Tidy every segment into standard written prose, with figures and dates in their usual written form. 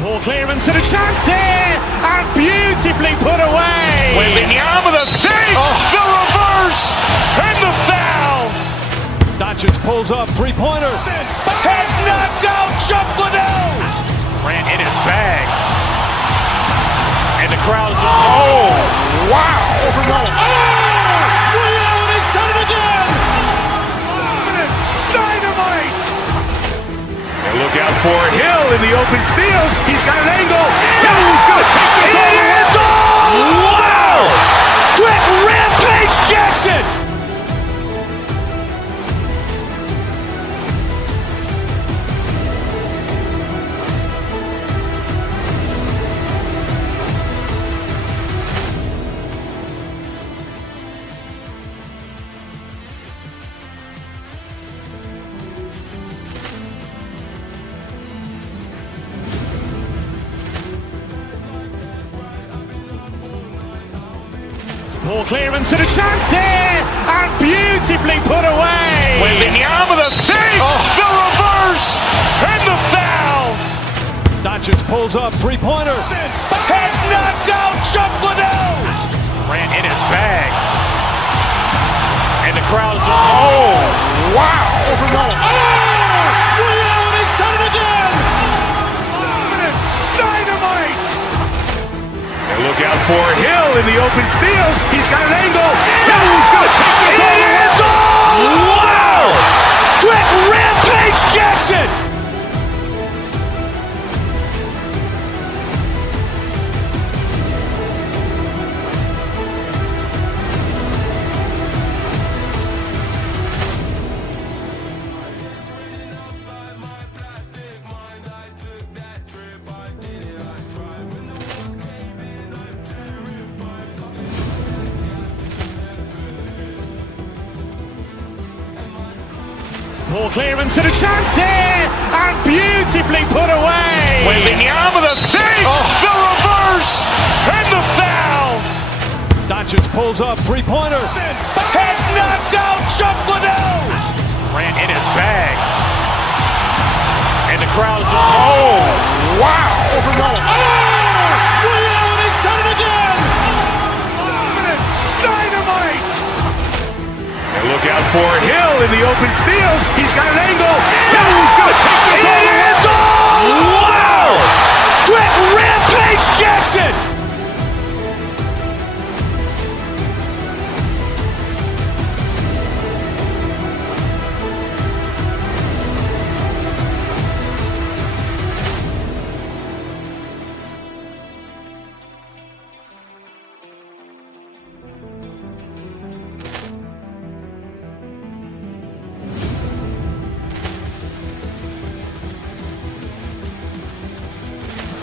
Ball clearance and a chance here, and beautifully put away. Waving the arm of the fake, the reverse, and the foul. Doncic pulls up, three-pointer. Has knocked out Chuck Liddell. Ran in his bag. And the crowd's, oh, wow. Liddell has done it again. Dynamite. And look out for Hill in the open field. He's got an angle. He's going to take this all the way. Wow! Quick Rampage Jackson. Ball clearance and a chance here, and beautifully put away. Waving the arm of the fake, the reverse, and the foul. Doncic pulls up, three-pointer. Has knocked out Chuck Liddell. Ran in his bag. And the crowd's, oh, wow. Liddell has done it again. Dynamite. And look out for Hill in the open field. He's got an angle. He's going to take this all the way. Wow! Quick Rampage Jackson. Ball clearance and a chance here, and beautifully put away. Waving the arm of the fake, the reverse, and the foul. Doncic pulls up, three-pointer. Has knocked out Chuck Liddell. Ran in his bag. And the crowd's, oh, wow. Liddell has done it again. Dynamite. And look out for Hill in the open field. He's got an angle. He's going to take this all the way. Wow! Quick Rampage Jackson.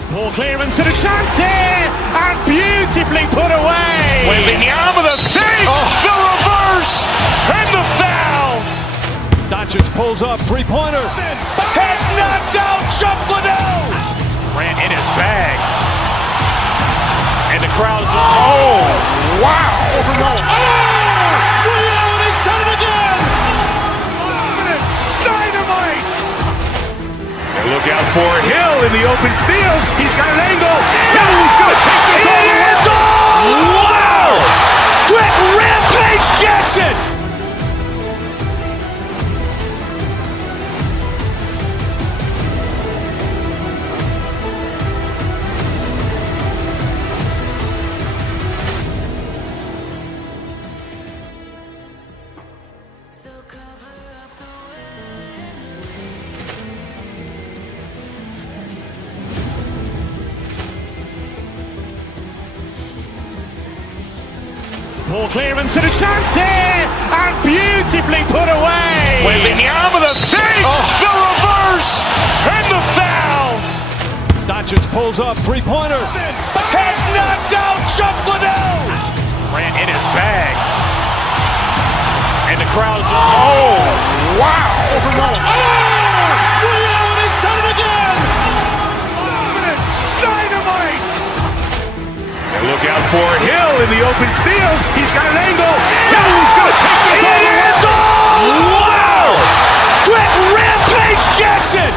Ball clearance and a chance here, and beautifully put away. Waving the arm of the fake, the reverse, and the foul. Doncic pulls up, three-pointer. Has knocked out Chuck Liddell. Ran in his bag. And the crowd's, oh, wow. Liddell has done it again. Dynamite. And look out for Hill in the open field. He's got an angle. He's going to take this all the way. Wow! Quick Rampage Jackson. Ball clearance and a chance here, and beautifully put away. Waving the arm of the fake, the reverse, and the foul. Doncic pulls up, three-pointer. Has knocked out Chuck Liddell. Ran in his bag. And the crowd's, oh, wow. Liddell has done it again. Dynamite. And look out for Hill in the open field. He's got an angle. He's going to take this all the way. Wow! Quick Rampage Jackson.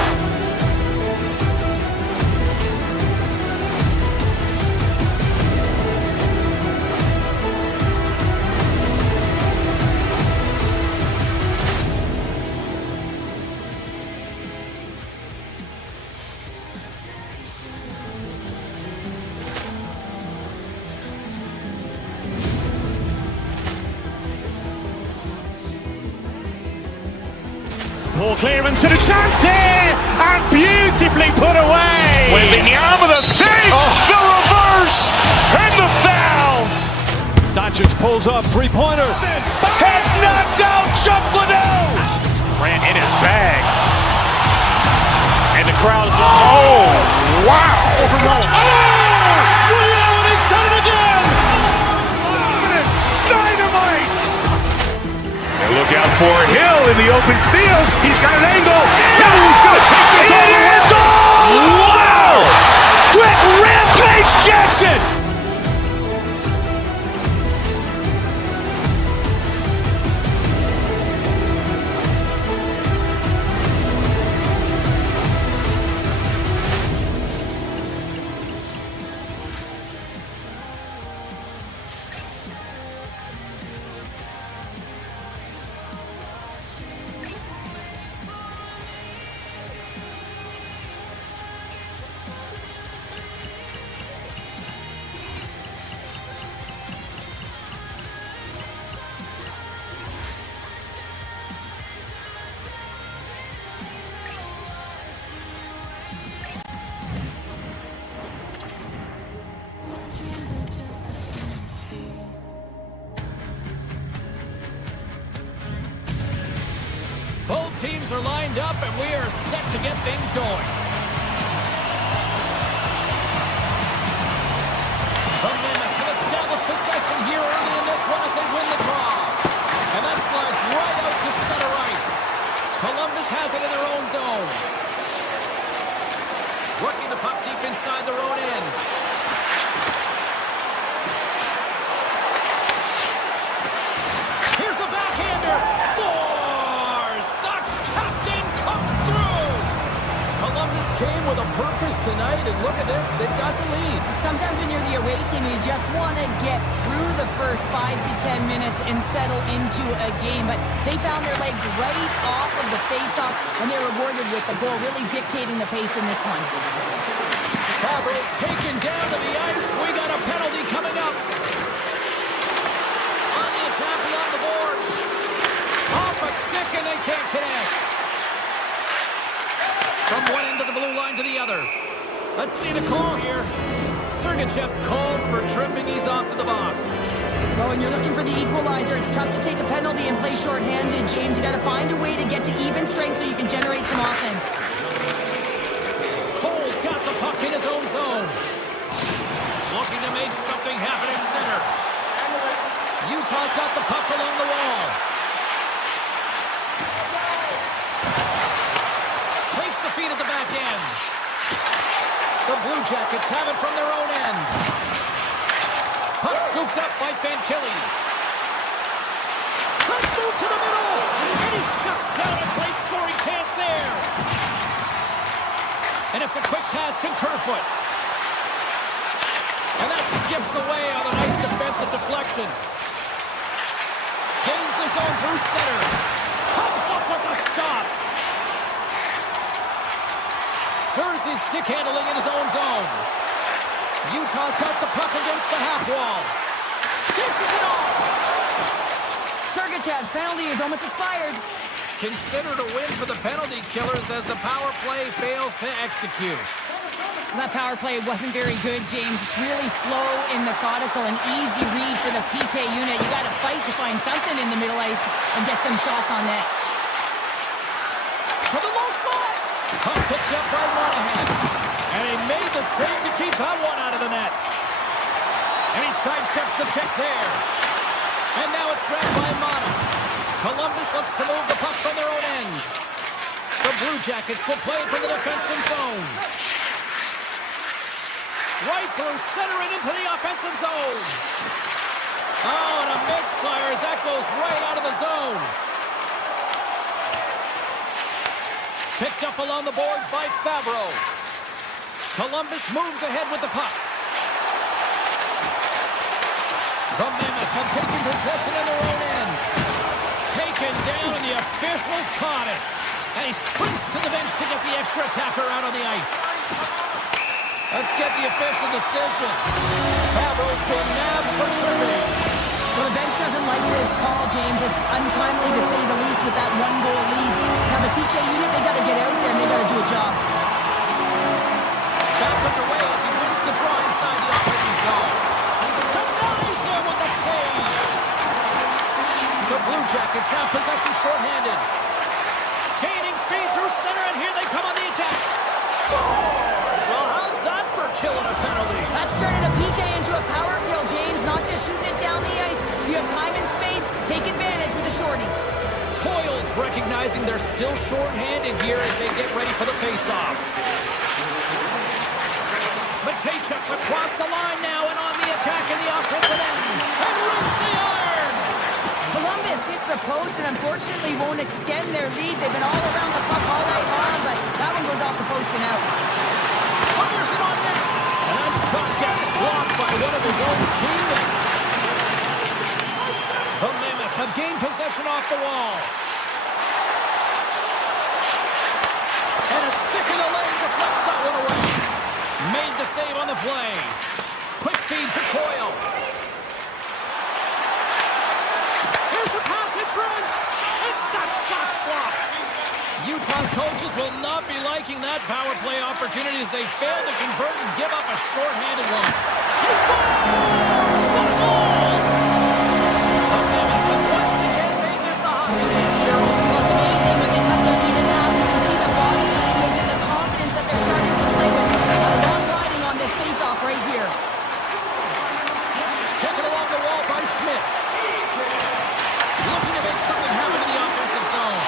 Poor clearance and a chance here, and beautifully put away. Wembanyama the save, the reverse, and the foul. Doncic pulls up, three-pointer. Has knocked out Chuck Liddell. Ran in his bag. And the crowd is, oh, wow. He's done it again. Dynamite. And look out for Hill in the open field. He's got an angle. He's going to take this all the way. Wow. Quick Rampage Jackson. Both teams are lined up, and we are set to get things going. The Mammoth have established possession here early in this one as they win the draw. And that slides right out to center ice. Columbus has it in their own zone. Working the puck deep inside their own end. Here's a backhander. Scores! The captain comes through! Columbus came with a purpose tonight, and look at this, they've got the lead. Sometimes when you're the away team, you just want to get through the first 5 to 10 minutes and settle into a game. But they found their legs right off of the face-off, and they're rewarded with the goal, really dictating the pace in this one. Fabro's taken down to the ice. We got a penalty coming up. On the attack along the boards. Off a stick, and they can't connect. From one end of the blue line to the other. Let's see the call here. Sergachev's called for tripping. He's off to the box. Well, when you're looking for the equalizer, it's tough to take a penalty and play shorthanded. James, you got to find a way to get to even strength so you can generate some offense. Cole's got the puck in his own zone. Looking to make something happen at center. Utah's got the puck along the wall. Takes the feed at the back end. The Blue Jackets have it from their own end. Puck scooped up by Fantilli. Let's move to the middle. And he shuts down a great scoring chance there. And it's a quick pass to Kerfoot. And that skips away on a nice defensive deflection. Gains the zone through center. Comes up with a stop. Jersey stick handling in his own zone. Utah's got the puck against the half wall. Dishes it off. Sergachev's penalty is almost expired. Considered a win for the penalty killers as the power play fails to execute. That power play wasn't very good, James. It's really slow and methodical, an easy read for the PK unit. You got to fight to find something in the middle ice and get some shots on net. To the low slot. Puck picked up by Monahan. And he made the save to keep that one out of the net. And he sidesteps the check there. And now it's grabbed by Mana. Columbus looks to move the puck from their own end. The Blue Jackets will play from the defensive zone. Right through center and into the offensive zone. Oh, and a misfire as that goes right out of the zone. Picked up along the boards by Fabro. Columbus moves ahead with the puck. The Mammoth have taken possession in their own end. Taken down, and the officials caught it. And he sprints to the bench to get the extra attacker out on the ice. Let's get the official decision. Fabro's been nabbed for tripping. Well, the bench doesn't like this call, James. It's untimely to say the least with that one-goal lead. Now, the PK unit, they got to get out there and they got to do a job. Back underway as he wins the draw inside the offensive zone. Denies him with the save. The Blue Jackets have possession shorthanded. Gaining speed through center, and here they come on the attack. Scores! Well, how's that for killing a penalty? That's turning a PK into a power kill, James. Not just shooting it down the ice. If you have time and space, take advantage with a shorty. Coils recognizing they're still shorthanded here as they get ready for the faceoff. Matejchuk's across the line now and on the attack in the offensive end. And rings the iron! Columbus hits the post and unfortunately won't extend their lead. They've been all around the puck all night long, but that one goes off the post and out. Fires it on net. And that shot gets blocked by one of his own teammates. The Mammoth have gained possession off the wall. And a stick in the leg deflects that one away. Made the save on the play. Quick feed to Coyle. Here's a pass in front. And that shot's blocked. Utah's coaches will not be liking that power play opportunity as they fail to convert and give up a shorthanded one. He scores! What a goal! The Mammoth have once again made this a hockey game, Cheryl. Well, it's amazing when they cut their lead in half. You can see the body language and the confidence that they're starting to play with. Long riding on this face-off right here. Taken along the wall by Schmidt. Looking to make something happen in the offensive zone.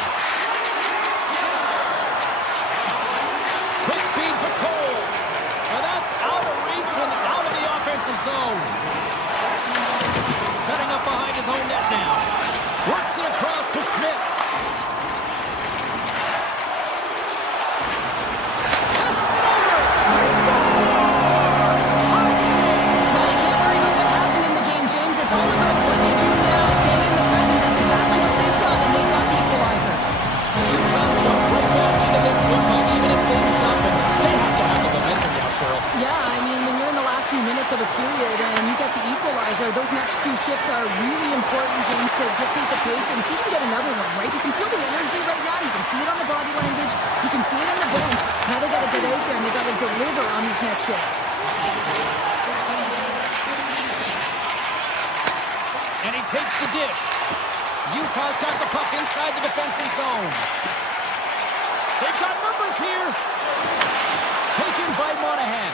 Quick feed to Cole. And that's out of reach and out of the offensive zone. Setting up behind his own net now. Works it across to Schmidt. Passes it over. He scores! Tie game! Well, you can't worry about what happened in the game, James. It's all about what they do now. Staying in the present. That's exactly what they've done, and they've got the equalizer. Utah's jumped right back into this one by evening things up, and they have to have the momentum now, Cheryl. Yeah, I mean, when you're in the last few minutes of a period and you get the equalizer, those next two shifts are really important, James, to dictate the pace and see if you can get another one, right? You can feel the energy right now. You can see it on the body language. You can see it on the bench. Now they got to get out there and they got to deliver on these next shifts. And he takes the dish. Utah's got the puck inside the defensive zone. They've got numbers here. Taken by Monahan.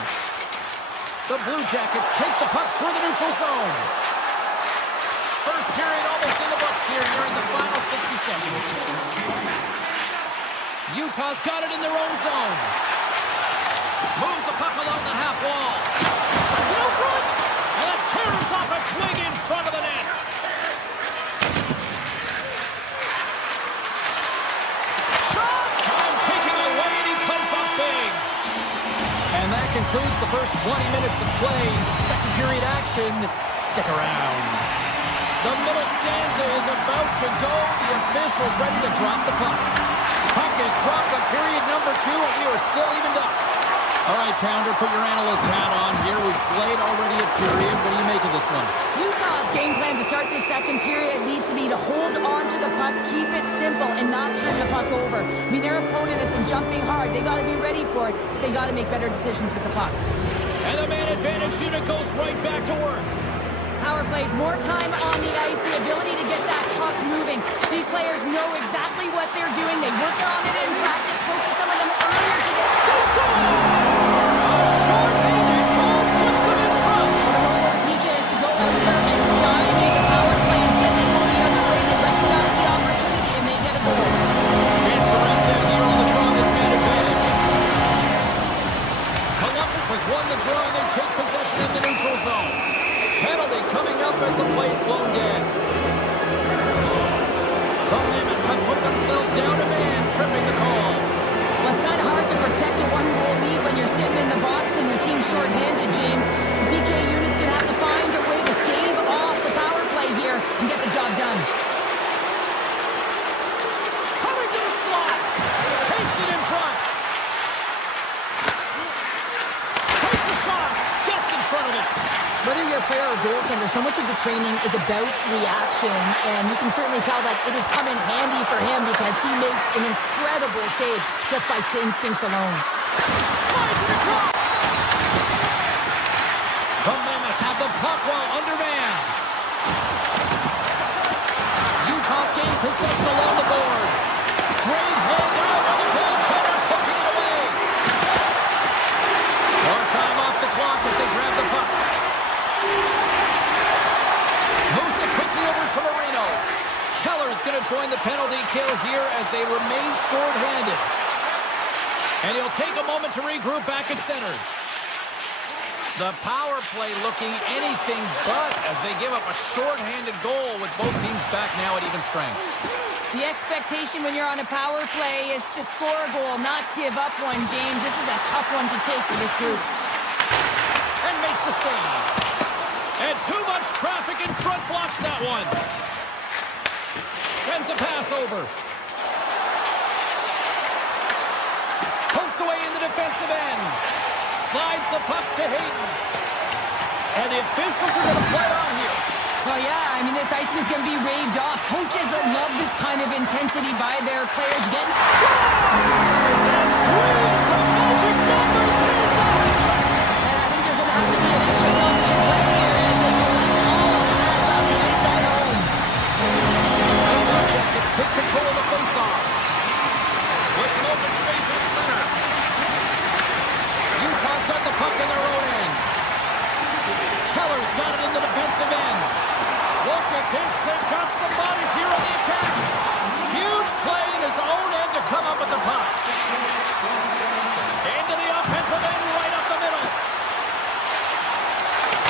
The Blue Jackets take the puck through the neutral zone. First period almost in the books here during the final 60 seconds. Utah's got it in their own zone. Moves the puck along the half wall. Sends it out front. And that tears off a twig in front of the net. Shot! Time taking away and he comes up big. And that concludes the first 20 minutes of play. Second period action. Stick around. The middle stanza is about to go. The officials ready to drop the puck. Puck is dropped at period number 2, and we are still evened up. All right, Pounder, put your analyst hat on here. We've played already a period. What do you make of this one? Utah's game plan to start this second period needs to be to hold on to the puck, keep it simple, and not turn the puck over. I mean, their opponent has been jumping hard. They got to be ready for it. They got to make better decisions with the puck. And the man advantage unit goes right back to work. Power plays, more time on the ice, the ability to get that puck moving. These players know exactly what they're doing. They work on it in practice. Spoke to some of them earlier today. They score! A short-handed goal puts them in front. The role of the PK is to go out there and stymie the power play. Instead, they go the other way. They recognize the opportunity, and they get a goal. Chance to reset here on the draw, this man advantage. Columbus has won the draw, and they take possession in the neutral zone. Penalty coming up as the play's blown dead. The Mammoth have put themselves down a man, tripping the call. Well, it's kind of hard to protect a one-goal lead when you're sitting in the box and your team's short-handed, James. The PK unit's going to have to find a way to stave off the power play here and get the job done. Coming to the slot. Takes it in front. Takes a shot. Gets in front of it. Whether you're either player or goaltender, so much of the training is about reaction, and you can certainly tell that it has come in handy for him because he makes an incredible save just by instincts alone. Slides it across. The Mammoth have the puck while undermanned. Utah's gained possession along the boards. Great hand out by the goaltender, poking it away. More time off the clock as they grab the puck. Moves it quickly over to Marino. Keller's going to join the penalty kill here as they remain short-handed. And he'll take a moment to regroup back at center. The power play looking anything but as they give up a short-handed goal with both teams back now at even strength. The expectation when you're on a power play is to score a goal, not give up one, James. This is a tough one to take for this group. And makes the save. And too much traffic in front blocks that one. Sends a pass over. Poked away in the defensive end. Slides the puck to Hayden. And the officials are going to play on here. Well, yeah, I mean, this icing is going to be waved off. Coaches that love this kind of intensity by their players. Again, scores and threes the magic number. There's the hat-trick. And I think there's going to have to be an extra stoppage in play here as they collect all the hats on the ice at home. The Blue Jackets take control of the faceoff. With some open space at center. Utah's got the puck in their own end. Keller's got it in the defensive end. Look at this, they've got some bodies here on the attack. Huge play in his own end to come up with the puck. Into the offensive end, right up the middle.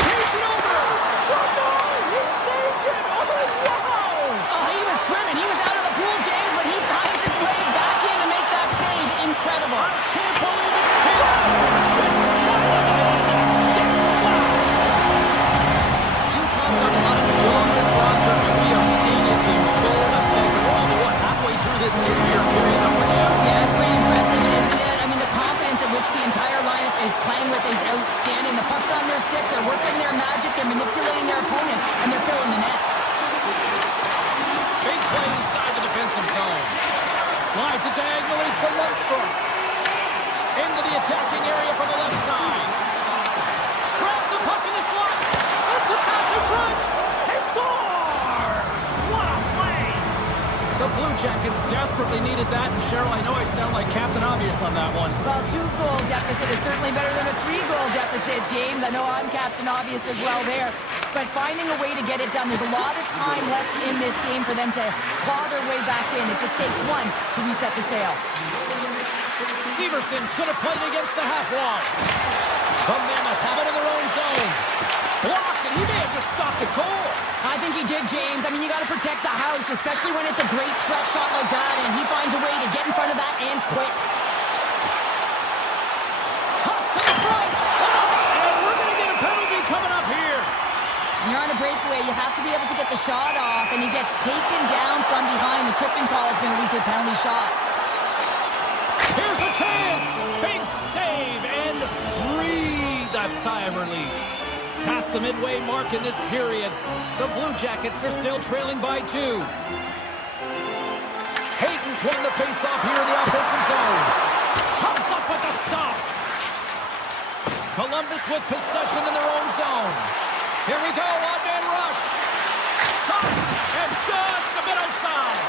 Takes it over. Stumble, he saved it. Oh, wow. Oh, he was swimming. He was out of the pool, James, but he finds his way back in to make that save. Incredible. I can't believe it. Scores with dynamite and stick. Wow. Utah's got a lot of skill on this roster, and we are seeing it in full effect. We're all what, halfway through this in-year period, number 2. Yeah, it's pretty impressive, isn't it? I mean, the confidence at which the entire lineup is playing with is outstanding. The puck's on their stick. They're working their magic. They're manipulating their opponent, and they're filling the net. Big play inside the defensive zone. Slides it diagonally to Lundstrom. Into the attacking area from the left side. Grabs the puck in the slot. Sends a pass in front. He scores! What a play! The Blue Jackets desperately needed that. And Cheryl, I know I sound like Captain Obvious on that one. Well, 2-goal deficit is certainly better than a 3-goal deficit, James. I know I'm Captain Obvious as well there. But finding a way to get it done, there's a lot of time left in this game for them to claw their way back in. It just takes one to reset the sail. Severson's going to play it against the half wall. The Mammoth have it in their own zone. Blocked, and he may have just stopped the goal. I think he did, James. I mean, you got to protect the house, especially when it's a great threat shot like that, and he finds a way to get in front of that and quick. Toss to the front. And we're going to get a penalty coming up here. When you're on a breakaway, you have to be able to get the shot off, and he gets taken down from behind. The tripping call is going to lead to a penalty shot. Here's a chance. Big save and breathe a sigh of relief. Past the midway mark in this period, the Blue Jackets are still trailing by 2. Hayden's won the faceoff here in the offensive zone. Comes up with the stop. Columbus with possession in their own zone. Here we go, one-man rush. Shot, and just a bit outside.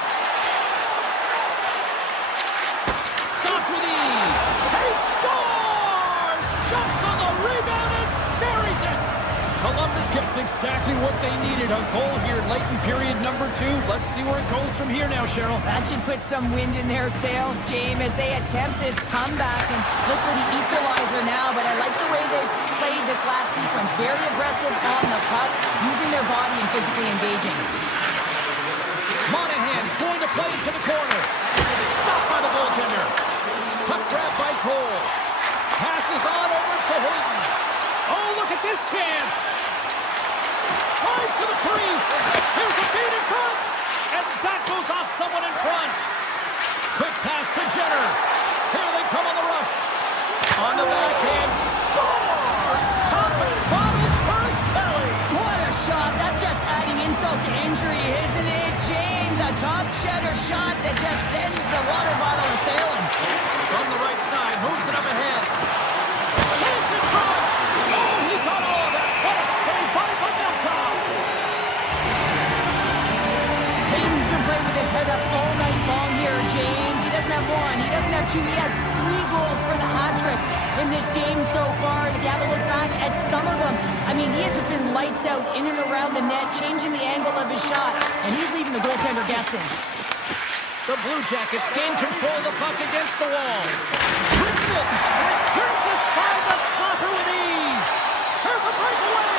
Stopped with ease. He scores! Jumps on the rebound and buries it. Columbus gets exactly what they needed. A goal here late in period number 2. Let's see where it goes from here now, Cheryl. That should put some wind in their sails, James, as they attempt this comeback and look for the equalizer now. But I like the way they played this last sequence. Very aggressive on the puck, using their body and physically engaging. Monahan's going to play into the corner. Stopped by the goaltender. Puck grabbed by Cole. Passes on over to Hayden. Oh, look at this chance. Tries to the crease. Here's a feed in front. And that goes off someone in front. Quick pass to Jenner. Here they come on the rush. On the backhand. Scores! Popping bottles for Selly. shutter shot that just sends the water bottle a-sailing. From the right side, moves it up ahead. Chance in front! Oh, he got all of that! What a save by Mammoth! Hayden's been playing with his head up all night long here, James. He doesn't have one, he doesn't have two, he has 3 goals for the hat trick in this game so far. And if you have a look back at some of them, I mean, he has just been lights out in and around the net, changing the angle of his shot, and he's leaving the goaltender guessing. The Blue Jackets gain control of the puck against the wall. Rips it, and it turns aside the slapper with ease. Here's a breakaway.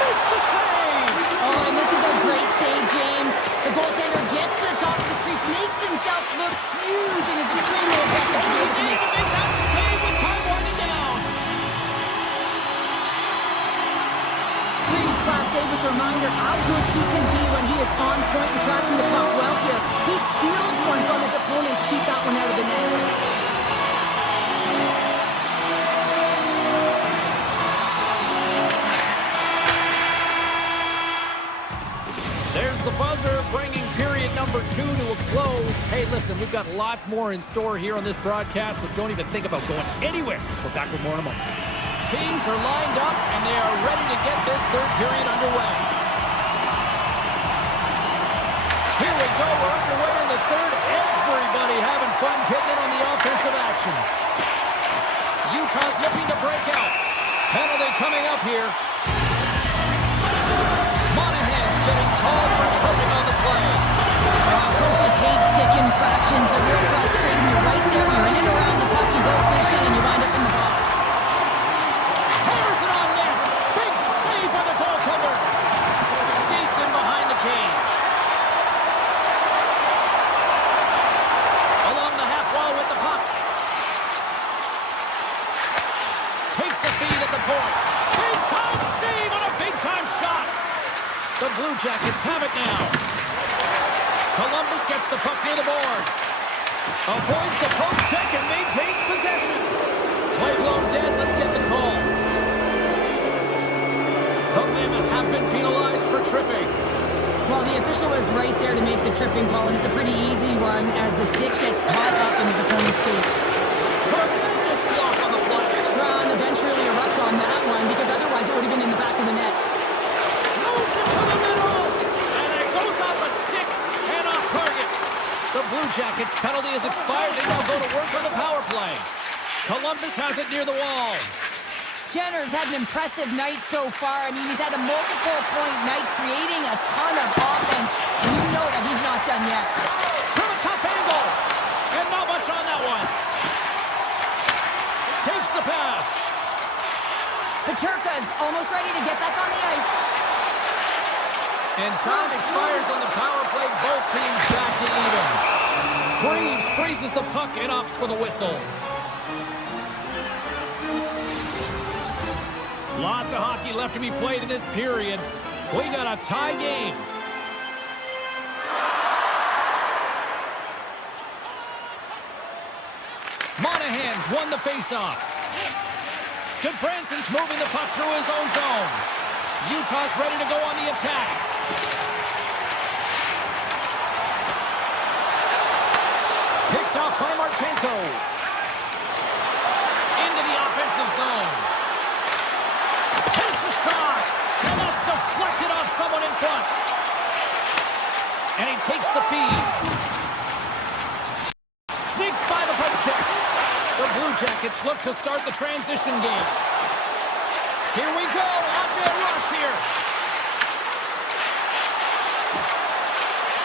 Makes the save. Oh, and this is a great save, James. The goaltender gets to the top of his crease, makes himself look huge, and is extremely aggressive to be able to Ready to make that save with time winding down. Free's last save was a reminder how good he can be when he is on point and tracking the puck well here. He steals one from his opponent to keep that one out of the net. There's the buzzer, bringing period number 2 to a close. Hey, listen, we've got lots more in store here on this broadcast, so don't even think about going anywhere. We're back with more in a moment. Teams are lined up, and they are ready to get this third period underway. Here we go. We're underway in the third. Everybody having fun getting in on the offensive action. Utah's looking to break out. Penalty coming up here. Monahan's getting called for tripping on the play. Coaches hate stick infractions. They're real frustrating. You're right there. You're in and around the puck. You go fishing, and you wind up in the box. Hammers it on net. Big save by the goaltender. Skates in behind the cage. Along the half wall with the puck. Takes the feed at the point. Big time save on a big time shot. The Blue Jackets have it now. Columbus gets the puck near the boards. Avoids the poke check and maintains possession. Play blown dead. Let's get the call. The Mammoth have been penalized for tripping. Well, the official was right there to make the tripping call, and it's a pretty easy one as the stick gets caught up in his opponent's skates. Tremendous block on the play. Well, and the bench really erupts on that one, because otherwise it would have been in the back of the net. Moves it to the middle. And it goes off a stick and off target. The Blue Jackets penalty has expired. They now go to work on the power play. Columbus has it near the wall. Jenner's had an impressive night so far. I mean, he's had a multiple-point night, creating a ton of offense, and you know that he's not done yet. From a tough angle. And not much on that one. Takes the pass. Peterka's almost ready to get back on the ice. And time expires on the power play. Both teams back to even. Freeze freezes the puck and opts for the whistle. Lots of hockey left to be played in this period. We got a tie game. Monahan's won the faceoff. Goodbranson's moving the puck through his own zone. Utah's ready to go on the attack. Picked off by Marchenko. Into the offensive zone. Takes a shot. And that's deflected off someone in front. And he takes the feed. Sneaks by the poke check. The Blue Jackets look to start the transition game. Here we go. Outfield rush here.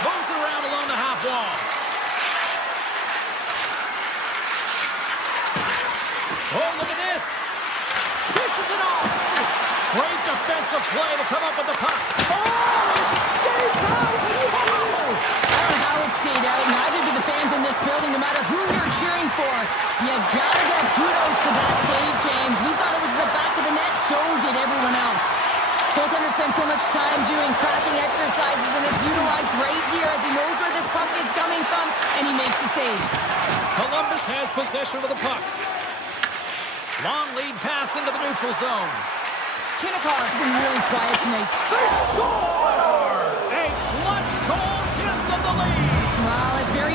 Moves it around along the half wall. Oh, look at this. Dishes it off. Great defensive play to come up with the puck. Oh, it stays out. Wow. I don't know how it stayed out. Neither do the fans in this building, no matter who you're cheering for. You gotta give kudos to that save, James. We thought it was in the back of the net, so did everyone else. Goaltender spends so much time doing cracking exercises, and it's utilized right here as he knows where this puck is coming from, and he makes the save. Columbus has possession of the puck. Long lead pass into the neutral zone. Chinnikov's been really quiet tonight. They score! A clutch goal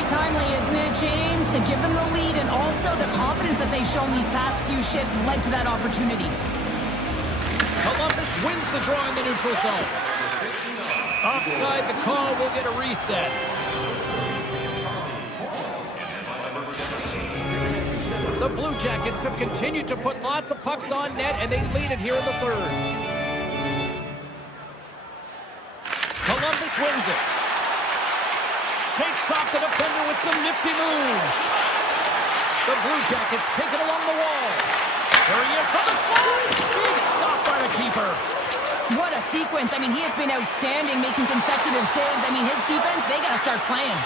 timely, isn't it, James? To give them the lead and also the confidence that they've shown these past few shifts led to that opportunity. Columbus wins the draw in the neutral zone. Offside the call, will get a reset. The Blue Jackets have continued to put lots of pucks on net, and they lead it here in the third. Columbus wins it. Shakes off the defender with some nifty moves. The Blue Jackets take it along the wall. There he is on the slide. Big stop by the keeper. What a sequence. I mean, he has been outstanding, making consecutive saves. I mean, his defense, they got to start playing.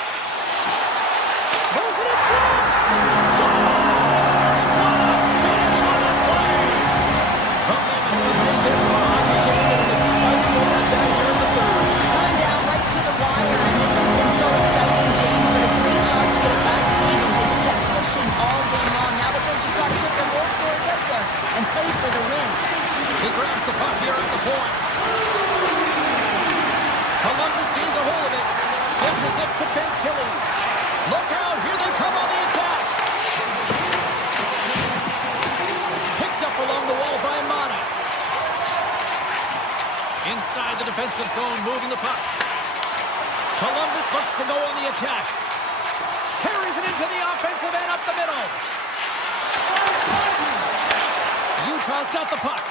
Moves it in front. Scores! What a finish on the play. The Mammoth have made this a hockey game and an exciting one at that here in the third. Coming down right to the wire, and this one's been so exciting, James, but a great job to get it back to Eagles. They just kept pushing all game long. Now the coach has got to put their goal scorers out there and play for the win. He grabs the puck here at the point. Columbus gains a hold of it. Dishes it to Fantilli. Look out, here they come on the attack. Picked up along the wall by Mana. Inside the defensive zone, moving the puck. Columbus looks to go on the attack. Carries it into the offensive end up the middle. Utah's got the puck.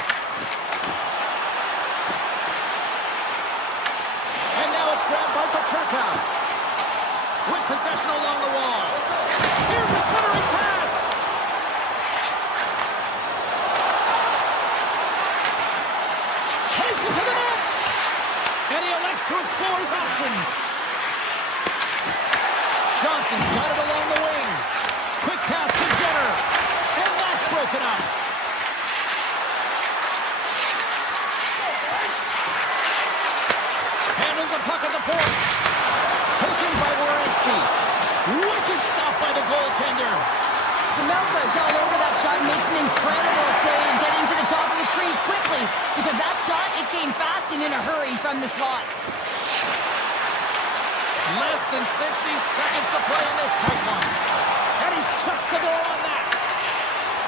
And now it's grabbed by Paterka. With possession along the wall. Here's a centering pass. Takes it to the net. And he elects to explore his options. Johnson's got it along the wing. Quick pass to Jenner. And that's broken up. Handles the puck at the point. Taken by Wierenski. Wicked stop by the goaltender. Melka's all over that shot and makes an incredible save, getting to the top of his crease quickly, because that shot, it came fast and in a hurry from the slot. Less than 60 seconds to play in this tight one. And he shuts the door on that.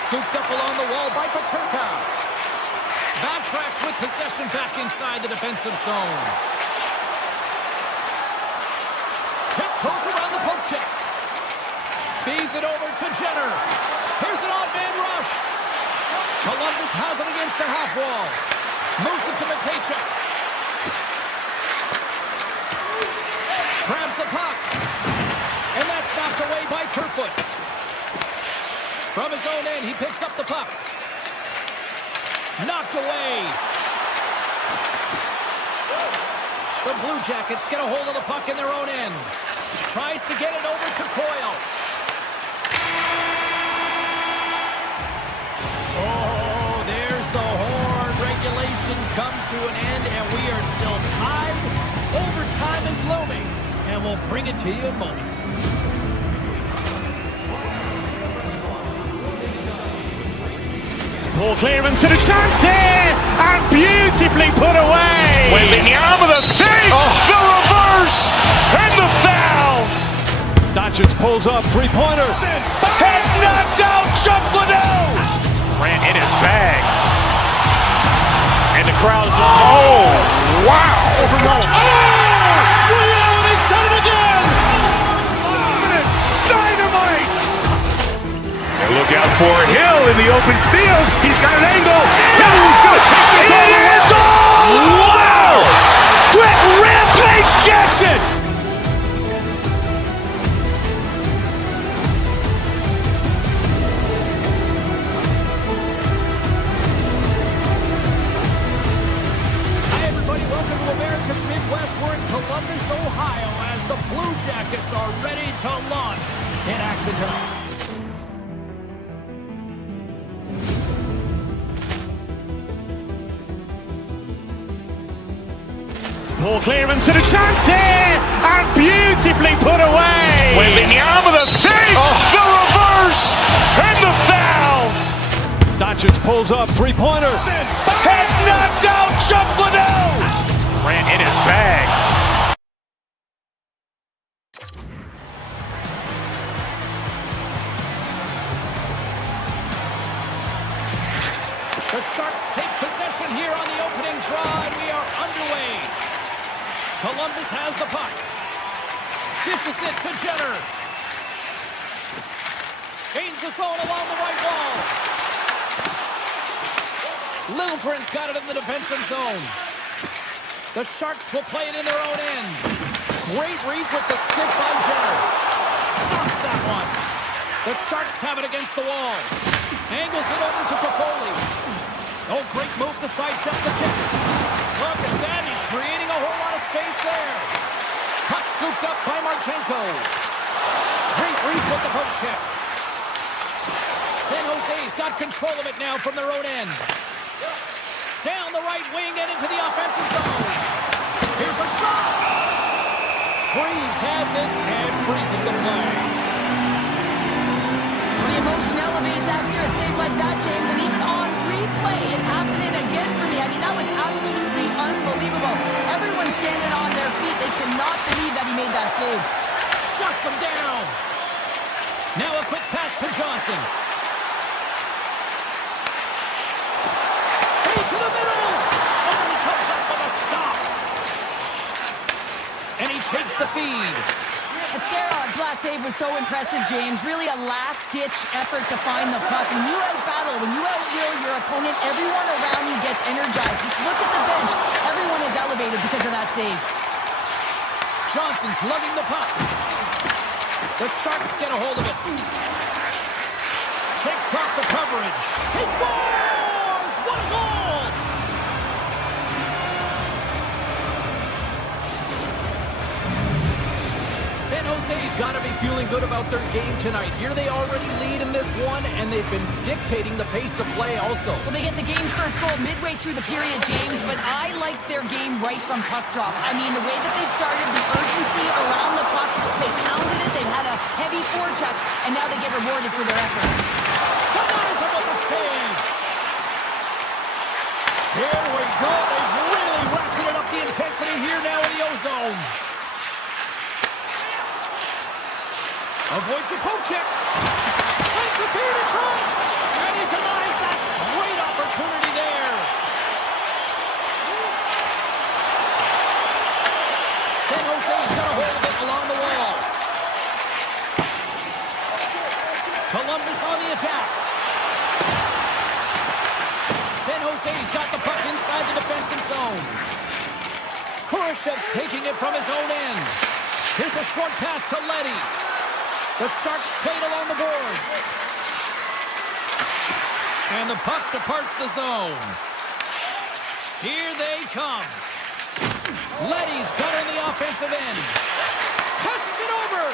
Scooped up along the wall by Paterka. Backtrash with possession back inside the defensive zone. Tiptoes around the poke check. Feeds it over to Jenner. Here's an odd-man rush. Columbus has it against the half wall. Moves it to Matejchuk. Grabs the puck. And that's knocked away by Kerfoot. From his own end, he picks up the puck. Knocked away. The Blue Jackets get a hold of the puck in their own end. Tries to get it over to Coyle. Oh, there's the horn. Regulation comes to an end, and we are still tied. Overtime is looming, and we'll bring it to you in moments. Ball clearance and a chance here, and beautifully put away. Wembanyama the save, the reverse, and the foul. Doncic pulls up, three-pointer. Has knocked out Chuck Liddell. Ran in his bag. And the crowd is, oh, wow. Leon has done it again. Dynamite. And look out for Hill in the open field. He's got an angle. Hill's going to take this all the way. Wow. Quick rampage Jackson. Columbus, Ohio, as the Blue Jackets are ready to launch in action tonight. Ball clearance and a chance here, and beautifully put away. Wembanyama the save, the reverse, and the foul. Doncic pulls up, three-pointer. Has knocked out Chuck Liddell. Ran in his bag. Columbus has the puck. Dishes it to Jenner. Gains the zone along the right wall. Lilligren's got it in the defensive zone. The Sharks will play it in their own end. Great read with the stick by Jenner. Stops that one. The Sharks have it against the wall. Angles it over to Toffoli. Oh, great move to sidestep the check. Look at that. He's creating a whole lot of space there. Puck scooped up by Marchenko. Great reach with the poke check. San Jose's got control of it now from their own end. Down the right wing and into the offensive zone. Here's a shot. Freeze has it and freezes the play. The emotion elevates after a save like that, James, and even on replay, it's happening again for me. I mean, that was absolutely unbelievable. Everyone's standing on their feet. They cannot believe that he made that save. Shuts him down. Now a quick pass to Johnson. To the middle! Oh, he comes up with a stop! And he takes the feed. Ascaron's last save was so impressive, James. Really a last-ditch effort to find the puck. When you out-battle, when you out-will your opponent, everyone around you gets energized. Just look at the bench. Everyone is elevated because of that save. Johnson's lugging the puck. The Sharks get a hold of it. Shakes off the coverage. He scores! What a goal! San Jose's got to be feeling good about their game tonight. Here they already lead in this one, and they've been dictating the pace of play also. Well, they get the game's first goal midway through the period, James, but I liked their game right from puck drop. I mean, the way that they started, the urgency around the puck, they pounded it, they had a heavy forecheck, and now they get rewarded for their efforts. Denies him with the save. Here we go. They've really ratcheted up the intensity here now in the O-zone. Avoids the poke check. Sends the feed in front. And he denies that. Great opportunity there. San Jose's got a hold of it along the wall. Columbus on the attack. San Jose's got the puck inside the defensive zone. Kurashev's taking it from his own end. Here's a short pass to Leddy. The Sharks played along the boards. And the puck departs the zone. Here they come. Leddy's got in the offensive end. Passes it over.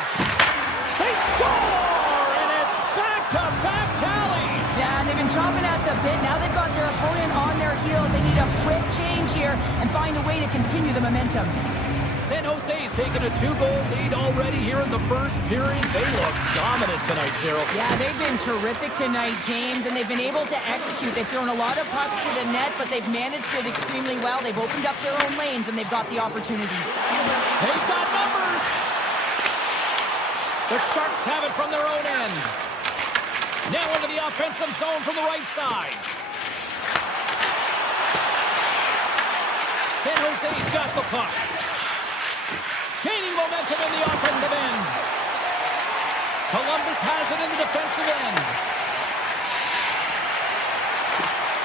They score! And it's back-to-back tallies. Yeah, and they've been chopping at the bit. Now they've got their opponent on their heel. They need a quick change here and find a way to continue the momentum. San Jose's taken a 2-goal lead already here in the first period. They look dominant tonight, Cheryl. Yeah, they've been terrific tonight, James, and they've been able to execute. They've thrown a lot of pucks to the net, but they've managed it extremely well. They've opened up their own lanes, and they've got the opportunities. They've got numbers. The Sharks have it from their own end. Now into the offensive zone from the right side. San Jose's got the puck. Gaining momentum in the offensive end. Columbus has it in the defensive end.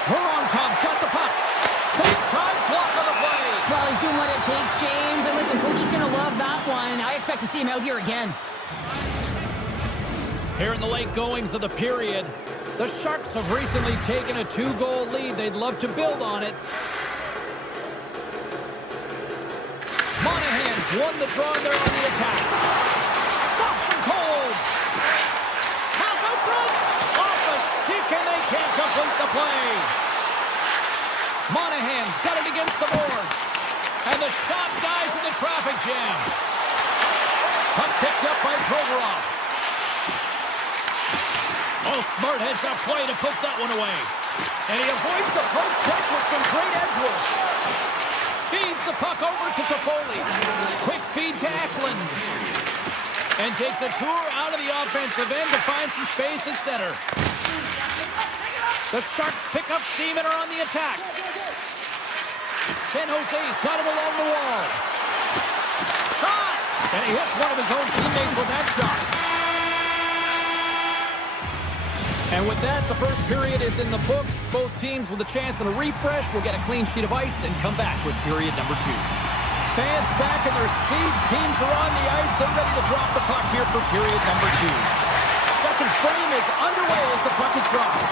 Voronkov's got the puck. Big time block on the play. Well, he's doing what it takes, James. And listen, coach is going to love that one. I expect to see him out here again. Here in the late goings of the period, the Sharks have recently taken a 2-goal lead. They'd love to build on it. Monahan's won the draw there on the attack. Stops him cold. Pass out front. Off the stick, and they can't complete the play. Monahan's got it against the boards. And the shot dies in the traffic jam. Puck picked up by Provorov. Oh, smart heads-up play to put that one away. And he avoids the poke check with some great edge work. Feeds the puck over to Toffoli. Quick feed to Eklund. And takes a tour out of the offensive end to find some space at center. The Sharks pick up steam and are on the attack. San Jose's got it along the wall. Shot! And he hits one of his own teammates with that shot. And with that, the first period is in the books. Both teams with a chance and a refresh will get a clean sheet of ice and come back with period number 2. Fans back in their seats. Teams are on the ice. They're ready to drop the puck here for period number 2. Second frame is underway as the puck is dropped.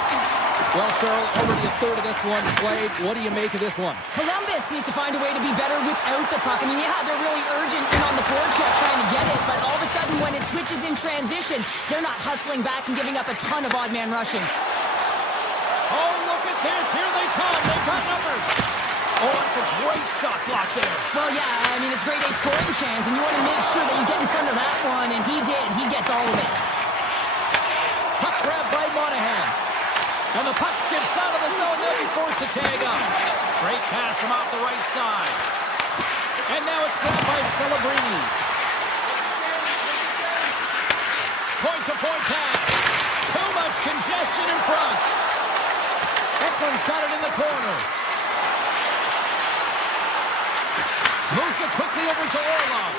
Well, Cheryl, already a third of this one's played. What do you make of this one? Columbus needs to find a way to be better without the puck. I mean, yeah, they're really urgent and on the forecheck trying to get it, but all of a sudden when it switches in transition, they're not hustling back and giving up a ton of odd man rushes. Oh, look at this. Here they come. They've got numbers. Oh, it's a great shot block there. Well, yeah, I mean, it's grade A scoring chance, and you want to make sure that you get in front of that one, and he did. He gets all of it. Puck grab by Monahan. And the puck skips out of the zone. They'll be forced to tag up. Great pass from off the right side. And now it's grabbed by Celebrini. Point-to-point pass. Too much congestion in front. Eklund's got it in the corner. Moves it quickly over to Orlov.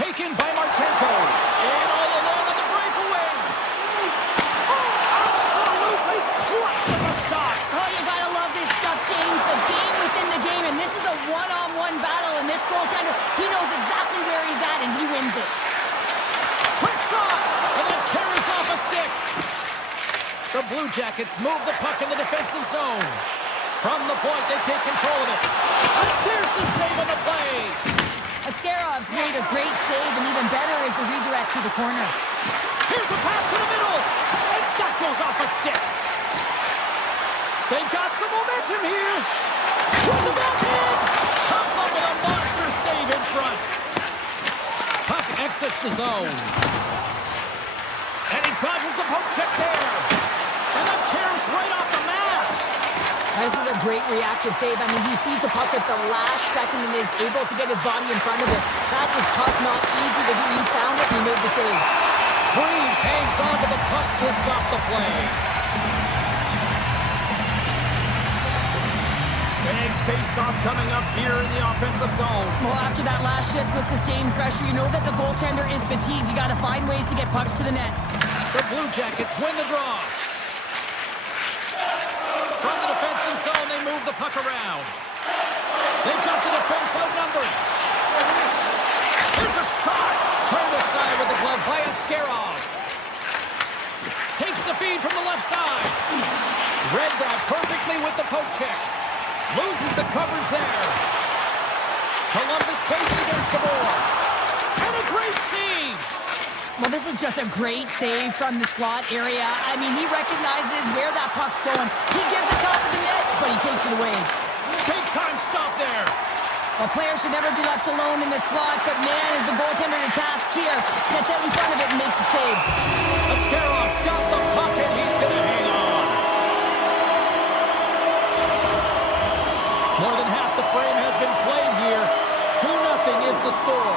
Taken by Marchenko. And all alone on the breakaway. Clutch at the stop. Oh, you gotta love this stuff, James. The game within the game, and this is a one-on-one battle, and this goaltender, he knows exactly where he's at, and he wins it. Quick shot, and then carries off a stick. The Blue Jackets move the puck in the defensive zone. From the point, they take control of it. And there's the save on the play. Askarov's made a great save, and even better is the redirect to the corner. Here's a pass to the middle, and that goes off a stick. They've got some momentum here. With the backhand. Comes up with a monster save in front. Puck exits the zone. And he dodges the poke check there. And then carries right off the mask. This is a great reactive save. I mean, he sees the puck at the last second and is able to get his body in front of it. That is tough, not easy to do. He found it and he made the save. Freeze hangs on to the puck to stop the play. Big face-off coming up here in the offensive zone. Well, after that last shift with sustained pressure, you know that the goaltender is fatigued. You got to find ways to get pucks to the net. The Blue Jackets win the draw. From the defensive zone, they move the puck around. They've got the defense outnumbered. Here's a shot. Turned aside with the glove by Askarov. Takes the feed from the left side. Read that perfectly with the poke check. Loses the coverage there. Columbus plays it against the boards. And a great save. Well, this is just a great save from the slot area. I mean, he recognizes where that puck's going. He gives it top of the net, but he takes it away. Big time stop there. A player should never be left alone in the slot, but man, is the goaltender to task here. Gets out in front of it and makes the save. Askarov's got the puck and he's going to hang on. More than half the frame has been played here. 2-0 is the score.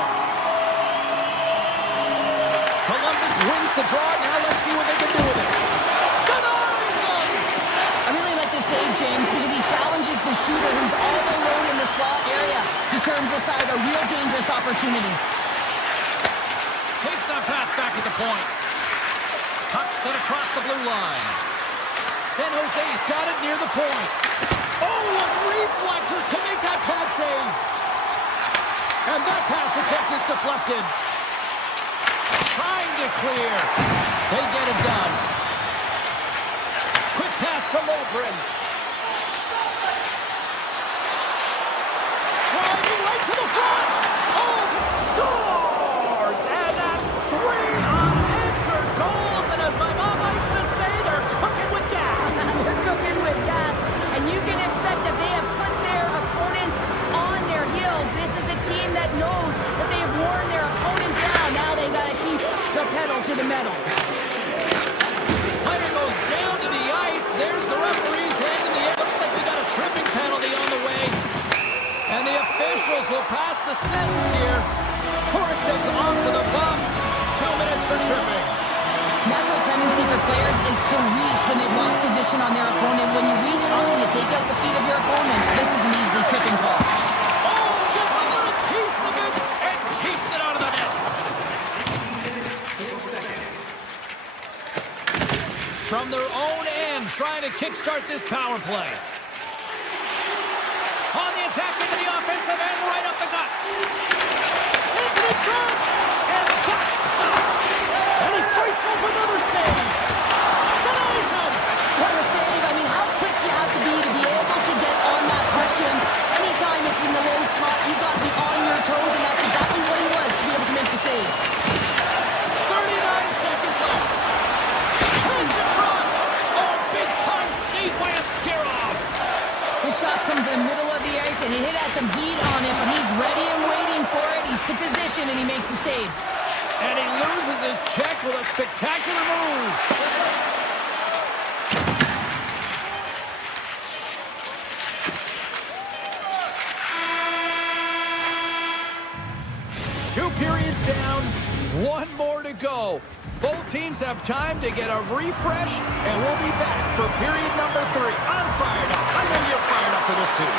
Columbus wins the draw. Now let's see what they can do with it. Denies him! I really like this save, James, because he challenges the shooter who's all alone in the slot area. He turns aside a real dangerous opportunity. Takes that pass back at the point. Puck set across the blue line. San Jose's got it near the point. Oh, what reflexes to make that pad save. And that pass attempt is deflected. Trying to clear. They get it done. Quick pass to Logren. Driving right to the front. Oh, scores! And that's 3 unanswered goals. And as my mom likes to say, they're cooking with gas. They're cooking with gas, and you can expect that they have put their opponents on their heels. This is a team that knows that they have worn their opponent down. Now they got to keep the pedal to the metal. Player goes down to the ice. There's the referee's hand in the air. Looks like we got a tripping penalty on the way. And the officials will pass the sentence here. Korshev's on to the bumps. 2 minutes for tripping. Natural tendency for players is to reach when they've lost position on their opponent. When you reach out and you take out the feet of your opponent, this is an easy tripping call. Oh, gets a little piece of it and kickstart this power play. On the attack into the offensive end, right up the gut. Sends it in front, and that's stopped. And he fights off another save. Denies him. What a save. I mean, how quick you have to be able to get on that puck, James. Anytime it's in the low slot, you got to be on your toes, and that's exactly what he was to be able to make the save. 39 seconds left. Turns in front. Oh, big-time save by Askarov. His shots come to the middle of the ice, and it has some heat on him, but he's ready and waiting for it. He's to position, and he makes the save. And he loses his check with a spectacular move. Two periods down, one more to go. Both teams have time to get a refresh, and we'll be back for period number 3. I'm fired up. I know you're fired up for this too.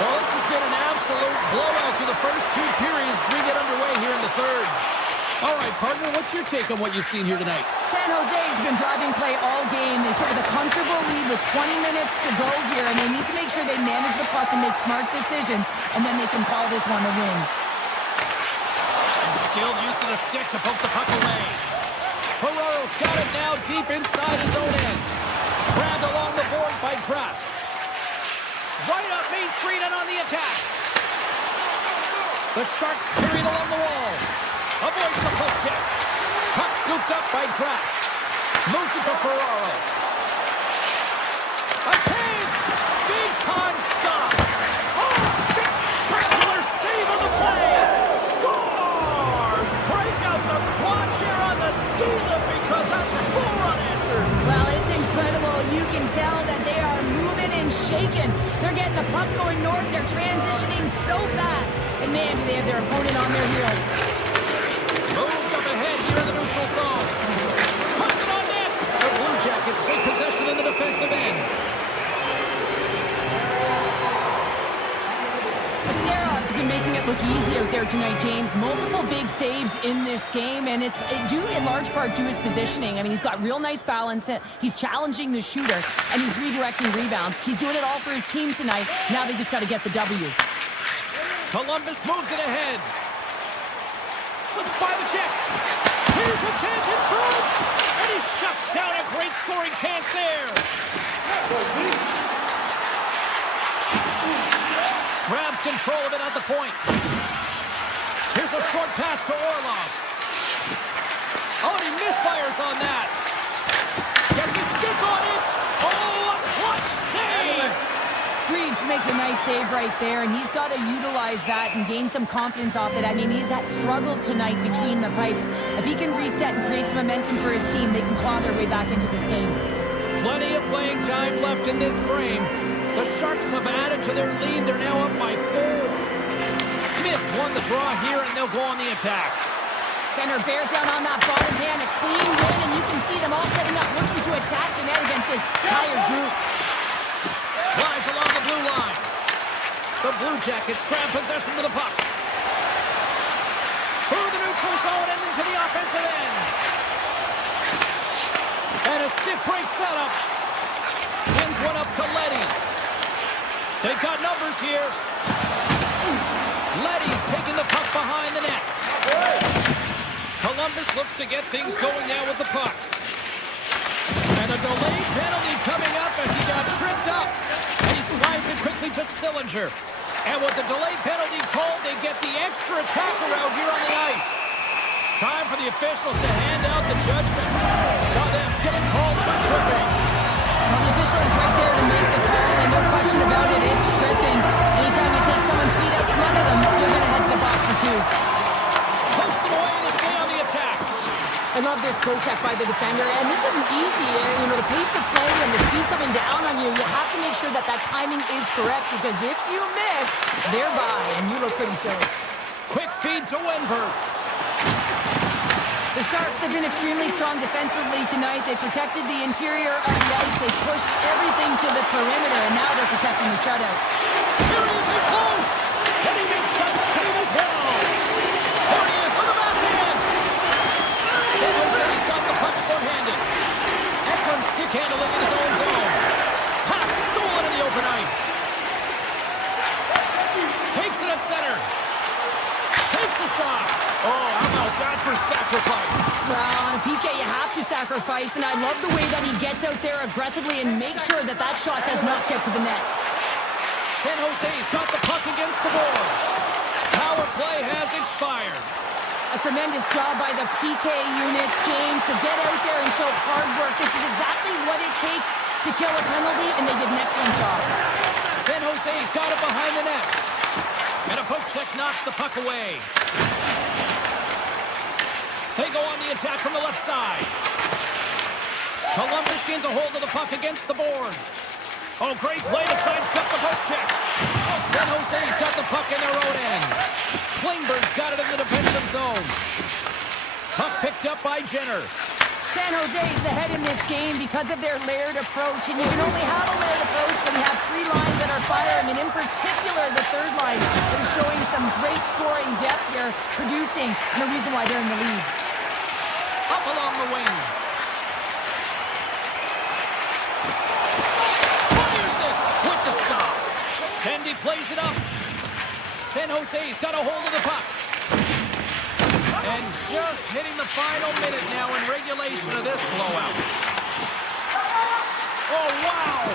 Well, this has been an absolute blowout through the first 2 periods as we get underway here in the third. All right, partner, what's your take on what you've seen here tonight? San Jose has been driving play all game. They sit with a comfortable lead with 20 minutes to go here, and they need to make sure they manage the puck and make smart decisions, and then they can call this one a win. And skilled use of the stick to poke the puck away. Ferraro's got it now deep inside his own end. Grabbed along the board by Kraft. Right up Main Street and on the attack. The Sharks carried along the wall. Avoids the poke check. Puck scooped up by Kraft. Moves it to Ferraro. A chance! Big time stop. Oh, spectacular save on the play. Scores! Break out the quad chair on the ski lift because that's 4 unanswered. Well, it's incredible. You can tell that they are moving and shaking. They're getting the puck going north. They're transitioning so fast. And man, do they have their opponent on their heels. Moved up ahead here in the neutral zone. Puts it on net. The Blue Jackets take possession in the defensive end. Subzero's been making it look easy out there tonight, James. Multiple big saves in this game, and it's due in large part to his positioning. I mean, he's got real nice balance. He's challenging the shooter, and he's redirecting rebounds. He's doing it all for his team tonight. Now they just got to get the W. Columbus moves it ahead. Slips by the check. Here's a chance in front. And he shuts down a great scoring chance there. Grabs control of it at the point. Here's a short pass to Orlov. Oh, and he misfires on that. Gets his stick on it. Oh, a clutch save. Reeves makes a nice save right there, and he's got to utilize that and gain some confidence off it. I mean, he's that struggle tonight between the pipes. If he can reset and create some momentum for his team, they can claw their way back into this game. Plenty of playing time left in this frame. The Sharks have added to their lead. They're now up by 4. Smith's won the draw here, and they'll go on the attack. Center bears down on that bottom hand, a clean win, and you can see them all setting up, looking to attack the net against this tired group. Drives along the blue line. The Blue Jackets grab possession of the puck. Through the neutral zone and into the offensive end. And a stiff break setup. Sends one up to Leddy. They got numbers here. Leddy's taking the puck behind the net. Columbus looks to get things going now with the puck. And a delayed penalty coming up as he got tripped up. And he slides it quickly to Sillinger. And with the delayed penalty called, they get the extra attacker out here on the ice. Time for the officials to hand out the judgment. Godet's getting called for tripping. Well, the official is right there to make the call, and no question about it, it's tripping. Anytime you take someone's feet out from under them, they're going to head to the box for 2. Pokes it away to stay on the attack. I love this poke check by the defender, and this isn't easy. You know, the pace of play and the speed coming down on you, you have to make sure that that timing is correct, because if you miss, they're by, and you look pretty silly. Quick feed to Wenberg. The Sharks have been extremely strong defensively tonight. They protected the interior of the ice. They pushed everything to the perimeter, and now they're protecting the shutout. Here he is in close, and he makes that save as well. There he is on the backhand. San Jose, he's got the puck short-handed. Ekman stick handling in his own zone. takes a shot. Oh, how about that for sacrifice? Well, on a PK, you have to sacrifice, and I love the way that he gets out there aggressively and makes sure that that shot does not get to the net. San Jose's got the puck against the boards. Power play has expired. A tremendous job by the PK units, James, to get out there and show hard work. This is exactly what it takes to kill a penalty, and they did an excellent job. San Jose's got it behind the net. And a poke check knocks the puck away. They go on the attack from the left side. Columbus gains a hold of the puck against the boards. Oh, great play to sidestep the poke check. San Jose's got the puck in their own end. Klingberg's got it in the defensive zone. Puck picked up by Jenner. San Jose is ahead in this game because of their layered approach, and you can only have a layered approach when you have three lines that are firing, and in particular the third line that is showing some great scoring depth here, producing, and the reason why they're in the lead. Up along the wing. Fires it with the stop. Kendi plays it up. San Jose's got a hold of the puck. And just hitting the final minute now in regulation of this blowout. Oh, wow!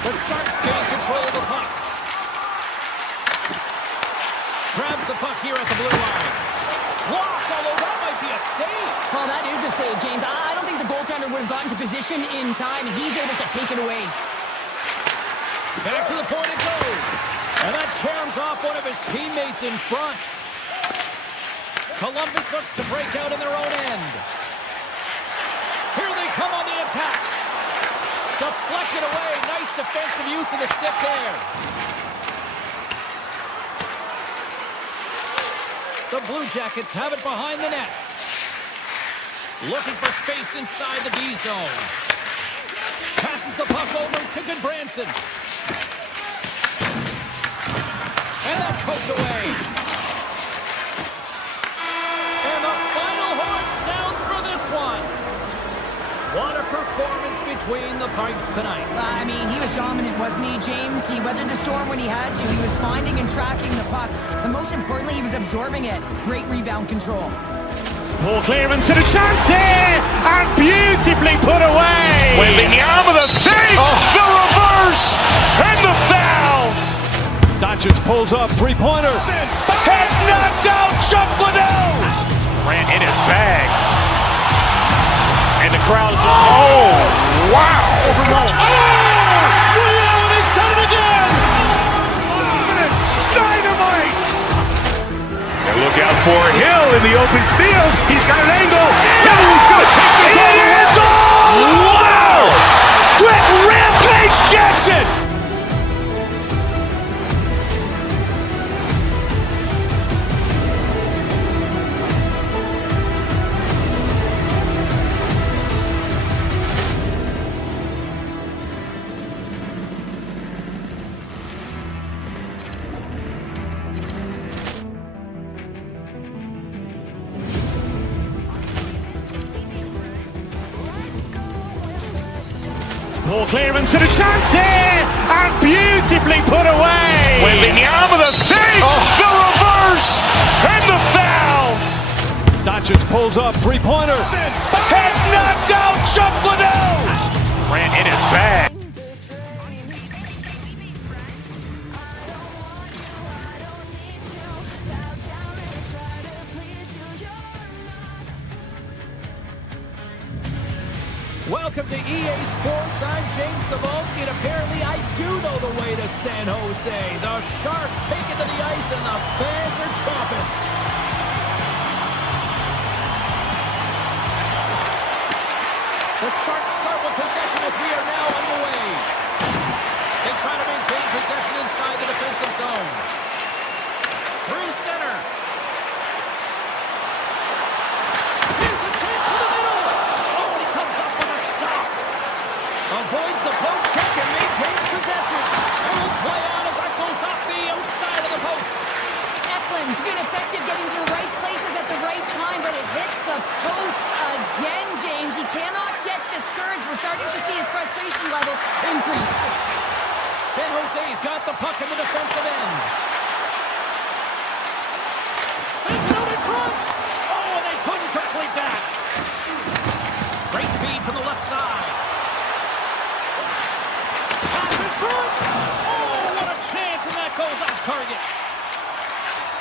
The Sharks gain control of the puck. Grabs the puck here at the blue line. Blocked, although that might be a save. Well, that is a save, James. I don't think the goaltender would have gotten to position in time, and he's able to take it away. Back to the point it goes. And that caroms off one of his teammates in front. Columbus looks to break out in their own end. Here they come on the attack. Deflected away. Nice defensive use of the stick there. The Blue Jackets have it behind the net. Looking for space inside the B zone. Passes the puck over to Goodbranson. And that's poked away. And the final horn sounds for this one. What a performance between the pipes tonight. I mean, he was dominant, wasn't he, James? He weathered the storm when he had to. He was finding and tracking the puck. And most importantly, he was absorbing it. Great rebound control. Ball clearance and a chance here! And beautifully put away! Wembanyama the fake! The reverse! And the foul! Doncic pulls up, three-pointer. Has knocked out Chuck Liddell! Ran in his bag. And the crowd is... Oh! Wow! Reality's done it again! Dynamite! And look out for Hill in the open field. He's got an angle. He's going to take this all the way. Wow! Quick Rampage Jackson! Ball clearance and a chance here! And beautifully put away! Wembanyama the fake! The reverse! And the foul! Doncic pulls up, three-pointer. Has knocked out Chuck Liddell! Ran in his bag. Welcome to EA Sports. I'm James Cebulski, and apparently I do know the way to San Jose. The Sharks take it to the ice, and the fans are chomping. The Sharks start with possession as we are now underway. They try to maintain possession inside the defensive zone. Through center. Here's a chance to the middle. Oh, he comes up with a stop. Avoids the poke check and maintains possession. And will play on as that goes off the outside of the post. Eklund's been effective getting to the right places at the right time, but it hits the post again, James. He cannot get discouraged. We're starting to see his frustration levels increase. San Jose's got the puck in the defensive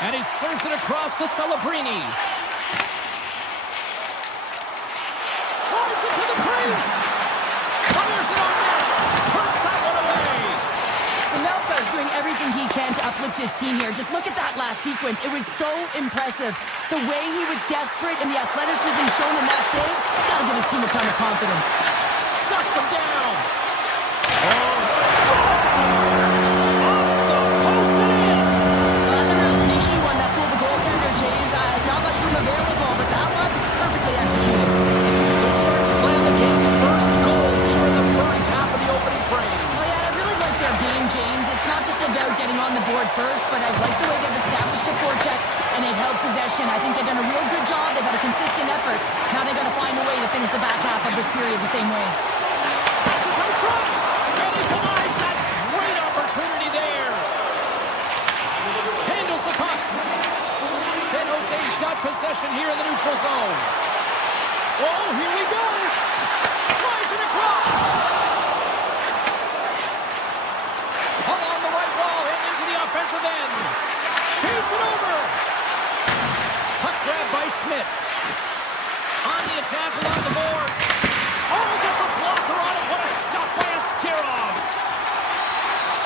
And he serves it across to Celebrini. Drives it to the crease. Fires it on net. Turns that one away. Melko's doing everything he can to uplift his team here. Just look at that last sequence. It was so impressive. The way he was desperate and the athleticism shown in that save, it's got to give his team a ton of confidence. Shuts him down. Scores! Off the post and in. Well, that's a real sneaky one that fooled the goaltender, James. Not much room available, but that one, perfectly executed. The Sharks slam the game's first goal here in the first half of the opening frame. Well, yeah, I really like their game, James. It's not just about getting on the board first, but I like the way they've established a forecheck and they've held possession. I think they've done a real good job. They've had a consistent effort. Now they've got to find a way to finish the back half of this period the same way. Passes out front, and he denies that great opportunity there. Handles the puck. San Jose's got possession here in the neutral zone. Oh, here we go. Slides it across. Along the right wall and into the offensive end. Feeds it over. Puck grabbed by Schmidt. On the attack along the boards. Oh, gets a blocker on it. What a stop by Askarov.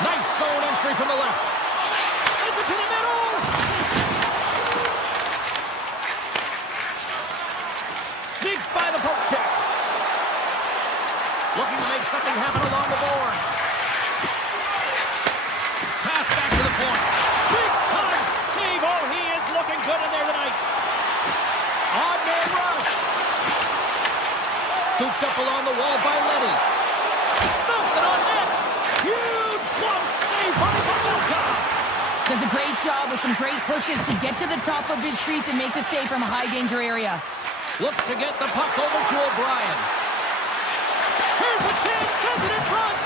Nice zone entry from the left. Sends it to the middle. Sneaks by the poke check. Looking to make something happen along the boards. Pass back to the point. Big time save. Oh, he is looking good in there tonight. Odd man rush. Scooped up along the wall by Letty. Snaps it on net. Huge glove save by Valuka. Does a great job with some great pushes to get to the top of his crease and make the save from a high danger area. Looks to get the puck over to O'Brien. Here's a chance. Sends it in front.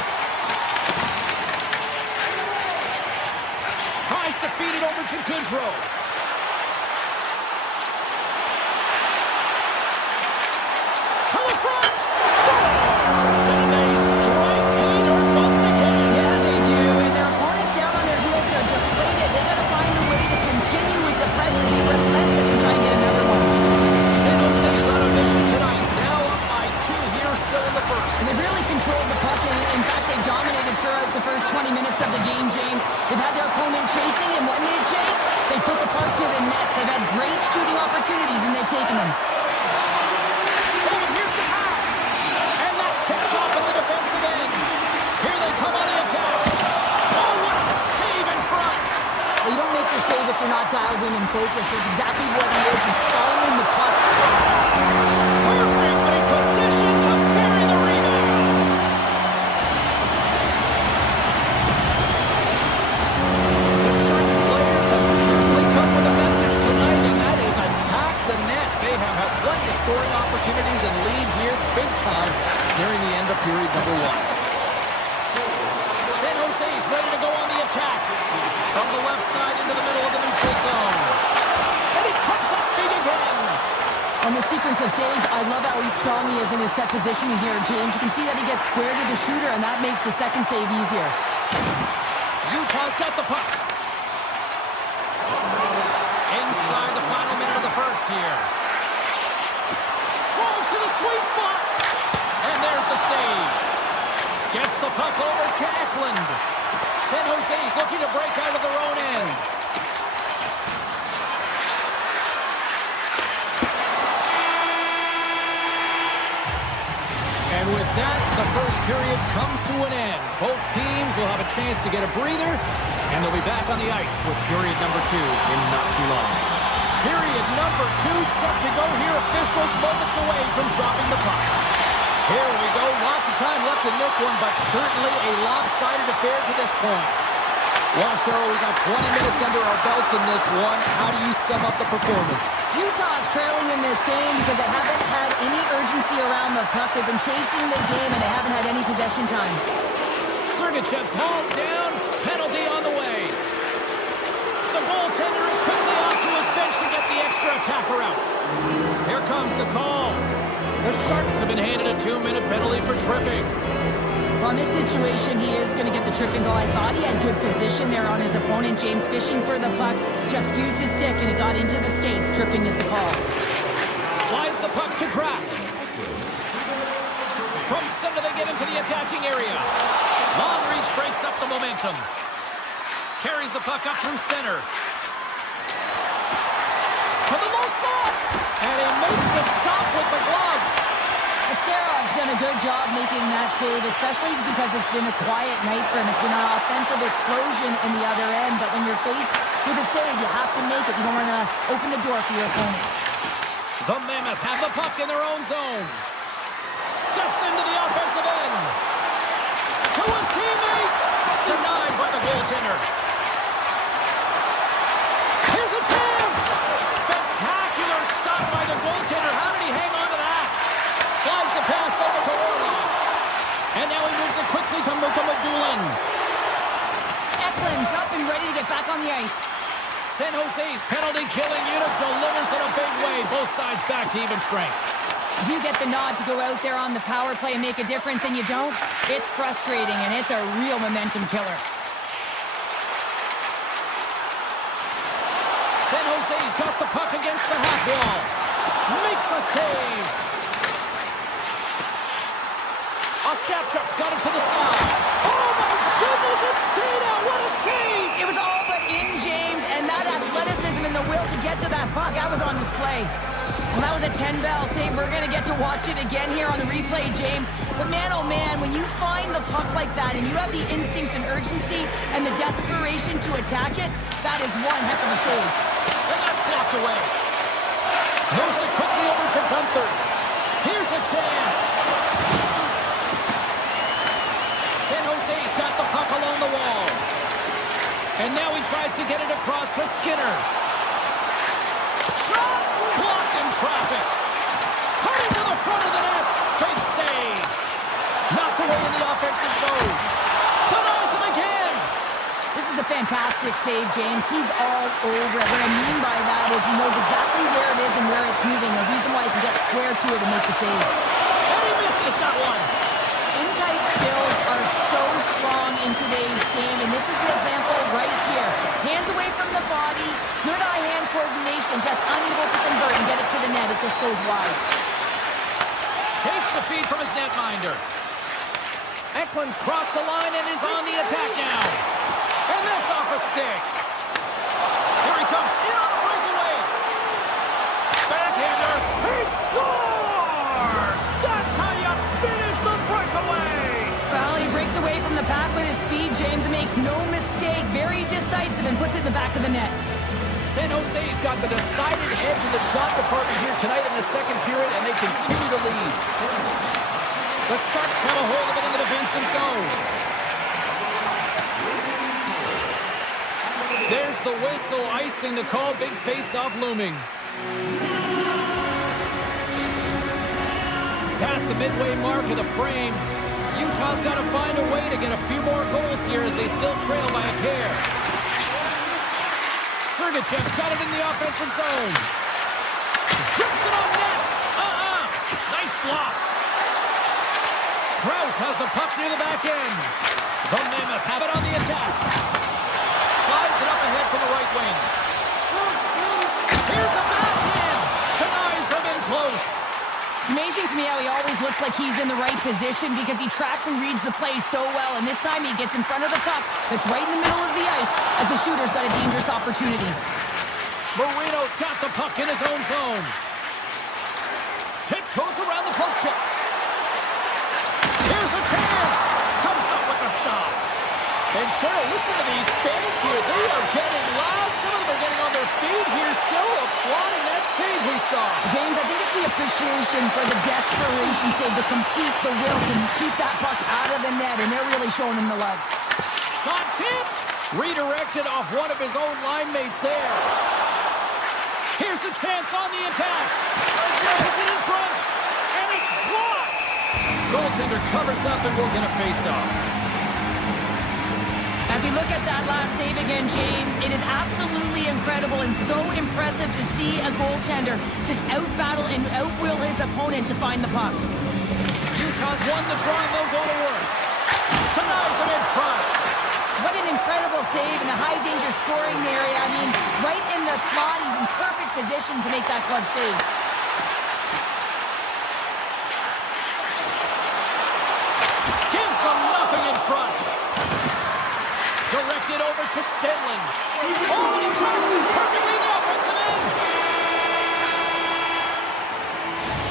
Tries to feed it over to Goodrow. To the front. Scores! And they strike pay dirt once again. Yeah, they do. And their opponents down on their heels are deflated. They got to find a way to continue with the pressure, be relentless, and try and get another one. San Jose is on a mission tonight. Now up by 2 here still in the first. And they've really controlled the puck. And in fact, they've dominated throughout the first 20 minutes of the game, James. They've had their opponent chasing, and when they chase, they put the puck to the net. They've had great shooting opportunities, and they've taken them. Oh, and here's the pass. And that's picked off in the defensive end. Here they come on the attack. Oh, what a save in front. Well, you don't make the save if you're not dialed in and focused. That's exactly what he is. He's following the puck. Perfectly positioned to bury the rebound. The Sharks players have certainly come with a message tonight, and that is attack the net. They have had plenty of scoring opportunities and lead here big time nearing the end of period number 1. San Jose is ready to go on the attack. From the left side into the middle of the neutral zone. And he comes up big again. On the sequence of saves, I love how strong he is in his set positioning here, James. You can see that he gets square to the shooter, and that makes the second save easier. Utah's got the puck. Inside the final minute of the first here. Throws to the sweet spot. And there's the save. Gets the puck over to Eklund. San Jose's looking to break out of their own end. And with that, the first period comes to an end. Both teams will have a chance to get a breather, and they'll be back on the ice with period number 2 in not too long. Period number 2 set to go here. Officials moments away from dropping the puck. Here we go. Lots of time left in this one, but certainly a lopsided affair to this point. Well, Cheryl, we got 20 minutes under our belts in this one. How do you sum up the performance? Utah's trailing in this game because they haven't had any urgency around the puck. They've been chasing the game, and they haven't had any possession time. Sergachev's hauled down. Penalty on the way. The goaltender is quickly off to his bench to get the extra attacker out. Here comes the call. The Sharks have been handed a 2-minute penalty for tripping. Well, in this situation, he is going to get the tripping goal. I thought he had good position there on his opponent. James fishing for the puck, just used his stick, and it got into the skates. Tripping is the call. Slides the puck to Kraft. From center, they get into the attacking area. Long reach breaks up the momentum. Carries the puck up through center. To the low slot. And he makes the stop with the glove. Ascarov's done a good job making that save, especially because it's been a quiet night for him. It's been an offensive explosion in the other end, but when you're faced with a save, you have to make it. You don't want to open the door for your opponent. The Mammoth have the puck in their own zone. Steps into the offensive end. To his teammate. Denied by the goaltender. Here's a chance. Spectacular stop by the goaltender. How did he hang on to that? Slides the pass over to Orlov. And now he moves it quickly to Mukamadulin. Eklund's up and ready to get back on the ice. San Jose's penalty-killing unit delivers in a big way. Both sides back to even strength. You get the nod to go out there on the power play and make a difference, and you don't. It's frustrating, and it's a real momentum killer. San Jose's got the puck against the half wall. Makes a save. Ostapchuk's got it to the side. Oh, my goodness, it stayed out. What a save. It was all but in, James, and that athleticism and the will to get to that puck, that was on display. Well, that was a 10-bell save. We're going to get to watch it again here on the replay, James. But man, oh man, when you find the puck like that and you have the instincts and urgency and the desperation to attack it, that is one heck of a save. And that's blocked away. Moves it quickly over to Gunther. Here's a chance. San Jose's got the puck along the wall. And now he tries to get it across to Skinner. Shot! Blocked in traffic. Cutting to the front of the net. Big save. Knocked away in the offensive zone. Denies him again. This is a fantastic save, James. He's all over it. What I mean by that is he knows exactly where it is and where it's moving. The reason why he can get square to it and make the save. And he misses that one. In-tight skills are so strong in today's game, and this is an example right here. Hands away from the body, good eye-hand coordination, just unable to convert and get it to the net. It just goes wide. Takes the feed from his netminder. Eklund's crossed the line and is on the attack now. And that's off a stick. Here he comes in on a breakaway. Backhander. He scores! That's how you finish the breakaway. Well, he breaks away from the pack with his speed. James makes no mistake. Very decisive and puts it in the back of the net. San Jose's got the decided edge in the shot department here tonight in the second period, and they continue to lead. The Sharks have a hold of it in the defensive zone. There's the whistle, icing the call. Big face-off looming. Past the midway mark of the frame. Utah's got to find a way to get a few more goals here as they still trail by a pair. Sergachev's got it in the offensive zone. Grips it on net. Nice block. Krause has the puck near the back end. The Mammoth have it on the attack. Slides it up ahead from the right wing. Here's a backhand. Denies him in close. It's amazing to me how he always looks like he's in the right position because he tracks and reads the play so well. And this time he gets in front of the puck that's right in the middle of the ice as the shooter's got a dangerous opportunity. Marino's got the puck in his own zone. Tiptoes around the poke check. Here's a chance. Comes up with the stop. And Cheryl, listen to these fans here. They are getting loud. Some of them are getting on their feet here, still applauding that save we saw. James, I think it's the appreciation for the desperation save, the complete, the will to keep that puck out of the net, and they're really showing him the love. Shot tipped. Redirected off one of his own line mates there. Here's a chance on the attack. Is it in front? And it's blocked. Goaltender covers up and will get a face-off. As we look at that last save again, James, it is absolutely incredible and so impressive to see a goaltender just out-battle and out-will his opponent to find the puck. Utah's won the draw and they'll go to work. front. What an incredible save in a high-danger scoring area. I mean, right in the slot. He's in perfect position to make that glove save. Gives them nothing in front. Directed over to Stenlin. Oh, and he tracks it perfectly in the offensive end.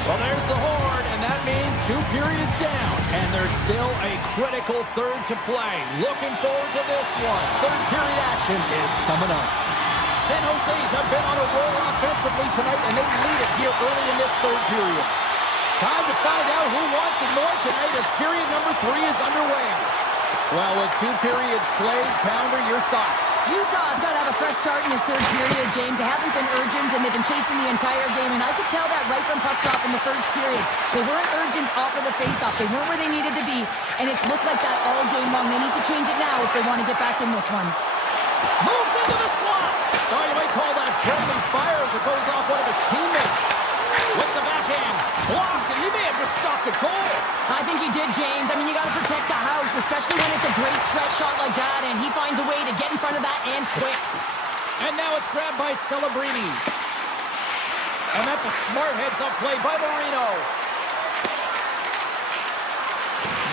Well, there's the horn, and that means 2 periods down. And there's still a critical third to play. Looking forward to this one. Third period action is coming up. San Jose's have been on a roll offensively tonight, and they lead it here early in this third period. Time to find out who wants it more tonight as period number 3 is underway. Well, with 2 periods played, Pounder, your thoughts? Utah's got to have a fresh start in this third period, James. They haven't been urgent, and they've been chasing the entire game, and I could tell that right from puck drop in the first period. They weren't urgent off of the faceoff. They weren't where they needed to be, and it's looked like that all game long. They need to change it now if they want to get back in this one. Moves into the slot. Oh, you might call that friendly fire as it goes off one of his teammates. With the backhand, blocked, and he may have just stopped the goal. I think he did, James. I mean, you got to protect the house, especially when it's a great threat shot like that, and he finds a way to get in front of that and quick. And now it's grabbed by Celebrini. And that's a smart heads-up play by Marino.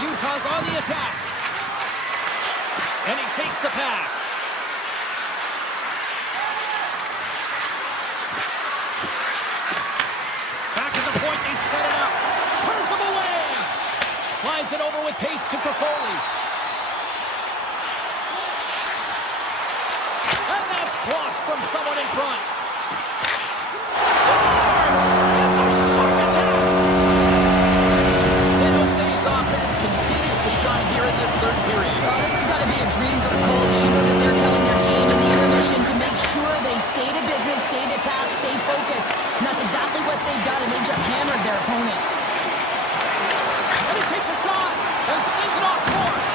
Utah's on the attack. And he takes the pass. Back to the point, they set it up. Turns him away. Slides it over with pace to Toffoli. And that's blocked from someone in front. Scores! It's a sharp attack. San Jose's offense continues to shine here in this third period. Well, this has got to be a dream for the coach. You know that they're telling their team in the intermission to make sure they stay to business, stay to task, stay focused. And that's exactly what they've done, and they just hammered their opponent. And he takes a shot and sends it off course.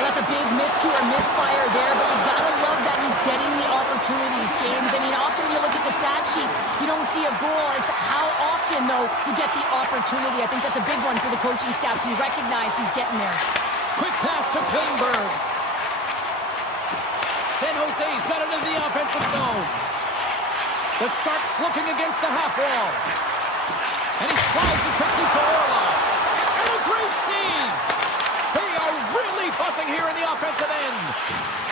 Well, that's a big misfire there, but you gotta love that he's getting the opportunities, James. I mean, often when you look at the stat sheet, you don't see a goal. It's how often, though, you get the opportunity. I think that's a big one for the coaching staff to recognize he's getting there. Quick pass to Klingberg. San Jose's got it into the offensive zone. The Sharks looking against the half wall. And he slides it quickly to Orlov. And a great save. They are really buzzing here in the offensive end.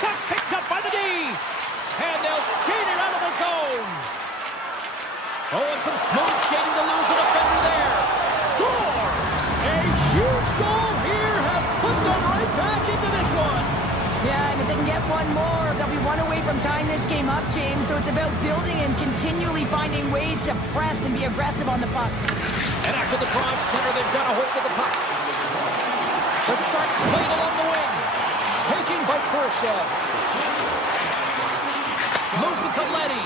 That's picked up by the D. And they'll skate it out of the zone. Oh, and some smooth skating to lose the defender there. Scores! A huge goal here has put them right back into this one. Yeah, and if they can get one more, they'll be one away from tying this game up, James. So it's about building and continually finding ways to press and be aggressive on the puck. And after the broad center, they've got a hold of the puck. The Sharks played along the wing. Taking by Khrushchev. Moves it to Leddy.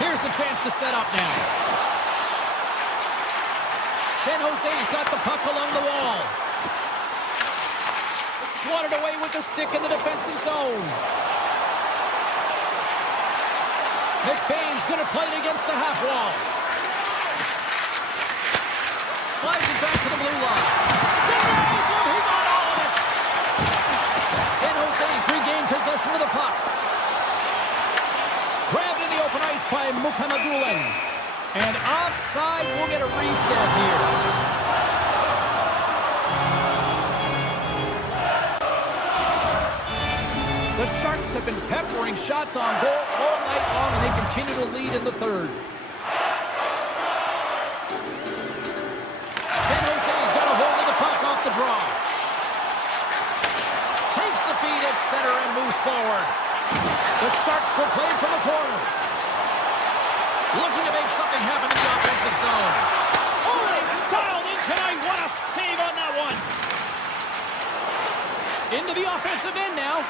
Here's the chance to set up now. San Jose's got the puck along the wall. Swatted away with the stick in the defensive zone. McBain's going to play it against the half wall. Slides it back to the blue line. Denies him! He got all of it! San Jose's regained possession of the puck. Grabbed in the open ice by Mukhamadullin. And offside, we'll get a reset here. The Sharks have been peppering shots on goal all night long, and they continue to lead in the third. San Jose's got a hold of the puck off the draw. Takes the feed at center and moves forward. The Sharks will play it from the corner. Looking to make something happen in the offensive zone. Oh, they styled in tonight. What a save on that one. Into the offensive end now.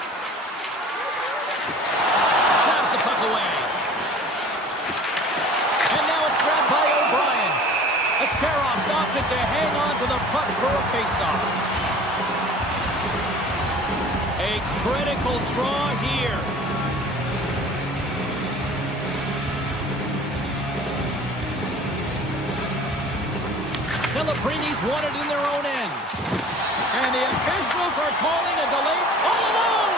Jabs the puck away. And now it's grabbed by O'Brien. Ascarov's opted to hang on to the puck for a faceoff. A critical draw here. Celebrini's won it in their own end. And the officials are calling a delay all alone.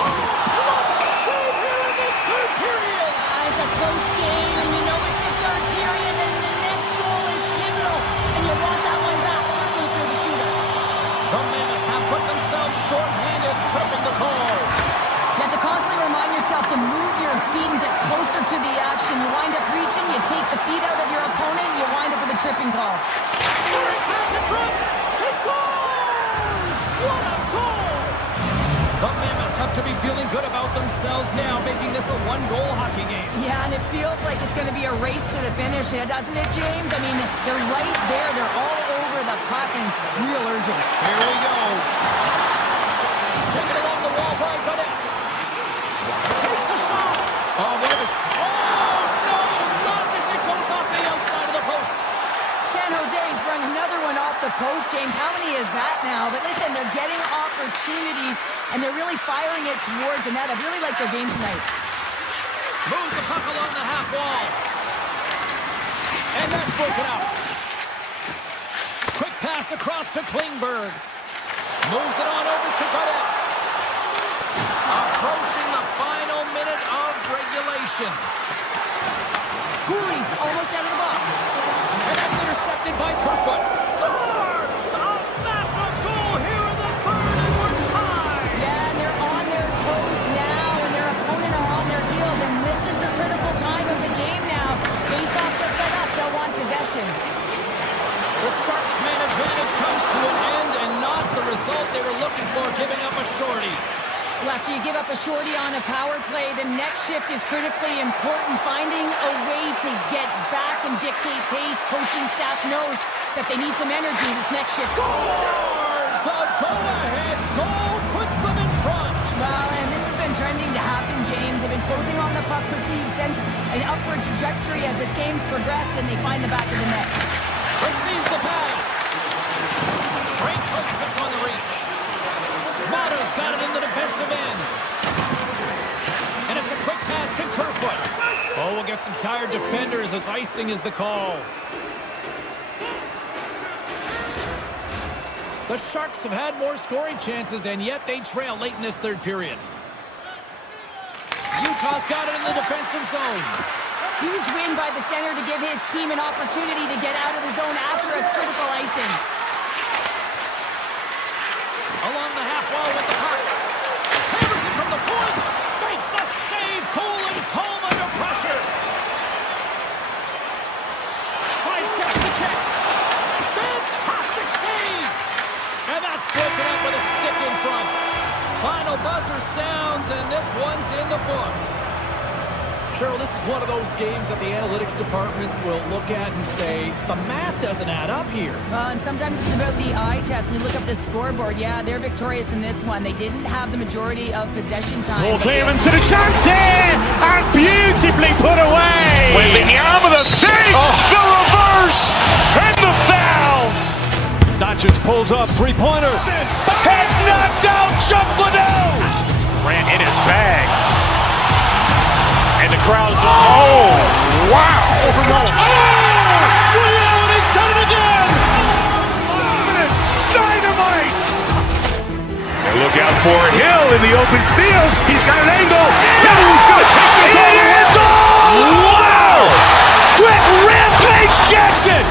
Oh, clutch save here in this third period. It's a close game, and you know it's the third period, and the next goal is pivotal, and you want that one back, certainly if you're the shooter. The Mammoth have put themselves short-handed, tripping the call. You have to constantly remind yourself to move your feet and get closer to the action. You wind up reaching, you take the feet out of your opponent, and you wind up with a tripping call. Soaring pass in front. He scores! What a goal! The Mammoth have to be feeling good about themselves now, making this a one-goal hockey game. Yeah, and it feels like it's going to be a race to the finish, doesn't it, James? I mean, they're right there. They're all over the puck and real urgent. Here we go. Take it along the wall, Brian Goodett. Takes a shot. Oh, what is... Oh, no! Not as it goes off the outside of the post. San Jose's run another one off the post, James. How many is that now? But listen, they're getting opportunities, and they're really firing it towards the net. I really like their game tonight. Moves the puck along the half wall. And that's broken up. Quick pass across to Klingberg. Moves it on over to Goodett. Approaching the final minute of regulation. Cooley's almost out of the box. And that's intercepted by Kerfoot. Scores! A massive goal here in the third, and we're tied! Yeah, and they're on their toes now, and their opponent are on their heels, and this is the critical time of the game now. Face-off gets set up, they'll want possession. The Sharks' man advantage comes to an end, and not the result they were looking for, giving up a shorty. Well, after you give up a shorty on a power play, the next shift is critically important. Finding a way to get back and dictate pace. Coaching staff knows that they need some energy this next shift. Scores! The go-ahead goal puts them in front. Well, and this has been trending to happen, James. They've been closing on the puck quickly since an upward trajectory as this game's progressed, and they find the back of the net. Receives the pass. Great hook check on the reach. Motto's got it in the defensive end. And it's a quick pass to Kerfoot. Oh, we'll get some tired defenders as icing is the call. The Sharks have had more scoring chances, and yet they trail late in this third period. Utah's got it in the defensive zone. Huge win by the center to give his team an opportunity to get out of the zone after a critical icing. Along the half wall with the puck. Hammers it from the point. Makes the save. Cool and calm under pressure. Sidesteps the check. Fantastic save. And that's broken up with a stick in front. Final buzzer sounds, and this one's in the books. Cheryl, this is one of those games that the analytics departments will look at and say, the math doesn't add up here. Well, and sometimes it's about the eye test. When you look up the scoreboard, yeah, they're victorious in this one. They didn't have the majority of possession time. Ball clearance and a chance here, and beautifully put away. With the arm of the save, the reverse, and the foul. Doncic pulls up, three-pointer. Has knocked out Chuck Liddell. Ran in his bag. And the crowd's, oh, wow. He's done it again! Dynamite. And look out for Hill in the open field. He's got an angle. He's going to take this all the way. Wow. Quick rampage Jackson.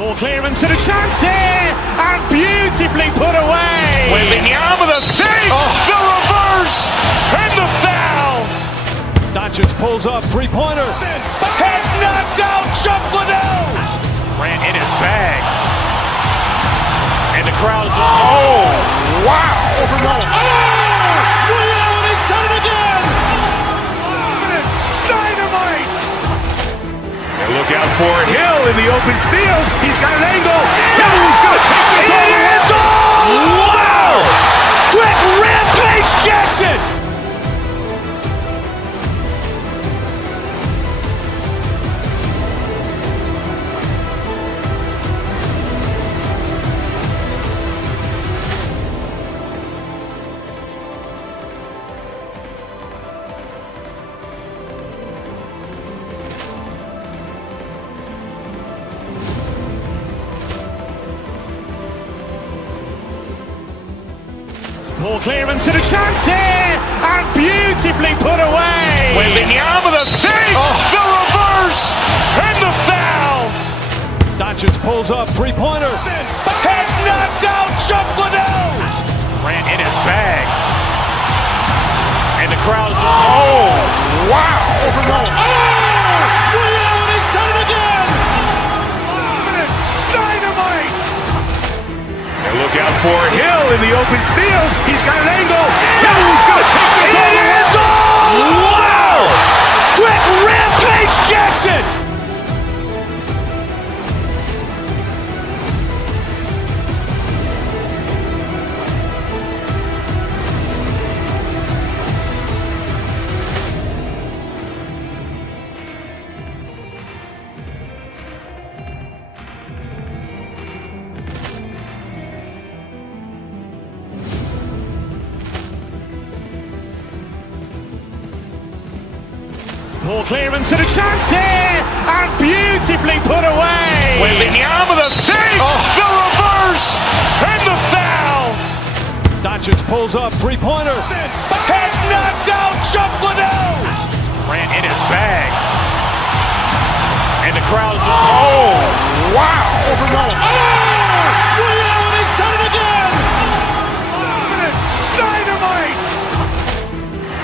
Ball clearance and a chance here, and beautifully put away. With the arm of the save, the reverse, and the foul. Doncic pulls up, three-pointer. Has knocked out Chuck Liddell. Ran in his bag. And the crowd's, oh, wow. He's done it again! Dynamite. And look out for Hill in the open field. He's got an angle. He's going to take this all the way. Wow. Quick rip. Jackson! Ball clearance and a chance here, and beautifully put away. With the arm of the fake, the reverse, and the foul. Doncic pulls up, three-pointer. Has knocked out Chuck Liddell. Ran in his bag. And the crowd's, oh, wow. Liddell, and he's done it again. Dynamite. And look out for Hill in the open field. He's got an angle. He's going to take this all the way. Wow! Quick Rampage Jackson. Ball clearance and a chance here, and beautifully put away. With the arm of the fake, the reverse, and the foul. Doncic pulls up, three-pointer. Has knocked out Chuck Liddell. Ran in his bag. And the crowd's, oh, wow. Liddell, and he's done it again. Dynamite.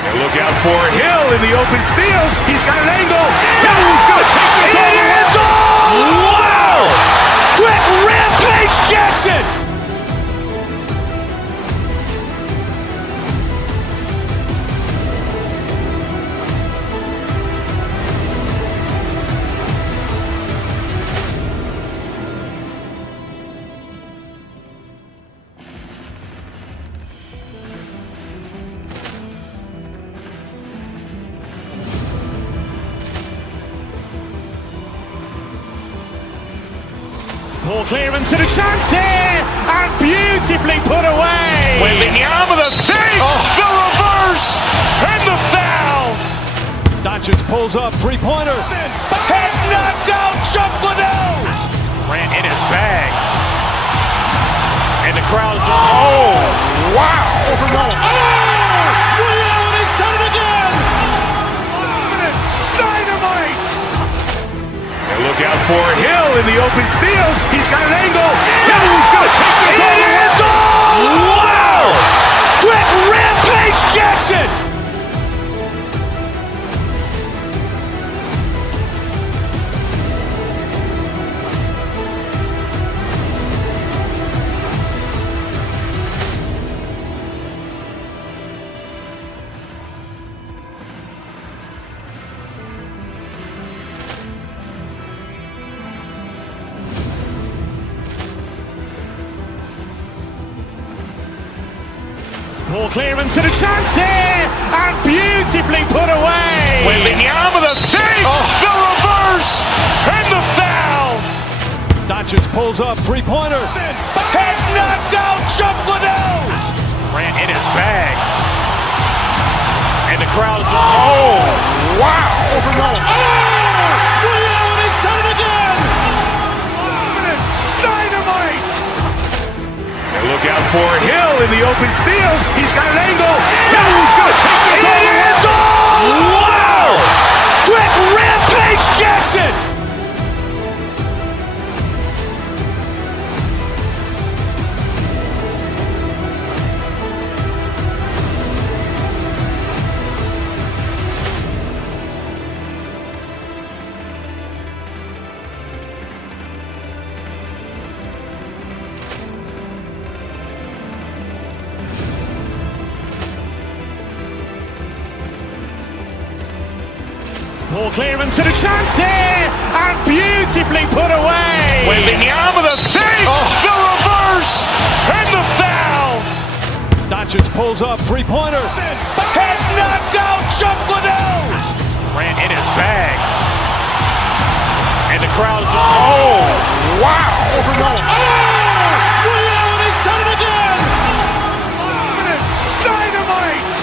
And look out for Hill in the open field. He's got an angle. He's going to take this all the way. Wow! Quick Rampage Jackson. Ball clearance and a chance here, and beautifully put away. With the arm of the fake, the reverse, and the foul. Doncic pulls up, three-pointer. Has knocked out Chuck Liddell. Ran in his bag. And the crowd's, oh, wow. Liddell, and he's done it again. Dynamite. And look out for Hill in the open field. He's got an angle. He's going to take this all the way. Wow! Quick Rampage Jackson. Ball clearance and a chance here, and beautifully put away. With the arm of the fake, the reverse, and the foul. Doncic pulls up, three-pointer. Has knocked out Chuck Liddell. Ran in his bag. And the crowd's, oh, wow. Liddell, and he's done it again. Dynamite. And look out for Hill in the open field. He's got an angle. He's going to take this all the way. Wow! Quick Rampage Jackson. Ball clearance and a chance here, and beautifully put away. With the arm of the fake, the reverse, and the foul. Doncic pulls up, three-pointer. Has knocked out Chuck Liddell. Grant in his bag. And the crowd is, oh, wow. Ray Allen has done it again. Dynamite.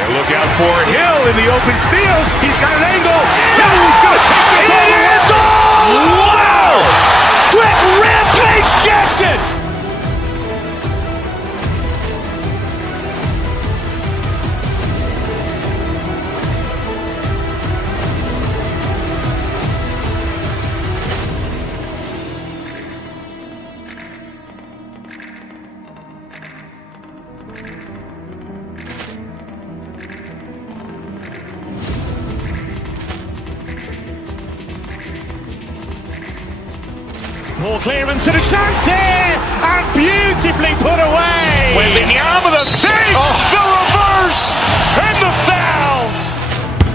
And look out for Hill in the open field. He's got an angle. He's going to take this all the way. Wow. Quick Rampage Jackson. Ball clearance and a chance here, and beautifully put away. Wembanyama the fake, the reverse, and the foul.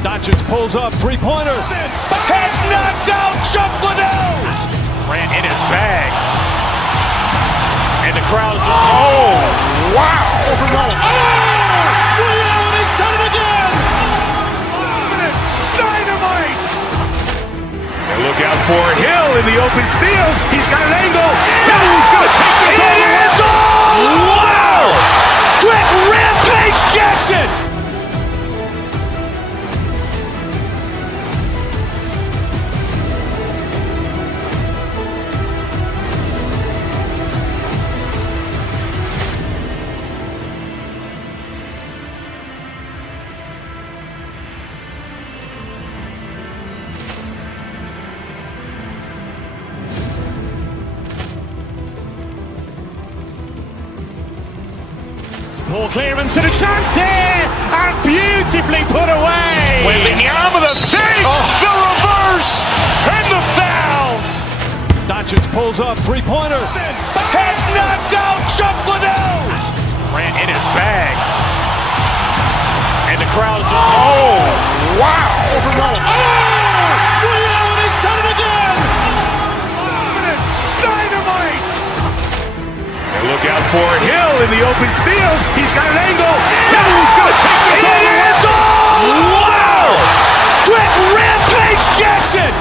Doncic pulls up, three-pointer. Has knocked out Chuck Liddell. Grant in his bag. And the crowd is, oh, wow. Ray Allen has done it again. Dynamite. And look out for Hill in the open field. He's got an angle. He's going to take this all the way. Wow. Quick Rampage Jackson. Ball clearance and a chance here, and beautifully put away. Wembanyama the fake, the reverse, and the foul. Doncic pulls up, three-pointer. Has knocked out Chuck Liddell. Grant in his bag. And the crowd is, oh, wow. Ray Allen has done it again. Dynamite. And look out for Hill in the open field. He's got an angle. He's going to take this all the way. Wow. Quick Rampage Jackson.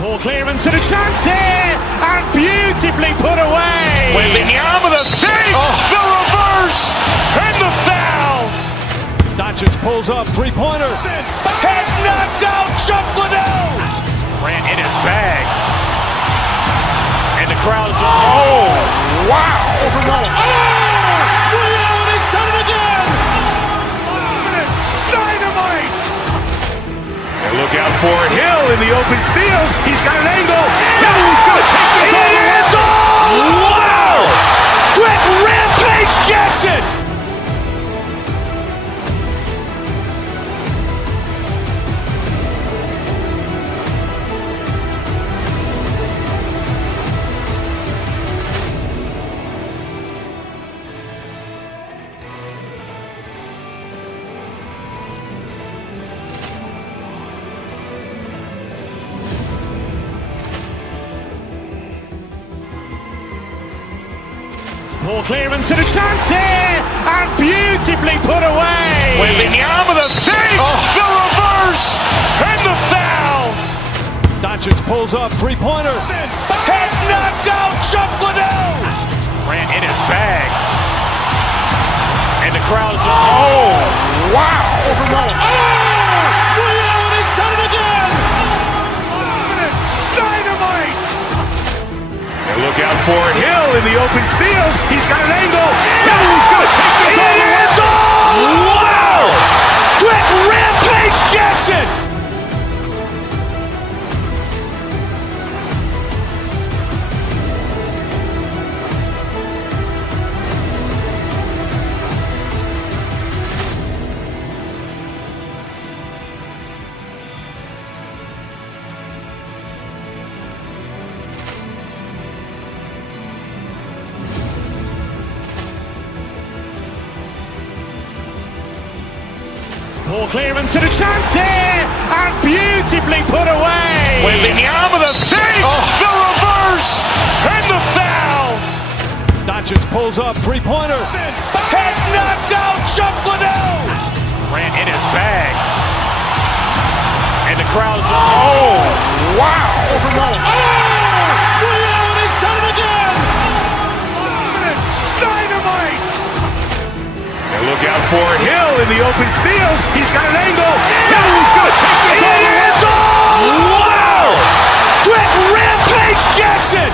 Ball clearance and a chance here, and beautifully put away. Wembanyama the fake, the reverse, and the foul. Doncic pulls up, three-pointer. Has knocked out Chuck Liddell. Grant in his bag. And the crowd is, oh, wow. Ray Allen has done it again. Dynamite. And look out for Hill in the open field. He's got an angle. He's going to take this all the way. Wow. Quick Rampage Jackson. Ball clearance and a chance here, and beautifully put away. Wembanyama the fake, the reverse, and the foul. Doncic pulls up, three-pointer. Has knocked out Chuck Liddell. Grant in his bag. And the crowd is, oh, wow. Ray Allen has done it again. Dynamite. And look out for Hill in the open field. He's got an angle. He's going to take this all the way. Wow. Quick Rampage Jackson. Ball clearance and a chance here, and beautifully put away. Waving the arm of the thing. The reverse and the foul. Doncic pulls up, three-pointer. Has knocked out Chuck Liddell. Grant in his bag. And the crowd's, oh, wow. Leon has done it again! Dynamite. And look out for Hill in the open field. He's got an angle. Hill's going to take this all the way. Wow! Brett Rampage Jackson.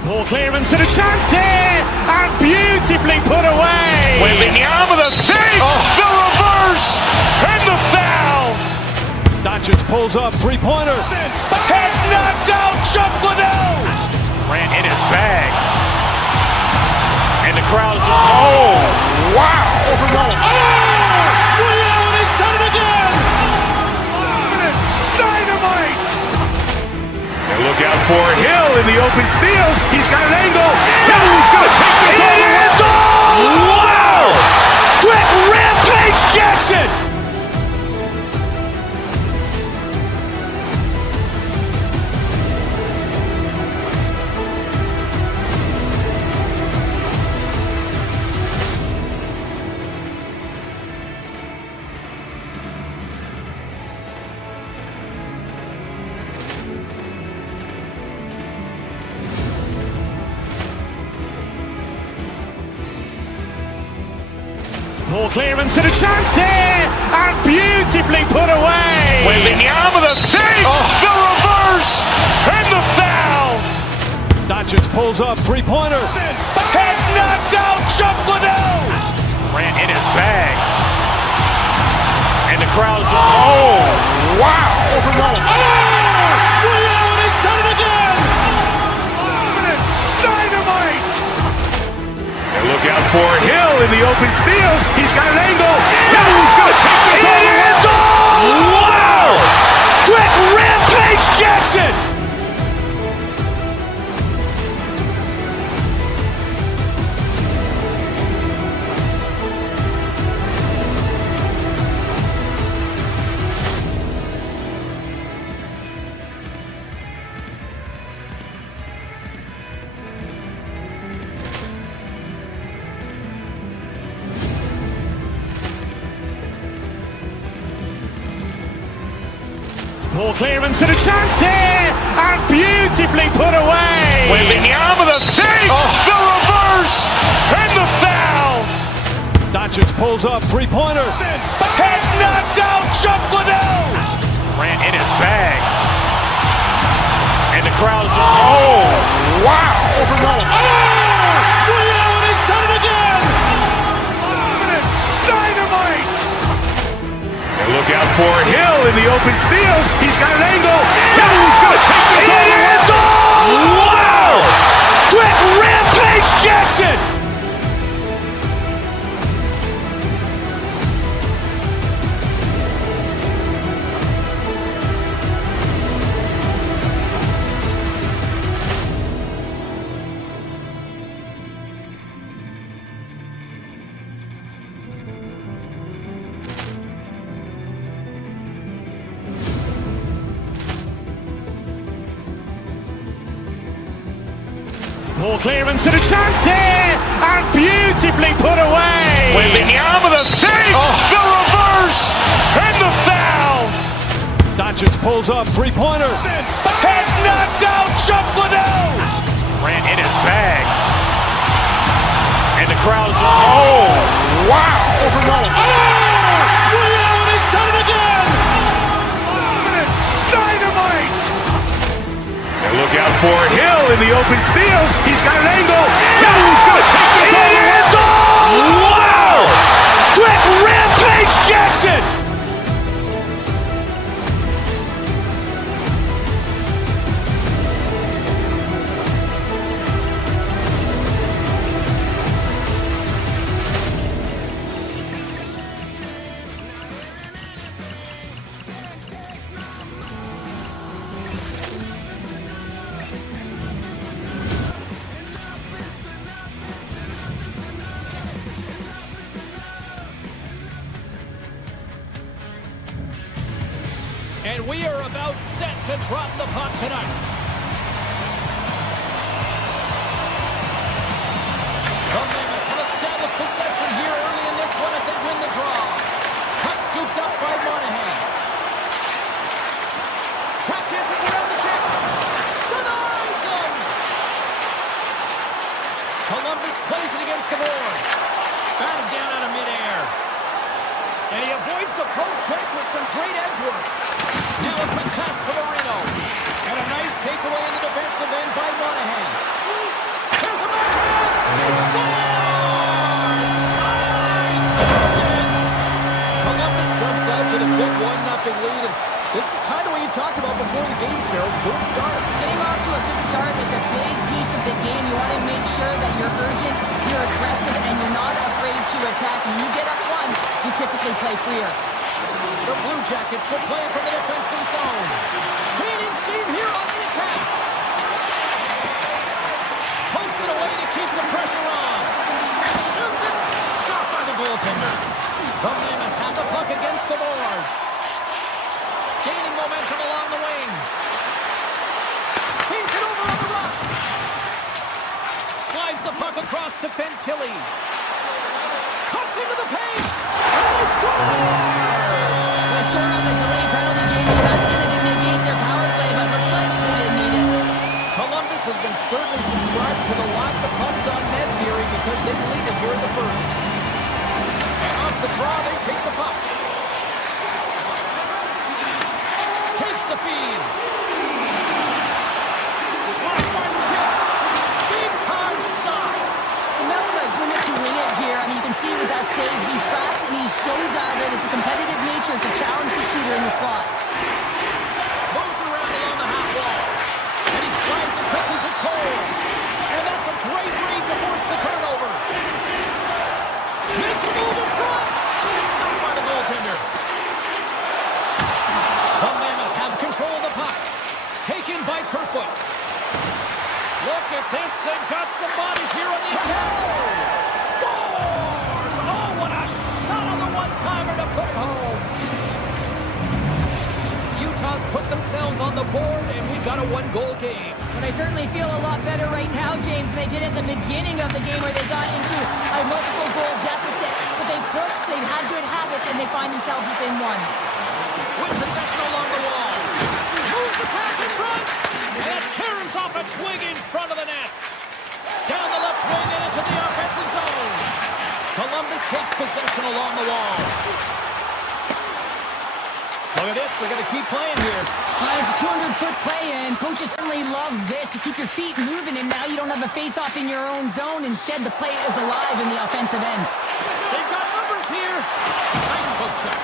Ball clearance and a chance here, and beautifully put away. Waving the arm of the thing. The reverse and the foul. Doncic pulls up, three-pointer. Has knocked out Chuck Liddell. Grant in his bag. And the crowd's, oh, wow. Leon has done it again! Dynamite. And look out for Hill in the open field. He's got an angle. Hill's going to take this all the way. Wow! Brett Rampage Jackson. Ball clearance and a chance here, and beautifully put away. Waving the arm of the thing. The reverse and the foul. Doncic pulls up, three-pointer. Has knocked out Chuck Liddell. Grant in his bag. And the crowd's, oh, wow. Leon has done it again! Dynamite. And look out for Hill in the open field. He's got an angle. Hill's going to take this all the way. Wow! Brett Rampage Jackson. Ball clearance and a chance here, and beautifully put away. Waving the arm of the thing. The reverse and the foul. Doncic pulls up, three-pointer. Has knocked out Chuck Liddell. Grant in his bag. And the crowd's, oh, wow. Leon has done it again! Dynamite. And look out for Hill in the open field. He's got an angle. Hill's going to take this all the way. Wow! Brett Rampage Jackson. Ball clearance and a chance here, and beautifully put away. Waving the arm of the thing. The reverse and the foul. Doncic pulls up, three-pointer. Has knocked out Chuck Liddell. Grant in his bag. And the crowd's, oh, wow. Leon has done it again! Dynamite. And look out for Hill in the open field. He's got an angle. Hill's going to take this all the way. Wow! Brett Rampage Jackson. We are about set to drop the puck tonight. The Mammoth have established possession here early in this one as they win the draw. Puck scooped up by Monahan. Tap dances around the check. Denies him. Columbus plays it against the boards. Batted down out of midair. And he avoids the poke check with some great edge work. Now a quick pass to Marino. And a nice takeaway in the defensive end by Monahan. There's a backhand. He scores! Columbus jumps out to the quick 1-0 lead. And this is kind of what you talked about before the game, Cheryl. Good start. Getting off to a good start is a big piece of the game. You want to make sure that you're urgent, you're aggressive, and you're not afraid to attack. When you get up one, you typically play freer. The Blue Jackets will play from the defensive zone. Gaining steam here on the attack. Pokes it away to keep the pressure on. Shoots it. Stopped by the goaltender. The Mammoth have the puck against the boards. Gaining momentum along the wing. Feeds it over on the rush. Slides the puck across to Fantilli. Cuts into the paint. And they score! They score on the delayed penalty, James, so that's going to negate their power play, but looks like they didn't need it. Columbus has been certainly subscribed to the lots of pucks on net theory because they lead it here in the first. And off the draw, they take the puck. Takes the feed. Slides by the check. Big time stop. Melga's in it to win it here. I mean, you can see with that save, he tracks and he's so dialed in. It's a competitive nature to challenge the shooter in the slot. Moves it around along the half wall. And he slides it quickly to Cole. And that's a great read to force the turnover. Makes the move in front. Stopped by the goaltender. The Mammoth have control of the puck. Taken by Kerfoot. Look at this. They've got some bodies here on the attack. Scores! Oh, what a shot on the one-timer to put it home. Utah's put themselves on the board, and we got a one-goal game. But I certainly feel a lot better right now, James, than they did at the beginning of the game where they got into a multiple-goal deficit. But they pushed, they've had good habits, and they find themselves within one. With possession along the wall. Moves the pass in front. And it caroms off a twig in front of the net. Down the left wing and into the offensive zone. Columbus takes possession along the wall. Look at this. They're going to keep playing here. It's a 200-foot play, and coaches certainly love this. You keep your feet moving, and now you don't have a face-off in your own zone. Instead, the play is alive in the offensive end. They've got numbers here. Nice poke check.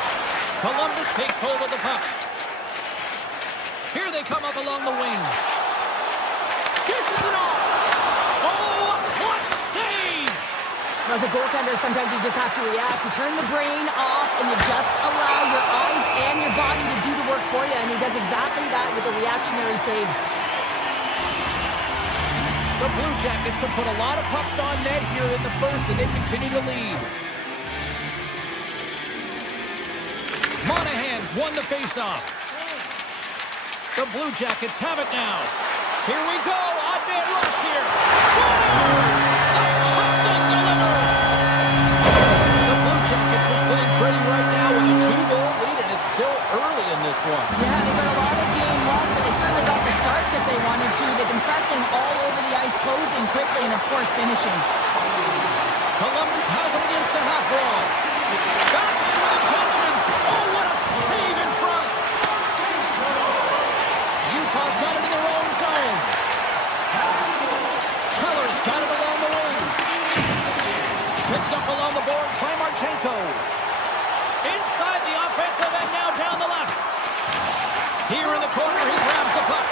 Columbus takes hold of the puck. Here they come up along the wing. Dishes it off. Oh, a clutch save. As a goaltender, sometimes you just have to react. You turn the brain off, and you just allow your eyes and your body to do the work for you, and he does exactly that with a reactionary save. The Blue Jackets have put a lot of pucks on net here in the first, and they continue to lead. Monahan's won the faceoff. The Blue Jackets have it now. Here we go. Odd-man rush here. Scores! The captain delivers! The Blue Jackets are sitting pretty right now with a 2-goal lead, and it's still early in this one. Yeah, they've got a lot of game left, but they certainly got the start that they wanted to. They've been pressing all over the ice, closing quickly, and of course finishing. Columbus has it against the half wall. Back in with attention. Oh, what a save in front. Utah's got it in their own zone. Keller's got it along the wing. Picked up along the boards by Marchenko. Inside the offensive end, now down the left. Here in the corner, he grabs the puck.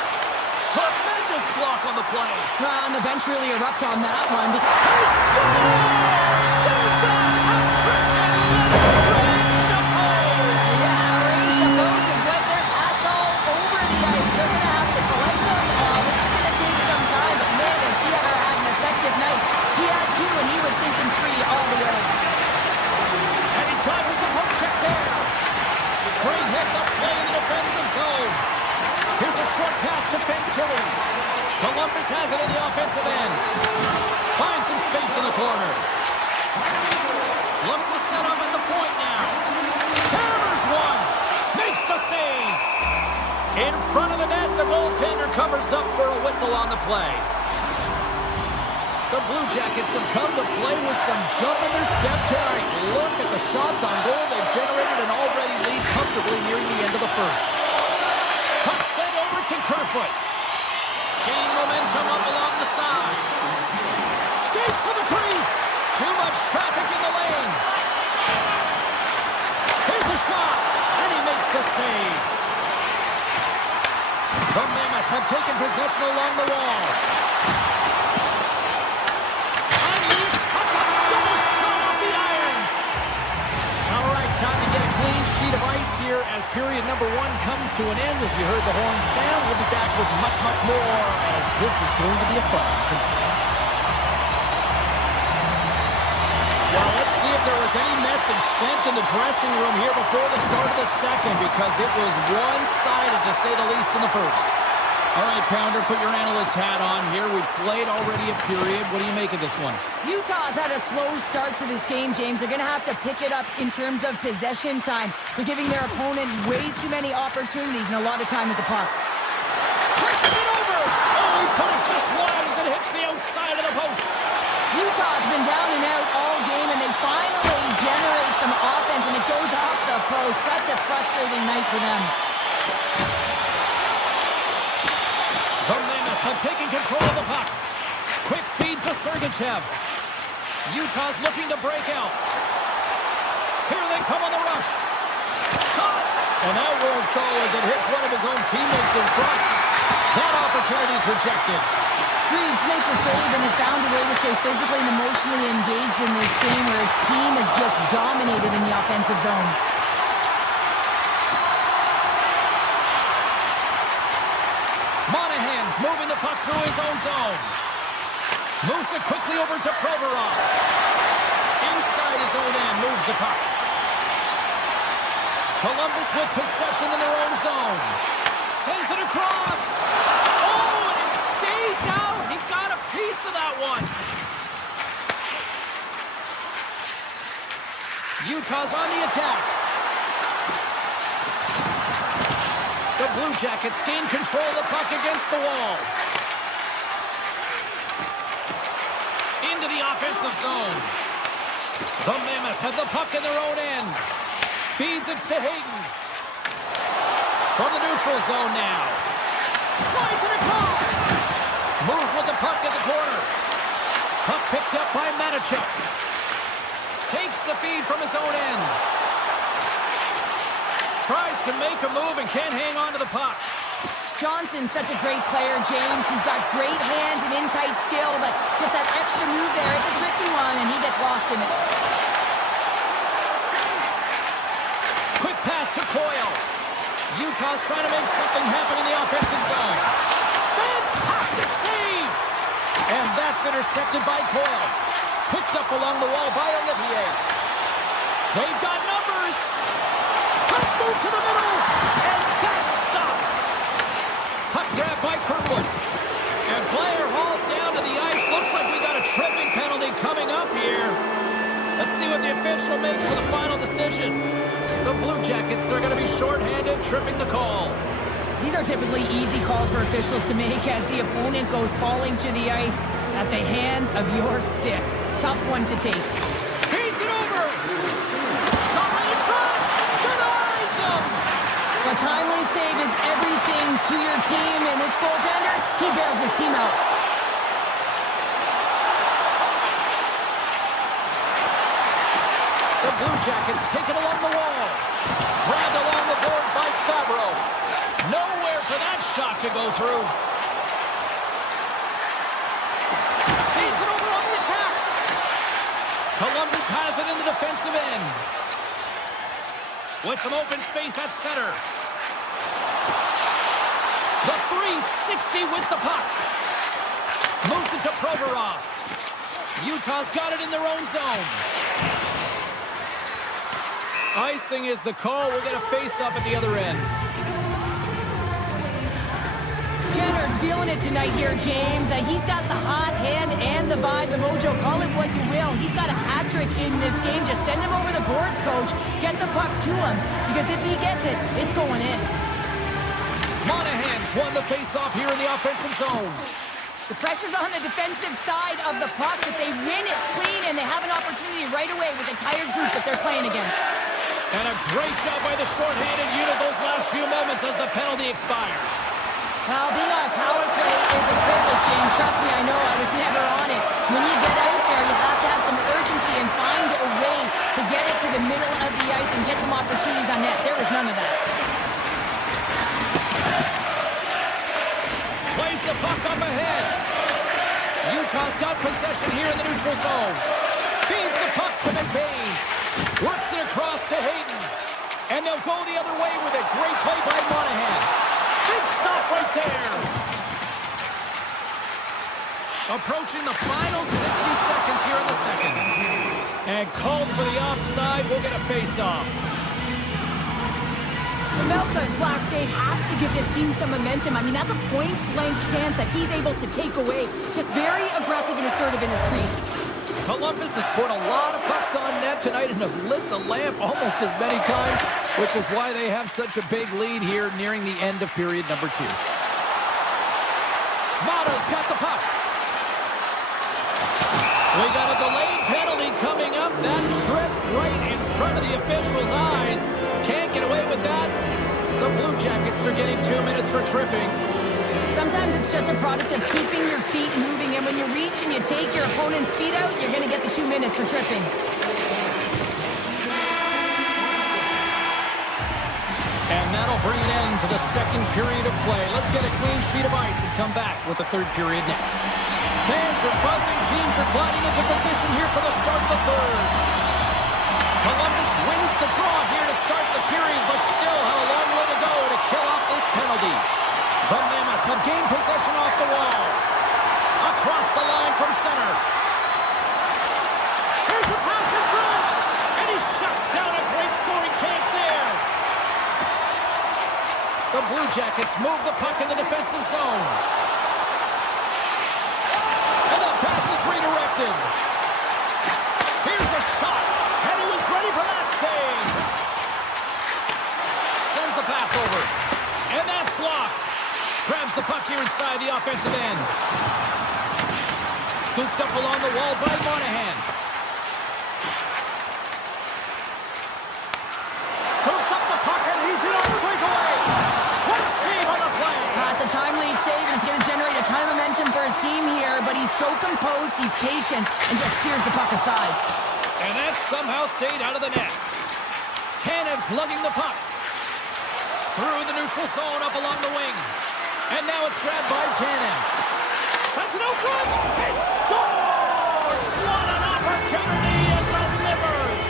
Tremendous block on the play. And the bench really erupts on that one. He scores! There's the hat-trick and Ray Chapeau! Yeah, Ray Chapeau is right there. Hats all over the ice. They're going to have to collect them. This is going to take some time, but man, has he ever had an effective night. He had two, and he was thinking three all the way. And he dodges the poke check there. Great heads up play in the defensive zone. Columbus has it in the offensive end. Finds some space in the corner. Looks to set up at the point now. Hammers one. Makes the save. In front of the net, the goaltender covers up for a whistle on the play. The Blue Jackets have come to play with some jump in their step tonight. Look at the shots on goal. They've generated an already lead comfortably nearing the end of the first. Puck sent over to Kerfoot. Gain momentum up along the side. Skates to the crease. Too much traffic in the lane. Here's a shot, and he makes the save. The Mammoth have taken possession along the wall. Unleashed. That's a double shot off the irons. All right, time to get a clean sheet of ice here as period number one comes to an end. As you heard the horn sound, we'll be back with much, much more as this is going to be a fun one tonight. Well, let's see if there was any message sent in the dressing room here before the start of the second, because it was one-sided, to say the least, in the first. All right, Pounder, put your analyst hat on here. We've played already a period. What do you make of this one? Utah's had a slow start to this game, James. They're going to have to pick it up in terms of possession time. They're giving their opponent way too many opportunities and a lot of time with the puck. Pushes it over! Oh, he put it just wide as it hits the outside of the post. Utah's been down and out all game, and they finally generate some offense, and it goes off the post. Such a frustrating night for them. The Mammoth have taken control of the puck. Quick feed to Sergachev. Utah's looking to break out. Here they come on the rush. Shot! And that won't go as it hits one of his own teammates in front. That opportunity's rejected. Reeves makes a save and has found a way to stay physically and emotionally engaged in this game where his team has just dominated in the offensive zone. Monahan's moving the puck through his own zone. Moves it quickly over to Provorov. Inside his own end, moves the puck. Columbus with possession in their own zone. Sends it across. Oh, and it stays out. He got a piece of that one. Utah's on the attack. The Blue Jackets gain control of the puck against the wall. Into the offensive zone. The Mammoth have the puck in their own end. Feeds it to Hayden. From the neutral zone now. Slides it across. Moves with the puck at the corner. Puck picked up by Manichuk. Takes the feed from his own end. Tries to make a move and can't hang on to the puck. Johnson's such a great player, James. He's got great hands and in-tight skill, but just that extra move there, it's a tricky one, and he gets lost in it. Quick pass to Coyle. Utah's trying to make something happen in the offensive zone. Fantastic save! And that's intercepted by Coyle. Picked up along the wall by Olivier. They've got numbers. Let's move to the middle. And that's stopped. Puck grab by Kerfoot. And player hauled down to the ice. Looks like we got a tripping penalty coming up here. Let's see what the official makes for the final decision. The Blue Jackets are going to be shorthanded, tripping the call. These are typically easy calls for officials to make as the opponent goes falling to the ice at the hands of your stick. Tough one to take. Feeds it over. Shot right in front. Denies him. A timely save is everything to your team, and this goaltender, he bails his team out. The Blue Jackets take it along the wall. Grabbed along the board by Fabro. Nowhere for that shot to go through. Feeds it over on the attack. Columbus has it in the defensive end. With some open space at center. The 360 with the puck. Moves it to Provorov. Utah's got it in their own zone. Icing is the call. We'll get a face-up at the other end. Jenner's feeling it tonight here, James. He's got the hot hand and the vibe, the mojo. Call it what you will. He's got a hat trick in this game. Just send him over the boards, coach. Get the puck to him. Because if he gets it, it's going in. Monahan's won the face-off here in the offensive zone. The pressure's on the defensive side of the puck, but they win it clean, and they have an opportunity right away with a tired group that they're playing against. And a great job by the shorthanded unit those last few moments as the penalty expires. Well, being on a power play is a privilege, James. Trust me, I know. I was never on it. When you get out there, you have to have some urgency and find a way to get it to the middle of the ice and get some opportunities on net. There was none of that. Plays the puck up ahead. Utah's got possession here in the neutral zone. Feeds the puck to McBain. Works it across to Hayden. And they'll go the other way with it. Great play by Monahan. Big stop right there. Approaching the final 60 seconds here in the second. And called for the offside. We'll get a face-off. Melka's last save has to give this team some momentum. I mean, that's a point-blank chance that he's able to take away. Just very aggressive and assertive in his crease. Columbus has put a lot of pucks on net tonight and have lit the lamp almost as many times, which is why they have such a big lead here nearing the end of period number 2. Mata's got the puck. We got a delayed penalty coming up. That trip right in front of the official's eyes. Can't get away with that. The Blue Jackets are getting 2 minutes for tripping. Sometimes it's just a product of keeping your feet moving, and when you reach and you take your opponent's feet out, you're going to get the 2 minutes for tripping. And that'll bring an end to the second period of play. Let's get a clean sheet of ice and come back with the third period next. Fans are buzzing. Teams are gliding into position here for the start of the third. Columbus wins the draw here to start the period, but still have a long way to go to kill off this penalty. The Mammoth have gained possession off the wall. Across the line from center. Here's a pass in front. And he shuts down a great scoring chance there. The Blue Jackets move the puck in the defensive zone. And the pass is redirected. Here's a shot. And he was ready for that save. Sends the pass over. And that's blocked. Grabs the puck here inside the offensive end. Scooped up along the wall by Monahan. Scoops up the puck and he's in on the breakaway. What a save on the play. It's a timely save, and it's going to generate a ton of momentum for his team here, but he's so composed, he's patient, and just steers the puck aside. And that somehow stayed out of the net. Tanev's lugging the puck. Through the neutral zone up along the wing. And now it's grabbed by Tanev. Sends it out front. He scores! What an opportunity and delivers!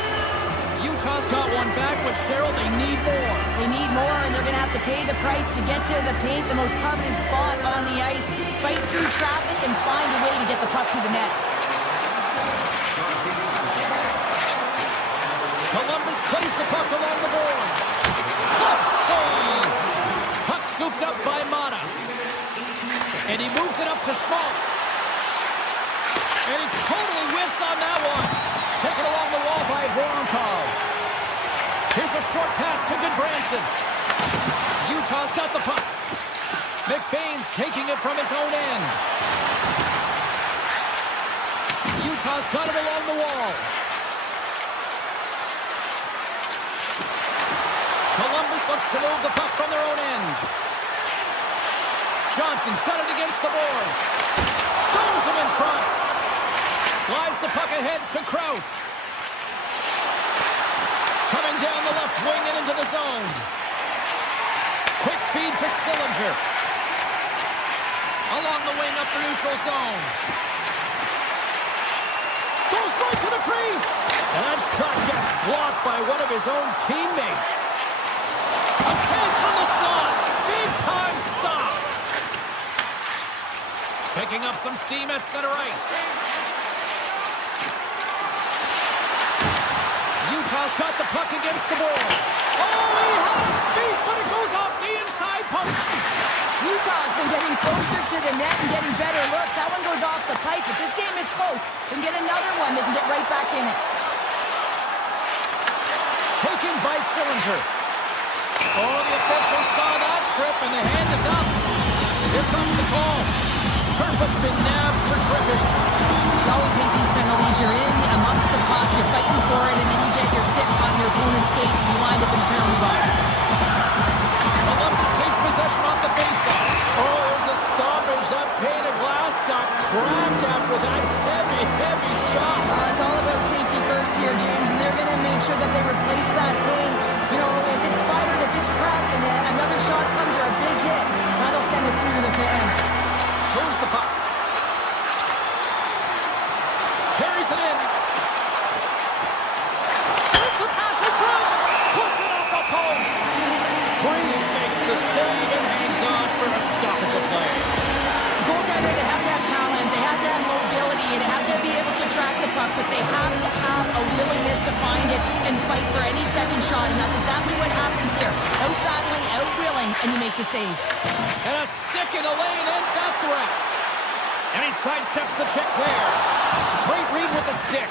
Utah's got one back, but Cheryl, they need more. They need more, and they're going to have to pay the price to get to the paint, the most coveted spot on the ice, fight through traffic, and find a way to get the puck to the net. Columbus plays the puck along the boards. Good save! Puck scooped up by Mata. And he moves it up to Schmaltz. And he totally whiffs on that one. Taken along the wall by Voronkov. Here's a short pass to Goodbranson. Utah's got the puck. McBain's taking it from his own end. Utah's got it along the wall. Columbus looks to move the puck from their own end. Johnson's got it against the boards. Stones him in front. Slides the puck ahead to Krause. Coming down the left wing and into the zone. Quick feed to Sillinger. Along the wing up the neutral zone. Goes right to the crease. And that shot gets blocked by one of his own teammates. A chance from the slot. Big time stop. Picking up some steam at center ice. Utah Utah's got the puck against the boards. Oh, he has a beat, but it goes off the inside post. Utah's been getting closer to the net and getting better looks. That one goes off the pipe. If this game is close, then get another one that can get right back in it. Taken by Sillinger. Oh, the officials saw that trip, and the hand is up. Here comes the call. Kerfoot's been nabbed for tripping. You always hate these penalties. You're in amongst the puck, you're fighting for it, and then you get your stick on your opponent's skates, and you wind up in the penalty box. Columbus takes possession off the faceoff. Oh, there's a stoppage. That pane of glass got cracked after that heavy shot. It's all about safety first here, James, and they're going to make sure that they replace that pane. You know, if it's spidered, if it's cracked, and another shot comes or a big hit, that'll send it through to the fans. Here's the puck. Carries it in. Sends a pass in front. Puts it off the post. Freeze makes the save and hangs on for a stoppage of play. Goaltender, they have to have talent, they have to have mobility, they have to be able to track the puck, but they have to have a willingness to find it and fight for any second shot, and that's exactly what happens here. Out-battling, out-willing, and you make the save. And a stick in the lane ends that threat. And he sidesteps the check there. Great read with the stick.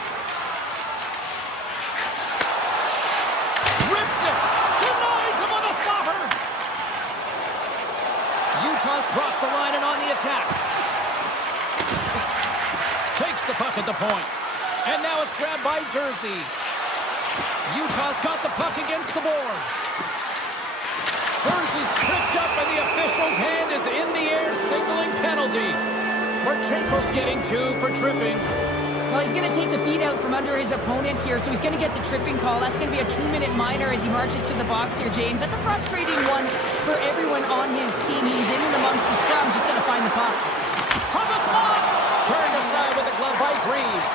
Rips it. Denies him with a slobber. Utah's crossed the line and on the attack. Takes the puck at the point. And now it's grabbed by Jersey. Utah's got the puck against the boards. Jersey's tripped up and the official's hand is in the air signaling penalty. Marchenko's getting 2 for tripping. Well, he's going to take the feet out from under his opponent here, so he's going to get the tripping call. That's going to be a 2-minute minor as he marches to the box here, James. That's a frustrating one for everyone on his team. He's in and amongst the scrum, just going to find the puck. From the slot! Turned aside with a glove by Greaves.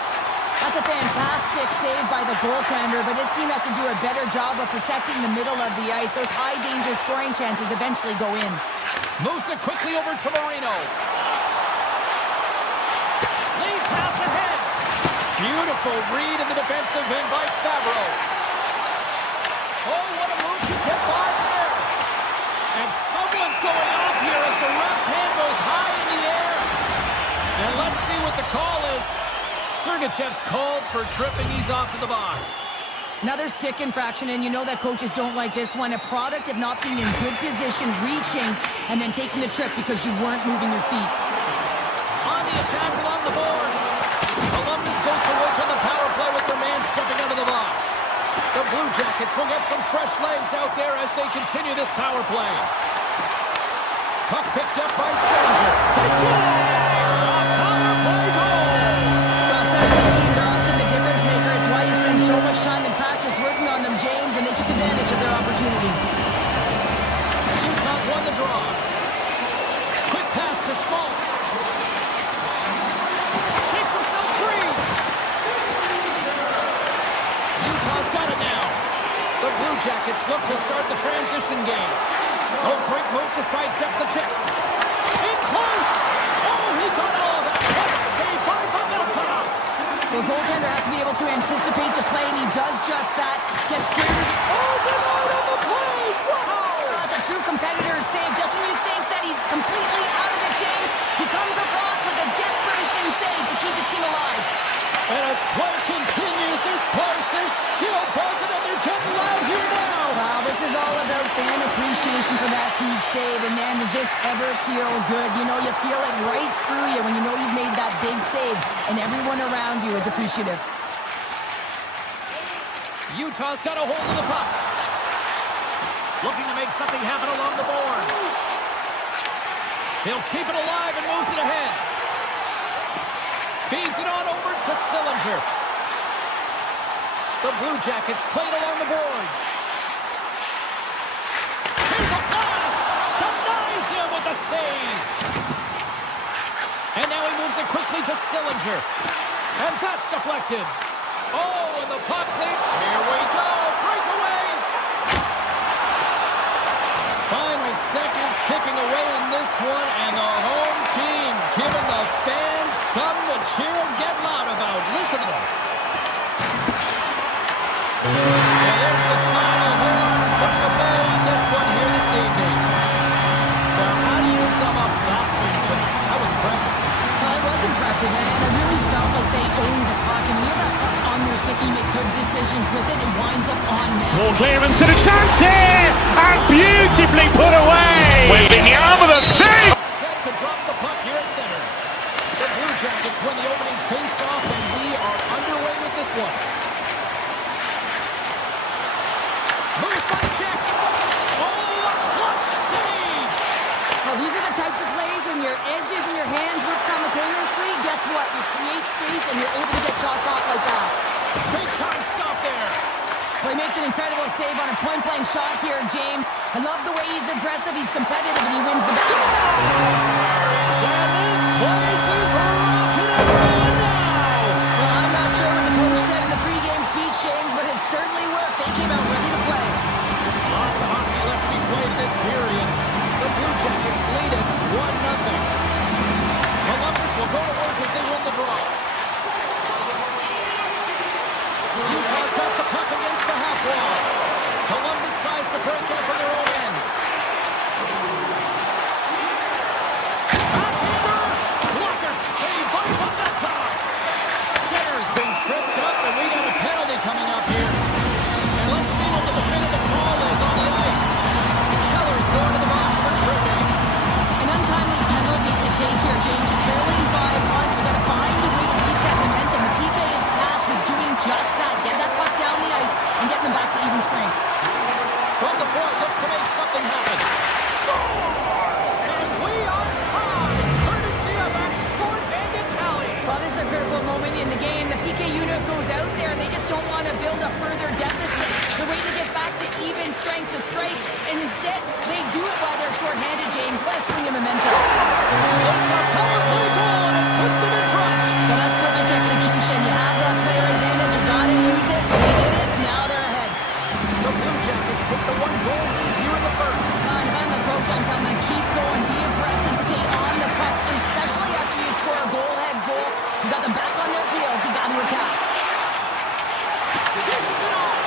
That's a fantastic save by the goaltender, but his team has to do a better job of protecting the middle of the ice. Those high-danger scoring chances eventually go in. Moves it quickly over to Marino. Lead pass ahead. Beautiful read in the defensive end by Favreau. Oh, what a move to get by there. And someone's going off here as the ref's hand goes high in the air. And let's see what the call is. Sergachev's called for tripping. He's off to the box. Another stick infraction, and you know that coaches don't like this one. A product of not being in good position, reaching, and then taking the trip because you weren't moving your feet. On the attack along the boards. Columbus goes to work on the power play with their man stepping out of the box. The Blue Jackets will get some fresh legs out there as they continue this power play. Puck picked up by Sillinger. They score! A power play goal! Well, special teams are often the difference maker. It's why you spend so much time in practice working on them, James, and they took advantage of their opportunity. Utah's won the draw. Quick pass to Schmaltz. Shakes himself free. Utah's got it now. The Blue Jackets look to start the transition game. Oh, great move to sidestep the check. In close. Oh, he got all of it. What a save by Pavelka. The goaltender has to be able to anticipate the play, and he does just that. Gets clear to the... Oh, denied on the play. Wow. That's a true competitor's save. Just when you think that he's completely out of it, James, he comes across with a desperation save to keep his team alive. And as play continues, this place is still buzzing, and they're getting loud here now. Wow, this is all about fan appreciation for that huge save. And man, does this ever feel good? You know, you feel it right through you when you know you've made that big save, and everyone around you is appreciative. Utah's got a hold of the puck. Looking to make something happen along the boards. He'll keep it alive and moves it ahead. Feeds it on over to Sillinger. The Blue Jackets played along the boards. Here's a blast! Denies him with a save! And now he moves it quickly to Sillinger. And that's deflected. Oh, and the puck lead. Here we go. Breakaway. Final seconds ticking away in this one, and the home team giving the fans something to cheer and get loud about. Listen to them. there's the final horn, putting a bow on this one here this evening. Well, how do you sum up that win tonight? That was impressive. Well, it was impressive, man. I really felt like they owned the puck. And when you have that puck on their stick, you make good decisions with it. It winds up on net. Ball clearance and a chance here, and beautifully put away. Wembanyama the save! Set to drop the puck here at center. The Blue Jackets win the opening face-off, and we are underway with this one. Moves by check. Oh, a clutch save! Well, these are the types of plays when your edges and your hands work simultaneously. Guess what? You create space and you're able to get shots off like that. Big time stop there. Well, he makes an incredible save on a point-blank shot here, James. I love the way he's aggressive, he's competitive, and he wins the battle. And this place is rocking and rolling now. Well, I'm not sure what the coach said in the pregame speech, James, but it certainly worked. They came out ready to play. Lots of hockey left to be played in this period. The Blue Jackets lead it 1-0. Columbus will go to work as they win the draw. Utah's got the puck against the half wall. Columbus tries to break out from their own end. Backhander! Blocker save by Mammoth! Jenner's been tripped up, and we got a penalty coming up here. And let's see what the definitive call is on the ice. Keller's going to the box for tripping. An untimely penalty to take here, James. You're trailing by once. You got to find a way to reset momentum. The PK is tasked with doing just that. Get that puck down the ice and get them back to even strength. From the point, looks to make something happen. Scores! And we are tied, courtesy of a short-handed tally. Well, this is a critical moment in the game. The PK unit goes out there and they just don't want to build a further deficit. They're waiting to get back to even strength to strike, and instead they do it while they're short-handed, James. What a swing of momentum. Sets a power play goal and it puts them in front. Well, that's perfect execution. You have that player advantage. You got to use it. They did it. Now they're ahead. The Blue Jackets take the 1-goal lead here in the first. If I'm the coach, I'm telling them keep going, be aggressive, stay on the puck, especially after you score a goal-ahead goal. You got them back on their heels. You got to attack. Dishes it off.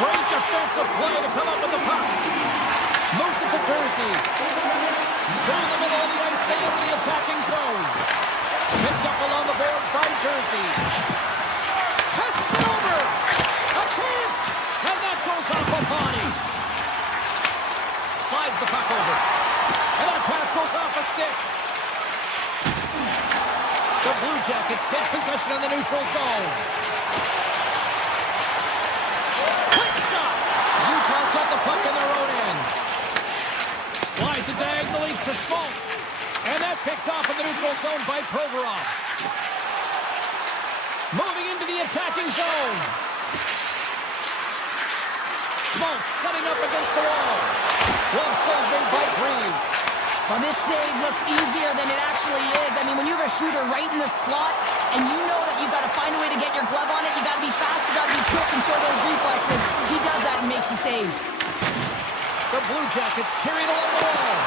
Great defensive play to come up with the puck. Moves it to Jersey. Through the middle of the ice, they into the attacking zone. Picked up along the boards by Jersey. Passes it over. A chance. And that goes off a body. Slides the puck over. And that pass goes off a stick. The Blue Jackets take possession of the neutral zone. Quick shot. Utah's got the puck in their own end. Slides it diagonally to Schmaltz. And that's picked off in the neutral zone by Provorov. Moving into the attacking zone. Schmaltz setting up against the wall. Well save made by Greaves. Well, this save looks easier than it actually is. I mean, when you have a shooter right in the slot and you know that you've got to find a way to get your glove on it, you got to be fast, you got to be quick and show those reflexes. He does that and makes the save. The Blue Jackets carry it along the wall.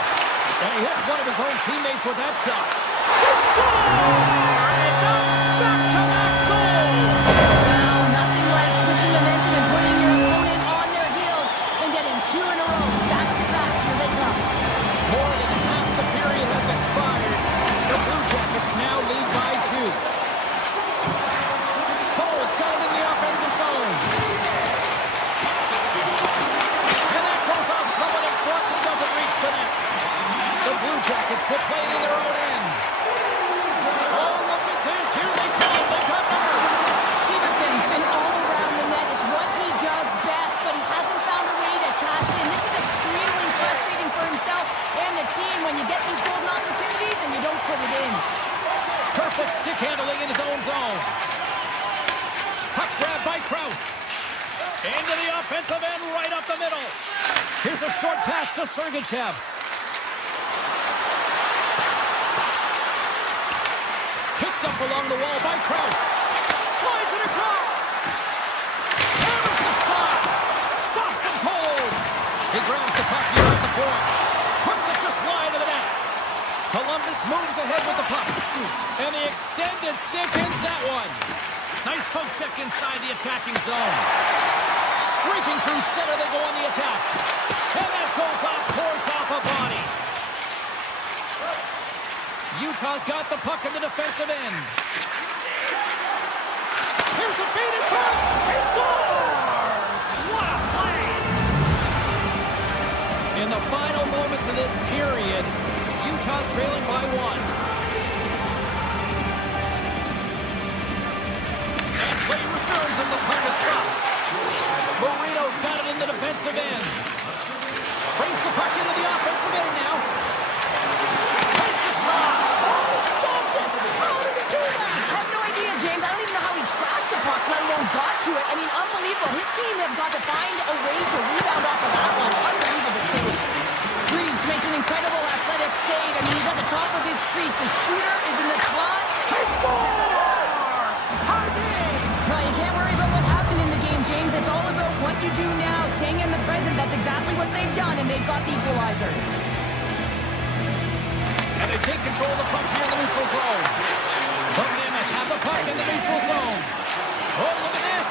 And he hits one of his own teammates with that shot. He scores! And that's back-to-back goals! Well, nothing like switching momentum and putting your opponent on their heels and getting two in a row, back-to-back. Here they come. More than half the period has expired. The Blue Jackets now lead by 2. Cole's got it in the offensive zone. And that goes off someone in front and doesn't reach the net. The Blue Jackets will play it in their own end. Oh, look at this. Here they come. They've got numbers. Severson's been all around the net. It's what he does best, but he hasn't found a way to cash in. This is extremely frustrating for himself and the team when you get these golden opportunities and you don't put it in. Perfect stick handling in his own zone. Puck grab by Krause. Into the offensive end, right up the middle. Here's a short pass to Sergachev. Picked up along the wall by Krause. Slides it across. Hammers the shot. Stops him cold. He grabs the puck here at the point. Puts it just wide of the net. Columbus moves ahead with the puck. And the extended stick ends that one. Nice poke check inside the attacking zone. Streaking through center, they go on the attack. And that goes off, pours off a body. Utah's got the puck in the defensive end. Here's a feed in front. He scores! What a play! In the final moments of this period, Utah's trailing by 1. Play resumes as the puck is dropped. Marino's got it in the defensive end. Brings the puck into the offensive end now. Takes a shot. Oh, stopped it! How did he do that? I have no idea, James. I don't even know how he tracked the puck, let alone got to it. I mean, unbelievable. His team have got to find a way to rebound off of that one. Unbelievable save. Reeves makes an incredible athletic save. I mean, he's at the top of his crease. The shooter is in the slot. He scores! Tied in! Well, you can't worry about what happened in the game, James. It's all about what you do now, staying in the present. That's exactly what they've done, and they've got the equalizer. And they take control of the puck here in the neutral zone. The Mammoth have the puck in the neutral zone. Oh, look at this.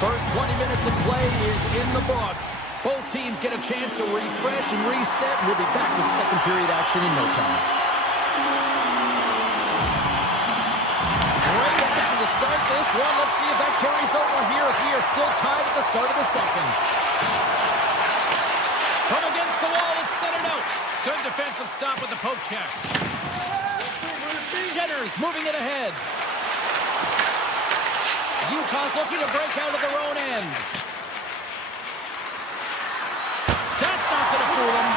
First 20 minutes of play is in the books. Both teams get a chance to refresh and reset. We'll be back with second period action in no time. Great action to start this one. Let's see if that carries over here as we are still tied at the start of the second. From against the wall, it's centered out. Good defensive stop with the poke check. Jenner's moving it ahead. Utah's looking to break out of their own end. That's not going to fool them.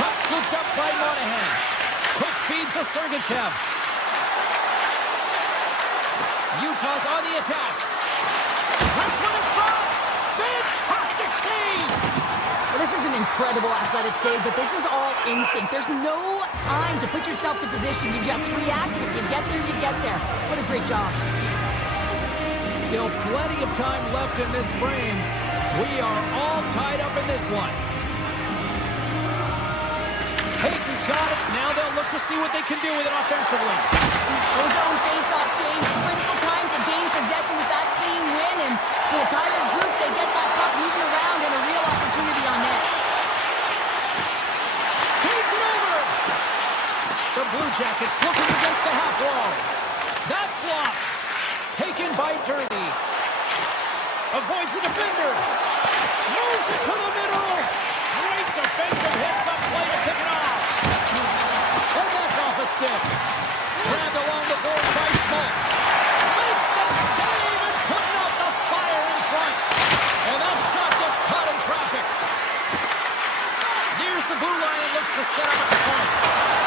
Puck scooped up by Monahan. Quick feed to Sergachev. Utah's on the attack. This one in front. Fantastic save. Well, this is an incredible athletic save, but this is all instinct. There's no time to put yourself to position. You just react. If you get there, you get there. What a great job. Still plenty of time left in this frame. We are all tied up in this one. Hayton's got it. Now they'll look to see what they can do with it offensively. Those own face-off, James. Critical time to gain possession with that clean win. And for the entire group, they get that puck moving around and a real opportunity on net. He's it over. The Blue Jackets looking against the half wall. That's blocked. Taken by Jersey. Avoids the defender. Moves it to the middle. Great defensive hits up play to pick it off. And that's off a stick. Grabbed along the board by Schmaltz. Makes the save and putting out the fire in front. And that shot gets caught in traffic. Nears the blue line and looks to set up at the point.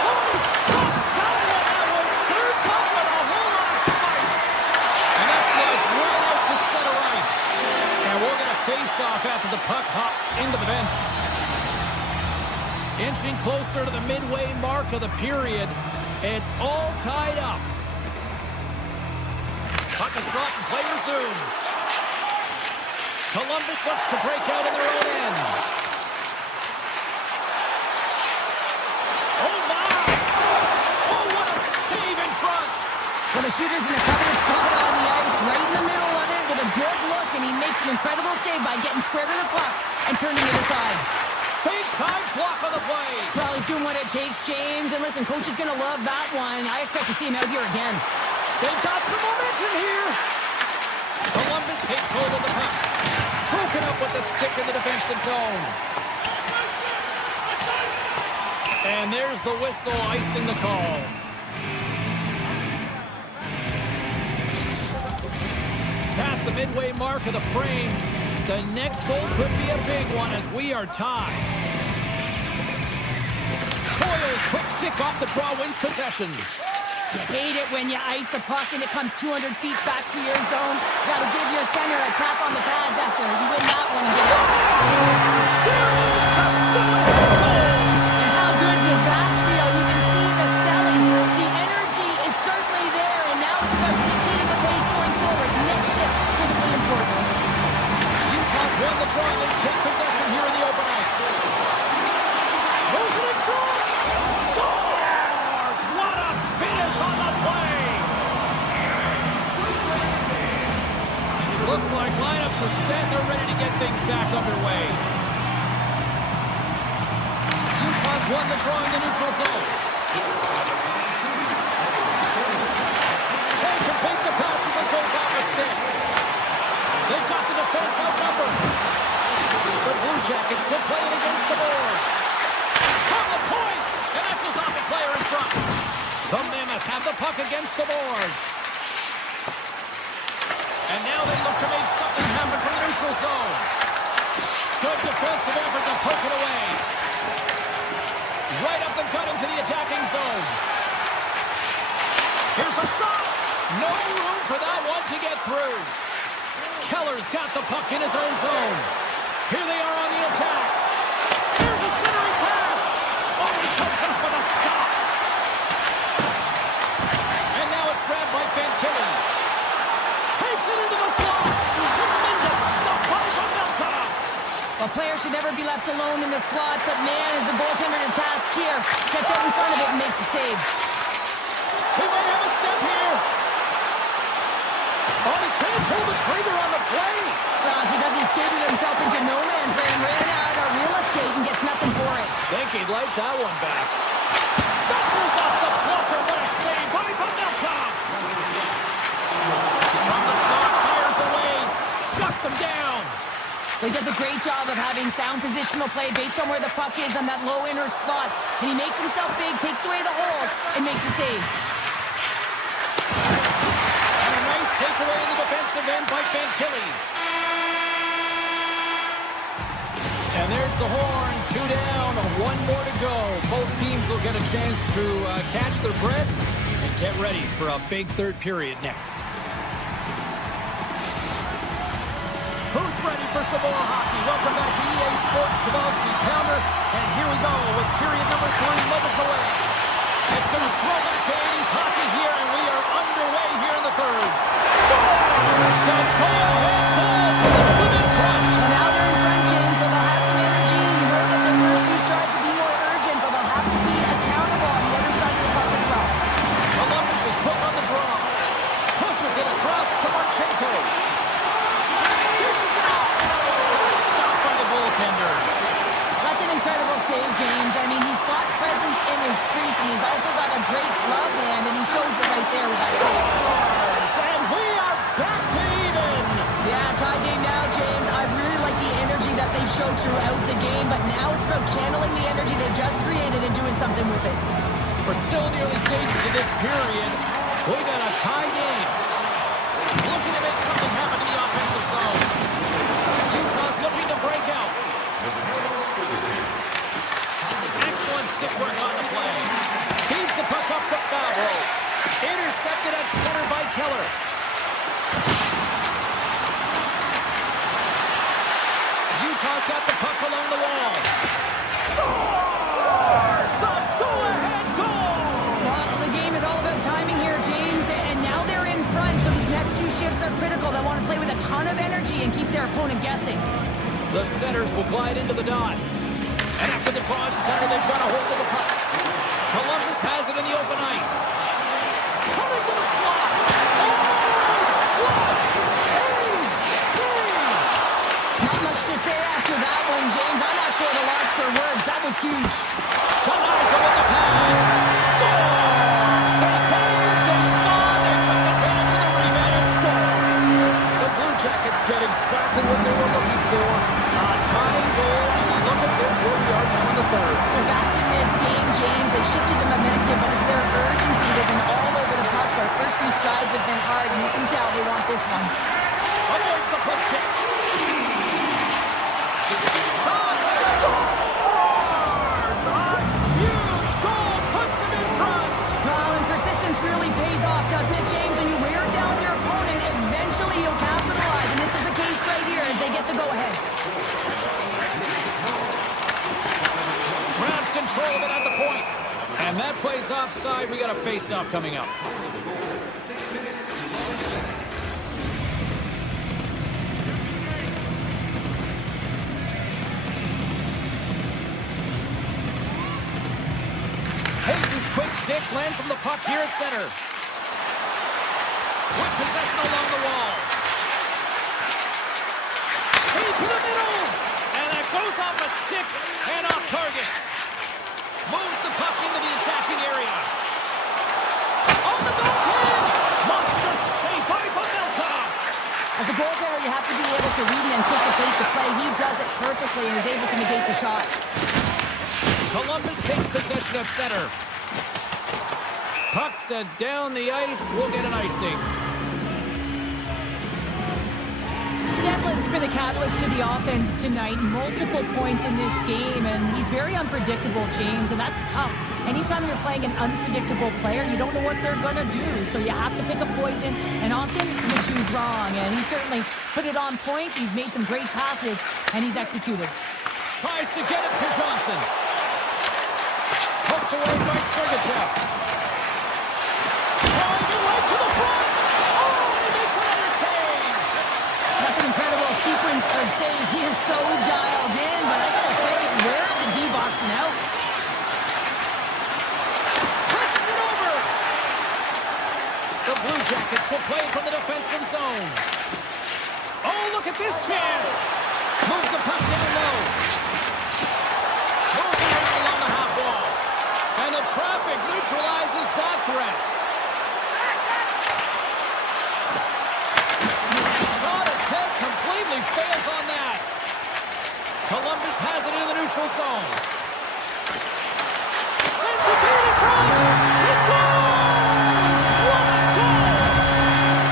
Oh, he stops that one. That was served up with a whole lot of spice. And that slides right out to center ice. And we're going to face off after the puck hops into the bench. Inching closer to the midway mark of the period. It's all tied up. Puck is dropped and play resumes. Columbus looks to break out in their own end. Oh, my! Oh, what a save in front! Well, the shooter's in a coveted spot on the ice, right in the middle of it with a good look, and he makes an incredible save by getting square to the puck and turning it aside. Big-time block on the play. Well, he's doing what it takes, James. And listen, coach is going to love that one. I expect to see him out here again. They've got some momentum here. Columbus takes hold of the puck. Broken up with the stick in the defensive zone. And there's the whistle icing the call. Past the midway mark of the frame. The next goal could be a big one as we are tied. Coyle's quick stick off the draw wins possession. You hate it when you ice the puck and it comes 200 feet back to your zone. You got to give your center a tap on the pads after you win that one. And how good does that feel? You can see the selling. The energy is certainly there, and now it's about dictating the pace going forward. Next shift, critically important. Utah's won the draw. They take possession here in the open ice. back underway. Utah's won the draw in the neutral zone. Can't complete the passes and goes off the stick. They've got the defense outnumbered. The Blue Jackets still playing against the boards. From the point, and that goes off the player in front. The Mammoth have the puck against the boards. And now they look to make something happen from the neutral zone. Good defensive effort to poke it away. Right up the gut into the attacking zone. Here's a shot. No room for that one to get through. Keller's got the puck in his own zone. Here they are on the attack. Here's a centering pass. Oh, he comes up with a stop. And now it's grabbed by Fantilli. Takes it into the slot. Tremendous stop by Mammoth. A player should never be left alone in the slot, but man, is the goaltender to task here. Gets out in front of it and makes the save. He may have a step here. Oh, he can't pull the trigger on the play. Well, it's because he skated himself into no man's land, ran out of real estate, and gets nothing for it. Think he'd like that one back. That goes off the blocker. What a save by Mammoth. From the slot, fires away. Shuts him down. He does a great job of having sound positional play based on where the puck is on that low inner slot. And he makes himself big, takes away the holes, and makes the save. And a nice takeaway in the defensive end by Fantilli. And there's the horn. 2 down, 1 more to go. Both teams will get a chance to catch their breath and get ready for a big third period next. Who's ready for some more hockey? Welcome back to EA Sports Sabowski Pounder. And here we go with period number 3 moments away. It's going to throw back to 80s hockey here, and we are underway here in the third. Scores! The go-ahead goal puts them in front. Well, now they're in front, James, so they'll have some energy. You know that their first few strides will be more urgent, but they'll have to be accountable on the other side of the puck as well. Columbus is quick on the draw. Pushes it across to Marchenko. Dishes it off. Stopped by the goaltender. That's an incredible save, James. I mean, he's got presence in his crease, and he's also got a great glove hand, and he shows it right there with that save. And we are back to even. Yeah, tie game now, James. I really like the energy that they've showed throughout the game, but now it's about channeling the energy they've just created and doing something with it. We're still in the early stages of this period. We've got a tie game. Looking to make something happen in the offensive zone. Utah's looking to break out. Excellent stick work on the play. Feeds the puck up to Favreau. Intercepted at center by Keller. Utah's got the puck along the wall. Scores! The go-ahead goal! Well, the game is all about timing here, James, and now they're in front, so these next few shifts are critical. They want to play with a ton of energy and keep their opponent guessing. The setters will glide into the dot. And after the draw at center, they've got a hold of the puck. Columbus has it in the open ice. Coming to the slot. Oh, what a save! Not much to say after that one, James. I'm not sure the loss for words. That was huge. Denies it with the pad. Scores! They came, they saw, they took advantage of the rebound and scored. The Blue Jackets get exactly what they were looking for. A tying goal, and look at this, where we are now in the third. They're back in this game, James. They shifted the momentum, but it's their urgency. They've been all over the puck. Their first few strides have been hard, and you can tell they want this one. Avoids the puck check. Shot scores! A huge goal puts him in front. Well, and persistence really pays off, doesn't it, James? When you wear down your opponent, eventually you'll capitalize, and this is the case right here as they get the go-ahead. Grabs control of it at the point. And that plays offside. We got a face-off coming up. Hayden's quick stick lands from the puck here at center. With possession along the wall. Hey, to the middle. target. Moves the puck into the attacking area. On the backhand! Monster save by Pavelka! As a goaltender, you have to be able to read and anticipate the play. He does it perfectly and is able to negate the shot. Columbus takes possession of center. Puck sent down the ice. We'll get an icing. Devlin's been a catalyst to the offense tonight. Multiple points in this game, and he's very unpredictable, James, and that's tough. Anytime you're playing an unpredictable player, you don't know what they're going to do, so you have to pick a poison, and often you choose wrong, and he certainly put it on point. He's made some great passes, and he's executed. Tries to get it to Johnson. Poked away by Sergachev. Driving right to the front. Oh, he makes another save. That's an incredible sequence of saves. He is so dialed in, but I gotta say, where are the D-box now? Presses it over. The Blue Jackets will play from the defensive zone. Oh, look at this chance. Moves the puck down low. Moves around along the half wall. And the traffic neutralizes that threat. Shot attempt completely fails on that. Columbus has it in the neutral zone. Sends the feed in front. He scores! What a goal!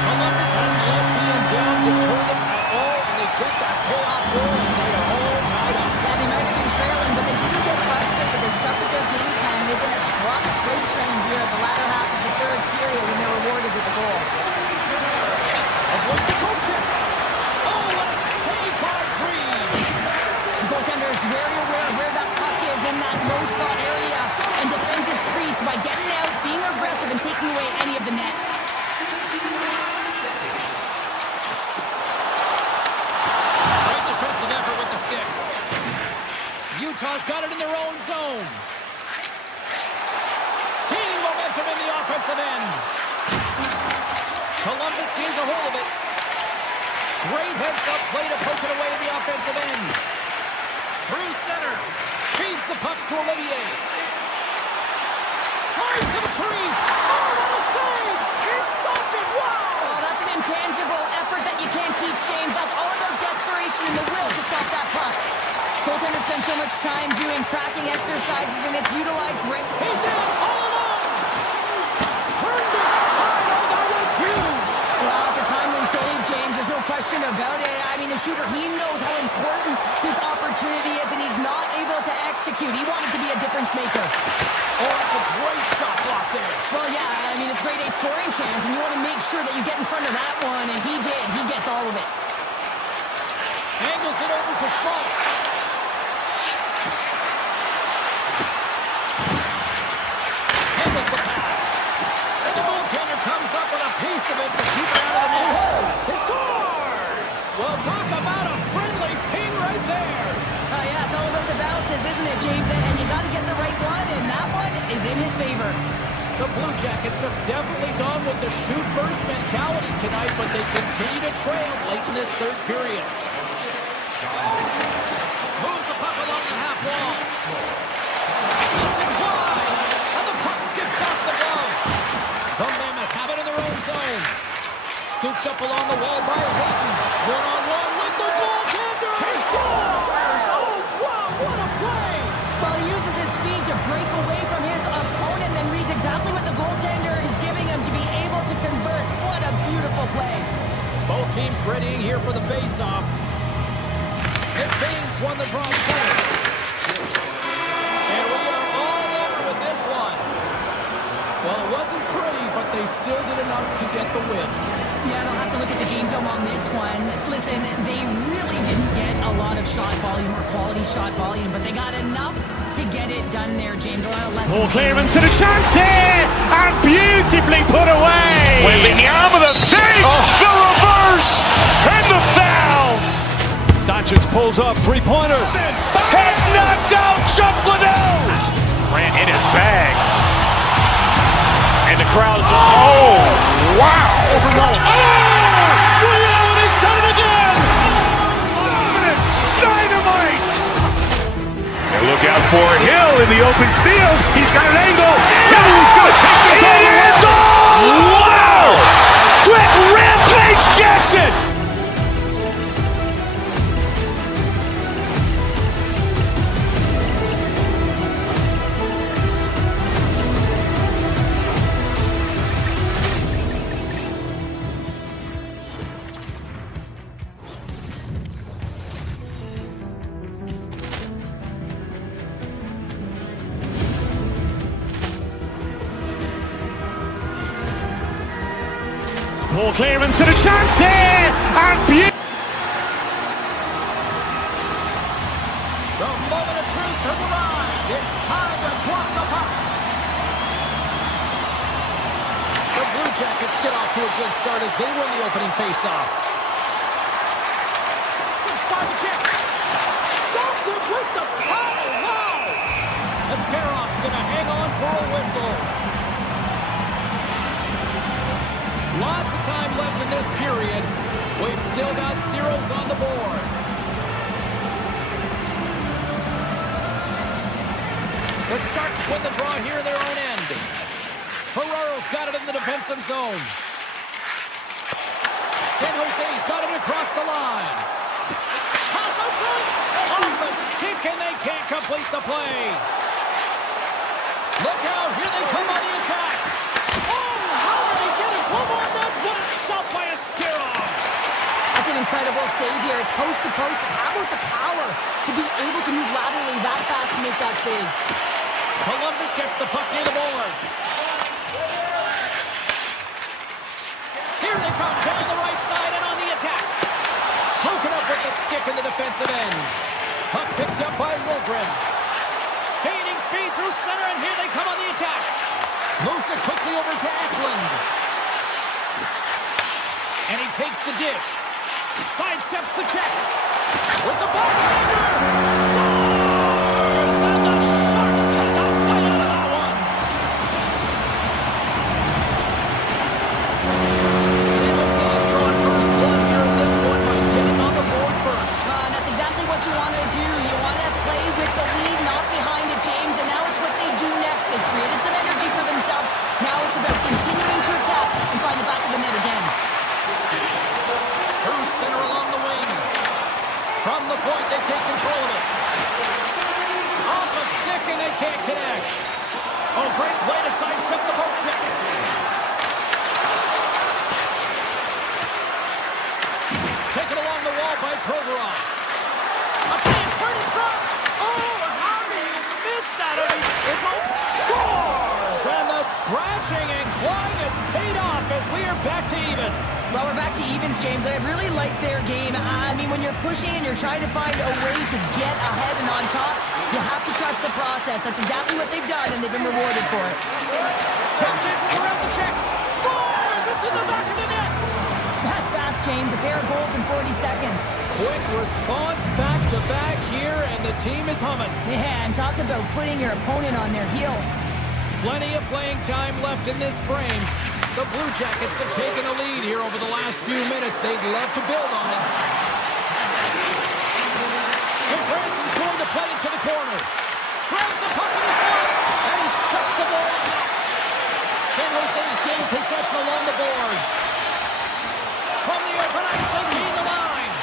Columbus hadn't let being down deter them at all, and they get that payoff goal, and they are all tied up. Yeah, they might have been trailing, but they didn't get frustrated. They stuck with their game plan. They've been a drop of freight train here at the latter half of the third period when they're rewarded with a goal. And what's the goal kick? Oh, what a save by Freeze! The goaltender is very aware of where that puck is in that low slot area and defends his crease by getting out, being aggressive, and taking away any of the net. Great defensive effort with the stick. Utah's got it in their own zone. Gaining momentum in the offensive end. Columbus gains a hold of it. Great heads-up play to poke it away to the offensive end. Through center. Feeds the puck to Olivier. Tries to the crease. Oh, what a save! He stopped it! Wow! Oh, that's an intangible effort that you can't teach, James. That's all about desperation and the will to stop that puck. Goaltenders spend so much time doing tracking exercises, and it's utilized right... He's in! All alone! Turned this side! Oh, that was huge! Well, it's a timely save, James. There's no question about it. I mean, the shooter, he knows how important this opportunity is, and he's not able to execute. He wanted to be a difference maker. Oh, that's a great shot block there. Well, yeah, I mean, it's grade A scoring chance, and you want to make sure that you get in front of that one, and he did. He gets all of it. Angles it over to Schmaltz. Handles the pass. And the goaltender comes up with a piece of it to keep it out of the net. He scores! Well, talk about a friendly ping right there. Yeah, it's all about the bounces, isn't it, James? And you got to get the right one, and that one is in his favor. The Blue Jackets have definitely gone with the shoot-first mentality tonight, but they continue to trail late in this third period. Moves the puck along the half wall. Lets it fly, and the puck skips off the glove. The Mammoth have it in their own zone. Scooped up along the wall by Hayden. One-on-one with the goaltender. He scores! Oh, wow, what a play! Well, he uses his speed to break away from his opponent and reads exactly what the goaltender is giving him to be able to convert. What a beautiful play. Both teams readying here for the face-off. And Baines won the draw center. And we are all over with this one. Well, it wasn't pretty, but they still did enough to get the win. Yeah, they'll have to look at the game film on this one. Listen, they really didn't get a lot of shot volume or quality shot volume, but they got enough to get it done there, James. A lot of lessons. Ball clearance and a chance here, and beautifully put away. William with a save! The reverse! And the foul! Doncic pulls up, three-pointer. Has knocked out Chuck Liddell. Grant in his bag. And the crowd is, oh, wow! William has done it again! Dynamite! And look out for Hill in the open field. He's got an angle. Hill's going to take this all the way. Wow! Quick rampage Jackson! Ball clearance and a chance here, and The moment of truth has arrived. It's time to drop the puck. The Blue Jackets get off to a good start as they win the opening faceoff. 6-5 check. Stopped it with the power. Wow! Ascaroff's going to hang on for a whistle. Lots of time left in this period. We've still got zeros on the board. The Sharks win the draw here in their own end. Ferraro's got it in the defensive zone. San Jose's got it across the line. Pass out front. Off the stick, and they can't complete the play. Look out. Here they come on the attack. What a stop by Ascaroff! That's an incredible save here. It's post to post, but how about the power to be able to move laterally that fast to make that save? Columbus gets the puck near the boards. Here they come down the right side and on the attack. Broken up with the stick in the defensive end. Puck picked up by Wilgren. Gaining speed through center, and here they come on the attack. Moves it quickly over to Eklund. And he takes the dish. Sidesteps the check. With the backhander. Scores! And the Sharks take a bite out of that one. San Jose's drawn first blood here in this one by getting on the board first. That's exactly what you want to do. You want to play with the lead, not behind it, James. And now it's what they do next. They created some energy for themselves. Now it's about continuing to attack and find the back of the net again. Through center along the wing. From the point, they take control of it. Off a stick, and they can't connect. Oh, great play to sidestep the poke check. Taken along the wall by Provorov. A chance right in front. Oh, how do you miss that? It's open. Scores! And the scratching and clawing has paid off as we are back to even. Well, we're back to evens, James, and I really like their game. I mean, when you're pushing and you're trying to find a way to get ahead and on top, you have to trust the process. That's exactly what they've done, and they've been rewarded for it. 10 chances around the check. Scores! It's in the back of the net. That's fast, James. A pair of goals in 40 seconds. Quick response back-to-back here, and the team is humming. Yeah, and talk about putting your opponent on their heels. Plenty of playing time left in this frame. The Blue Jackets have taken a lead here over the last few minutes. They'd love to build on it. And Branson's going to play it to the corner. Grabs the puck in the slot, and he shuts the ball up. San Jose's getting possession along the boards. From the open ice, they gain the line.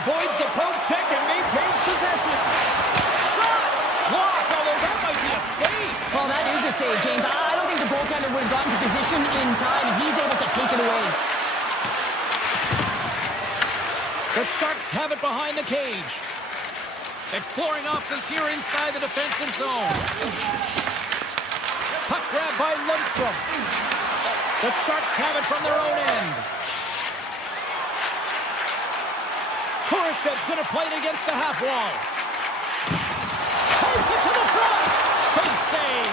Avoids the poke check and maintains possession. Shot! Blocked, although that might be a save. Well, that is a save, James. I don't think the goaltender would have gotten to position in time, and he's able to take it away. The Sharks have it behind the cage. Exploring options here inside the defensive zone. Puck grab by Lundstrom. The Sharks have it from their own end. Kurashev's going to play it against the half wall. Takes it to the front. Big save.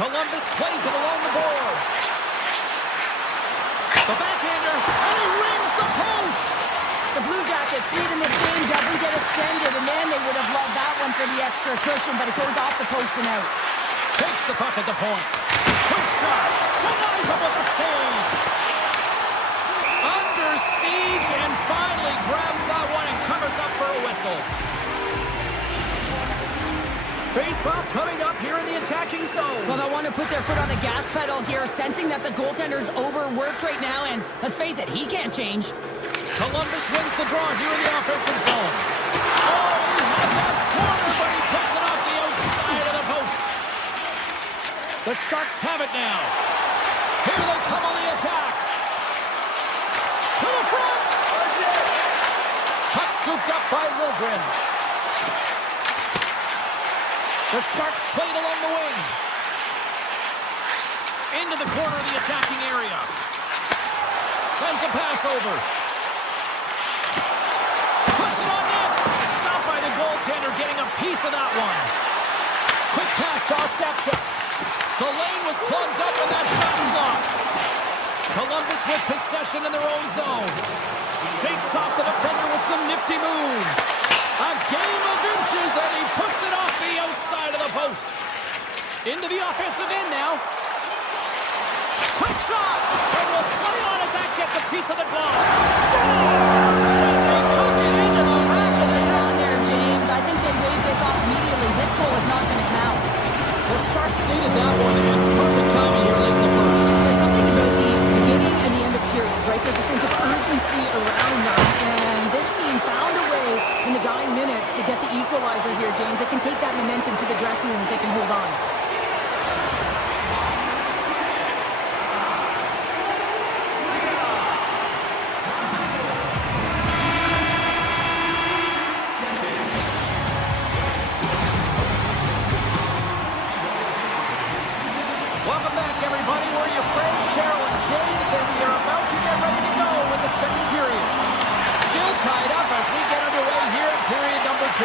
Columbus plays it along the boards. The backhander, and he rings the post. The Blue Jackets' lead in this game doesn't get extended, and man, they would have loved that one for the extra cushion, but it goes off the post and out. Takes the puck at the point. Quick shot. Denies him with the save. Under siege, and finally grabs that one and covers up for a whistle. Face-off coming up here in the attacking zone. Well, they want to put their foot on the gas pedal here, sensing that the goaltender's overworked right now, and let's face it, he can't change. Columbus wins the draw here in the offensive zone. Oh, he had that corner, but he puts it off the outside of the post. The Sharks have it now. Here they come on the attack. To the front. Puck scooped up by Liljegren. The Sharks played along the wing. Into the corner of the attacking area. Sends a pass over. Puts it on net. Stopped by the goaltender, getting a piece of that one. Quick pass to Ostapchuk. The lane was plugged up and that shot's blocked. Columbus with possession in their own zone. Shakes off the defender with some nifty moves. A game of inches, and he puts it off the outside of the post. Into the offensive end now. Quick shot! And will play on as that gets a piece of the glove. Scores! And they took it into the rack of the net. On there, James. I think they waved this off immediately. This goal is not going to count. The Sharks needed that one, and perfect timing here late in the first. There's something about the beginning and the end of periods, right? There's a sense of urgency around them, and this team found a way in the dying minutes to get the equalizer here, James. They can take that momentum to the dressing room if they can hold on. Welcome back, everybody. We're your friends, Cheryl and James, and we are about to get ready to go with the second period. Still tied up as we get underway here at period number 2.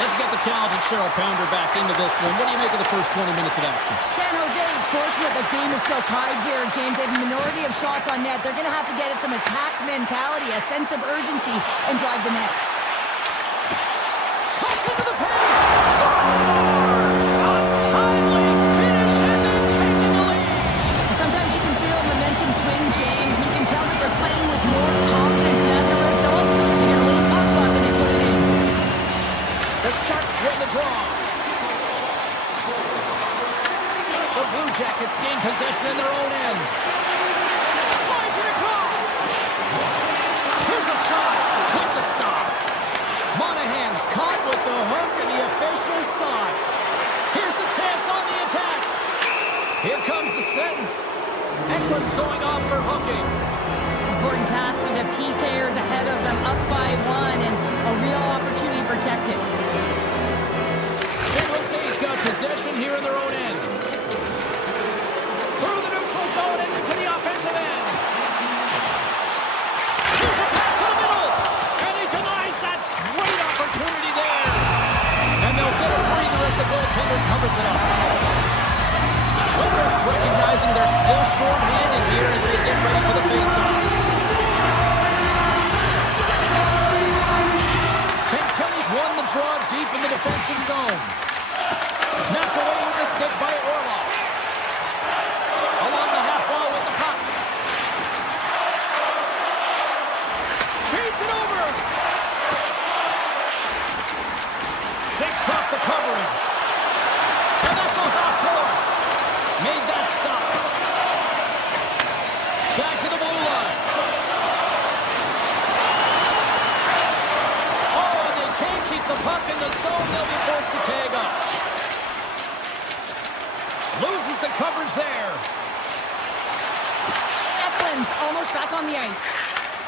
Let's get the talented Cheryl Pounder back into this one. What do you make of the first 20 minutes of action? San Jose is fortunate the game is still tied here, James. They have a minority of shots on net. They're going to have to get some attack mentality, a sense of urgency, and drive the net. Cuts into the paint. Scores! Untimely finish, and they've taken the lead. Sometimes you can feel momentum swing, James. You can tell that they're playing with more confidence. And as a result, they get a little puck luck and they put it in. The Sharks win the draw. The Blue Jackets gain possession in their own end. Slides it across. Here's a shot with the stop. Monahan's caught with the hook, and the officials saw it. Here's a chance on the attack. Here comes the sentence. Eklund's going off for hooking. Important task for the PKers ahead of them, up by 1, and a real opportunity to protect it. San Jose's got possession here in their own end. Through the neutral zone and into the offensive end. Here's a pass to the middle. And he denies that great opportunity there. And they'll get it free as the goaltender covers it up. Quebec's recognizing they're still short-handed here as they get ready for the face-off. Fantilli's won the draw deep in the defensive zone. Knocked away with the stick by Orlov. Along the half wall with the puck. Feeds it over. Shakes off the coverage. And that goes off course. Made that stop. Back to the blue line. Oh, and they can't keep the puck in the zone. They'll be forced to tag up. Loses the coverage there. Eklund's almost back on the ice.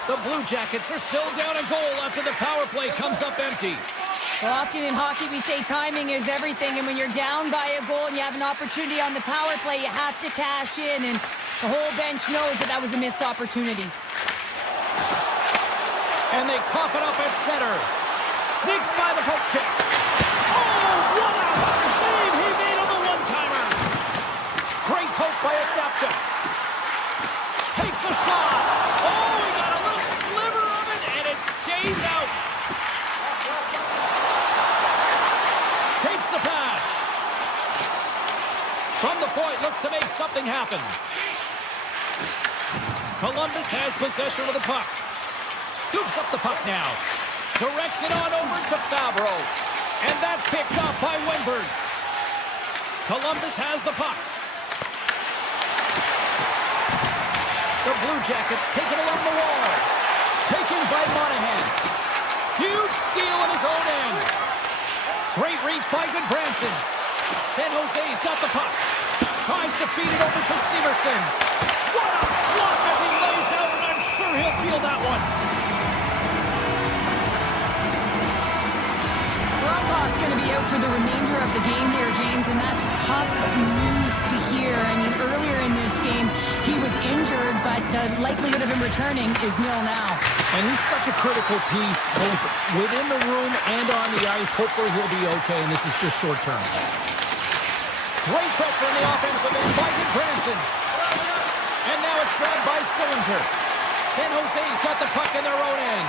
The Blue Jackets are still down a goal after the power play comes up empty. Well, often in hockey we say timing is everything, and when you're down by a goal and you have an opportunity on the power play, you have to cash in, and the whole bench knows that that was a missed opportunity. And they cough it up at center. Sneaks by the poke check. Oh, what a save he made on the one-timer. Great poke by Ostapchuk. Takes a shot. Oh, he got a little sliver of it, and it stays out. Takes the pass. From the point, looks to make something happen. Columbus has possession of the puck. Scoops up the puck now. Directs it on over to Fabro. And that's picked up by Wenberg. Columbus has the puck. The Blue Jackets take it along the wall. Taken by Monahan. Huge steal in his own end. Great reach by Goodbranson. San Jose's got the puck. Tries to feed it over to Severson. What a block as he lays out, and I'm sure he'll feel that one. Brownlock's going to be out for the remainder of the game here, James, and that's tough news to hear. I mean, earlier in this game, he was injured, but the likelihood of him returning is nil now. And he's such a critical piece, both within the room and on the ice. Hopefully he'll be okay, and this is just short term. Great pressure on the offensive end by Goodbranson. And now it's grabbed by Sillinger. San Jose's got the puck in their own end.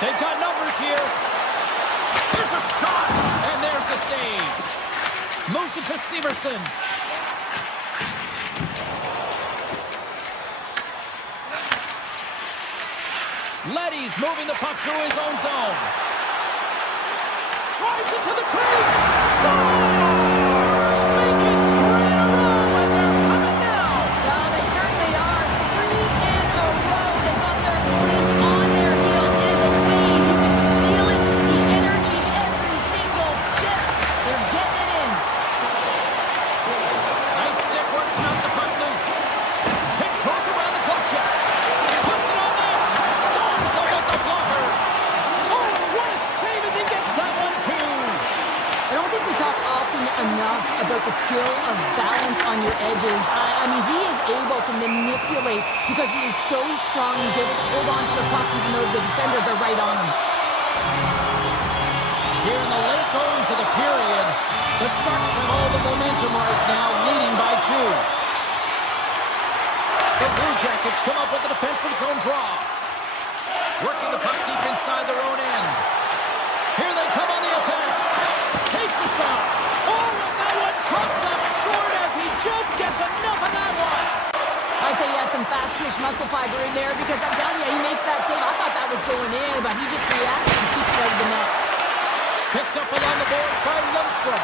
They've got numbers here. There's a shot, and there's the save. Moves it to Severson. Leddy's moving the puck through his own zone. Drives it to the crease. Stars! Make it 3 in a row, and they're coming now. Well, they certainly are. 3 in a row. They got their opponents on their heels. It is a wave. You can feel it. The energy every single shift. They're getting it in. Nice stick work to knock the puck loose. Tiptoes around the poke check. Puts it on there. Storms up at the blocker. Oh, what a save as he gets that one too. I don't think we talk often enough about the skill of balance on your edges. I mean, he is able to manipulate because he is so strong. He's able to hold on to the puck even though the defenders are right on him. Here in the late goings of the period, the Sharks have all the momentum right now, leading by 2. The Blue Jackets come up with a defensive zone draw. Working the puck deep inside their own end. Here they come on the attack. Takes a shot. Oh, and that one comes up short as he just gets enough of that one. I'd say he has some fast twitch muscle fiber in there because I'm telling you, he makes that save. I thought that was going in, but he just reacts and keeps it out of the net. Picked up along the boards by Lundstrom.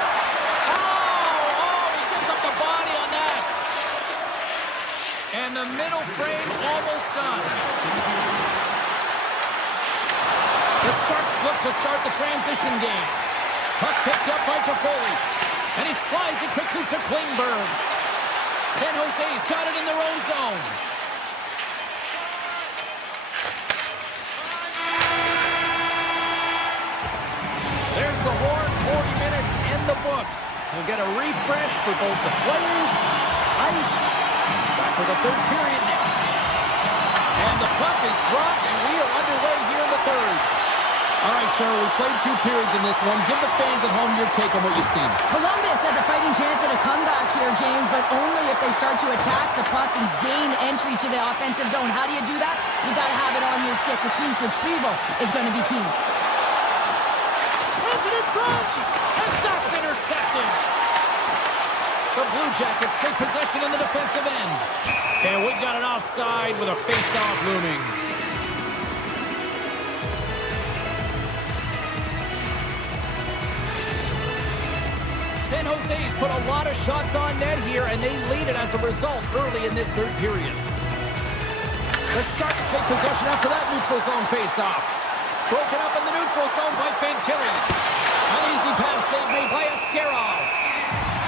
Oh, he gives up the body on that. And the middle frame almost done. The Sharks look to start the transition game. Puck picked up by Toffoli. And he slides it quickly to Klingberg. San Jose's got it in their own zone. There's the horn, 40 minutes in the books. We'll get a refresh for both the players, ice, back for the third period next. And the puck is dropped, and we are underway here in the third. All right, Cheryl, we played 2 periods in this one. Give the fans at home your take on what you've seen. Columbus has a fighting chance at a comeback here, James, but only if they start to attack the puck and gain entry to the offensive zone. How do you do that? You got to have it on your stick, which means retrieval is going to be key. Sends it in front, and that's intercepted. The Blue Jackets take possession in the defensive end. And we've got it offside with a face-off looming. San Jose's put a lot of shots on net here, and they lead it as a result early in this third period. The Sharks take possession after that neutral zone face-off. Broken up in the neutral zone by Fantilli. An easy pass save made by Askarov.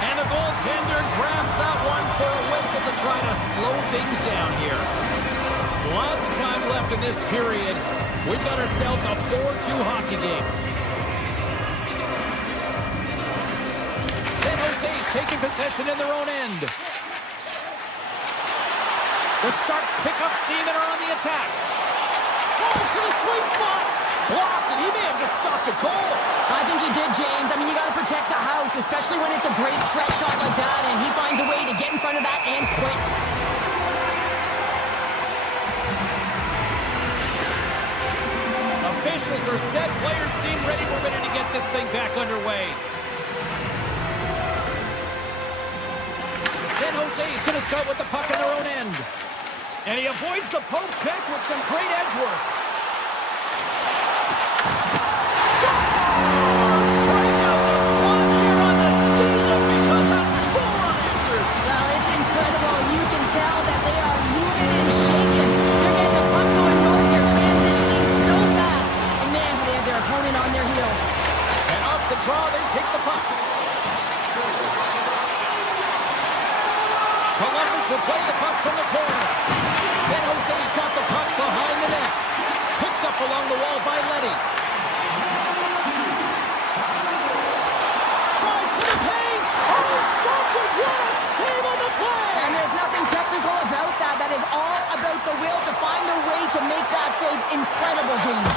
And the goaltender grabs that one for a whistle to try to slow things down here. Lots of time left in this period. We've got ourselves a 4-2 hockey game. San Jose's taking possession in their own end. The Sharks pick up steam and are on the attack. Tries to the sweet spot. Blocked, and he may have just stopped a goal. I think he did, James. I mean, you got to protect the house, especially when it's a great threat shot like that, and he finds a way to get in front of that and quick. Officials are set. Players seem ready. We're ready to get this thing back underway. San Jose is going to start with the puck in their own end. And he avoids the poke check with some great edge work. Score! play the puck from the corner. San Jose's got the puck behind the net. Picked up along the wall by Letty. Drives to the paint. Oh, stopped it. What a save on the play. And there's nothing technical about that. That is all about the will to find a way to make that save incredible, James.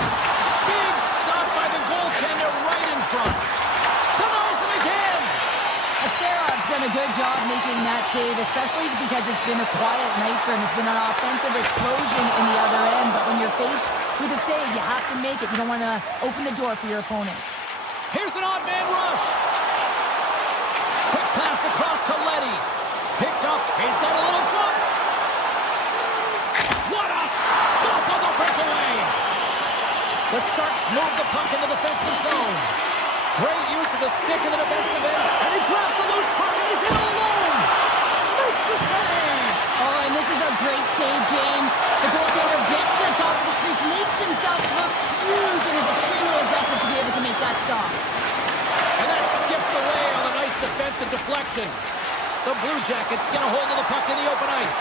Big stop by the goaltender right in front. Denies him again. Asterov's done a good job making that save, especially because it's been a quiet night for him. It's been an offensive explosion in the other end, but when you're faced with a save, you have to make it. You don't want to open the door for your opponent. Here's an odd man rush. Quick pass across to Letty. Picked up. He's got a little jump. What a stop on the breakaway. The Sharks move the puck in the defensive zone. Great use of the stick in the defensive end. And he drops the loose puck and he's in all alone. Makes the save. Oh, and this is a great save, James. The goaltender gets to the top of the crease, makes himself look huge, and is extremely aggressive to be able to make that stop. And that skips away on a nice defensive deflection. The Blue Jackets get a hold of the puck in the open ice.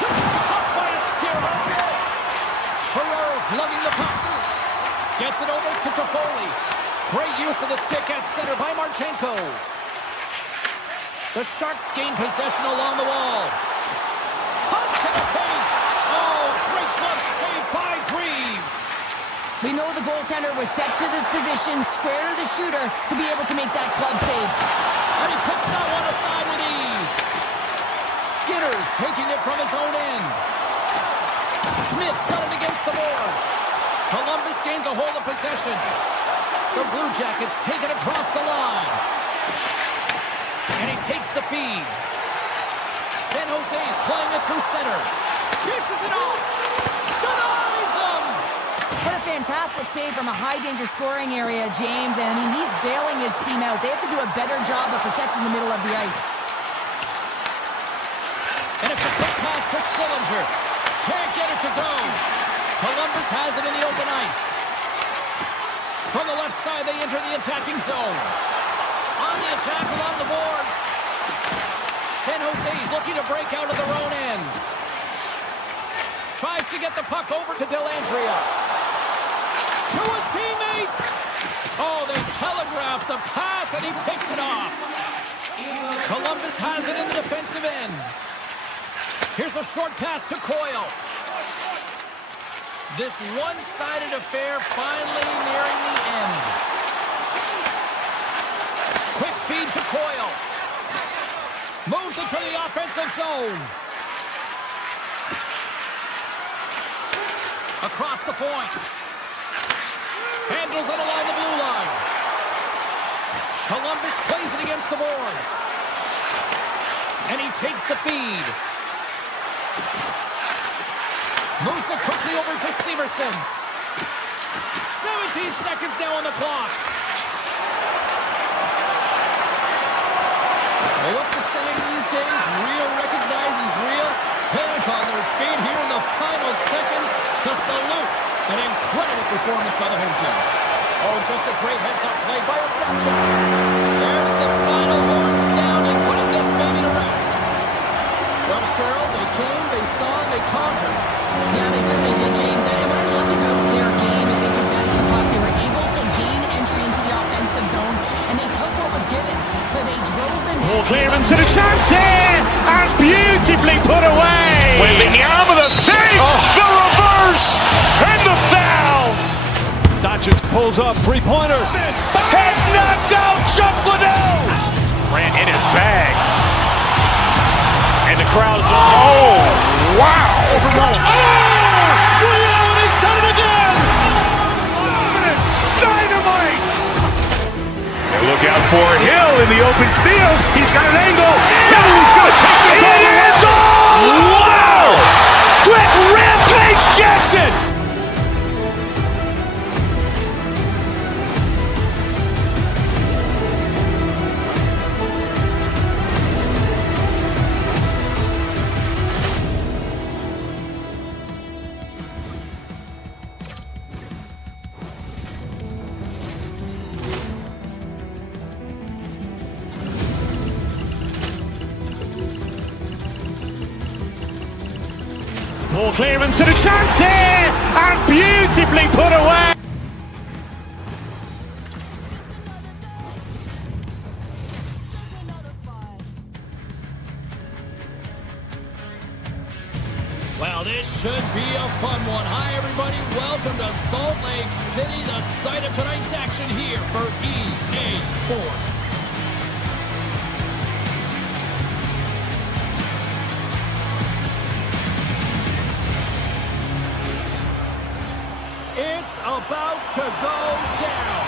Quick stop by Askero. Ferrer's lugging the puck. Gets it over to Toffoli. Great use of the stick at center by Marchenko. The Sharks gain possession along the wall. Cuts to the paint. Oh, great glove save by Greaves. We know the goaltender was set to this position, square to the shooter, to be able to make that glove save. And he puts that one aside with ease. Skinner's taking it from his own end. Smith's got it against the boards. Columbus gains a hold of possession. The Blue Jackets take it across the line. And he takes the feed. San Jose's playing it through center. Dishes it off. Denies him. What a fantastic save from a high-danger scoring area, James. And, I mean, he's bailing his team out. They have to do a better job of protecting the middle of the ice. And it's a quick pass to Sillinger. Can't get it to go. Columbus has it in the open ice. From the left side, they enter the attacking zone. On the attack along the boards. San Jose's looking to break out of their own end. Tries to get the puck over to Dellandrea. To his teammate. Oh, they telegraphed the pass, and he picks it off. Columbus has it in the defensive end. Here's a short pass to Coyle. This one-sided affair finally nearing the end. Quick feed to Coyle. Moves it to the offensive zone. Across the point. Handles it along the blue line. Columbus plays it against the boards. And he takes the feed. Moves it quickly over to Severson. 17 seconds now on the clock. Well, what's the saying these days? Real recognizes real. Fans on their feet here in the final seconds to salute an incredible performance by the home team. Oh, just a great heads-up play by Ostapchuk. There's the final horn sounding, putting this baby to rest. Well, Cheryl, they came, they saw, and they conquered. Yeah, they certainly did, James. And what I loved about their game is they possessed the puck. They were able to gain entry into the offensive zone, and they took what was given. So they drove the net. Clearance and a chance here, and beautifully put away. With the arm of the save, the reverse, and the foul. Doncic pulls off three-pointer. Has knocked out Chuck Liddell. Ran in his bag. And the crowd is, oh, wow. He's done it again! Dynamite. And look out for Hill in the open field. He's got an angle. He's going to take this all the way. Wow! Quick rampage Jackson. Poor clearance and a chance here, and beautifully put away. Well, this should be a fun one. Hi, everybody. Welcome to Salt Lake City, the site of tonight's action here for EA Sports. It's about to go down.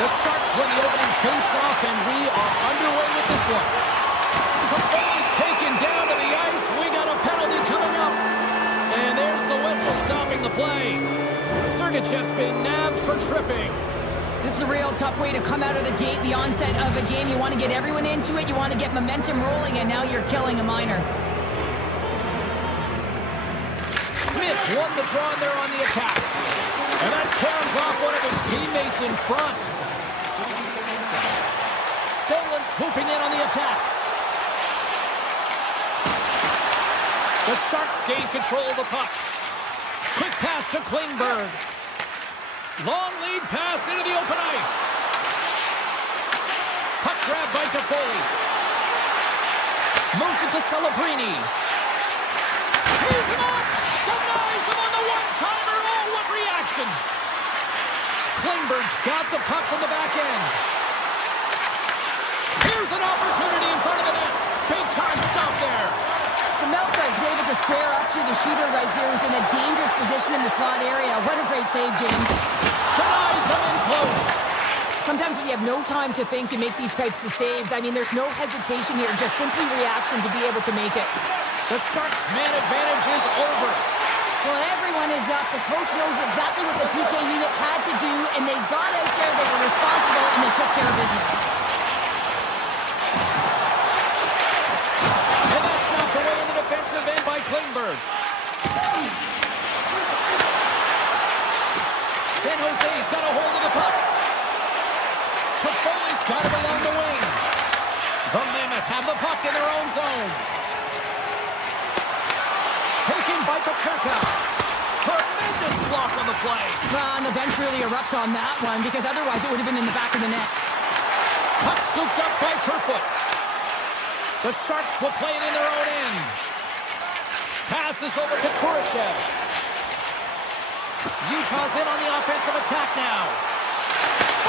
The Sharks win the opening face-off, and we are underway with this one. Is taken down to the ice. We got a penalty coming up. And there's the whistle stopping the play. Sergachev's been nabbed for tripping. This is a real tough way to come out of the gate, the onset of a game. You want to get everyone into it. You want to get momentum rolling, and now you're killing a minor. Smith's won the draw, and they're on the attack. And that carries off one of his teammates in front. Stenlund swooping in on the attack. The Sharks gain control of the puck. Quick pass to Klingberg. Long lead pass into the open ice. Puck grab by Toffoli. Moves it to Celebrini. He's him up. Denies him on the one-timer. Oh, what reaction. Klingberg's got the puck from the back end. Here's an opportunity in front of the net. Big time stop there. The Mammoth is able to square up to the shooter right here, who's in a dangerous position in the slot area. What a great save, James. Denies him in close. Sometimes when you have no time to think, you make these types of saves. I mean, there's no hesitation here, just simply reaction to be able to make it. The Sharks' man advantage is over. Well, everyone is up. The coach knows exactly what the PK unit had to do, and they got out there, they were responsible, and they took care of business. And that's knocked away in the defensive end by Klingberg. San Jose's got a hold of the puck. Toffoli's got it along the wing. The Mammoth have the puck in their own zone. Taken by Paterka. Tremendous block on the play. Well, and the bench really erupts on that one, because otherwise it would have been in the back of the net. Puck scooped up by Kerfoot. The Sharks will play it in their own end. Passes over to Kurashev. Utah's in on the offensive attack now.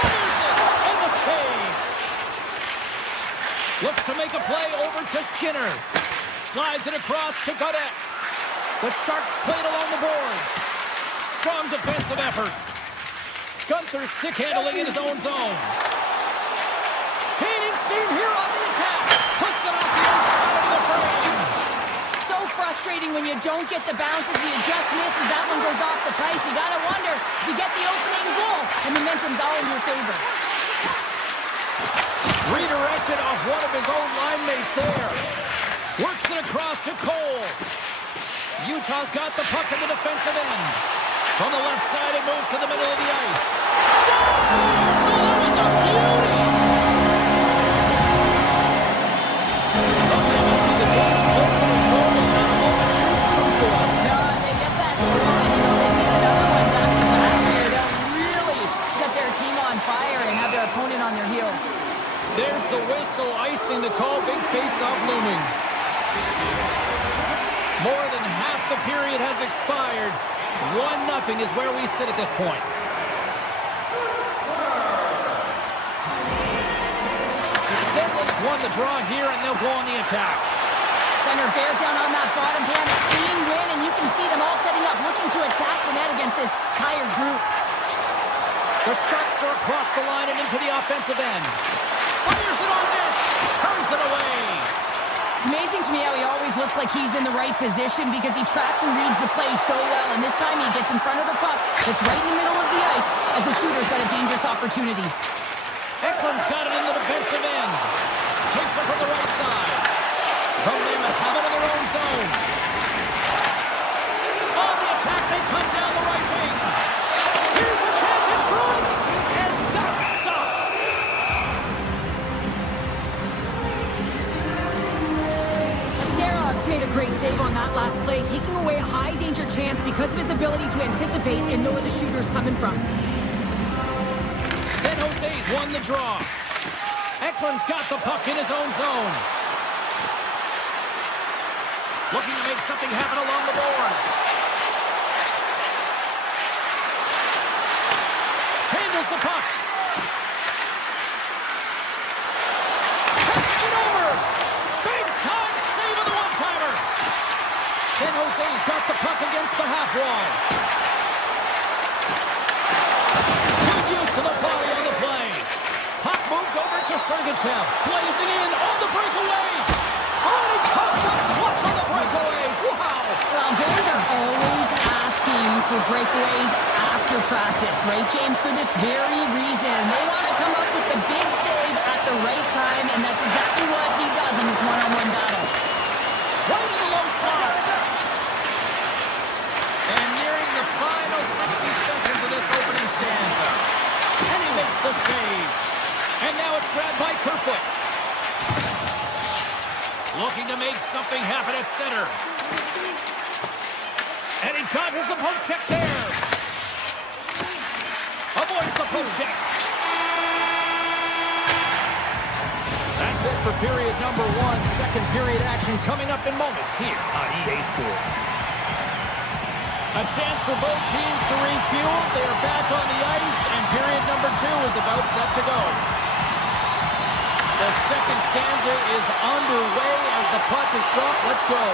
Fires it, and the save. Looks to make a play over to Skinner. Slides it across to Gaudette. The Sharks played along the boards. Strong defensive effort. Gunther stick handling in his own zone. Gaining steam here on the attack. Puts it off the inside of the frame. So frustrating when you don't get the bounces, you just miss as that one goes off the pipe. You gotta wonder if you get the opening goal, and momentum's all in your favor. Redirected off one of his own line mates there. Works it across to Cole. Utah's got the puck in the defensive end. From the left side, it moves to the middle of the ice. Scores! Oh, that was a beauty! The Mammoth with the game's opening goal, and not a moment too soon for them. No, they get that goal, and you know, they need another one back-to-back here. They'll really set their team on fire and have their opponent on their heels. There's the whistle, icing the call, big face-off looming. More than half the period has expired. 1-0 is where we sit at this point. Stenlund's won the draw here, and they'll go on the attack. Center bears down on that bottom hand. Clean win, and you can see them all setting up, looking to attack the net against this tired group. The Sharks are across the line and into the offensive end. Fires it on net. Turns it away. It's amazing to me how he always looks like he's in the right position because he tracks and reads the play so well. And this time he gets in front of the puck. It's right in the middle of the ice as the shooter's got a dangerous opportunity. Eklund's got it in the defensive end. Takes it from the right side. The Mammoth have it in their own zone. On the attack, they come down the right wing. Here's a chance in front. And that's stopped. Saros anticipate and know where the shooter's coming from. San Jose's won the draw. Eklund's got the puck in his own zone. Looking to make something happen along the boards. Handles the puck. Passes it over. Big time save of the one-timer. San Jose's got the puck against the half wall. Good use of the body on the play. Puck moved over to Sergachev. Blazing in on the breakaway. Oh, he comes up clutch on the breakaway. Wow. Well, goalies are always asking for breakaways after practice, right, James? For this very reason. They want to come up with the big save at the right time, and that's exactly what he does in this one-on-one battle. Right in the low slot. And nearing the final 60 seconds of this opening stanza. And he makes the save. And now it's grabbed by Kerfoot. Looking to make something happen at center. And he dodges the poke check there. Avoids the poke check. That's it for period number 1. Second period action coming up in moments here on EA Sports. A chance for both teams to refuel. They are back on the ice, and period number 2 is about set to go. The second stanza is underway as the puck is dropped. Let's go.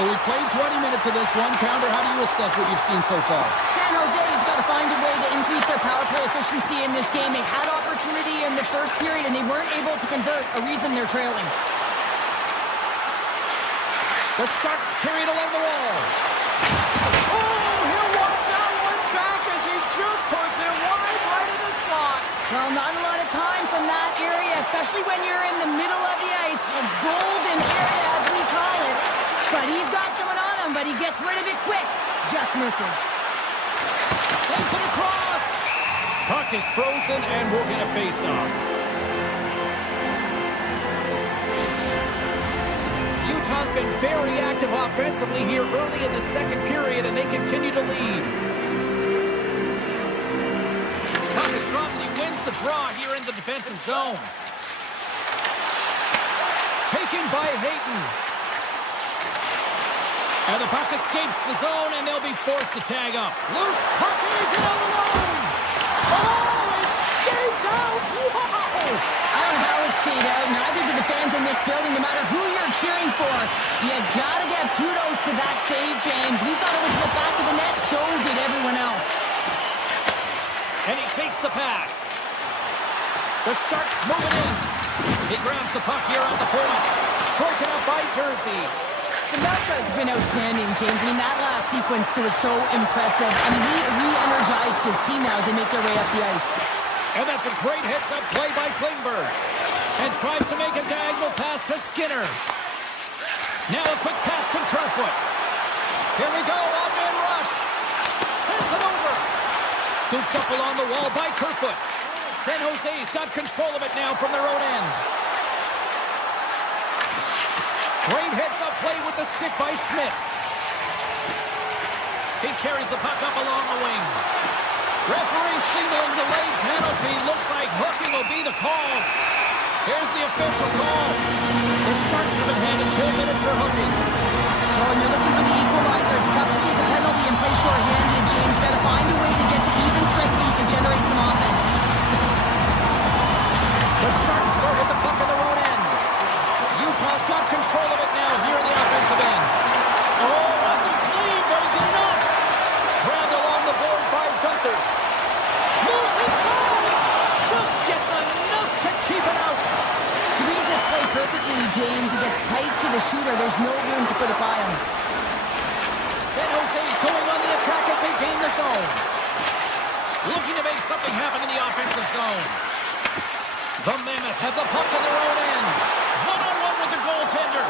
So we played 20 minutes of this one. Pounder, how do you assess what you've seen so far? San Jose's got to find a way to increase their power play efficiency in this game. They had opportunity in the first period, and they weren't able to convert, a reason they're trailing. The Sharks carried along the wall. Oh, he'll walk down one back as he just puts it wide right in the slot. Well, not a lot of time from that area, especially when you're in the middle of the ice, the golden area as we call it. But he's got someone on him, but he gets rid of it quick. Just misses. Sends it across. Puck is frozen, and we'll get a face-off. Utah's been very active offensively here early in the second period, and they continue to lead. Puck is dropped, and he wins the draw here in the defensive zone. Taken by Hayton. And the puck escapes the zone, and they'll be forced to tag up. Loose puck is in all alone. Oh, it stays out. Wow. I don't know how it stayed out. Neither do the fans in this building, no matter who you're cheering for. You got to give kudos to that save, James. We thought it was in the back of the net, so did everyone else. And he takes the pass. The Sharks moving in. He grabs the puck here on the point. Broken up by Jersey. The Melka's been outstanding, James. I mean, that last sequence was so impressive. I mean, he re-energized his team now as they make their way up the ice. And that's a great hits-up play by Klingberg. And tries to make a diagonal pass to Skinner. Now a quick pass to Kerfoot. Here we go, odd-man rush. Sends it over. Scooped up along the wall by Kerfoot. San Jose's got control of it now from their own end. Great heads-up play with the stick by Schmidt. He carries the puck up along the wing. Referee signaling delayed penalty. Looks like hooking will be the call. Here's the official call. The Sharks have been handed 2 minutes for hooking. Well, when you're looking for the equalizer, it's tough to take a penalty and play short-handed, James. You've got to find a way to get to even strength so you can generate some offense. The Sharks start with the puck in their own end. Utah's got control of it now here in the offensive end. Oh, wasn't clean, but he did enough. Grabbed along the board by Gunther. Moves inside. Just gets enough to keep it out. He reads this play perfectly, James. He gets tight to the shooter. There's no room to put it by him. San Jose's going on the attack as they gain the zone. Looking to make something happen in the offensive zone. The Mammoth have the puck on their own end. One-on-one with the goaltender.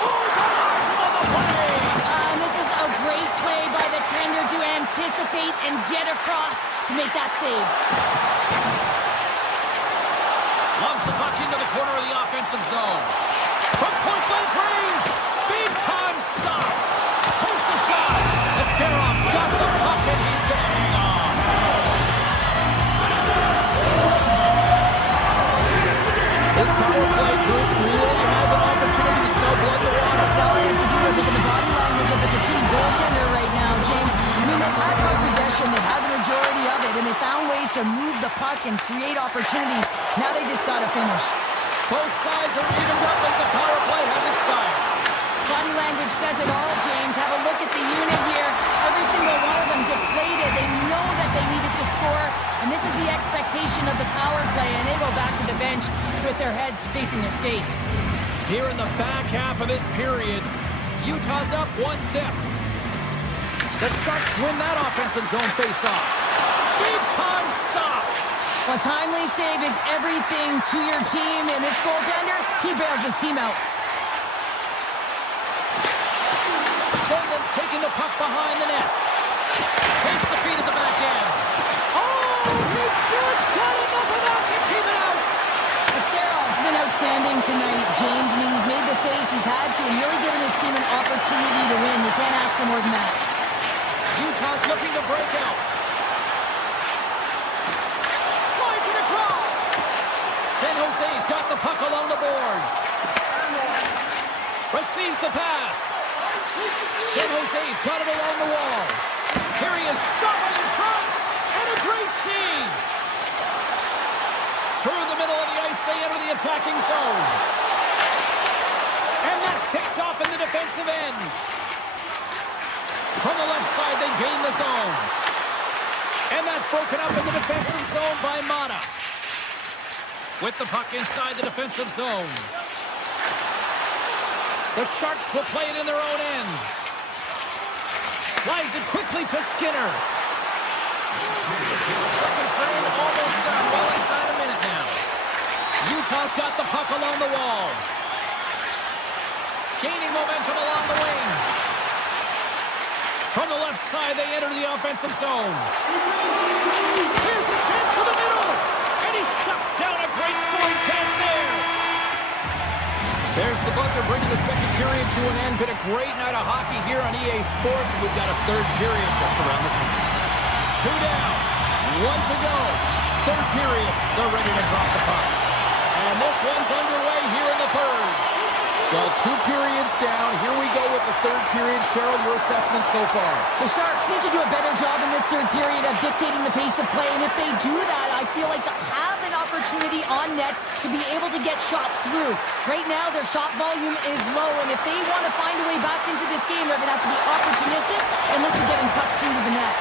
Oh, denies him on the play. And this is a great play by the tender to anticipate and get across to make that save. Loves the puck into the corner of the offensive zone. From point-blank range. Big time stop. Takes a shot. Ascarov's got the puck, and to move the puck and create opportunities. Now they just got to finish. Both sides are evened up as the power play has expired. Body language says it all, James. Have a look at the unit here. Every single one of them deflated. They know that they needed to score, and this is the expectation of the power play, and they go back to the bench with their heads facing their skates. Here in the back half of this period, Utah's up 1-0. The Sharks win that offensive zone faceoff. Big-time stop. A timely save is everything to your team, and this goaltender, he bails his team out. Stenman's taking the puck behind the net. Takes the feed at the back end. Oh, he just got enough of that to keep it out. Ascarov's been outstanding tonight, James. I mean, he's made the saves he's had to and really given his team an opportunity to win. You can't ask for more than that. Utah's looking to break out. Slides it across. San Jose's got the puck along the boards. Receives the pass. San Jose's got it along the wall. Here he is, shot right in front. And a great save. Through the middle of the ice, they enter the attacking zone. And that's picked off in the defensive end. From the left side, they gain the zone. And that's broken up in the defensive zone by Mata. With the puck inside the defensive zone. The Sharks will play it in their own end. Slides it quickly to Skinner. Second frame almost done. Well inside a minute now. Utah's got the puck along the wall. Gaining momentum along the wings. From the left side, they enter the offensive zone. Here's a chance to the middle. And he shuts down a great scoring chance there. There's the buzzer bringing the second period to an end. Been a great night of hockey here on EA Sports. We've got a third period just around the corner. 2 down, 1 to go. Third period, they're ready to drop the puck. And this one's underway here in the third. Well, 2 periods down. Here we go with the third period. Cheryl, your assessment so far? The Sharks need to do a better job in this third period of dictating the pace of play, and if they do that, I feel like they'll have an opportunity on net to be able to get shots through. Right now, their shot volume is low, and if they want to find a way back into this game, they're going to have to be opportunistic and look to getting pucks through to the net.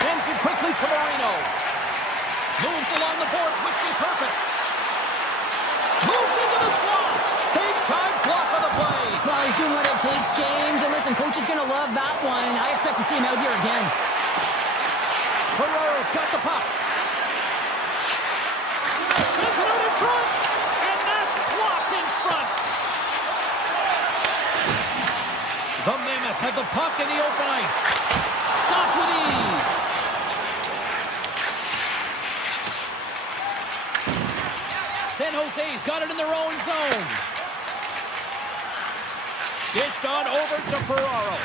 Sends it quickly to Marino. Moves along the boards with some purpose. Moves into the slot. Big-time block on the play. Well, he's doing what it takes, James. And listen, coach is going to love that one. I expect to see him out here again. Ferraro's got the puck. Sends it out in front. And that's blocked in front. The Mammoth had the puck in the open ice. Stopped with ease. San Jose's got it in their own zone. Dished on over to Ferraro.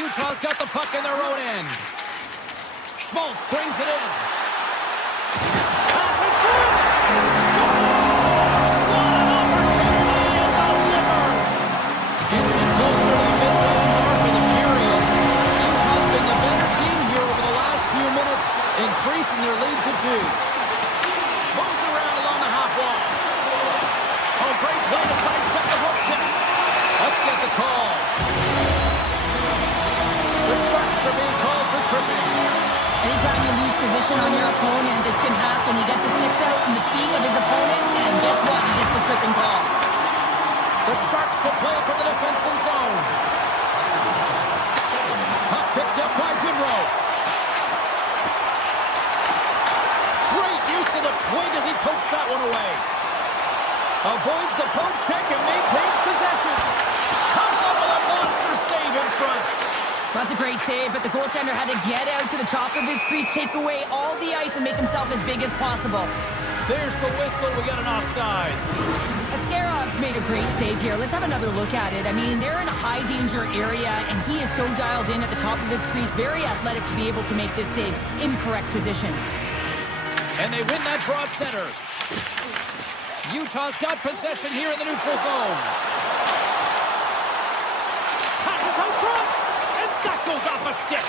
Utah's got the puck in their own end. Schmaltz brings it in. Pass in front. Scores! What an opportunity and delivers. Inching closer to the midway mark of the period. Utah's been the better team here over the last few minutes, increasing their lead to 2. Moves around along the half wall. Oh, great play to sidestep the hook check. Let's get the call. The Sharks are being called for tripping. Anytime you lose position on your opponent, this can happen. He gets the sticks out in the feet of his opponent, and guess what? He gets the tripping call. The Sharks will play from the defensive zone. Puck picked up by Goodrow. Great use of the twig as he pokes that one away. Avoids the poke check and maintains possession. Comes up with a monster save in front. That's a great save, but the goaltender had to get out to the top of his crease, take away all the ice, and make himself as big as possible. There's the whistle. We got an offside. Askarov's made a great save here. Let's have another look at it. I mean, they're in a high-danger area, and he is so dialed in at the top of his crease. Very athletic to be able to make this save in correct position. And they win that draw at center. Utah's got possession here in the neutral zone. Passes out front, and that goes off a stick.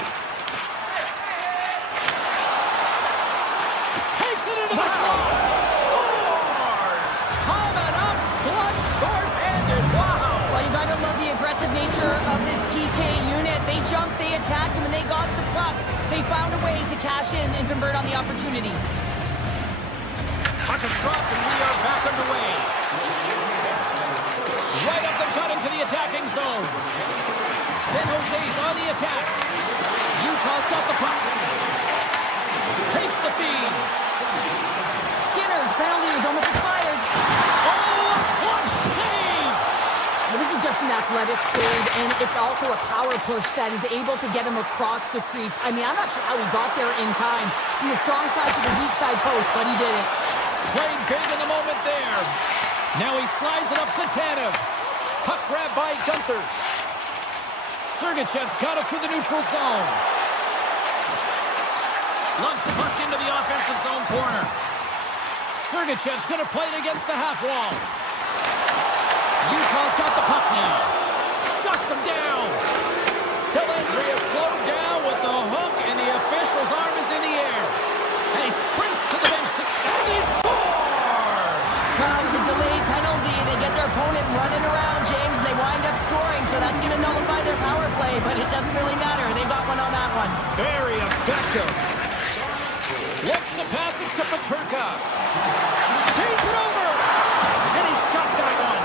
attacked him and they got the puck. They found a way to cash in and convert on the opportunity. Puck is dropped and we are back underway. Right up the gut into the attacking zone. San Jose's on the attack. Utah's got the puck. Takes the feed. Skinner's penalty is almost expired. Oh, a clutch save! Well, this is just an athletic save, and it's also a power push that is able to get him across the crease. I mean, I'm not sure how he got there in time. From the strong side to the weak side post, but he did it. Played big in the moment there. Now he slides it up to Tanev. Puck grab by Gunther. Sergachev's got it through the neutral zone. Loves the puck into the offensive zone corner. Sergachev's going to play it against the half wall. Utah's got the puck now. Shuts him down. Dellandrea slowed down with the hook, and the official's arm is in the air. And he sprints to the bench, and he scores! With the delayed penalty, they get their opponent running around, James, and they wind up scoring, so that's going to nullify their power play, but it doesn't really matter. They got one on that one. Very effective. Looks to pass it to Peterka. Feeds it over, and he's got that one.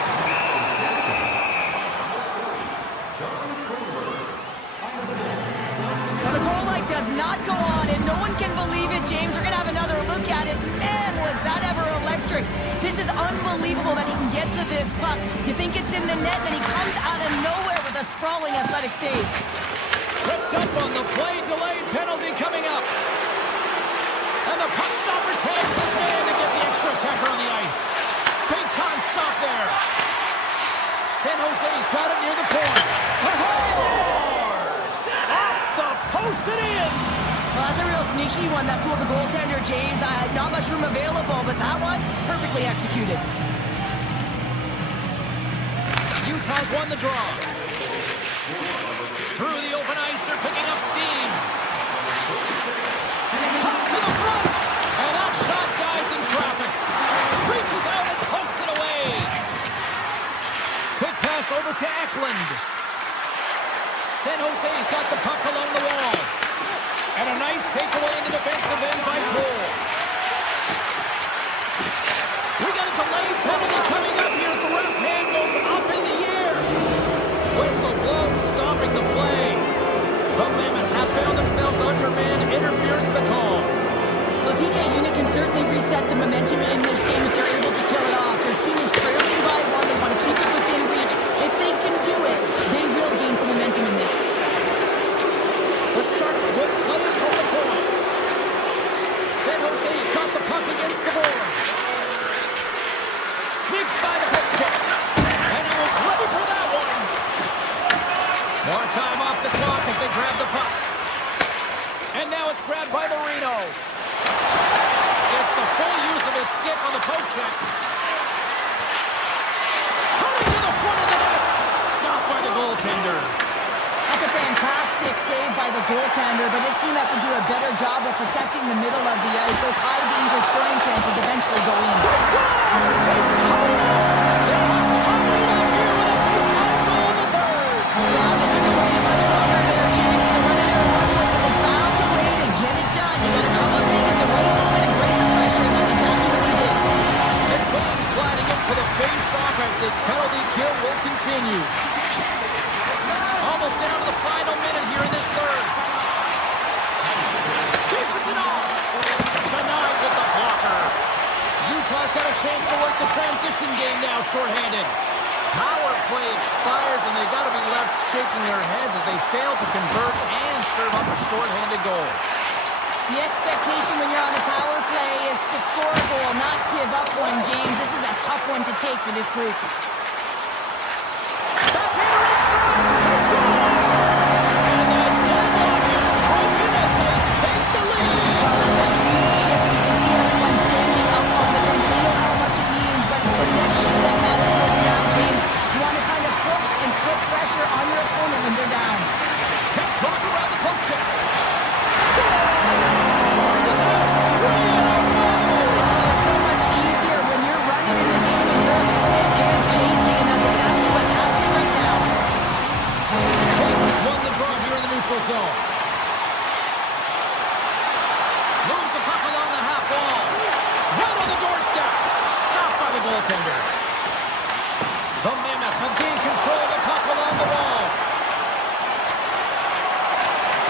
Now the goal light does not go on, and no one can believe it, James. We're going to have another look at it. Man, was that ever electric. This is unbelievable that he can get to this puck. You think it's in the net, then he comes out of nowhere with a sprawling athletic save. Tripped up on the play, delayed penalty coming up. And the puck stopper tags his man to get the extra attacker on the ice. Big time stop there. San Jose's got it near the corner. Scores! Off the post and in! Well, that's a real sneaky one that fooled the goaltender, James. Not much room available, but that one, perfectly executed. Utah's won the draw. Through the open ice, they're picking up steam. Cuts to the front, and that shot dies in traffic. Reaches out and pokes it away. Quick pass over to Eklund. San Jose's got the puck along the wall. And a nice takeaway in the defensive end by Cole. We got a delayed penalty coming up here, so ref's hand goes up in the air. Whistle blown, stopping the play. The Mammoth have found themselves under man. Interference the call. The PK unit can certainly reset the momentum in this game if they're able to kill it off. Their team is trailing by one. They want to keep it within reach. If they can do it, they will gain some momentum in this. The Sharks will play it from the point. San Jose's got the puck against the boards. Sneaks by the hook check. And he was ready for that one. More time off the clock as they grab the puck. And now it's grabbed by Marino. Gets the full use of his stick on the poke check. Coming to the front of the net. Stopped by the goaltender. That's a fantastic save by the goaltender, but his team has to do a better job of protecting the middle of the ice. Those high-danger scoring chances eventually go in. They score! They tie it up! They have tied it up here with a big-time goal in the third! Well, they couldn't have waited much longer there, James. They're running out of runway, but they found a way to get it done. They got to come up big at the right moment and brace the pressure, and that's exactly what they did. And Wayne's gliding in for the face-off as this penalty kill will continue. Almost down to the final minute here in this third. Dishes it off. Denied with the blocker. Utah's got a chance to work the transition game now shorthanded. Power play expires and they've got to be left shaking their heads as they fail to convert and serve up a shorthanded goal. The expectation when you're on a power play is to score a goal, not give up one, James. This is a tough one to take for this group. Pressure on your opponent when they're down. Tiptoes around the poke check. Scores! That's 3 in a row! It's so much easier when you're running in the game and your opponent is chasing. zone. Moves the puck along the half wall. Right on the doorstep. Stopped by the goaltender. The Mammoth have gained control of the puck along the wall.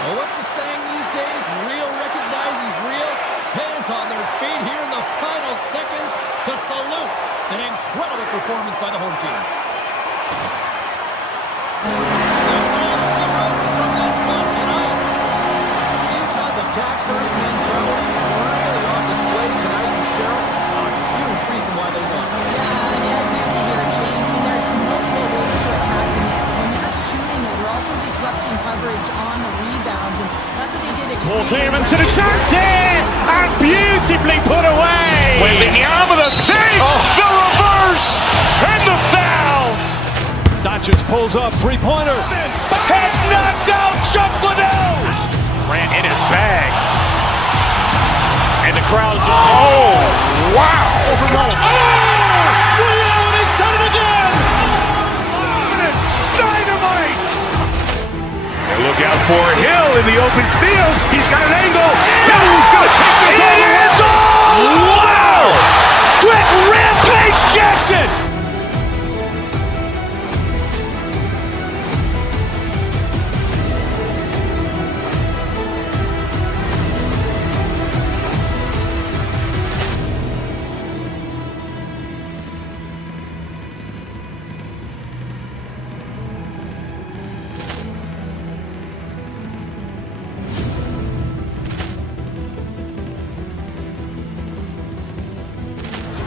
Well, what's the saying these days? Real recognizes real. Fans on their feet here in the final seconds to salute an incredible performance by the home team. That's all she wrote from this slump tonight. Utah's attack-first mentality really on display tonight, and Cheryl, a huge reason why they won. Yeah, I agree with you here, James. I mean, there's multiple ways to attack the net. When you're shooting it, you're also disrupting coverage on the rebounds, and that's what they did. Ball clearance and a chance here, and beautifully put away. Waving the arm of the save. The reverse and the foul. Doncic pulls up, three-pointer. Has knocked out Chuck Liddell. Ran in his bag. And the crowd's, oh, wow. William has done it again! Dynamite! And look out for Hill in the open field. He's got an angle. Hill's going to take this all the way. Wow! Quick Rampage Jackson!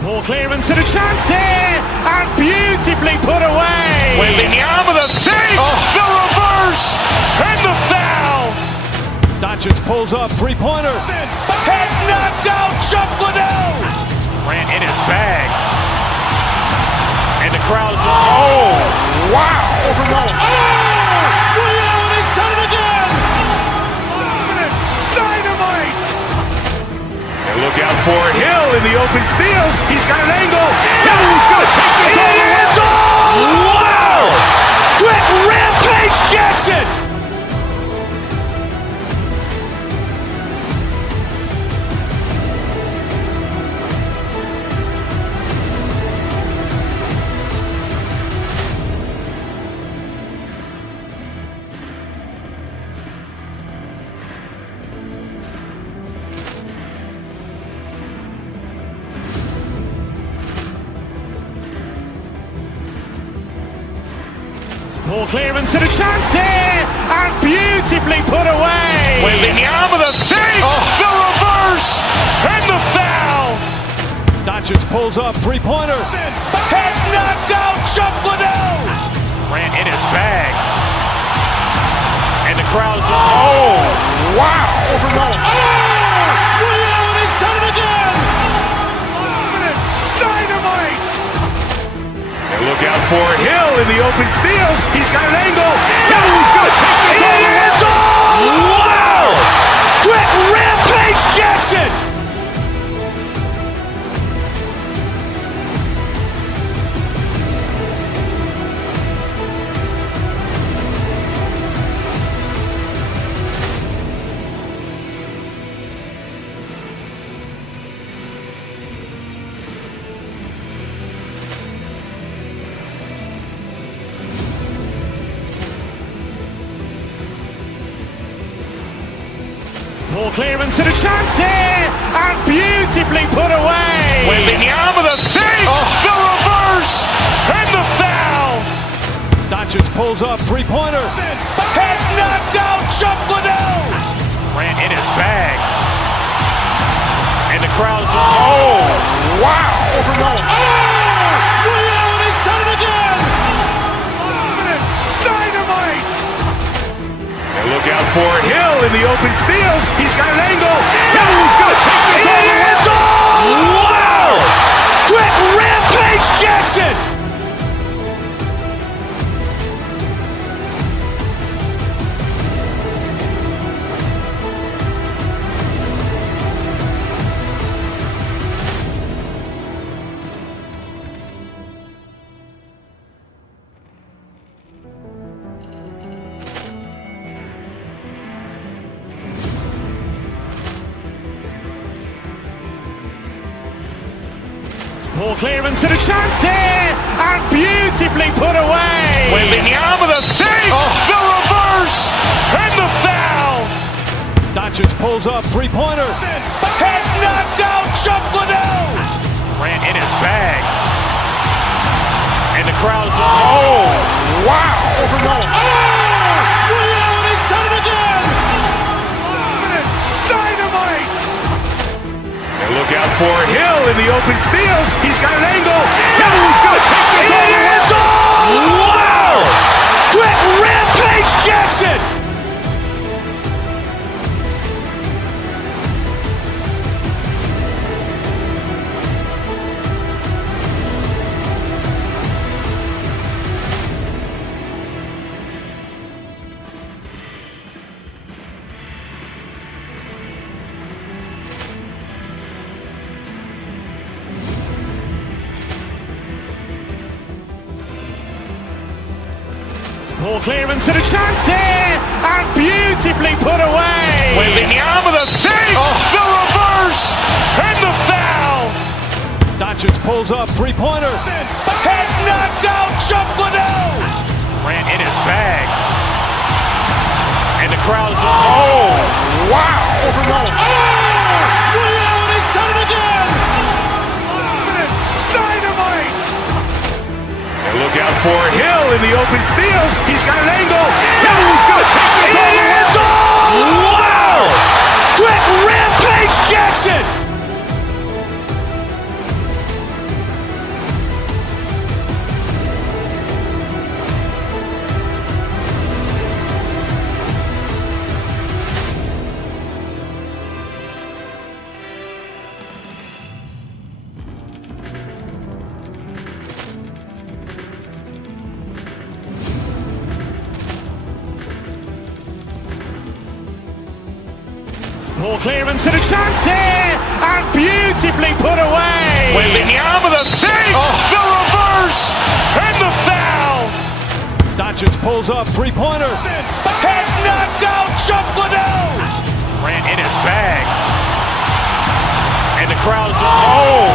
Ball clearance and a chance here, and beautifully put away. Waving the arm of the save. The reverse and the foul. Doncic pulls up, three-pointer. Has knocked out Chuck Liddell. Ran in his bag. And the crowd's, oh, wow. William has done it again! Dynamite! And look out for Hill in the open field. He's got an angle. Hill's going to take this all the way. Wow! Quick Rampage Jackson! Ball clearance and a chance here, and beautifully put away. Waving the arm of the save. The reverse and the foul. Doncic pulls up, three-pointer. Has knocked out Chuck Liddell. Ran in his bag. And the crowd's, oh, wow. William has done it again! Dynamite! And look out for Hill in the open field. He's got an angle. Hill's going to take this all the way. Wow! Quick Rampage Jackson! Ball clearance and a chance here, and beautifully put away. Waving the arm of the save. The reverse and the foul. Doncic pulls up, three-pointer. Has knocked out Chuck Liddell. Ran in his bag. And the crowd's, oh, wow. William has done it again! Dynamite! And look out for Hill in the open field. He's got an angle. Hill's going to take this all the way. Wow! Quick Rampage Jackson! Ball clearance and a chance here, and beautifully put away. With the arm of the save, the reverse, and the foul. Doncic pulls up, three-pointer. Has knocked out Chuck Liddell. Grant in his bag. And the crowd's, oh, wow. Ray Allen has done it again. Dynamite. And look out for Hill in the open field. He's got an angle. Hill is going to take this all the way. Wow! Quick Rampage Jackson. Ball clearance and a chance here, and beautifully put away. With the arm of the save, the reverse, and the foul. Doncic pulls up, three-pointer. Has knocked out Chuck Liddell. Grant in his bag. And the crowd's, oh, wow. Ray Allen has done it again. Dynamite. And look out for Hill in the open field. He's got an angle. Hill is going to take this all the way. Wow! Quick Rampage Jackson. Ball clearance and a chance here, and beautifully put away. With the arm of the save, the reverse, and the foul. Doncic pulls up, three-pointer. Has knocked out Chuck Liddell. Grant in his bag. And the crowd's, oh,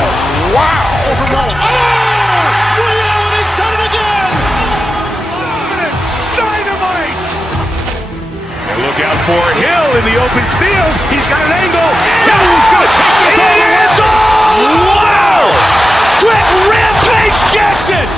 wow. Ray Allen has done it again. Dynamite. And look out for Hill in the open field. He's got an angle. Hill is going to take this all the way. Wow! Quick Rampage Jackson.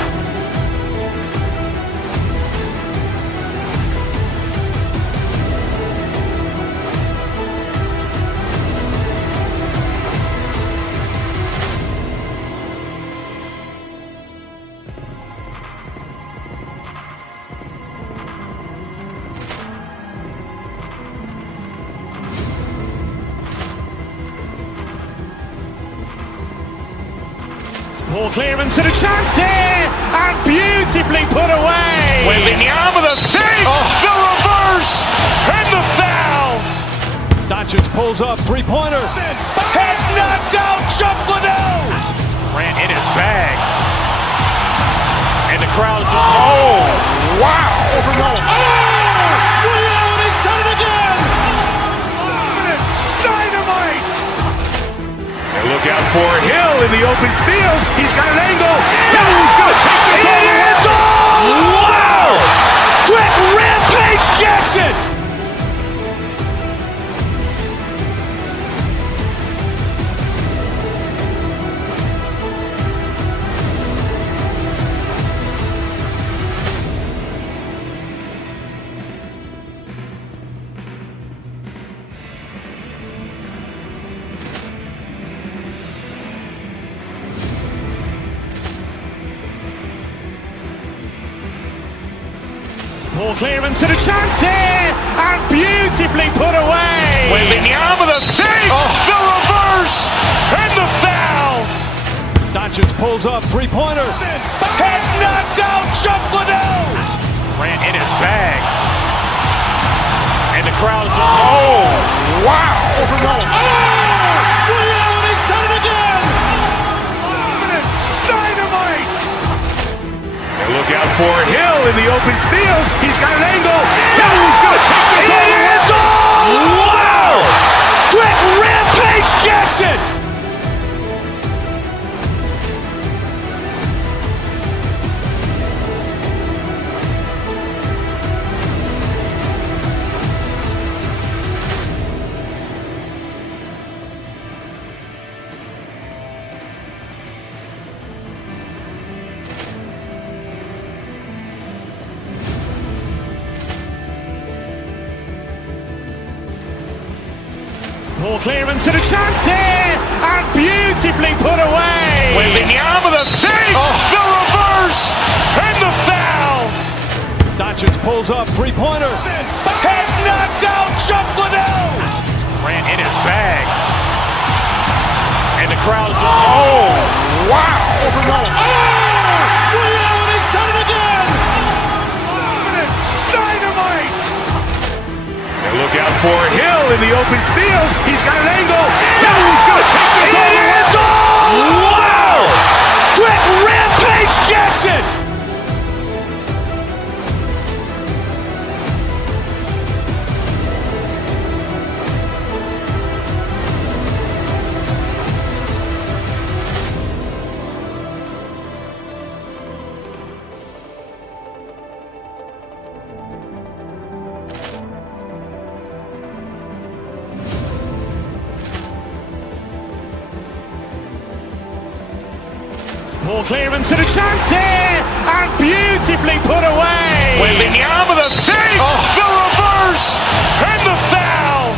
Ball clearance and a chance here, and beautifully put away. With the arm of the save, the reverse, and the foul. Doncic pulls up, three-pointer. Has knocked out Chuck Liddell. Grant in his bag. And the crowd's, oh, wow. Ray Allen has done it again. Dynamite. And look out for Hill in the open field. He's got an angle. Hill is going to take this all the way. Wow! Quick Rampage Jackson. Ball clearance and a chance here, and beautifully put away. With the arm of the save, the reverse, and the foul. Doncic pulls up, three-pointer. Has knocked out Chuck Liddell. Grant in his bag. And the crowd's, oh, wow. Ray Allen has done it again. Dynamite. And look out for Hill in the open field. He's got an angle. Hill is going to take this all the way. Wow! Quick Rampage Jackson. Ball clearance and a chance here, and beautifully put away. Wembanyama the save, the reverse, and the foul. Doncic pulls up, three-pointer. Has knocked out Chuck Liddell. Grant in his bag. And the crowd's, oh, wow. Ray Allen has done it again. Dynamite. And look out for Hill in the open field. He's got an angle. He's going to take this all the way. Wow! Quick Rampage Jackson. Ball clearance and a chance here, and beautifully put away. Wembanyama the save, the reverse, and the foul.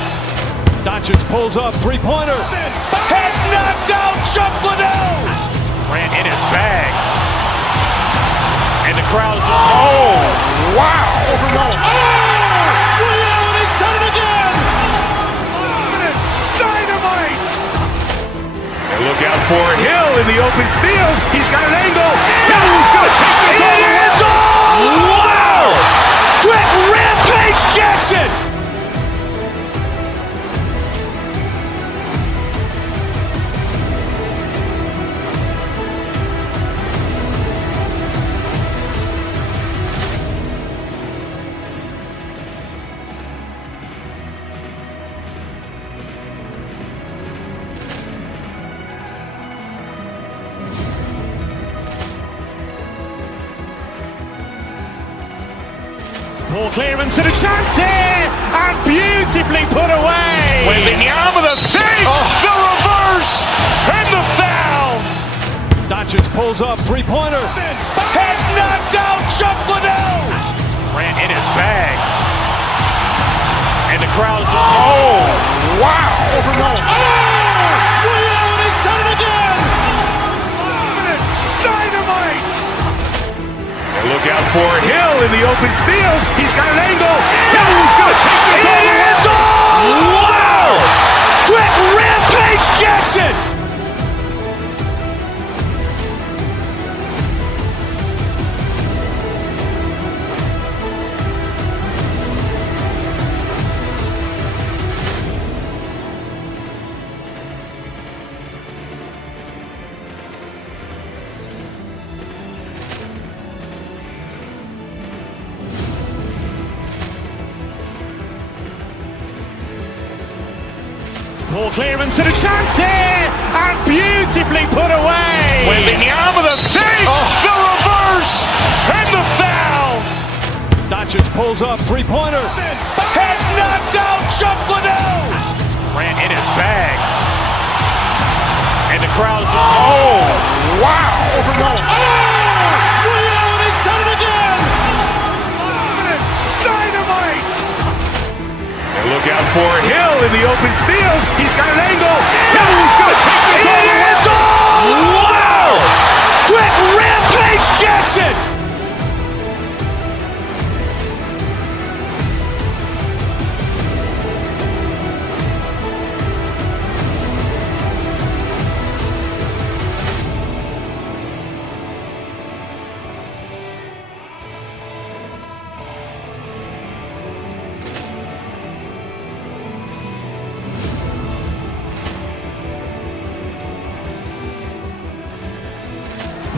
Doncic pulls up, three-pointer. Has knocked out Chuck Liddell. Grant in his bag. And the crowd's, oh, wow. Ray Allen has done it again. Dynamite. And look out for Hill in the open field. He's got an angle. He's going to take this all the way. Wow! Quick Rampage Jackson. Ball clearance and a chance here, and beautifully put away. Wembanyama the save, the reverse, and the foul. Doncic pulls up, three-pointer. Has knocked out Chuck Liddell. Grant in his bag. And the crowd's, oh, wow. Ray Allen has done it again. Dynamite. And look out for Hill in the open field. He's got an angle. He's going to take this all the way. Wow! Quick Rampage Jackson. Ball clearance and a chance here, and beautifully put away. Wembanyama the save, the reverse, and the foul. Doncic pulls up, three-pointer. Has knocked out Chuck Liddell. Grant in his bag. And the crowd's, oh, wow. Ray Allen has done it again. Dynamite. And look out for Hill in the open field. He's got an angle. He's going to take this all the way. Wow! Quick Rampage Jackson.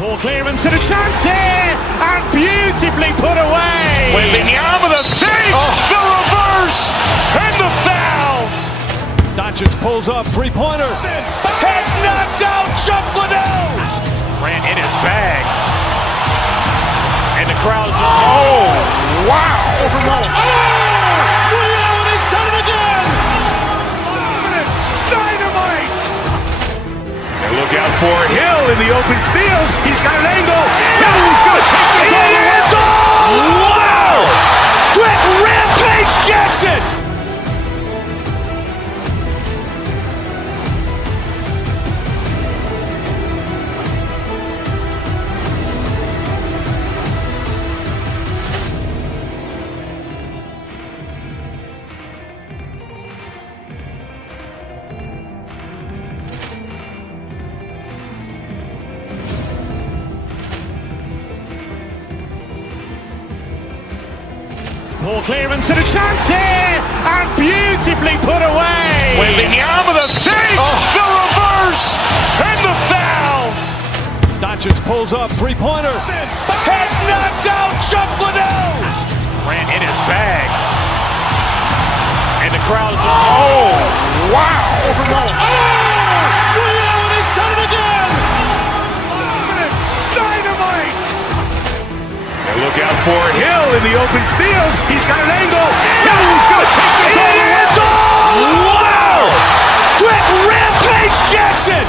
Ball clearance and a chance here, and beautifully put away. Wembanyama the save, the reverse, and the foul. Doncic pulls up, three-pointer. Has knocked out Chuck Liddell. Grant in his bag. And the crowd's, oh, wow. Ray Allen has done it again. Dynamite. And look out for Hill in the open field. He's got an angle. He's going to take this all the way. Wow! Quick Rampage Jackson. Ball clearance and a chance here, and beautifully put away. With the arm of the fake, the reverse, and the foul. Doncic pulls up, three-pointer. Has knocked out Chuck Liddell. Ran in his bag. And the crowd is, oh, wow. He's done it again. Dynamite. And look out for Hill in the open field. He's got an angle. He's going to take this all the way. Wow! Quick rampage Jackson.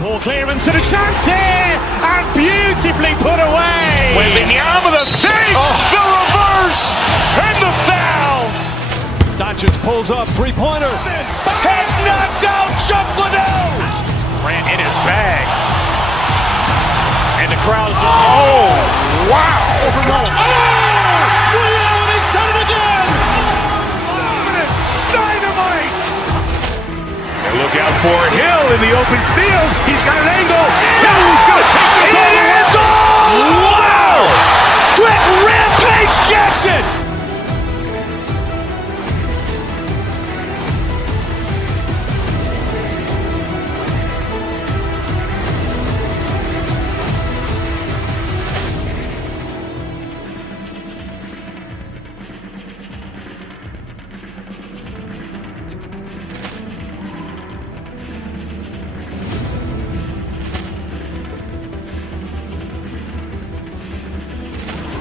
Ball clearance and a chance here, and beautifully put away. With the arm of the fake, the reverse, and the foul. Doncic pulls up, three-pointer. Has knocked out Chuck Liddell. Ran in his bag. And the crowd is, oh, wow. He's done it again. Dynamite. And look out for Hill in the open field. He's got an angle. He's going to take this all the way. Wow! Quick rampage Jackson.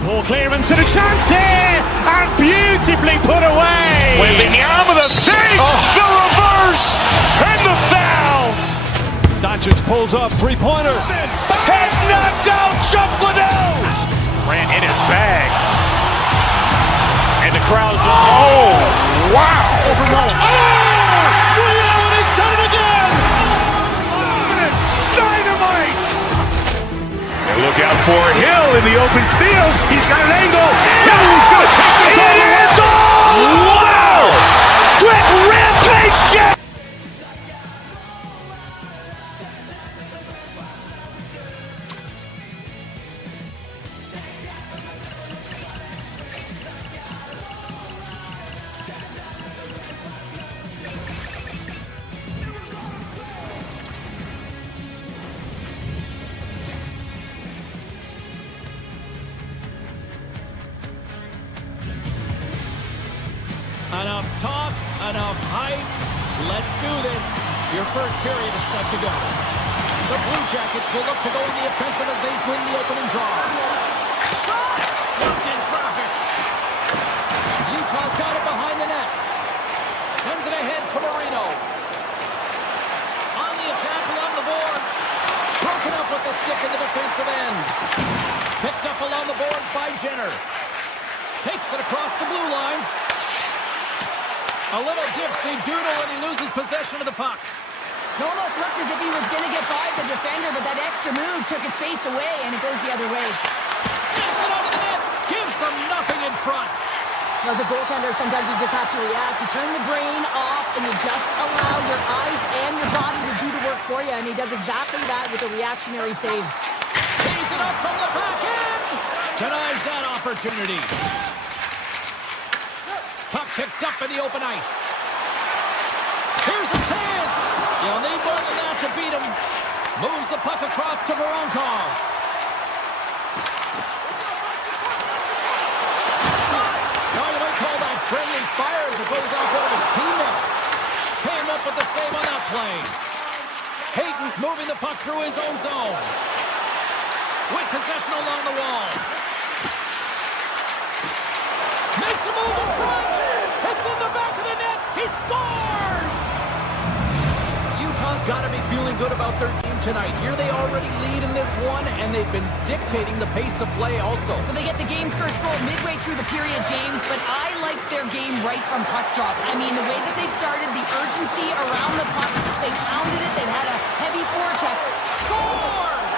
Ball clearance and a chance here, and beautifully put away. With the arm of the fake, the reverse, and the foul. Doncic pulls up, three-pointer. Has knocked out Chuck Liddell. Ran in his bag. And the crowd is, oh, wow. He's done it again. Dynamite. And look out for Hill in the open field. He's got an angle. He's going to take this all the way. Wow! Quick rampage Jack. Enough talk, enough hype. Let's do this. Your first period is set to go. The Blue Jackets will look to go in the offensive as they win the opening draw. Shot! Blocked in traffic. Utah's got it behind the net. Sends it ahead to Marino. On the attack along the boards. Broken up with the stick in the defensive end. Picked up along the boards by Jenner. Takes it across the blue line. A little dipsy doodle and he loses possession of the puck. It almost looked as if he was going to get by the defender, but that extra move took his space away, and it goes the other way. Snaps it over the net. Gives them nothing in front. As a goaltender, sometimes you just have to react. You turn the brain off, and you just allow your eyes and your body to do the work for you, and he does exactly that with a reactionary save. Tees it up from the back end. Denies that opportunity. Puck picked up in the open ice. Here's a chance. You'll need more than that to beat him. Moves the puck across to Voronkov. Shot. Now you might call that friendly fire as it goes off one of his teammates. Came up with the save on that play. Hayden's moving the puck through his own zone. With possession along the wall. Makes a move in front. It's in the back of the net. He scores! Utah's got to be feeling good about their game tonight. Here they already lead in this one, and they've been dictating the pace of play also. Well, they get the game's first goal midway through the period, James, but I liked their game right from puck drop. I mean, the way that they started, the urgency around the puck, they pounded it, they've had a heavy forecheck. Scores!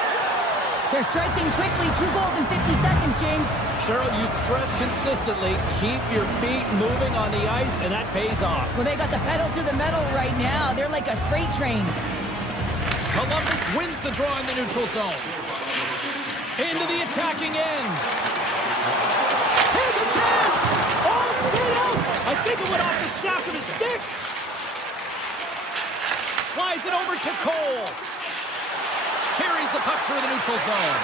They're striking quickly, 2 goals in 50 seconds, James. Cheryl, you stress consistently, keep your feet moving on the ice, and that pays off. Well, they got the pedal to the metal right now. They're like a freight train. Columbus wins the draw in the neutral zone. Into the attacking end. Here's a chance! Oh, it stayed out! I think it went off the shaft of his stick. Slides it over to Cole. Carries the puck through the neutral zone.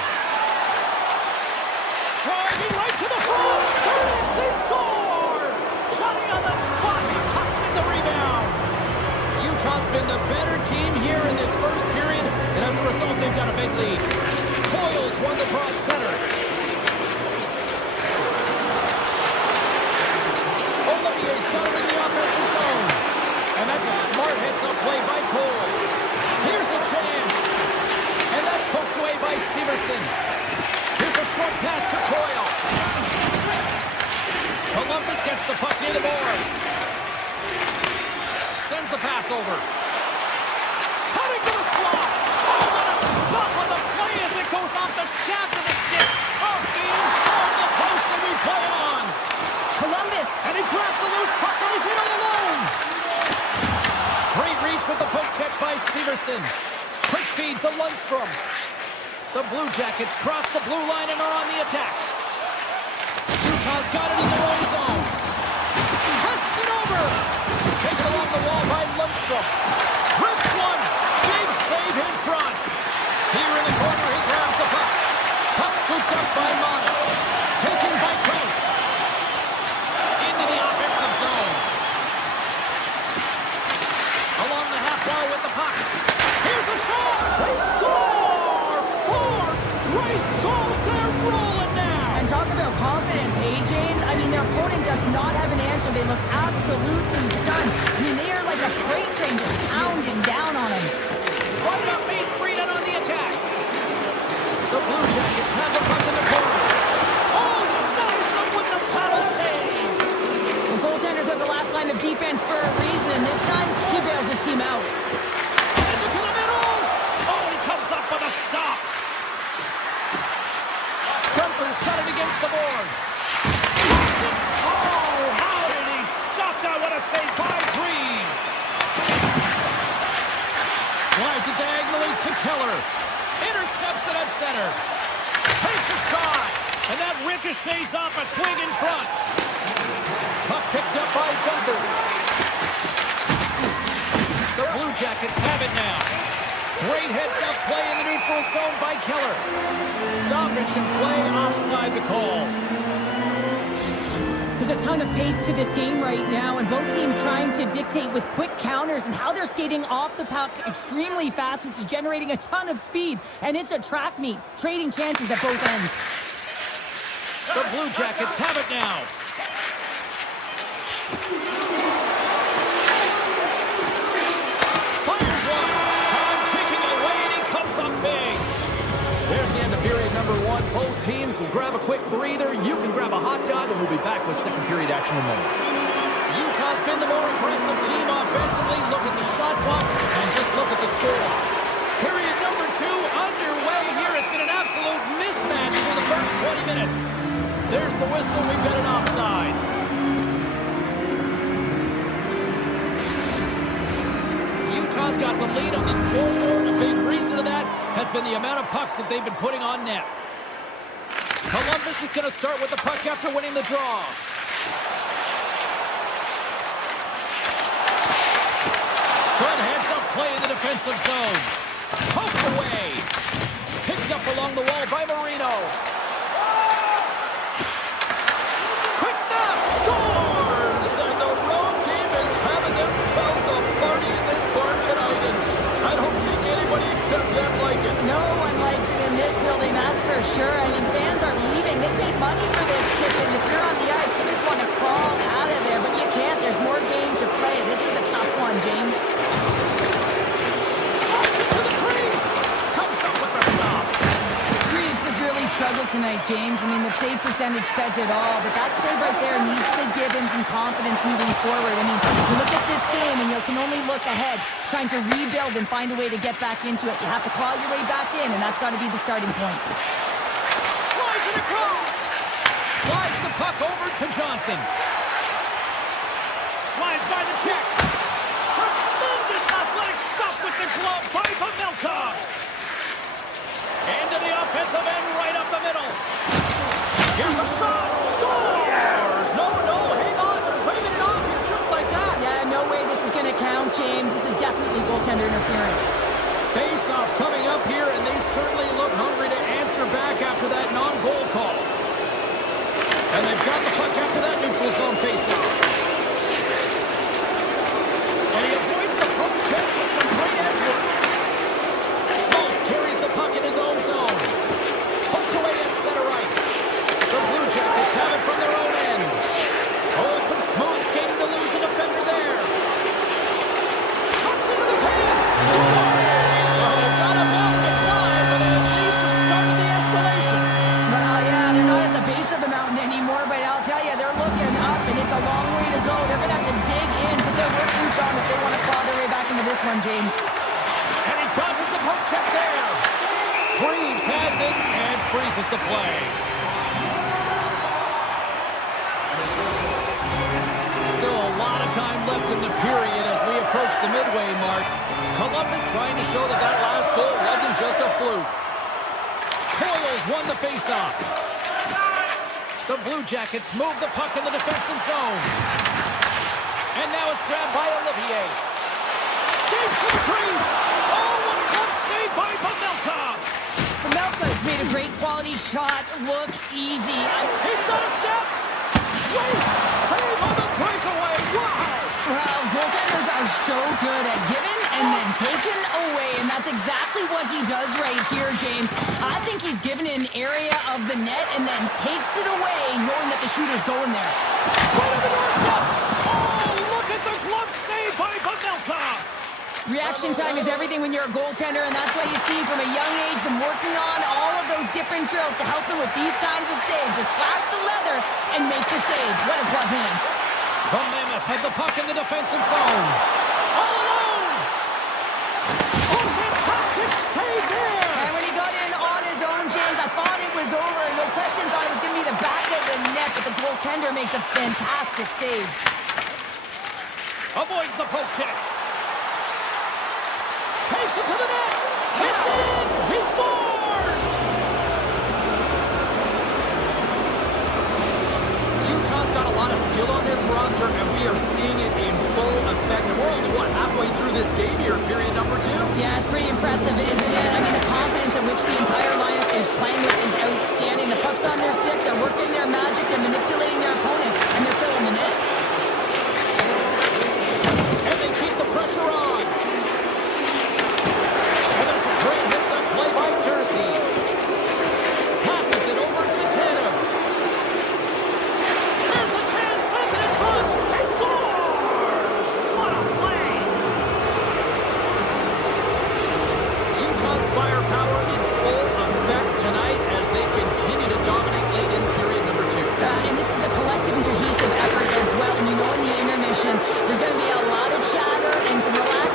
Driving right to the front. There it is, they score! Johnny on the spot, tucks in the rebound. Utah's been the better team here in this first period, and as a result, they've got a big lead. Coyles won the draw at center. Olivier's got it in the offensive zone. And that's a smart heads-up play by Cole. Here's a chance. And that's poked away by Severson. Here's a short pass to Coyle. Columbus gets the puck near the boards. Sends the pass over. Cutting to the slot. Oh, what a stop on the play as it goes off the shaft of the stick. Off the inside of the post, and we play on. Columbus. And he grabs the loose puck and he's in all alone. Great reach with the poke check by Severson. Quick feed to Lundstrom. The Blue Jackets cross the blue line and are on the attack. Utah's got it in their own zone. Passes it over. Taken along the wall by Lundstrom. Wrists one. Big save in front. Here in the corner, he grabs the puck. Puck scooped up by Mammoth. Taken by Kraus. Into the offensive zone. Along the half wall with the puck. Here's a shot. They score! 4 straight goals. They're rolling now. And talk about confidence, hey, James? I mean, their opponent does not have an answer. They look absolutely stunned. I mean, they are like a freight train just pounding down on them. Right up Main Street and on the attack. The Blue Jackets have the puck in the corner. Oh, denies them with the paddle save. The goaltenders are the last line of defense for a reason. This time, he bails his team out. Sends it to the middle. Oh, he comes up with a stop. Gunther's got it against the boards. Oh, how did he stop that? What a save by Breeze. Slides it diagonally to Keller. Intercepts it at center. Takes a shot. And that ricochets off a twig in front. Puck picked up by Gunther. The Blue Jackets have it now. Great heads-up play in the neutral zone by Keller. Stoppage and play offside the call. There's a ton of pace to this game right now, and both teams trying to dictate with quick counters and how they're skating off the puck extremely fast, which is generating a ton of speed. And it's a track meet, trading chances at both ends. The Blue Jackets have it now. Fires one. Time ticking away, and he comes up big. There's the end of period number 1. Both teams will grab a quick breather. You can grab a hot dog, and we'll be back with second period action in moments. Utah's been the more aggressive team offensively. Look at the shot clock, and just look at the score. Period number 2 underway here. It's been an absolute mismatch for the first 20 minutes. There's the whistle. We've got an offside. Utah's got the lead on the scoreboard. A big reason of that has been the amount of pucks that they've been putting on net. Columbus is going to start with the puck after winning the draw. Good heads-up play in the defensive zone. Poked away. Picked up along the wall by Marino. Quick snap. Scores! And the road team is having themselves a party in this bar tonight. And I don't think anybody except them like it. No one likes it in this building, that's for sure. I mean, fans are leaving. They paid money for this ticket. If you're on the ice, you just want to crawl out of there. But you can't. There's more game to play. This is a tough one, James. Drives it to the crease. Comes up with the stop. Reeves has really struggled to tonight, James. I mean, the save percentage says it all, but that save right there needs to give him some confidence moving forward. I mean, you look at this game and you can only look ahead, trying to rebuild and find a way to get back into it. You have to claw your way back in, and that's got to be the starting point. Slides it across. Slides the puck over to Johnson. Slides by the check. Tremendous athletic stop with the glove by Pavelka. Into the offensive end, right up the middle. Here's a shot. Scores! No, hang on. They're waving it off here just like that. Yeah, no way this is going to count, James. This is definitely goaltender interference. Face-off coming up here, and they certainly look hungry to answer back after that non-goal call. And they've got the puck after that neutral zone face-off. And he avoids the poke check with some great edge work. Schultz carries the puck in his own zone. Poked away at center ice. The Blue Jackets have it from their own end. Oh, some smooth skating to lose the defender there. Cuts into the paint. Scores! Well, they've got him off the climb, but at least have started the escalation. Well, yeah, they're not at the base of the mountain anymore, but I'll tell you, they're looking up, and it's a long way to go. They're going to have to dig in, put their work boots on if they want to claw their way back into this one, James. And he dodges the poke check there. Freeze has it and freezes the play. Still a lot of time left in the period as we approach the midway mark. Columbus trying to show that that last goal wasn't just a fluke. Coyles won the faceoff. The Blue Jackets move the puck in the defensive zone. And now it's grabbed by Olivier. Skates to the crease. Oh, what a glove save by Pavelka. Pavelka's made a great quality shot look easy. He's got a step. Great save on the breakaway. Wow. Well, goaltenders are so good at giving and then taking away, and that's exactly what he does right here, James. I think he's given an area of the net and then takes it away, knowing that the shooter's going there. Right on the doorstep. Oh, look at the glove save by Pavelka. Reaction time is everything when you're a goaltender, and that's why you see from a young age them working on all of those different drills to help them with these kinds of saves. Just flash the leather and make the save. What a glove hand. The Mammoth has the puck in the defensive zone. All alone. Oh, fantastic save there. And when he got in on his own, James, I thought it was over. No question, thought it was going to be the back of the net, but the goaltender makes a fantastic save. Avoids the poke check. Takes it to the net. It's in. He scores. Utah's got a lot of skill on this roster, and we are seeing it in full effect. And we're only, halfway through this game here, period number 2. Yeah, it's pretty impressive, isn't it? I mean, the confidence at which the entire lineup is playing with is outstanding. The puck's on their stick. They're working their magic. They're manipulating their opponent, and they're filling the net. And they keep the pressure on. And that's a great hits-up play by Jersey. Passes it over to Tanev. There's a chance, sends it in front. He scores! What a play! Utah's firepower in full effect tonight as they continue to dominate late in period number 2. And this is a collective and cohesive effort as well. And you know, in the intermission, there's going to be a lot of chatter and some relaxed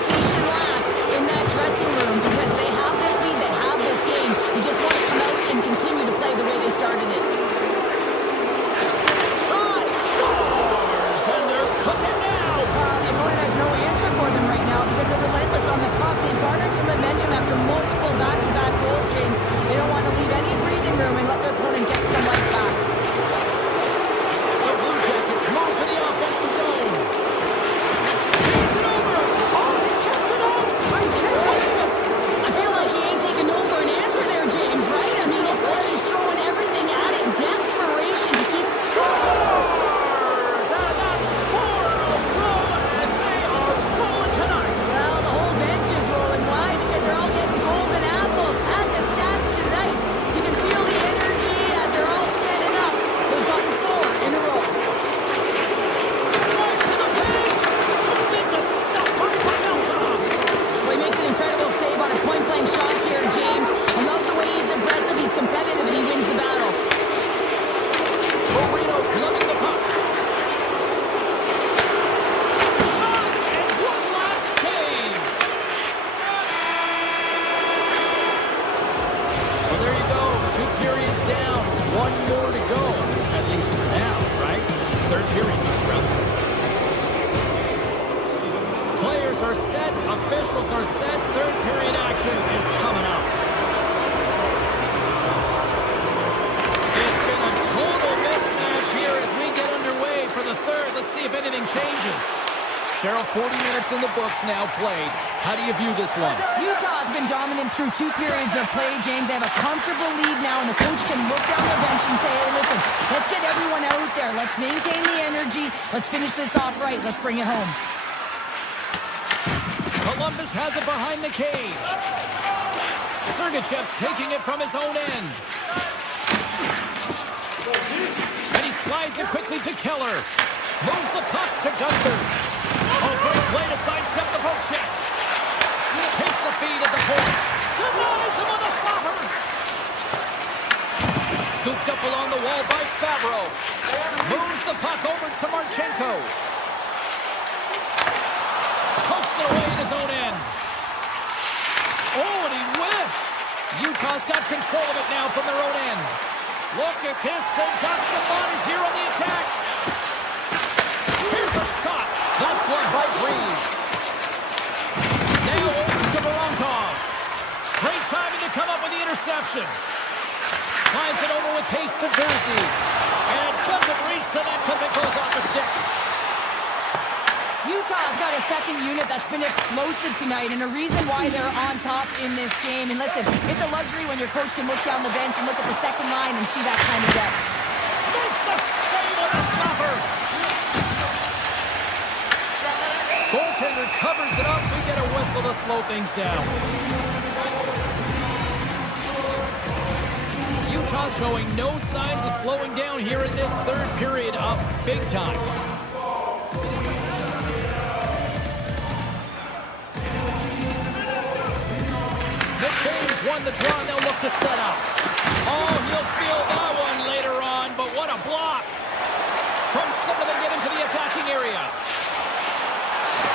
are set. Officials are set. Third period action is coming up. It's been a total mismatch here as we get underway for the third. Let's see if anything changes. Cheryl, 40 minutes in the books now played. How do you view this one? Utah has been dominant through 2 periods of play, James. They have a comfortable lead now, and the coach can look down the bench and say, hey, listen, let's get everyone out there. Let's maintain the energy. Let's finish this off right. Let's bring it home. Columbus has it behind the cage. Sergachev's taking it from his own end. And he slides it quickly to Keller. Moves the puck to Gunther. Oh, great play to sidestep the poke check. Takes the feed at the point. Denies him on the slapper. Scooped up along the wall by Favreau. Moves the puck over to Marchenko. Pokes it away in his own end. Oh, and he whiffs. Utah's got control of it now from their own end. Look at this. They've got some bodies here on the attack. Here's a shot. That's blocked by Freeze. Now over to Voronkov. Great timing to come up with the interception. Slides it over with pace to Jersey. And it doesn't reach the net because it goes off the stick. Utah's got a second unit that's been explosive tonight, and a reason why they're on top in this game. And listen, it's a luxury when your coach can look down the bench and look at the second line and see that kind of depth. Makes the save on the slapper. Goaltender covers it up. We get a whistle to slow things down. Utah showing no signs of slowing down here in this third period up big time. McBain's won the draw, and they'll look to set up. Oh, he'll feel that one later on, but what a block. From center, they get into the attacking area.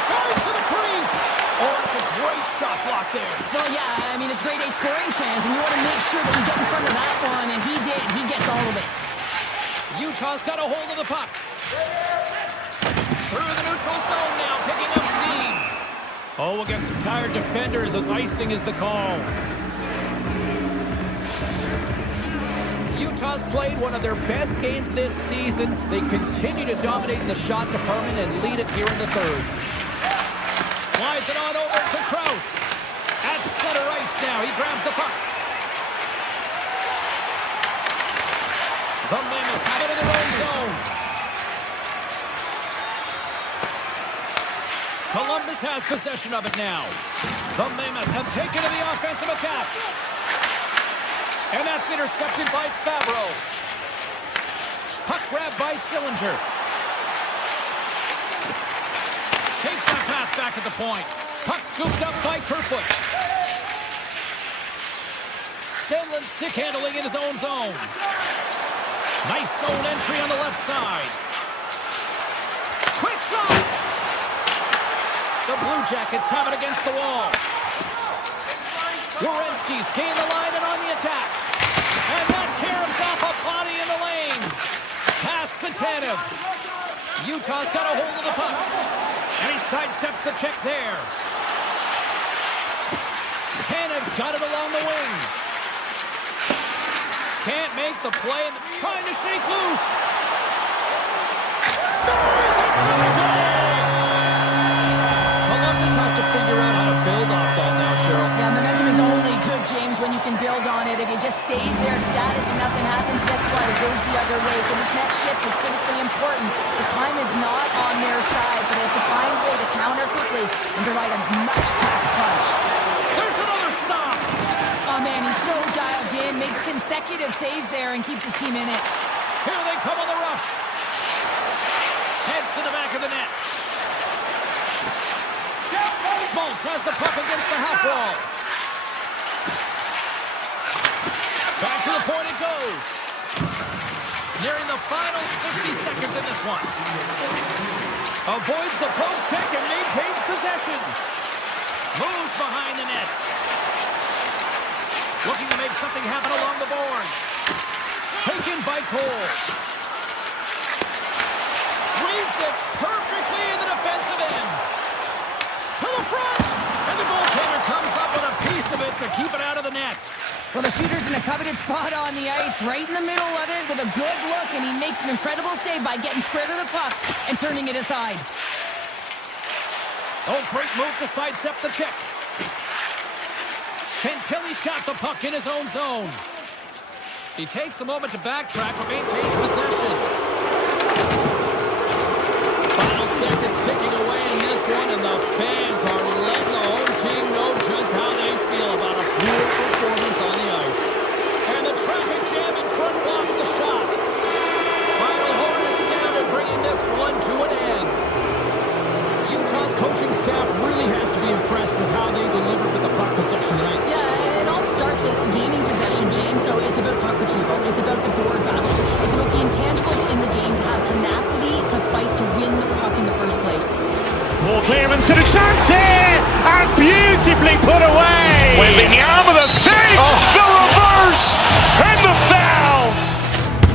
Tries to the crease. Oh, that's a great shot block there. Well, yeah, I mean, it's grade A scoring chance, and you want to make sure that you get in front of that one, and he did. He gets all of it. Utah's got a hold of the puck. Through the neutral zone now, picking up steam. Oh, we'll get some tired defenders as icing is the call. Utah's played one of their best games this season. They continue to dominate in the shot department and lead it here in the third. Slides it on over to Krause. At center ice now, he grabs the puck. The Mammoth have it in their own zone. Columbus has possession of it now. The Mammoth have taken to the offensive attack. And that's intercepted by Favreau. Puck grabbed by Sillinger. Takes that pass back at the point. Puck scooped up by Kerfoot. Stenlund stick handling in his own zone. Nice zone entry on the left side. Quick shot! The Blue Jackets have it against the wall. Werenski's gained the line and on the attack. And that caroms off a body in the lane. Pass to Tanev. Utah's got a hold of the puck. And he sidesteps the check there. Tanev's got it along the wing. Can't make the play and trying to shake loose. Is it gonna go? Columbus has to figure out how to build off that now, Cheryl. Yeah, momentum is only good, James, when you can build on it. If it just stays there static and nothing happens, guess what? It goes the other way. So this next shift is critically important. The time is not on their side, so they have to find a way to counter quickly and provide a much-packed punch. There's another stop. Oh, man, he's so dialed in, makes consecutive saves there and keeps his team in it. Here they come on the rush. Heads to the back of the net. Schmaltz has the puck against the half wall. Back to the point it goes. Nearing the final 60 seconds in this one. Avoids the poke check and maintains possession. Moves behind the net. Looking to make something happen along the boards. Taken by Cole. Reads it perfectly in the defensive end. To the Well, the shooter's in a coveted spot on the ice, right in the middle of it with a good look, and he makes an incredible save by getting square to the puck and turning it aside. Oh, great move to sidestep the check. Kentilly's got the puck in his own zone. He takes a moment to backtrack but maintains possession. Final seconds ticking away in this one, and the fans are letting the home team know just how they feel about a poor performance on the ice. And the traffic jam in front blocks the shot. Final horn is sounded, bringing this one to an end. Utah's coaching staff really has to be impressed with how they delivered with the puck possession tonight. Yeah, it all starts with gaining possession, James, so it's about puck retrieval. It's about the board battles. It's about the intangibles in the game to have tenacity to fight to win the puck in the first place. Ball clearance and a chance here, and beautifully put away. Wembanyama with a fake, the reverse, and the foul.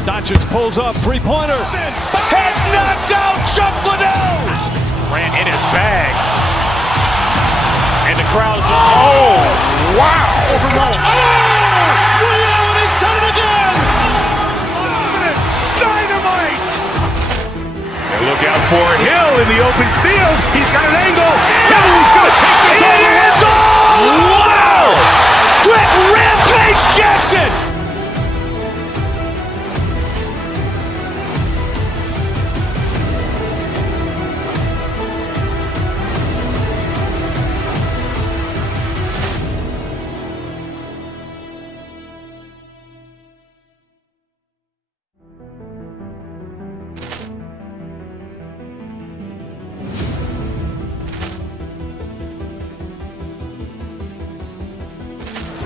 Doncic pulls up, three-pointer. Has knocked out Chuck Liddell. Ran in his bag. And the crowd is, oh, wow. Liddell, he's done it again. Dynamite. And look out for Hill in the open field. He's got an angle. Oh, he's going to take this all the way. Wow. Quick rampage Jackson.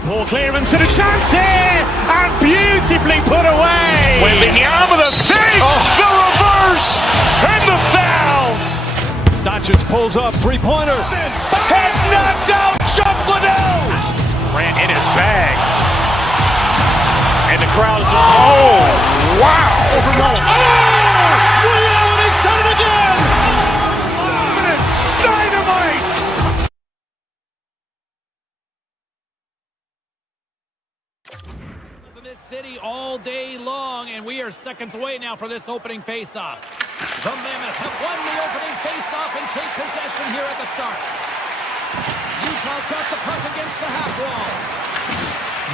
Ball clearance and a chance here, and beautifully put away. Wembanyama with a fake, the reverse, and the foul. Doncic pulls up, three-pointer. Has knocked out Chuck Liddell. Ran in his bag. And the crowd is, oh, wow. Liddell, he's done it again. Dynamite. In this city all day long, and we are seconds away now from this opening faceoff. The Mammoth have won the opening faceoff and take possession here at the start. Utah's got the puck against the half wall.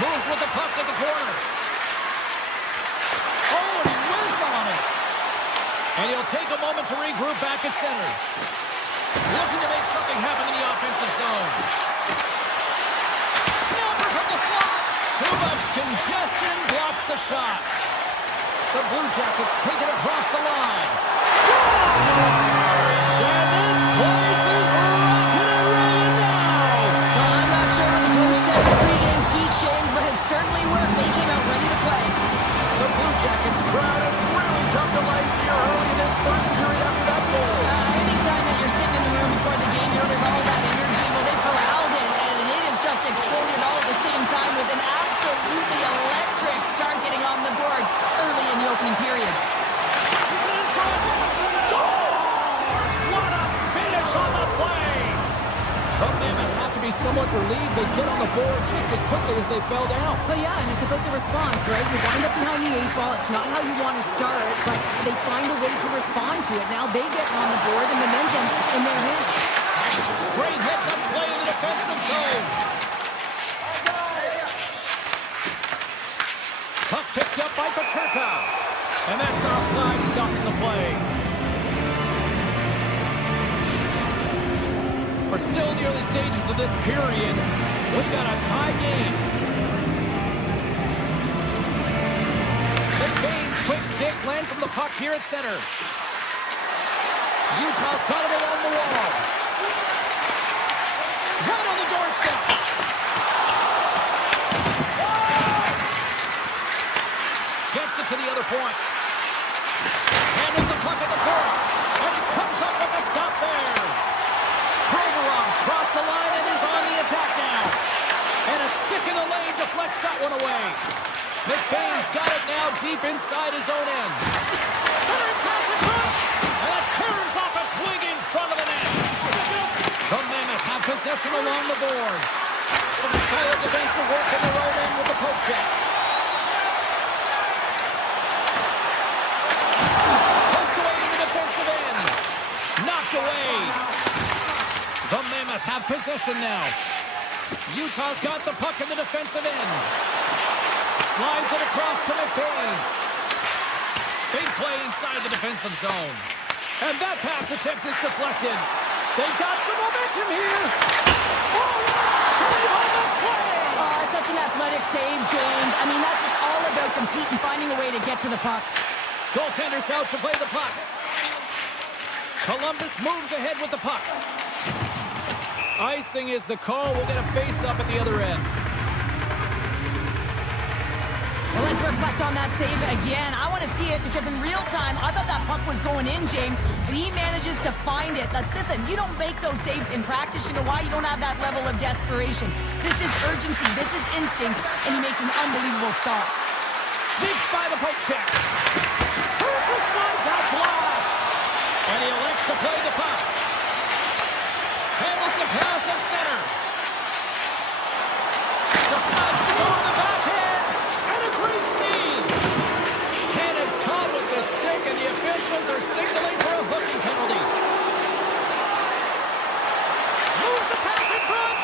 Moves with the puck to the corner. Oh, and he whiffs on it. And he'll take a moment to regroup back at center. Looking to make something happen in the offensive zone. Snapper from the slot. Too much congestion blocks the shot. The Blue Jackets take it across the line. Scores! And this place is rocking and rolling now. Well, I'm not sure what the coach said in the pregame speech, James, but it certainly worked. They came out ready to play. The Blue Jackets crowd has really come to life here early in this first period after that goal. Anytime that you're sitting in the room before the game, you know there's all that energy. Well, they corralled it, and it has just exploded all at the same time with an absolutely electric start getting on the board early in the opening period. In front. Scores! What a finish on the play! The Mammoth have to be somewhat relieved they get on the board just as quickly as they fell down. Well, yeah, and it's about the response, right? You wind up behind the 8 ball. It's not how you want to start, but they find a way to respond to it. Now they get on the board and momentum in their hands. Great hits up play in the defensive zone. Puck picked up by Paterka. And that's offside, stopping the play. We're still in the early stages of this period. We've got a tie game. McBain's quick stick lands from the puck here at center. Utah's got it along the wall. Right on the doorstep. Gets it to the other point. Handles the puck at the corner. And he comes up with a stop there. Krogerov's crossed the line and is on the attack now. And a stick in the lane deflects that one away. McBain's got it now deep inside his own end. Centering pass across. And it turns off a twig in front of the net. The Mammoth have possession along the boards. Some solid defensive work in their own end with the poke check. Poked away in the defensive end. Knocked away. The Mammoth have possession now. Utah's got the puck in the defensive end. Slides it across to McBain. Big play inside the defensive zone. And that pass attempt is deflected. They got some momentum here. Oh, save on the play. Oh, it's such an athletic save, James. I mean, that's just all about competing, finding a way to get to the puck. Goaltender's out to play the puck. Columbus moves ahead with the puck. Icing is the call. We'll get a face-up at the other end. Well, let's reflect on that save again. I want to see it because in real time, I thought that puck was going in, James, but he manages to find it. Like, listen, you don't make those saves in practice. You know why? You don't have that level of desperation. This is urgency. This is instincts, and he makes an unbelievable stop. Sneaks by the poke check. Turns aside that blast. And he elects to play the puck. Handles the pass at center. Decides to go to the backhand. And a great save. Cannon's caught with the stick, and the officials are signaling for a hooking penalty. Moves the pass in front.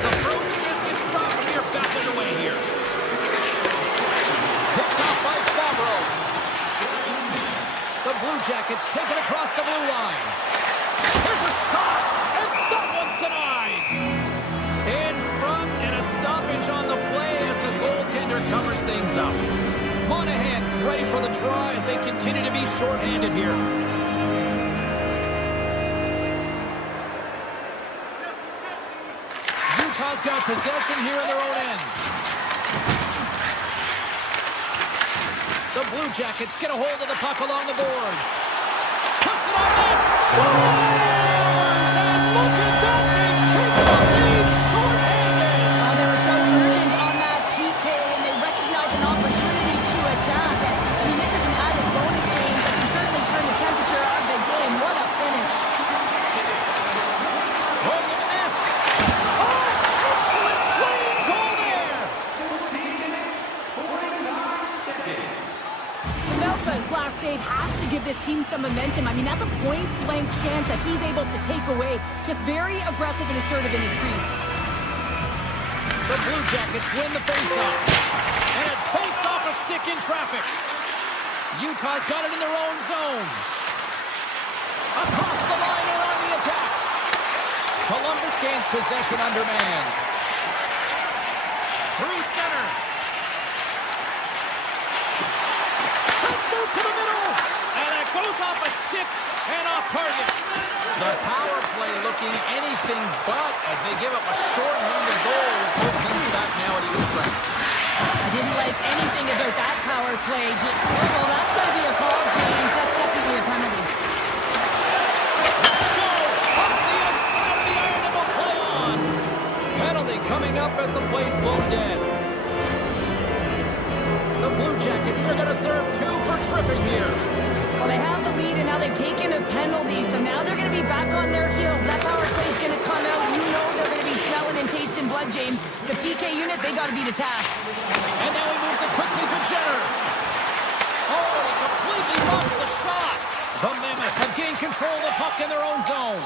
The frozen biscuits drop from here back underway here. Picked off by Fabro. The Blue Jackets take it across the blue line. Here's a shot, and that one's denied. In front, and a stoppage on the play as the goaltender covers things up. Monahan's ready for the draw as they continue to be shorthanded here. Utah's got possession here in their own end. The Blue Jackets get a hold of the puck along the boards. Puts it on net. Scores! And look at that. They pick up the lead shorthanded. Oh, they were so urgent on that PK, and they recognized an opportunity to attack. And, I mean, this is an added bonus, James, that can certainly turn the temperature of the game. What a finish. Oh, look at this. Oh, excellent playing goal there. Melka's last save has to give this team some momentum. I mean, that's a point-blank chance that he's able to take away. Just very aggressive and assertive in his crease. The Blue Jackets win the faceoff. And it banks off a stick in traffic. Utah's got it in their own zone. Across the line and on the attack. Columbus gains possession under man. Through center. Let's move to the middle. And it goes off a stick and off target. The power play looking anything but as they give up a short-handed goal with both teams back now at equal strength. I didn't like anything about that power play. Well, that's going to be a call, James. That's definitely a penalty. Let's go! Off the outside of the iron and will play on. Penalty coming up as the play's blown dead. The Blue Jackets are going to serve two for tripping here. Well, they have the lead, and now they've taken a penalty, so now they're going to be back on their heels. That power play's going to come out. You know they're going to be smelling and tasting blood, James. The PK unit, they got to be the task. And now he moves it quickly to Jenner. Oh, he completely lost the shot. The Mammoth have gained control of the puck in their own zone.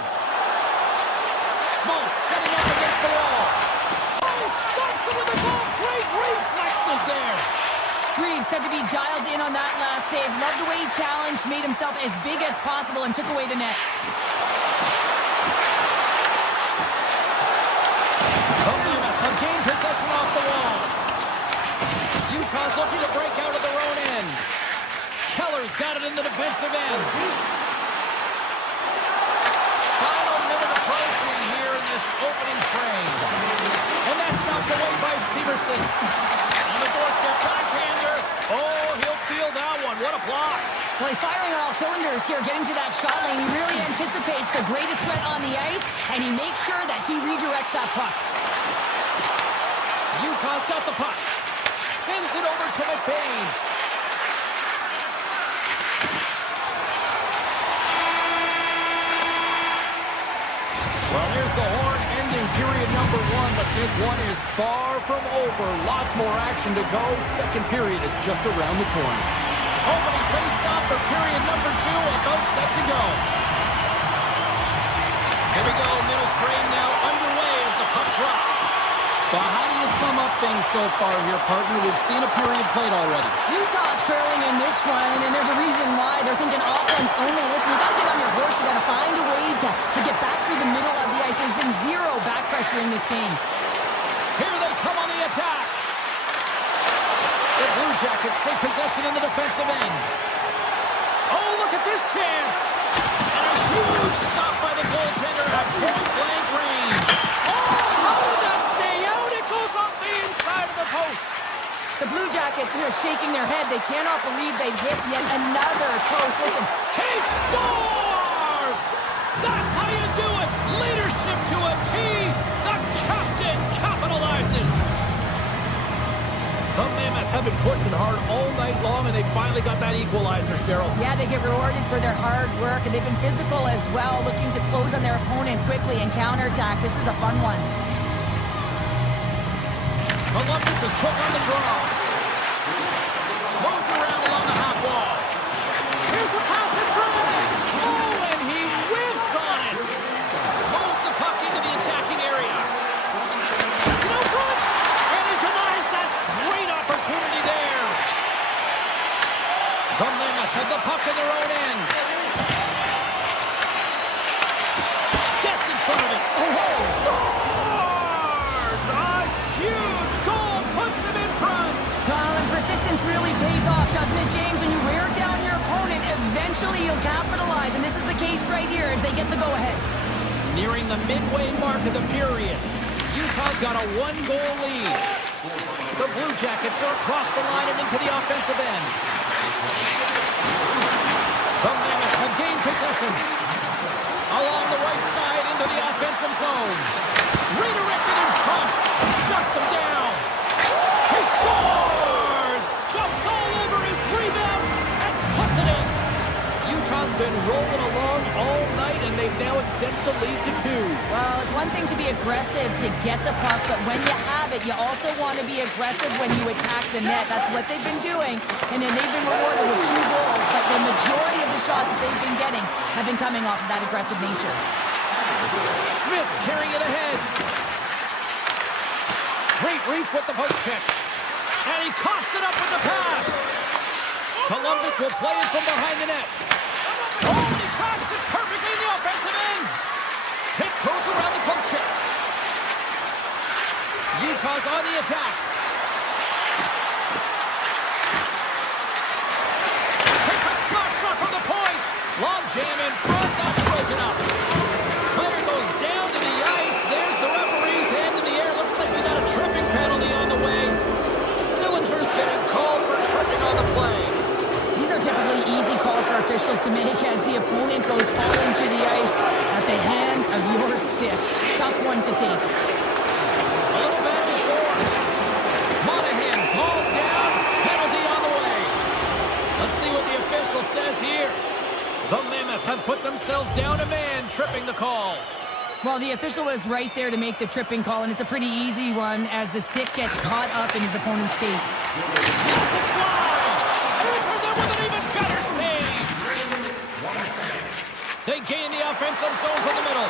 Schmaltz setting up against the wall. Oh, stops it with a goal. Great reflexes there. Reeves said to be dialed in on that last save. Loved the way he challenged, made himself as big as possible, and took away the net. The Mammoth have gained possession off the wall. Utah's looking to break out of their own end. Keller's got it in the defensive end. Final minute approaching here in this opening frame. And that's knocked away by Severson. On the doorstep, backhander. Oh, he'll feel that one. What a block. Well, he's firing on all cylinders here, getting to that shot lane. He really anticipates the greatest threat on the ice, and he makes sure that he redirects that puck. Utah's got the puck. Sends it to McBain. Well, here's the horn ending period number 1, but this one is far from over. Lots more action to go. Second period is just around the corner. Opening face-off for period number 2, about set to go. Here we go, middle frame now underway as the puck drops. Well, how do you sum up things so far here, partner? We've seen a period played already. Utah's trailing in this one, and there's a reason why. They're thinking offense only. Listen, you got to get on your horse. You got to find a way to get back through the middle of the ice. There's been zero back pressure in this game. Here they come on the attack. The Blue Jackets take possession in the defensive end. Oh, look at this chance. And a huge stop by the goaltender at point-blank range. Oh, how did that stay out? It goes off the inside of the post. The Blue Jackets here shaking their head. They cannot believe they've hit yet another post. Listen. He scores! That's how you do it. Leadership to a T. The captain capitalizes. The Mammoth have been pushing hard all night long, and they finally got that equalizer, Cheryl. Yeah, they get rewarded for their hard work, and they've been physical as well, looking to close on their opponent quickly and counterattack. This is a fun one. Columbus is quick on the draw. Moves around along the half wall. Here's a pass in front. Oh, and he whiffs on it. Moves the puck into the attacking area. Sets it out front. And he denies that great opportunity there. The Mammoth have the puck in their own end. Gets in front of it. Scores! A huge goal puts him in front. Well, and persistence really pays off, doesn't it, James? When you wear down your opponent, eventually you'll capitalize, and this is the case right here as they get the go-ahead. Nearing the midway mark of the period, Utah's got a 1-goal lead. The Blue Jackets are across the line and into the offensive end. The Mammoth have gained possession. Along the right side into the offensive zone. Redirected in front. Shuts him down. He scores! Jumps all over his rebound and puts it in. Utah's been rolling along all night, and they've now extended the lead to 2. Well, it's one thing to be aggressive to get the puck, but when you have it, you also want to be aggressive when you attack the net. That's what they've been doing, and then they've been rewarded with 2 goals, but the majority of the shots that they've been getting have been coming off of that aggressive nature. Schmidt's carrying it ahead. Great reach with the poke check. And he coughs it up with the pass. Columbus will play it from behind the net. Oh, he tracks it perfectly in the offensive end. Take goes around the poke check. Utah's on the attack. Takes a slap shot from the point. Long jam in front. That's broken up. Player goes down to the ice. There's the referee's hand in the air. Looks like we got a tripping penalty on the way. Sillinger's getting called for tripping on the play. These are typically easy calls for officials to make as the opponent goes falling to the ice at the hands of your stick. Tough one to take. A little back and forth. Monahan's hauled down. Penalty on the way. Let's see what the official says here. The Mammoth have put themselves down a man, tripping the call. Well, the official was right there to make the tripping call, and it's a pretty easy one as the stick gets caught up in his opponent's skates. Lets it fly. Answers it with an even better save. They gain the offensive zone from the middle.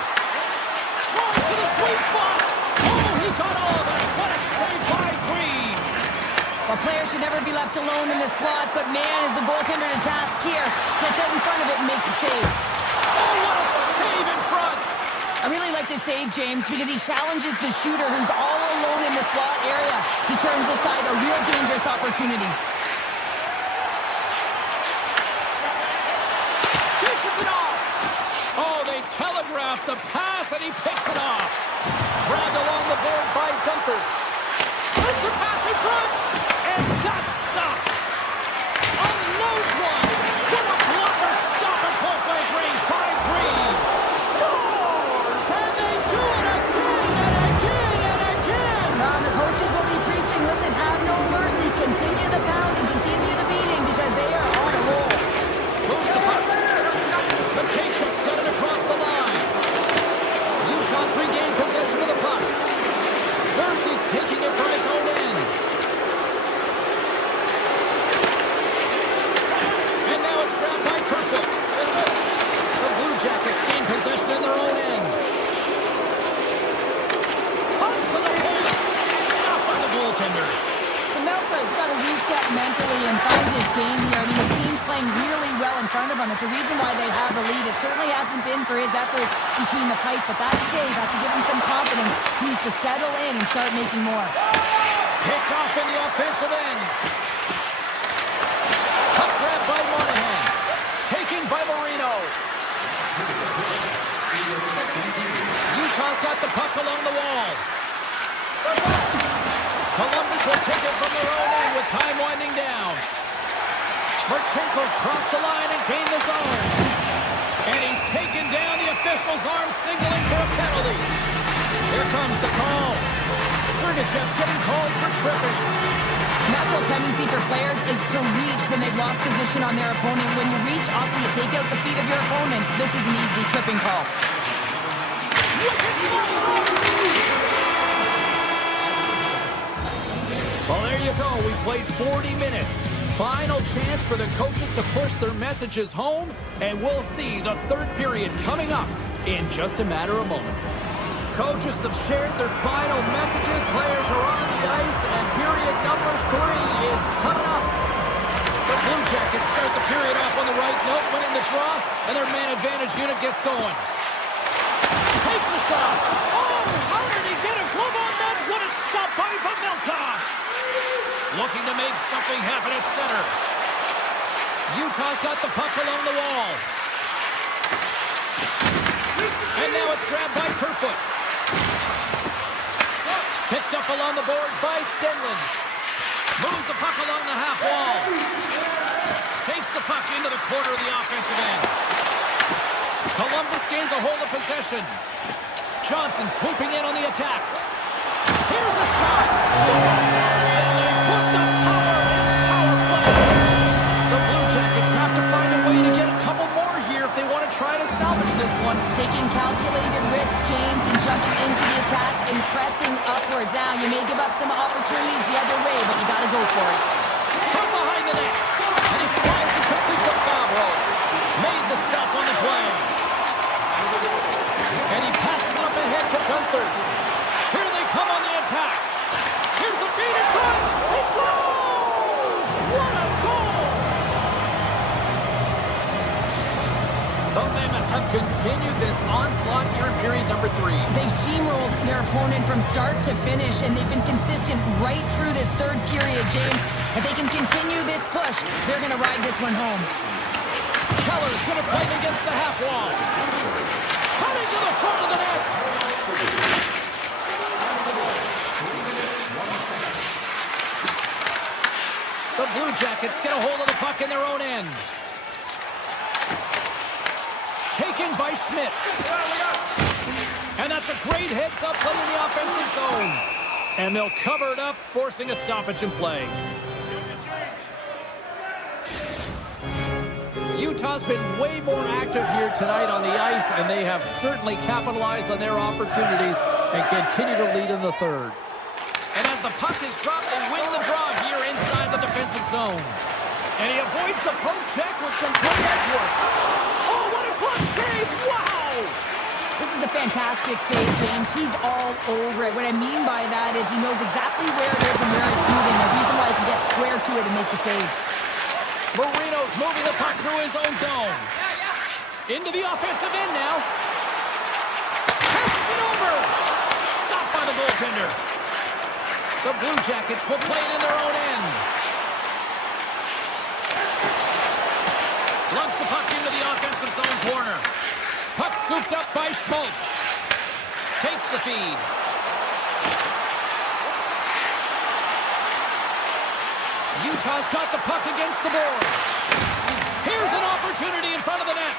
Throws to the sweet spot. Oh, he got all of that. What a save by Greaves. Well, players should never be left alone in the slot, but man, as the goaltender to task here, gets out in front of it and makes the save. Oh, what a save in front. I really like this save, James, because he challenges the shooter who's all alone in the slot area. He turns aside a real dangerous opportunity. Dishes it off. Oh, they telegraphed the pass, and he picks it off. Grabbed along the board by Dunker. Sends a pass in front, and that's stopped. Unloads one. What a blocker stop at point-blank range by Greaves. Scores, and they do it again and again and again. The coaches will be preaching, listen, have no mercy, continue the pass. well in front of him. It's a reason why they have the lead. It certainly hasn't been for his efforts between the pipe, but that save has to give him some confidence. He needs to settle in and start making more. Picked off in the offensive end. Puck grab by Monahan. Taken by Marino. Utah's got the puck along the wall. Columbus will take it from their own end with time winding down. Marchenko's crossed the line and gained the zone. And he's taken down. The official's arm signaling for a penalty. Here comes the call. Sergachev's getting called for tripping. Natural tendency for players is to reach when they've lost position on their opponent. When you reach, often you take out the feet of your opponent. This is an easy tripping call. Well, there you go. We played 40 minutes. Final chance for the coaches to push their messages home, and we'll see the third period coming up in just a matter of moments. Coaches have shared their final messages. Players are on the ice, and period number 3 is coming up. The Blue Jackets start the period off on the right note, winning the draw, and their man advantage unit gets going. Takes a shot. Oh, how did he get a glove on that? What a stop by Pavelka. Looking to make something happen at center. Utah's got the puck along the wall. And now it's grabbed by Kerfoot. Picked up along the boards by Stenlund. Moves the puck along the half wall. Takes the puck into the corner of the offensive end. Columbus gains a hold of possession. Johnson swooping in on the attack. Here's a shot. Scores! And they put the power in power play. The Blue Jackets have to find a way to get a couple more here if they want to try to salvage this one. Taking calculated risks, James, and jumping into the attack and pressing upwards. Now, you may give up some opportunities the other way, but you got to go for it. From behind the net. And he slides it quickly to Favreau. Made the stop on the play. And he passes up ahead to Gunther. Here they come on the attack. Here's a feed in front. He scores! What a goal! The Mammoth have continued this onslaught here in period number 3. They've steamrolled their opponent from start to finish, and they've been consistent right through this third period, James. If they can continue this push, they're going to ride this one home. Keller's going to play it against the half wall. Cutting to the front of the net. The Blue Jackets get a hold of the puck in their own end. Taken by Schmidt. And that's a great heads-up play in the offensive zone. And they'll cover it up, forcing a stoppage in play. Utah's been way more active here tonight on the ice, and they have certainly capitalized on their opportunities and continue to lead in the third. And as the puck is dropped, they win the draw here inside the defensive zone. And he avoids the poke check with some great edge work. Oh, what a glove save! Wow! This is a fantastic save, James. He's all over it. What I mean by that is he knows exactly where it is and where it's moving. The reason why he can get square to it and make the save. Marino's moving the puck through his own zone. Into the offensive end now. Passes it over. Stopped by the goaltender. The Blue Jackets will play it in their own end. Lumps the puck into the offensive zone corner. Puck scooped up by Schmaltz. Takes the feed. Utah's got the puck against the boards. Here's an opportunity in front of the net.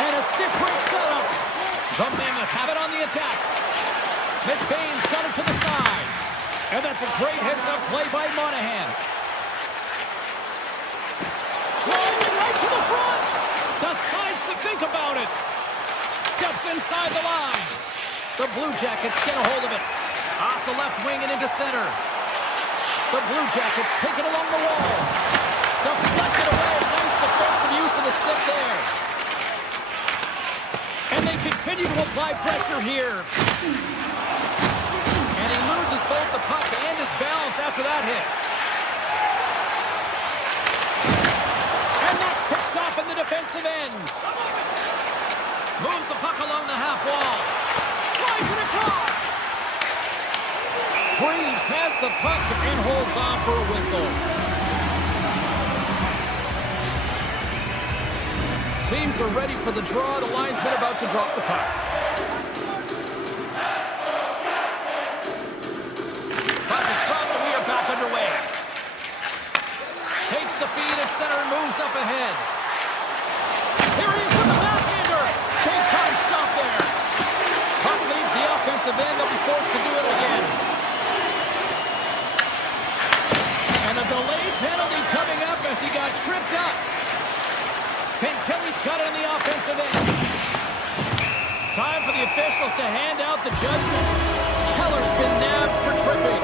And a stick break setup. The Mammoth have it on the attack. McBain's got it to the side. And that's a great heads-up play by Monahan. Throwing it right to the front. Decides to think about it. Steps inside the line. The Blue Jackets get a hold of it. Off the left wing and into center. The Blue Jackets take it along the wall. Deflected away. Nice defensive use of the stick there. And they continue to apply pressure here. And he loses both the puck and his balance after that hit. offensive end. Moves the puck along the half wall. Slides it across. Freeze has the puck and holds on for a whistle. Teams are ready for the draw. The linesman about to drop the puck. Puck is dropped and we are back underway. Takes the feed at center and moves up ahead. Here he is with the backhander. Big time stop there. Puck leaves the offensive end. They'll be forced to do it again. And a delayed penalty coming up as he got tripped up. Kelly's got it on the offensive end. Time for the officials to hand out the judgment. Keller's been nabbed for tripping.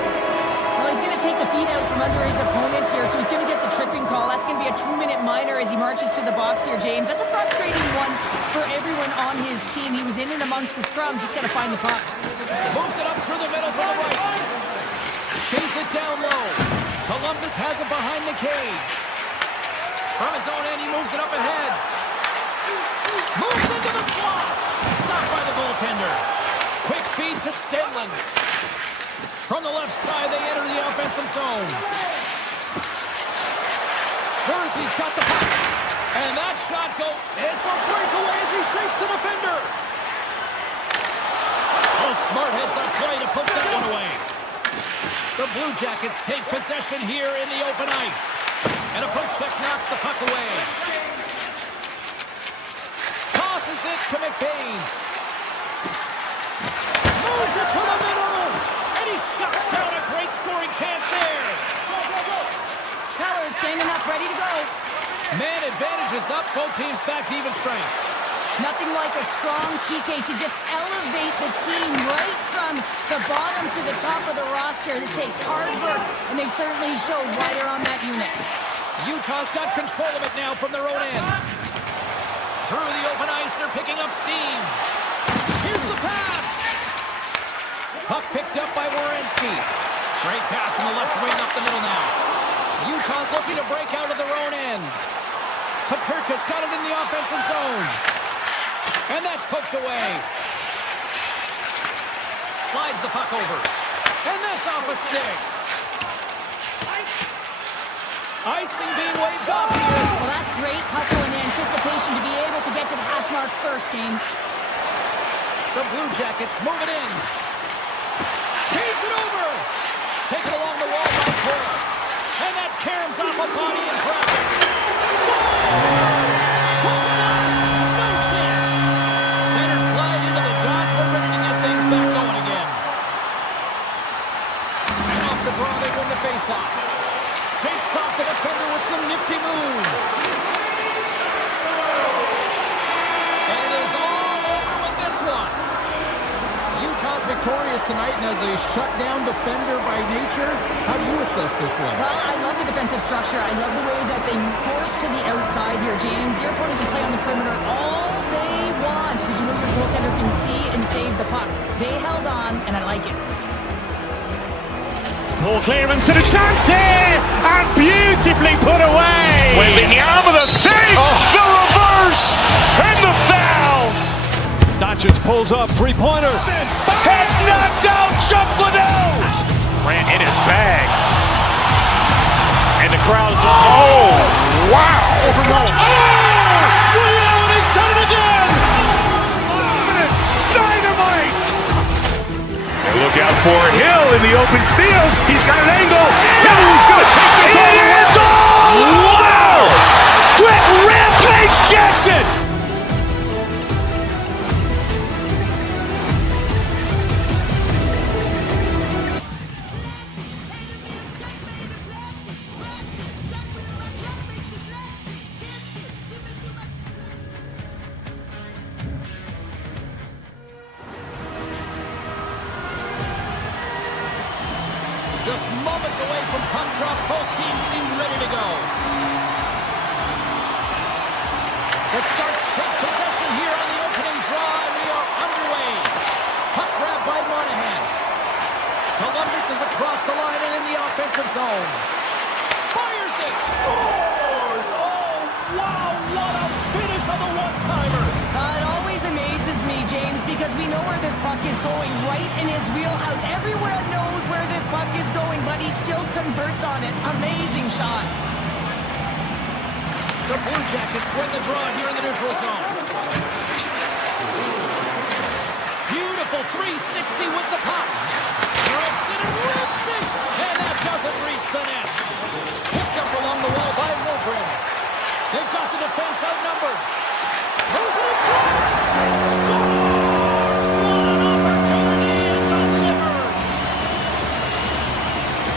Well, he's going to take the feed out from under his opponent here, so he's going to get the tripping call. That's going to be a 2-minute minor as he marches to the box here, James. That's a frustrating one for everyone on his team. He was in and amongst the scrum, just got to find the puck. Moves it up through the middle for the right. Feeds it down low. Columbus has it behind the cage. From his own end, he moves it up ahead. Moves into the slot. Stopped by the goaltender. Quick feed to Stenlund. From the left side, they enter the offensive zone. Jersey's got the puck. And that shot goes. It's a breakaway as he shakes the defender. Oh, smart heads-up play to poke that one away. The Blue Jackets take possession here in the open ice. And a poke check knocks the puck away. Tosses it to McBain. Moves it to the middle. And he shuts down a great scoring chance there. Keller is standing up, ready to go. Man advantage is up. Both teams back to even strength. Nothing like a strong PK to just elevate the team right from the bottom to the top of the roster. This takes hard work, and they certainly showed why they're on that unit. Utah's got control of it now from their own end. Through the open ice, they're picking up steam. Here's the pass. Puck picked up by Werenski. Great pass from the left wing up the middle now. Utah's looking to break out of their own end. Paterka's got it in the offensive zone. And that's poked away. Slides the puck over. And that's off a stick. Icing being waved off here. Well, that's great hustle and anticipation to be able to get to the hash marks first, James. The Blue Jackets move it in. Feeds it over. Take it along the wall by Cora. And that caroms off a body in traffic. Scores! No chance. Centers glide into the dots. We're ready to get things back going again. And off the draw, they win the faceoff. Shakes off the defender with some nifty moves. And it is all over with this one. Utah's victorious tonight, and as a shutdown defender by nature, how do you assess this one? Well, I love the defensive structure. I love the way that they force to the outside here, James. Your opponent can play on the perimeter all they want because you know your goaltender can see and save the puck. They held on, and I like it. Ball clearance and a chance here, and beautifully put away. Waving the arm of the thing, the reverse, and the foul. Doncic pulls up, three-pointer. Has knocked out Chuck Liddell. Ran in his bag. And the crowd's, oh, wow. Ray Allen has done it again. Dynamite. And look out for Hill in the open field. He's got an angle. He's going to take this all the way. It's all. Wow. Quick rampage Jackson. Just moments away from puck drop, both teams seem ready to go. The Sharks take possession here on the opening draw, and we are underway. Puck grab by Monahan. Columbus is across the line and in the offensive zone. Fires it, scores! Oh, wow, what a finish on the one-timer. It always amazes me, James, because we know where this puck is going, right in his wheelhouse. Everyone knows where this puck is going, but he still converts on it. Amazing shot. The Blue Jackets win the draw here in the neutral zone. Beautiful 360 with the puck. Rips it and rips it, and that doesn't reach the net. Picked up along the wall by Milgren. They've got the defense outnumbered. Throws it in front. He scores! What an opportunity and delivers.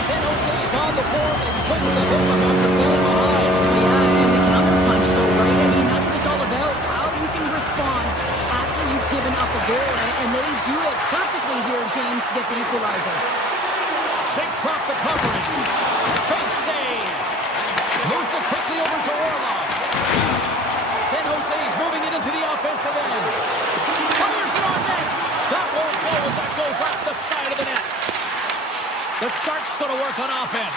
San Jose's on the board as quick as a hit after falling behind. Yeah, and the counterpunch, though, right? I mean, that's what it's all about. How you can respond after you've given up a goal, and they do it perfectly here, James, to get the equalizer. Shakes off the coverage. Big save. Moves it quickly over to Orlov. San Jose's moving it into the offensive end. Fires it on net. That won't go as that goes off the side of the net. The Sharks going to work on offense.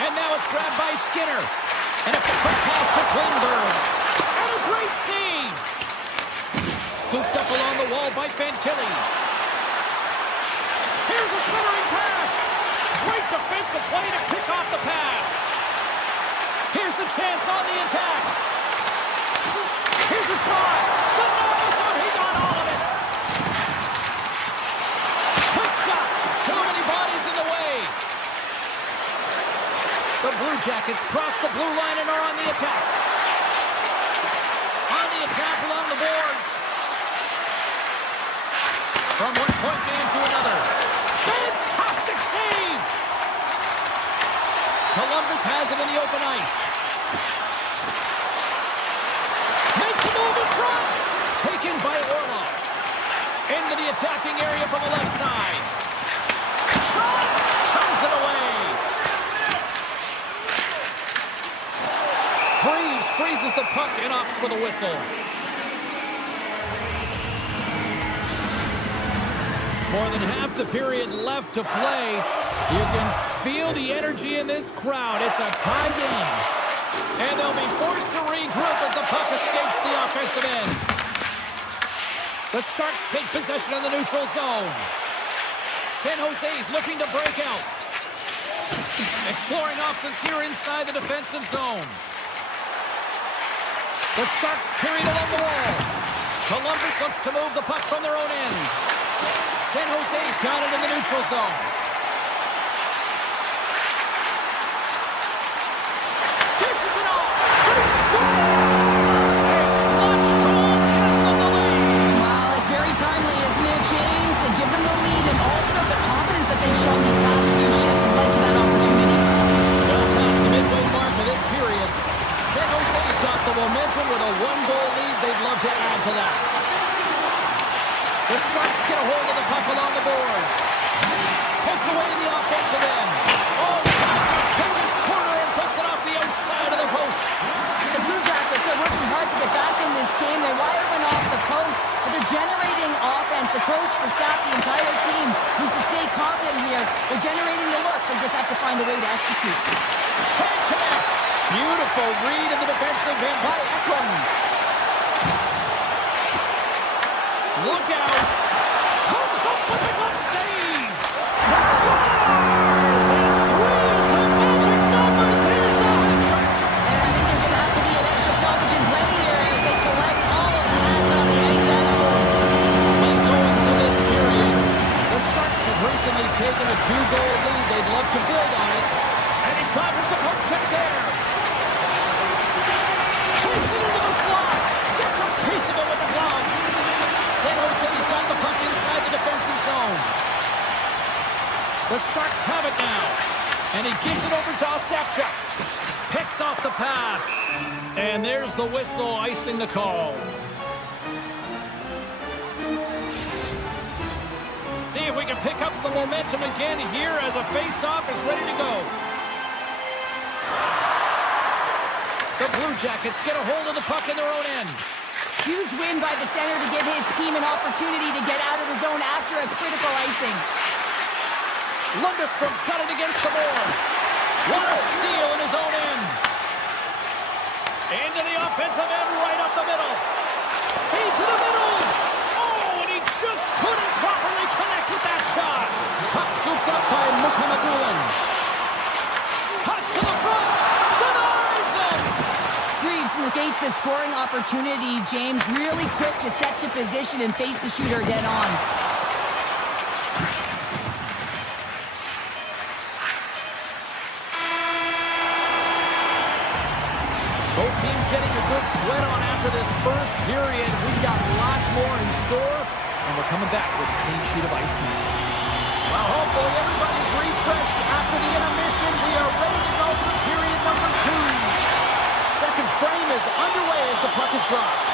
And now it's grabbed by Skinner. And it's a quick pass to Klingberg. And a great save. Scooped up along the wall by Fantilli. Here's a centering pass. Great defensive play to pick off the pass. Here's a chance on the attack. Here's a shot. The nose, and he got all of it. Quick shot. Too many bodies in the way. The Blue Jackets cross the blue line and are on the attack. On the attack along the boards. From one point man to another. Fantastic save. Columbus has it in the open ice. Makes a move in front. Taken by Orlov. Into the attacking area from the left side. Shot. Turns it away. Freeze freezes the puck and opts for the whistle. More than half the period left to play. You can feel the energy in this crowd. It's a tie game. And they'll be forced to regroup as the puck escapes the offensive end. The Sharks take possession of the neutral zone. San Jose's looking to break out. Exploring options here inside the defensive zone. The Sharks carried along the wall. Columbus looks to move the puck from their own end. San Jose's got it in the neutral zone. Dishes it off. He scores! A clutch goal gives them the lead. Well, it's very timely, isn't it, James? To give them the lead and also the confidence that they've shown these past few shifts led to that opportunity. Well past the midway mark of this period, San Jose's got the momentum with a one-goal lead. They'd love to add to that. The Sharks get a hold of the puck along the boards. Poked away in the offensive end. Oh, pick his corner and puts it off the outside of the post. The Blue Jackets are working hard to get back in this game. They wire one off the post, but they're generating offense. The coach, the staff, the entire team needs to stay confident here. They're generating the looks. They just have to find a way to execute. Can't connect. Beautiful read in the defensive end by Eklund. Look out. Comes up with a glove save. Scores and threes the magic number. There's the hat trick. And I think there's going to have to be an extra stoppage in play here as they collect all of the hats on the ice at home. Late goings of this period. The Sharks have recently taken a 2-goal lead. They'd love to build on it. And he dodges the poke check there. Takes it into the slot. Gets a piece of it with the glove. San Jose's got the puck inside the defensive zone. The Sharks have it now. And he gives it over to Ostapchuk. Picks off the pass. And there's the whistle icing the call. See if we can pick up some momentum again here as a face-off is ready to go. The Blue Jackets get a hold of the puck in their own end. Huge win by the center to give his team an opportunity to get out of the zone after a critical icing. Lundstrom's got it against the boards. What a steal in his own end. Into the offensive end, right up the middle. Into the middle. Oh, and he just couldn't properly connect with that shot. Puck scooped up by Mukhamadullin. Cuts to the front. Denies him. Greaves negates the scoring opportunity. James really quick to set to position and face the shooter dead on. Both teams getting a good sweat on after this first period. We've got lots more in store, and we're coming back with a clean sheet of ice next. Well, hopefully everybody's refreshed after the intermission. We are ready to go for period number 2. Second frame is underway as the puck is dropped.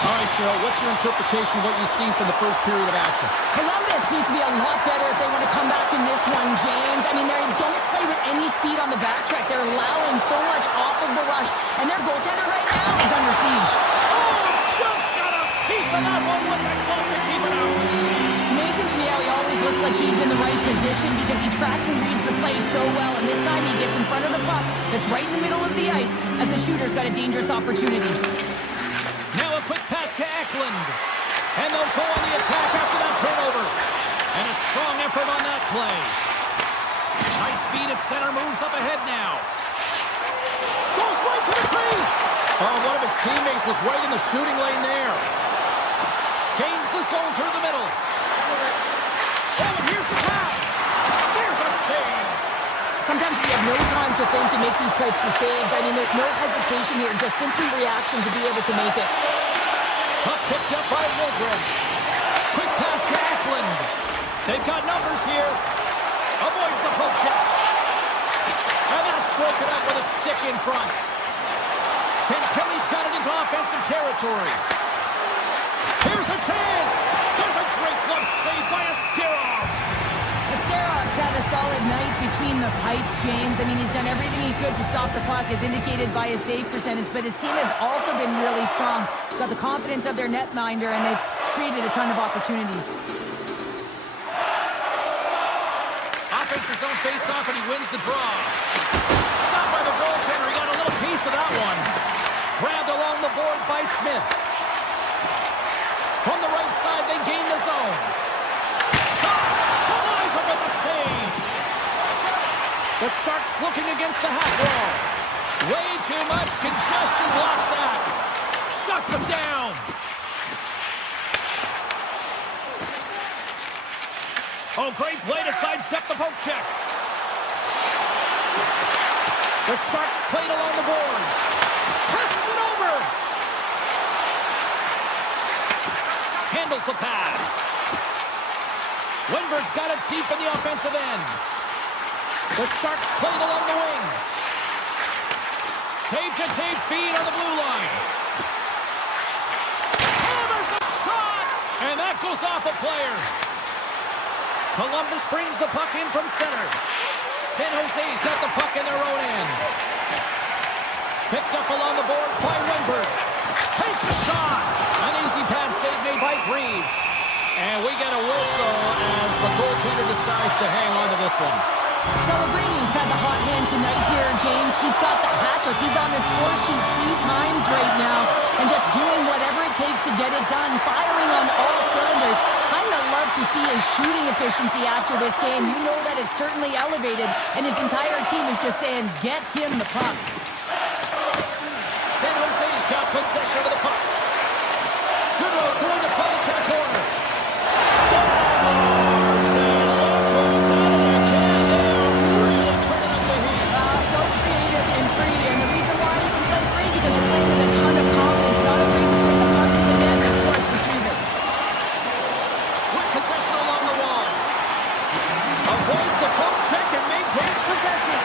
All right, Cheryl, what's your interpretation of what you've seen from the first period of action? Columbus needs to be a lot better if they want to come back in this one, James. I mean, they don't play with any speed on the backtrack. They're allowing so much off of the rush, and their goaltender right now is under siege. Oh, just got a piece of that one with the glove to keep it out. It's amazing to me how he always looks like he's in the right position because he tracks and reads the play so well, and this time he gets in front of the puck that's right in the middle of the ice as the shooter's got a dangerous opportunity. Now a quick pass to Eklund. And they'll go on the attack after that turnover. And a strong effort on that play. High speed at center, moves up ahead now. Goes right to the crease. Oh, one of his teammates is right in the shooting lane there. Gains the zone through the middle. Oh, and here's the pass. There's a save. Sometimes we have no time to think to make these types of saves. I mean, there's no hesitation here, just simply reaction to be able to make it. Puck picked up by Wilgren. Quick pass to Eklund. They've got numbers here. Avoids the poke check. And that's broken up with a stick in front. Fantilli's got it into offensive territory. Here's a chance. There's a great glove save by Askarov. Askarov's had a solid night between the pipes, James. I mean, he's done everything he could to stop the puck, as indicated by his save percentage, but his team has also been really strong. Got the confidence of their netminder, and they've created a ton of opportunities. Offensive zone face-off, and he wins the draw. Stopped by the goaltender. He got a little piece of that one. Grabbed along the boards by Smith. From the right side, they gain the zone. Shot! Denies him with the save. The Sharks looking against the half wall. Way too much congestion blocks that. Shuts him down. Oh, great play to sidestep the poke check. The Sharks played along the boards. Passes it over. Handles the pass. Wenberg's got it deep in the offensive end. The Sharks played along the wing. Tape-to-tape feed on the blue line. Hammers a shot! And that goes off a player. Columbus brings the puck in from center. San Jose's got the puck in their own end. Picked up along the boards by Wenberg. Takes a shot. An easy pad save made by Greaves. And we get a whistle as the goaltender decides to hang on to this one. Celebrini's had the hot hand tonight here, James. He's got the hat-trick. He's on the score sheet 3 times right now and just doing whatever it takes to get it done, firing on all cylinders. I'm going to love to see his shooting efficiency after this game. You know that it's certainly elevated, and his entire team is just saying, get him the puck. San Jose's got possession of the puck. Goodrow's going to play it to the corner. Stars and look who's at it again. They are really turning up the heat. So creative and free, and the reason why you can play free because you're playing with a ton of confidence, not afraid to put the puck to the net and, of course, retrieve it. With possession along the wall. Avoids the poke check and maintains possession.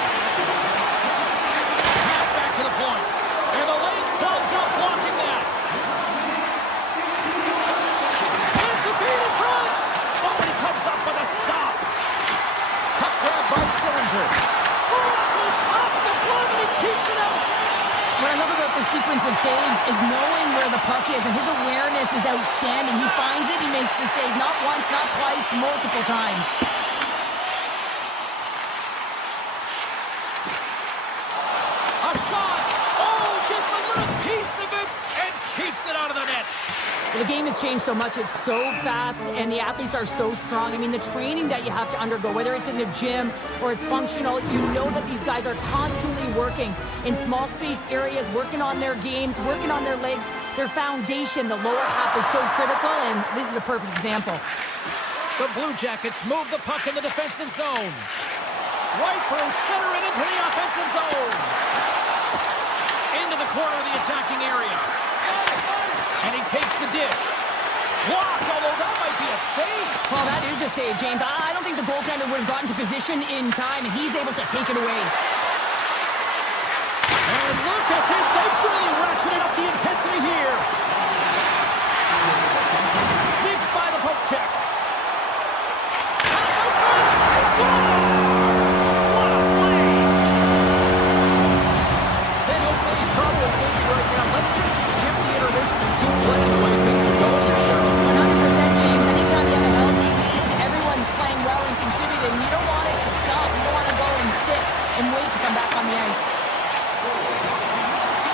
Pass back to the point. And the lane's clogged up, blocking that. Sends the feed in front. Oh, and he comes up with a stop. Puck grab by Sillinger. Oh, it goes off the glove and he keeps it out. What I love about this sequence of saves is knowing where the puck is, and his awareness is outstanding. He finds it, he makes the save, not once, not twice, multiple times. A shot. Oh, gets a little it out of the net. Well, the game has changed so much. It's so fast, and the athletes are so strong. I mean, the training that you have to undergo, whether it's in the gym or it's functional, you know that these guys are constantly working in small space areas, working on their games, working on their legs. Their foundation, the lower half, is so critical, and this is a perfect example. The Blue Jackets move the puck in the defensive zone. Right through center and into the offensive zone. Into the corner of the attacking area. And he takes the dish. Blocked, although that might be a save. Well, that is a save, James. I don't think the goaltender would have gotten to position in time, and he's able to take it away. And look at this. They've really ratcheted up the intensity here. Sneaks by the poke check. Pass out front. He scores! What a play! San Jose's probably thinking right now, let's just skip the intermission and keep playing the way things are going here, Cheryl. 100%, James. Anytime you have a healthy lead, everyone's playing well and contributing. You don't want it to stop. You don't want to go and sit and wait to come back on the ice.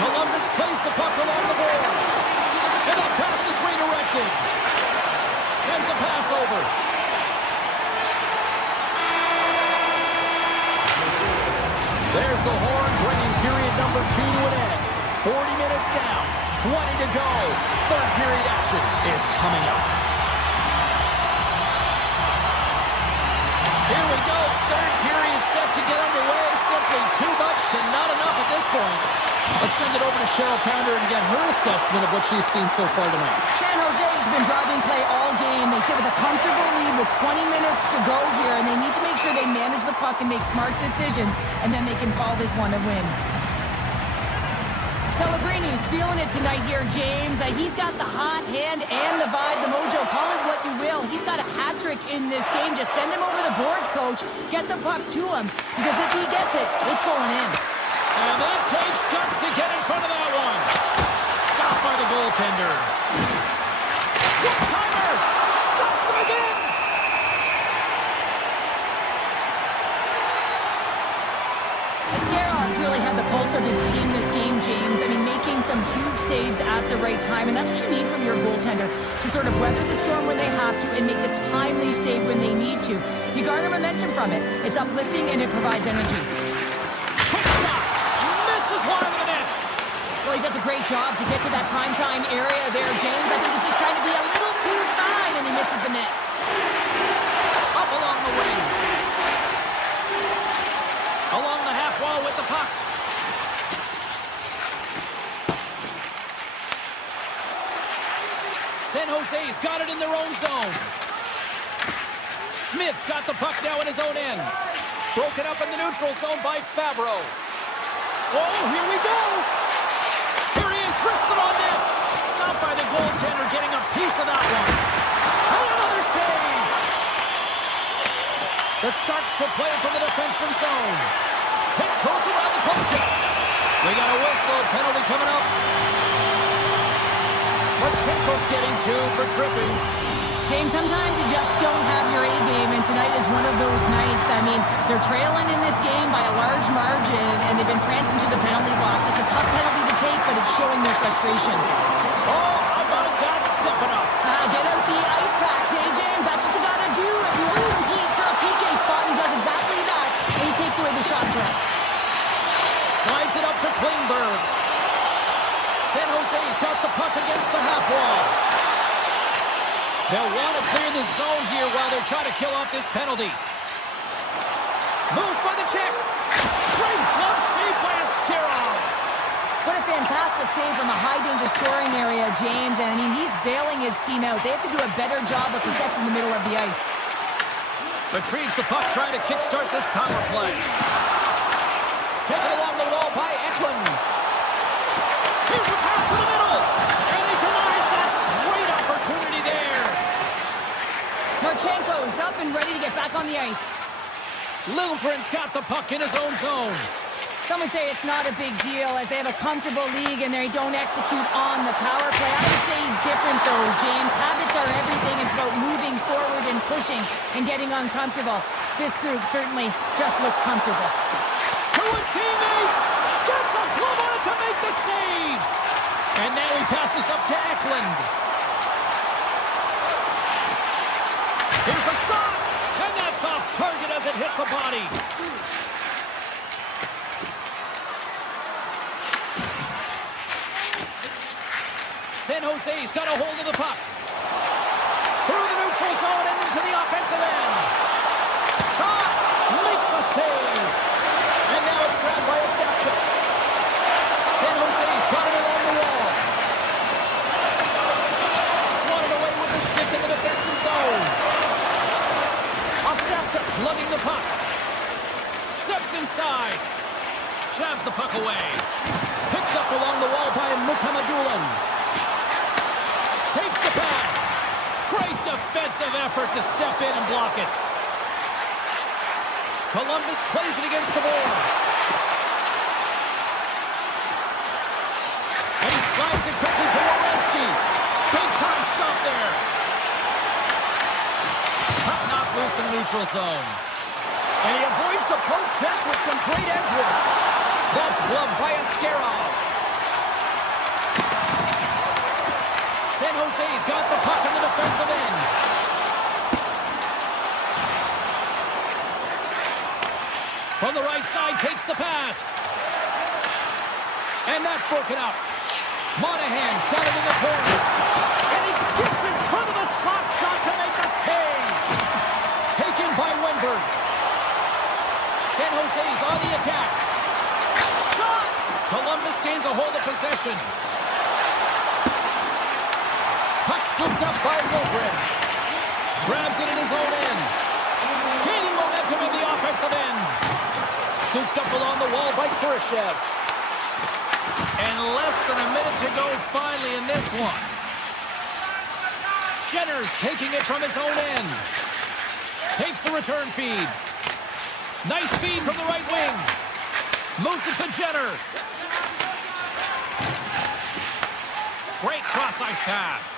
Columbus plays the puck along the boards. And that pass is redirected. Sends a pass over. There's the horn, bringing period number 2 to an end. 40 minutes down, 20 to go. Third period action is coming up. Here we go. Third period set to get underway. Simply too much to not enough at this point. Let's send it over to Cheryl Pounder and get her assessment of what she's seen so far tonight. San Jose has been driving play all game. They sit with a comfortable lead with 20 minutes to go here, and they need to make sure they manage the puck and make smart decisions, and then they can call this one a win. Celebrini feeling it tonight here, James. He's got the hot hand and the vibe, the mojo. Call it what you will. He's got a hat trick in this game. Just send him over the boards, coach. Get the puck to him, because if he gets it, it's going in. And that takes guts to get in front of that one. Stopped by the goaltender. One-timer! Stops him again! Ascarov's really had the pulse of his team this game, James. I mean, making some huge saves at the right time, and that's what you need from your goaltender, to sort of weather the storm when they have to and make the timely save when they need to. You garner momentum from it. It's uplifting and it provides energy. Well, he does a great job to get to that primetime area there, James. I think he's just trying to be a little too fine, and he misses the net. Up along the wing. Along the half wall with the puck. San Jose's got it in their own zone. Smith's got the puck now in his own end. Broken up in the neutral zone by Fabro. Oh, here we go! Wristed on net. Stopped by the goaltender, getting a piece of that one. And another save. The Sharks will play it from the defensive zone. Tiptoes around the poke check. We got a whistle. Penalty coming up. Marchenko's getting 2 for tripping. James, sometimes you just don't have your A game, and tonight is one of those nights. I mean, they're trailing in this game by a large margin, and they've been prancing to the penalty box. It's a tough penalty to take, but it's showing their frustration. Oh, how about that stepping up? Get out the ice packs, eh, James? That's what you got to do if you want to compete for a PK spot, and does exactly that, and he takes away the shot threat. Slides it up to Klingberg. San Jose's got the puck against the half wall. They'll want to clear the zone here while they're trying to kill off this penalty. Moves by the check. Great glove save by Ascarov. What a fantastic save from a high-danger scoring area, James. And, I mean, he's bailing his team out. They have to do a better job of protecting the middle of the ice. Retrieves the puck, trying to kickstart this power play. Taken along the wall by Eklund. Here's a pass to the middle. And he denies that great opportunity there. Marchenko's up and ready to get back on the ice. Lilgren's got the puck in his own zone. Some would say it's not a big deal as they have a comfortable league and they don't execute on the power play. I would say different though, James. Habits are everything. It's about moving forward and pushing and getting uncomfortable. This group certainly just looked comfortable. To his teammate! Gets a glove on it to make the save! And now he passes face up to Eklund. Here's a shot, and that's off target as it hits the body. San Jose's got a hold of the puck. Through the neutral zone and into the offensive end. Shot, makes the save. And now it's grabbed by a step check. San Jose's got it along the wall. Swatted away with the stick in the defensive zone. Ostapchuk lugging the puck. Steps inside. Jabs the puck away. Picked up along the wall by Mukhamadullin. Takes the pass. Great defensive effort to step in and block it. Columbus plays it against the boards. And he slides it quickly to Werenski. Big time stop there. Puck knocked loose in the neutral zone. And he avoids the poke check with some great edge work. That's gloved by Askarov. San Jose's got the puck in the defensive end. From the right side, takes the pass. And that's broken up. Monahan started in the corner. And he gets in front of the slot shot to make the save. Taken by Wenberg. San Jose's on the attack. Shot! Columbus gains a hold of possession. Puck scooped up by Wilgren. Grabs it in his own end. Gaining momentum in the offensive end. Scooped up along the wall by Khrushchev. And less than a minute to go finally in this one. Jenner's taking it from his own end. Takes the return feed. Nice feed from the right wing. Moves it to Jenner. Great cross-ice pass.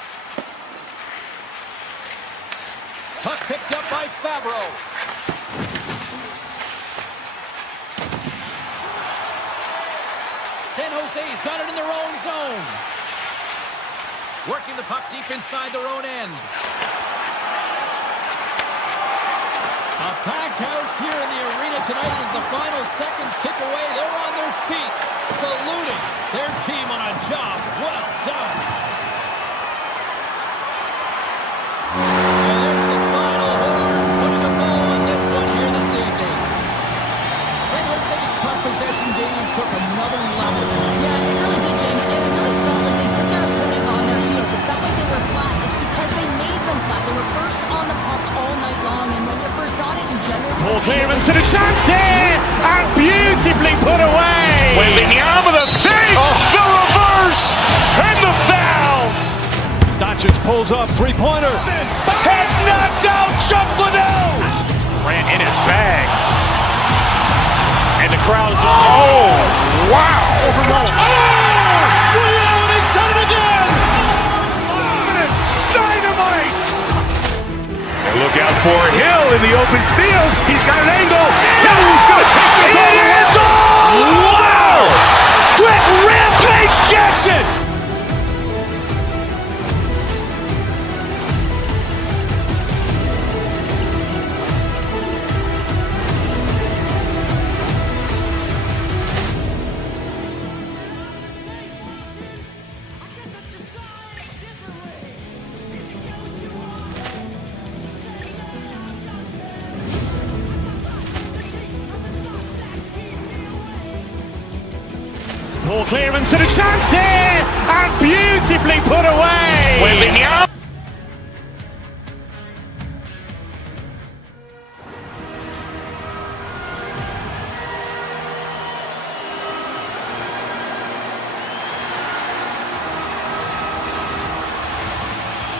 Puck picked up by Fabro. San Jose's got it in their own zone. Working the puck deep inside their own end. A packed house here in the arena tonight as the final seconds tick away. They're on their feet, saluting their team on a job well done. And there's the final horn, putting a bow on this one here this evening. San Jose's puck possession game took another level tonight. Yeah, it really did, James. And it really felt like they put their opponent on their heels. It felt like they were flat. It's because they made them flat. They were first on the puck all night long, and when you're first on it in general... Paul Clearance and a chance here, and beautifully put away. Waving the arm of the thing. The reverse and the foul. Doncic pulls up, three-pointer. Has knocked out Chuck Liddell. Ran in his bag. And the crowd is, oh, wow. Oh! William, he's done it again! Dynamite! And look out for Hill in the open field. He's got an angle. Hill's going to take this all the way. Wow! Quick rampage Jackson! Paul Clearance and a chance here, and beautifully put away. Waving the arm.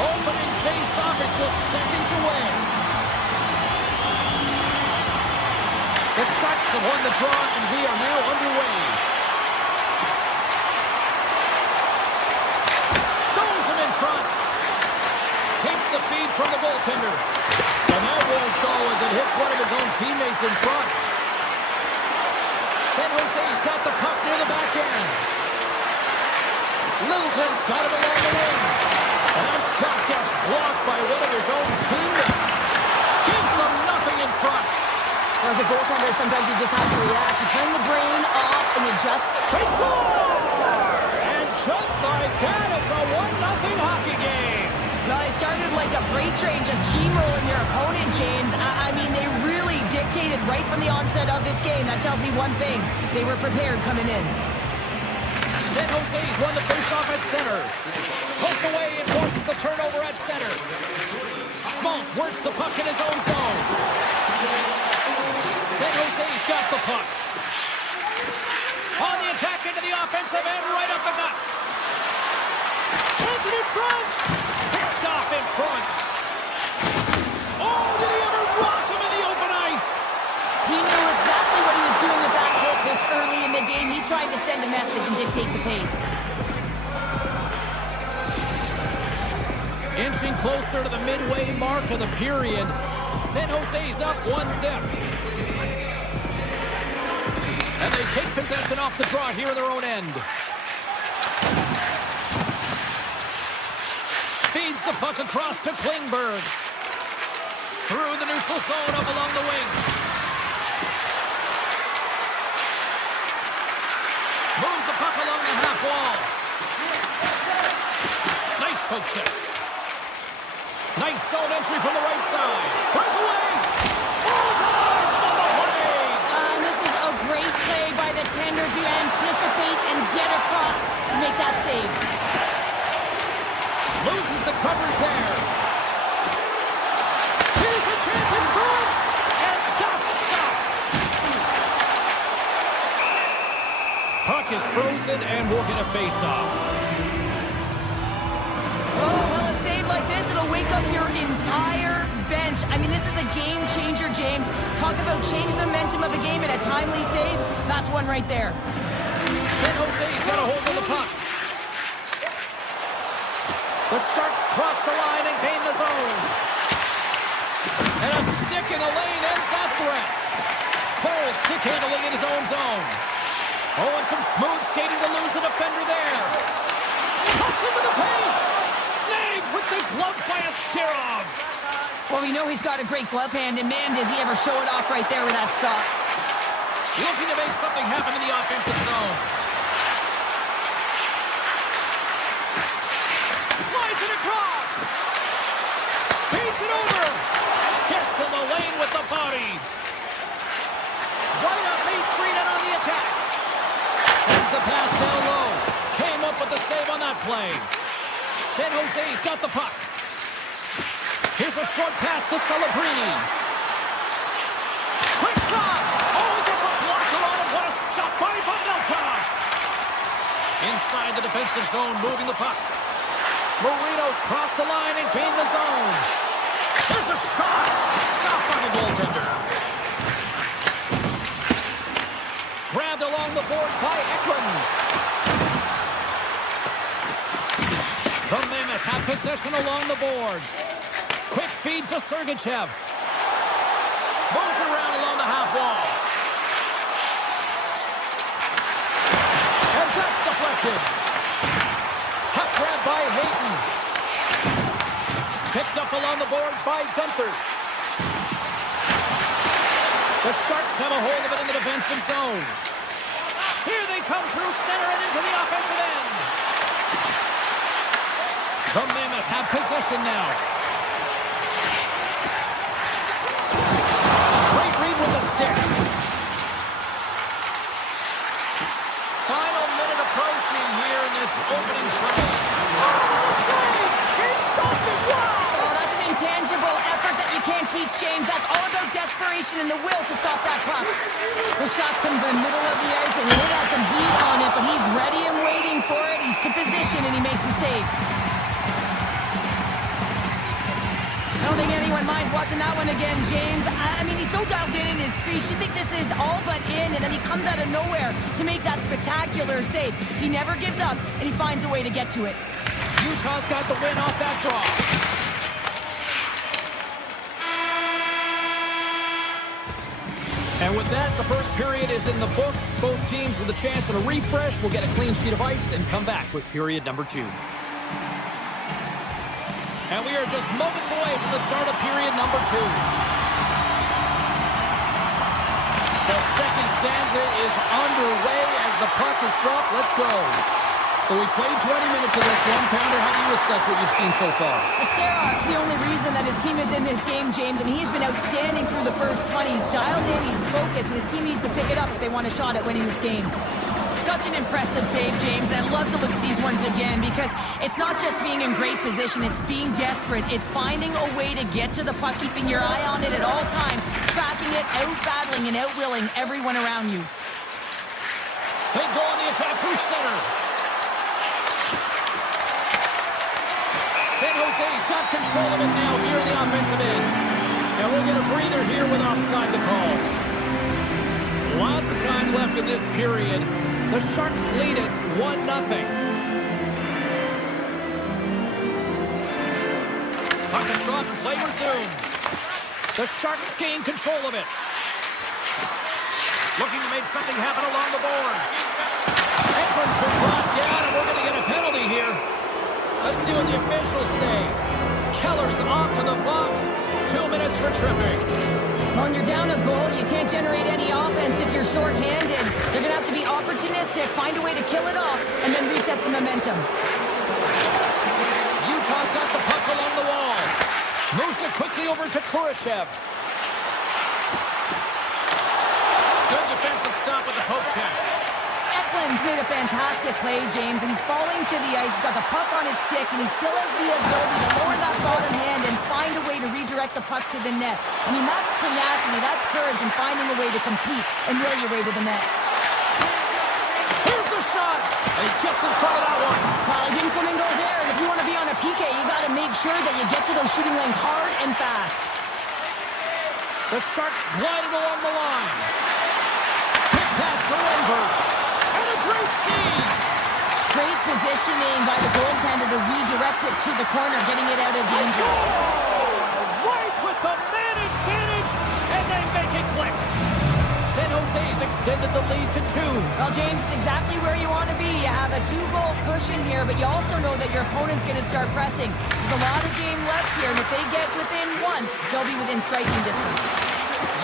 Opening face-off is just seconds away. The Sharks have won the draw, and we are now underway. Stones him in front. Takes the feed from the goaltender. And that won't go as it hits one of his own teammates in front. San Jose's got the puck near the back end. Littleton's got it along a goaltender, sometimes you just have to react. You turn the brain off and you just... They score! And just like that, it's a 1-0 hockey game. No, it started like a freight train just steamrolling your opponent, James. I mean, they really dictated right from the onset of this game. That tells me one thing. They were prepared coming in. San Jose's won the faceoff at center. Poked away and forces the turnover at center. Schmaltz works the puck in his own zone. San Jose's got the puck. On the attack into the offensive end, right up the gut. Sends it in front. Picked off in front. Oh, did he ever rock him in the open ice? He knew exactly what he was doing with that hit this early in the game. He's trying to send a message and dictate the pace. Inching closer to the midway mark of the period. San Jose's up 1-0. And they take possession off the draw here in their own end. Feeds the puck across to Klingberg. Through the neutral zone up along the wing. Moves the puck along the half wall. Nice poke check. Nice zone entry from the right side. Breakaway! Oh, ties him on the play! And this is a great play by the tender to anticipate and get across to make that save. Loses the covers there. Here's a chance in front! And that's stopped! Puck is frozen and we'll get a face-off. Oh, well, a save like this, it'll wake up your entire bench. I mean, this is a game changer, James. Talk about changing the momentum of a game in a timely save. That's one right there. San Jose's got a hold of the puck. The Sharks cross the line and gain the zone. And a stick in the lane ends that threat. Cole stick handling in his own zone. Oh, and some smooth skating to lose the defender there. Cuts into the paint. Snags with the glove by Askarov. Well, we know he's got a great glove hand, and man, does he ever show it off right there with that stop. Looking to make something happen in the offensive zone. Slides it across. Feeds it over. Gets in the lane with the body. Right up Main Street and on the attack. Sends the pass down low. Came up with the save on that play. San Jose's got the puck. Here's a short pass to Celebrini. Quick shot. Oh, he gets a blocker on him. What a stop by Vanelka. Inside the defensive zone, moving the puck. Marino's crossed the line and gained the zone. There's a shot. Stopped by the goaltender. Grabbed along the boards by Eklund. The Mammoth have possession along the boards. Quick feed to Sergachev. Moves around along the half wall. And that's deflected. Puck grab by Hayton. Picked up along the boards by Gunther. The Sharks have a hold of it in the defensive zone. Here they come through center and into the offensive end. The Mammoth have possession now. Great read with the stick. Final minute approaching here in this opening frame. Oh, the save! He stopped it! Wow! Oh, that's an intangible effort that you can't teach, James. That's all about desperation and the will to stop that puck. The shot's come to the middle of the ice and he has some heat on it, but he's ready and waiting for it. He's to position and he makes the save. I don't think anyone minds watching that one again, James. I mean, he's so dialed in his crease. You think this is all but in, and then he comes out of nowhere to make that spectacular save. He never gives up, and he finds a way to get to it. Utah's got the win off that draw. And with that, the first period is in the books. Both teams with a chance at a refresh will get a clean sheet of ice and come back with period number 2. And we are just moments away from the start of period number 2. The second stanza is underway as the puck is dropped. Let's go. So we played 20 minutes of this one. Pounder, how do you assess what you've seen so far? Ascaroff's the only reason that his team is in this game, James, and he's been outstanding through the first 20. He's dialed in, he's focused, and his team needs to pick it up if they want a shot at winning this game. Such an impressive save, James. I love to look at these ones again because it's not just being in great position, it's being desperate. It's finding a way to get to the puck, keeping your eye on it at all times, tracking it, out-battling and out-willing everyone around you. They go on the attack through center. San Jose's got control of it now here in the offensive end. And we'll get a breather here with offside the call. Lots of time left in this period. The Sharks lead it 1-0. Puck and drop, play resumes. The Sharks gain control of it. Looking to make something happen along the boards. Edmonds been brought down, and we're going to get a penalty here. Let's see what the officials say. Keller's off to the box. 2 minutes for tripping. When you're down a goal, you can't generate any offense if you're short-handed. They're going to have to be opportunistic, find a way to kill it off, and then reset the momentum. Utah's got the puck along the wall. Moves it quickly over to Kurashev. Good defensive stop with the poke check. Eklund's made a fantastic play, James, and he's falling to the ice. He's got the puck on his stick, and he still has the ability to lower that bottom hand and find a way to redirect the puck to the net. I mean, that's tenacity, that's courage, and finding a way to compete and will your way to the net. Here's the shot, and he gets in front of that one. Well, he didn't flamingo there, and if you want to be on a PK, you got to make sure that you get to those shooting lanes hard and fast. The Sharks glided along the line. Quick pass to Lindbergh. And a great save. Great positioning by the goaltender to redirect it to the corner, getting it out of danger. Right with the man advantage, and they make it click. San Jose's extended the lead to 2. Well, James, it's exactly where you want to be. You have a 2-goal cushion here, but you also know that your opponent's going to start pressing. There's a lot of game left here, and if they get within 1, they'll be within striking distance.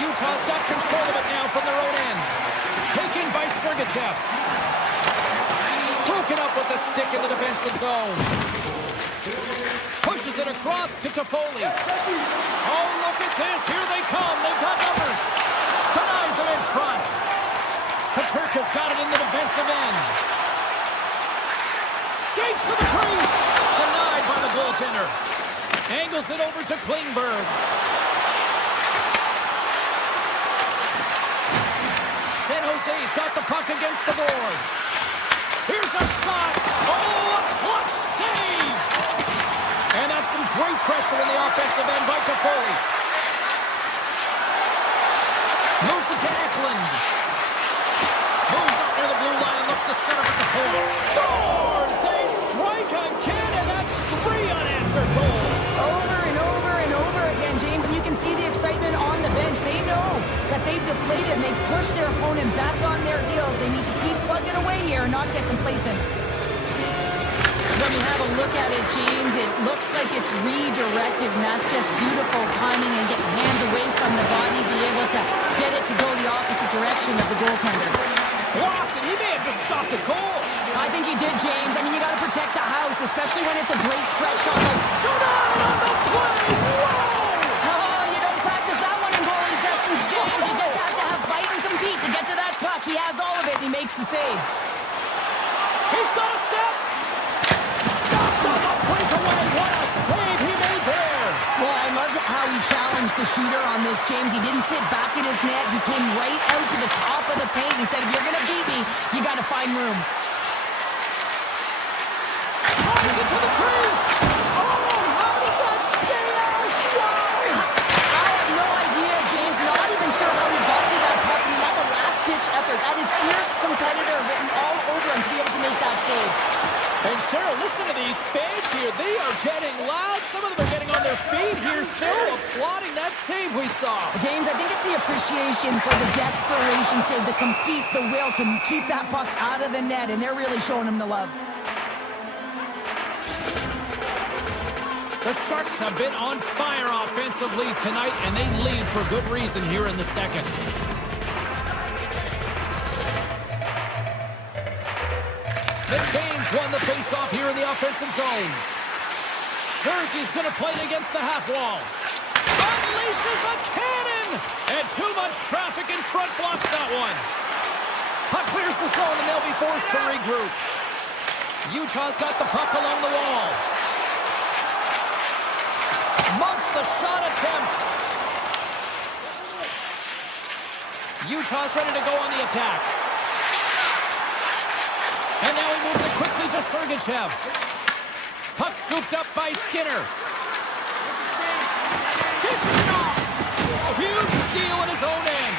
Utah's got control of it now from their own end. Taken by Sergachev. Broken up with the stick in the defensive zone. Pushes it across to Toffoli. Oh, look at this. Here they come. They've got numbers. Denies them in front. Paterka's got it in the defensive end. Skates to the crease. Denied by the goaltender. Angles it over to Klingberg. San Jose's got the puck against the boards. Here's a shot. Oh, a clutch save. And that's some great pressure in the offensive end by Toffoli. Moves it to Eklund. Moves up near the blue line and looks to center at the corner. Scores! They strike again, and that's 3 unanswered goals. Over and over and over again, James, and you can see the excitement on the bench. They know that they've deflated and they push their opponent back on their heels. They need to keep plugging away here and not get complacent. When you have a look at it, James, it looks like it's redirected, and that's just beautiful timing and getting hands away from the body, be able to get it to go the opposite direction of the goaltender. Blocked, and he may have just stopped the goal. I think he did, James. I mean, you got to protect the house, especially when it's a great threat shot like Tonight on the play. Whoa! oh, you don't practice that one in goalie sessions, James. You just have to have fight and compete to get to that puck. He has all of it, and he makes the save. He's got a step. Stopped on the breakaway. What a save he made there. Well, I love how he challenged the shooter on this, James. He didn't sit back in his net. He came right out to the top of the paint. He said, if you're going to beat me, you got to find room. Drives it to the crease. Oh, how did that stay out? Wow. I have no idea, James. Not even sure how he got to that puck. I mean, that's a last-ditch effort. That is fierce competitor written all over him to be able to make that save. And Cheryl, listen to these fans here. They are getting loud. Some of them are getting on their feet here, still applauding that save we saw. James, I think it's the appreciation for the desperation save, the compete, the will to keep that puck out of the net, and they're really showing him the love. The Sharks have been on fire offensively tonight, and they lead for good reason here in the second. McBain's won the face-off here in the offensive zone. Jersey's going to play it against the half wall. Unleashes a cannon! And too much traffic in front blocks that one. Puck clears the zone, and they'll be forced to regroup. Utah's got the puck along the wall. Muffs the shot attempt. Utah's ready to go on the attack. And now he moves it quickly to Sergachev. Puck scooped up by Skinner. Dishes it off. Huge steal in his own end.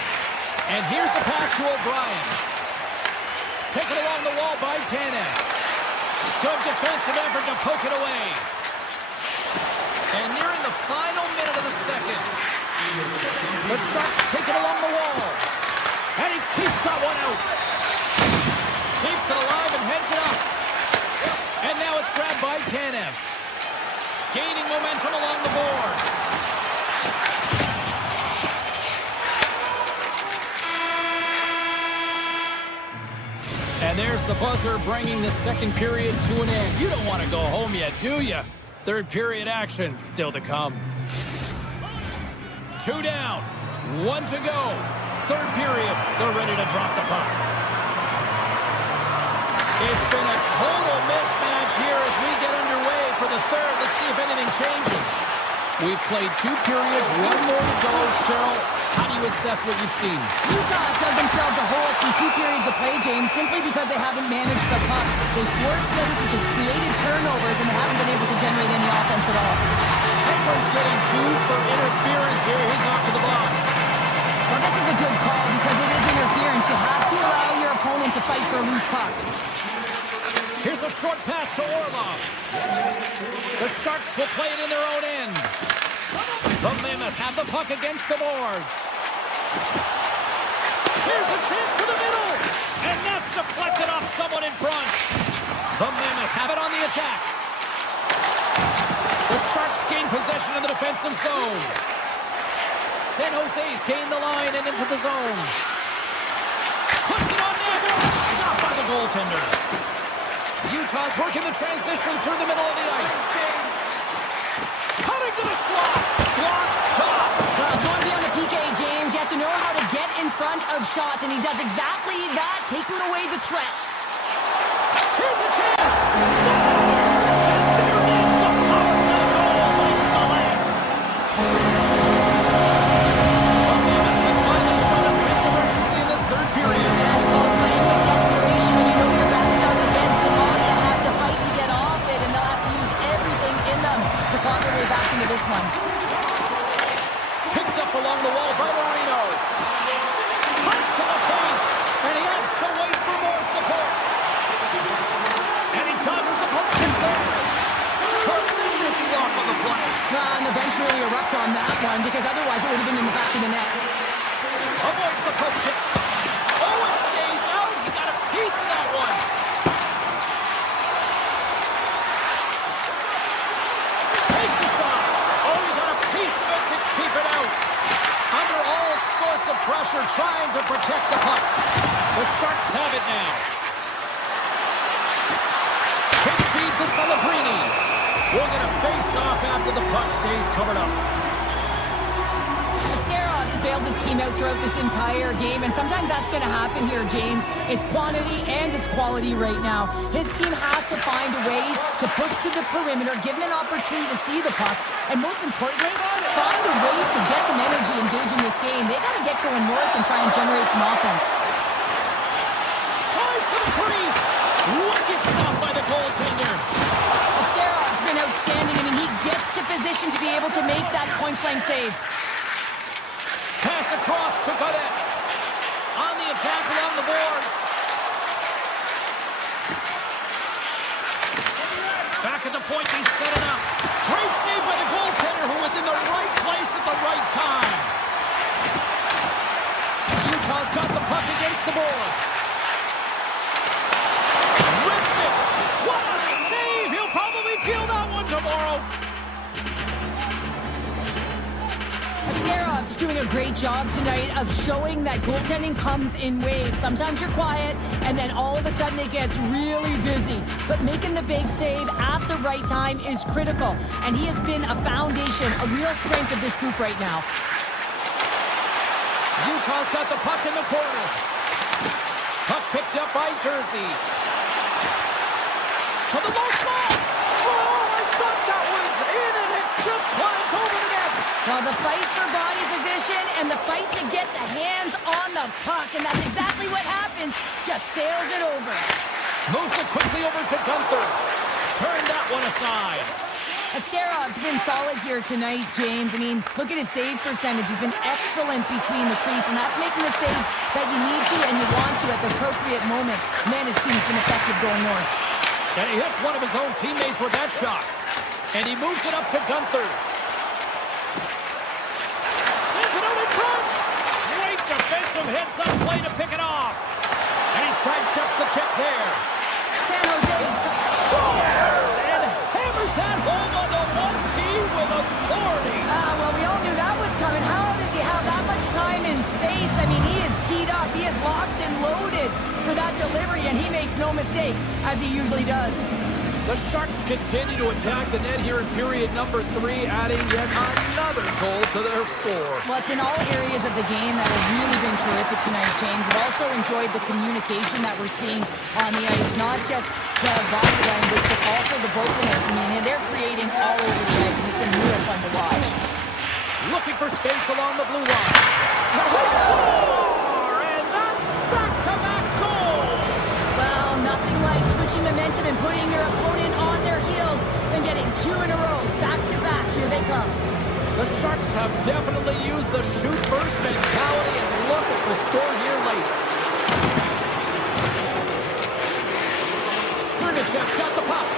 And here's the pass to O'Brien. Taken along the wall by Tanev. Good defensive effort to poke it away. And nearing the final minute of the second. The Sharks take it along the wall. And he keeps that one out. Keeps it alive and heads it up. And now it's grabbed by Tanev. Gaining momentum along the boards. And there's the buzzer bringing the second period to an end. You don't want to go home yet, do you? Third period action still to come. 2 down, 1 to go. Third period, they're ready to drop the puck. It's been a total mismatch here as we get underway for the third. Let's see if anything changes. We've played 2 periods, 1 more to go. Cheryl, how do you assess what you've seen? Utah has dug themselves a hole through 2 periods of play, James, simply because they haven't managed the puck. They forced plays, which has created turnovers, and they haven't been able to generate any offense at all. Edwards getting 2 for interference here. He's off to the box. Well, this is a good call because it is interference. You have to allow your opponent to fight for a loose puck. Here's a short pass to Orlov. The Sharks will play it in their own end. The Mammoth have the puck against the boards. Here's a chance to the middle. And that's deflected off someone in front. The Mammoth have it on the attack. The Sharks gain possession in the defensive zone. San Jose's gained the line and into the zone. Puts it on net. Stopped by the goaltender. Utah's working the transition through the middle of the ice. Cutting to the slot. Block shot. Well, if you want to be on the PK, James, you have to know how to get in front of shots, and he does exactly that, taking away the threat. Here's a chance. Scores! And there is the power play goal. Wins the lead. The Mammoth have finally shown a sense of urgency in this third period. That's called playing with desperation. When you know your back's up against the ball, you have to fight to get off it, and they'll have to use everything in them to claw their way back into this one. Picked up along the wall by Marino. Cuts to the paint, and he has to wait for more support. And he dodges the poke check there. Tremendous block on the play. And the bench really erupts on that one, because otherwise it would have been in the back of the net. Avoids the poke check. Oh, it stays out. He got a piece of that one. Takes a shot. Oh, he got a piece of it to keep it out. Under all sorts of pressure, trying to protect the puck. The Sharks have it now. Quick feed to Celebrini. We're going to face off after the puck stays covered up. Scarov's bailed his team out throughout this entire game, and sometimes that's going to happen here, James. It's quantity and it's quality right now. His team has to find a way to push to the perimeter, give him an opportunity to see the puck, and most importantly, find a way to get some energy engaged in this game. They got to get going north and try and generate some offense. Tries to the crease. Wicked stop by the goaltender. Scarov's been outstanding. I mean, he gets to position to be able to make that point-blank save. Pass across to Godet. On the attack along the boards. Back at the point, he's setting up. Great save by the goaltender, who was in the right place at the right time. Utah's got the puck against the boards. Rips it. What a save. He'll probably feel that one tomorrow. Askerov's doing a great job tonight of showing that goaltending comes in waves. Sometimes you're quiet, and then all of a sudden it gets really busy. But making the big save at the right time is critical, and he has been a foundation, a real strength of this group right now. Utah's got the puck in the corner. Puck picked up by Jersey. To the low slot. Oh, I thought that was in, and it just climbs over the net. Well, the fight for body position and the fight to get the hands on the puck, and that's exactly what happens. Just sails it over. Moves it quickly over to Gunther. Turn that one aside. Askerov's been solid here tonight, James. I mean, look at his save percentage. He's been excellent between the crease, and that's making the saves that you need to and you want to at the appropriate moment. Man, his team's been effective going north. And he hits one of his own teammates with that shot. And he moves it up to Gunther. Sends it out in front. Great defensive heads-up play to pick it off. And he sidesteps the check there. San Jose Scores! And hammers that home on the 1T with authority. Well, we all knew that was coming. How does he have that much time and space? I mean, he is teed up. He is locked and loaded for that delivery, and he makes no mistake, as he usually does. The Sharks continue to attack the net here in period number 3, adding yet another goal to their score. Well, it's in all areas of the game that have really been terrific tonight, James. I've also enjoyed the communication that we're seeing on the ice, not just the body language, but also the vocalness. I mean, they're creating all over the ice, and it's been real fun to watch. Looking for space along the blue line. Score! And that's back-to-back goals! Well, nothing like switching momentum and putting your opponent on their heels than getting 2 in a row, back-to-back. Here they come. The Sharks have definitely used the shoot-first mentality, and look at the score here late. Sergachev's got the puck.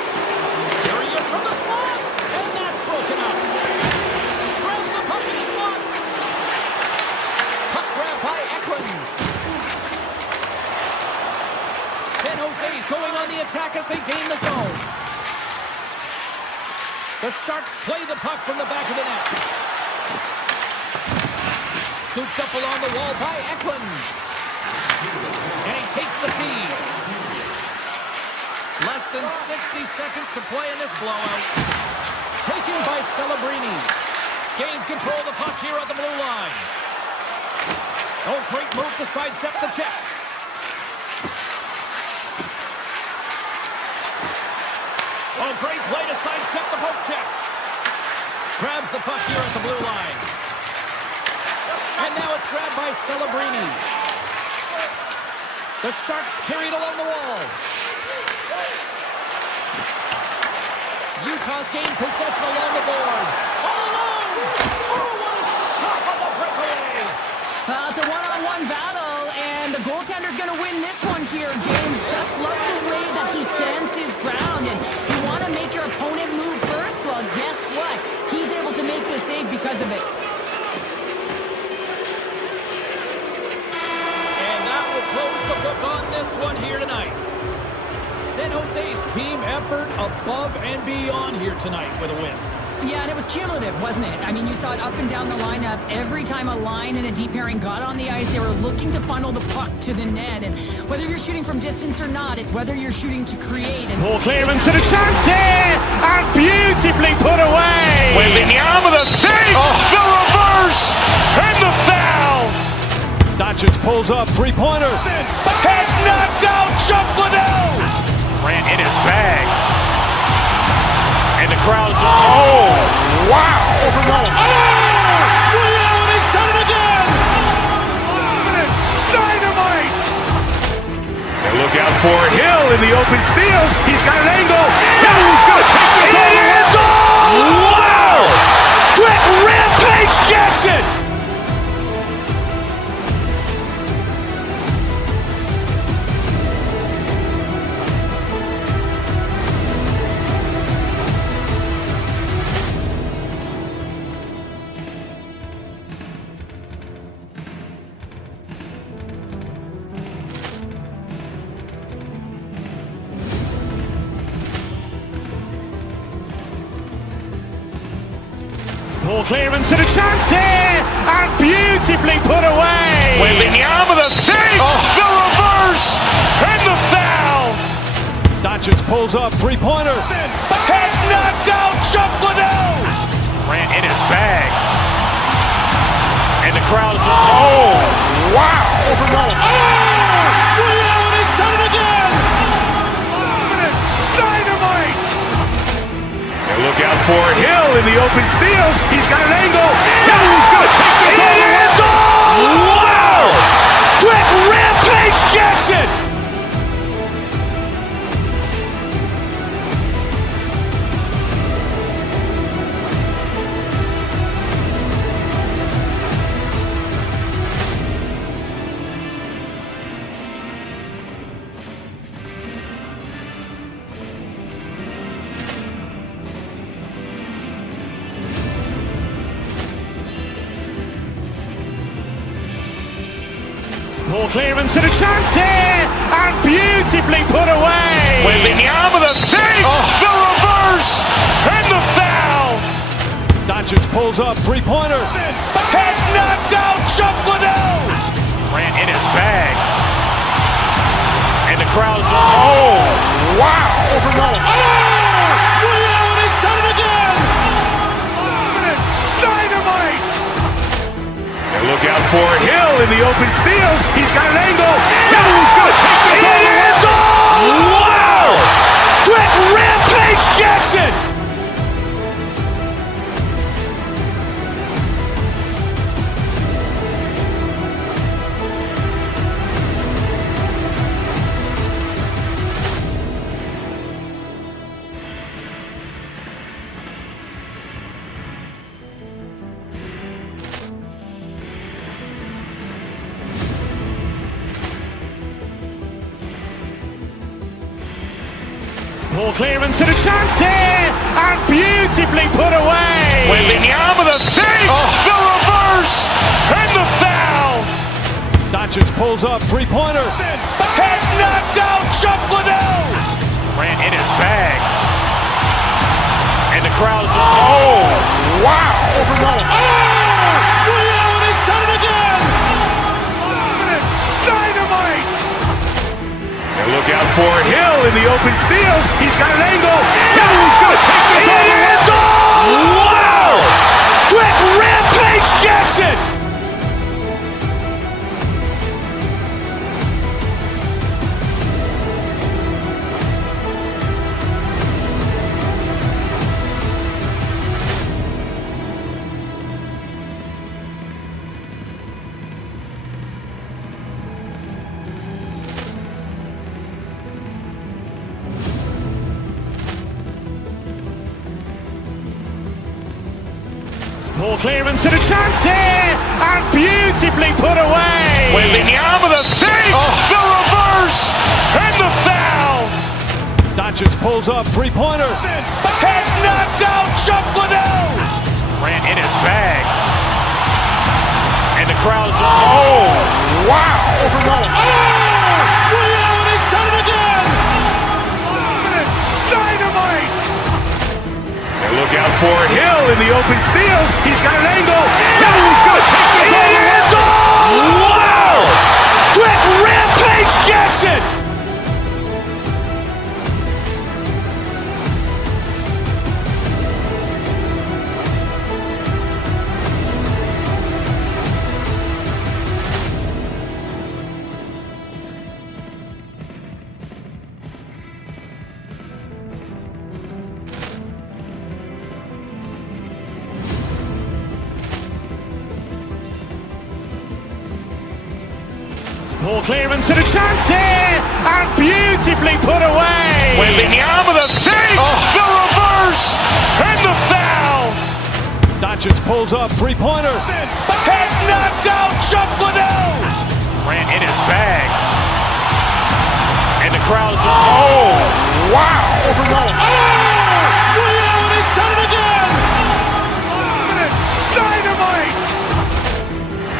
Here he is from the slot, and that's broken up. Grabs the puck in the slot. Puck grab by Eklund. San Jose's going on the attack as they gain the zone. The Sharks play the puck from the back of the net. Scooped up along the wall by Eklund. And he takes the feed. Less than 60 seconds to play in this blowout. Taken by Celebrini. Gains control of the puck here at the blue line. Oh, great move to sidestep the check. Oh, great play to sidestep the poke check. Grabs the puck here at the blue line. And now it's grabbed by Celebrini. The Sharks carried along the wall. Utah's gained possession along the boards. All alone! Oh, what a stop on the breakaway! Well, it's a one-on-one battle, and the goaltender's going to win this one here, James. Just love the way that he stands his ground, and you want to make your opponent move first? Well, guess what? He's able to make the save because of it. And that will close the book on this one here tonight. San Jose's team effort above and beyond here tonight with a win. Yeah, and it was cumulative, wasn't it? I mean, you saw it up and down the lineup. Every time a line and a deep pairing got on the ice, they were looking to funnel the puck to the net. And whether you're shooting from distance or not, it's whether you're shooting to create. Poor clearance and a chance here! And beautifully put away! With the arm of the save! The reverse! And the foul! Doncic pulls up, three-pointer. Has knocked out Chuck Liddell! Ran in his bag. And the crowd's, oh, wow! William has done it again! Dynamite! And look out for Hill in the open field. He's got an angle. Hill is going to take this all the way. It's all! Wow! Quick Rampage Jackson! Ball clearance and a chance here, and beautifully put away. Waving the arm of the thing, the reverse, and the foul. Doncic pulls up, three-pointer. Has knocked out Chuck Liddell. Ran in his bag. And the crowd is, oh, wow. Ray Allen has done it again. Dynamite. And look out for Hill in the open field. He's got an angle. He's going to take this all the way. Wow. Quick Rampage Jackson. Ball clearance and a chance here, and beautifully put away. Waving the arm of the thing, the reverse, and the foul. Doncic pulls up, three-pointer. Has knocked out Chuck Liddell. Ran in his bag. And the crowd is, oh, wow. Ray Allen has done it again. Dynamite. And look out for Hill in the open field. He's got an angle. He's going to take this all the way. Wow. Quick Rampage Jackson. Ball clearance and a chance here, and beautifully put away. Waving the arm of the thing, the reverse, and the foul. Doncic pulls up, three-pointer. Has knocked out Chuck Liddell. Ran in his bag. And the crowd is, oh, wow. Ray Allen has done it again. Dynamite. And look out for Hill in the open field. He's got an angle. He's going to take this all the way. Wow. Quick Rampage Jackson. Ball clearance and a chance here, and beautifully put away. Waving the arm of the thing, the reverse, and the foul. Doncic pulls up, three-pointer. Has knocked out Chuck Liddell. Ran in his bag. And the crowd is, oh, wow. Ray Allen has done it again. Dynamite. And look out for Hill in the open field. He's got an angle. He's going to take this all the way. Wow. Quick Rampage Jackson. Ball clearance and a chance here, and beautifully put away. Waving the arm of the thing, the reverse, and the foul. Doncic pulls up, three-pointer. Has knocked out Chuck Liddell. Ran in his bag. And the crowd is, oh, wow. Ray Allen has done it again. Dynamite.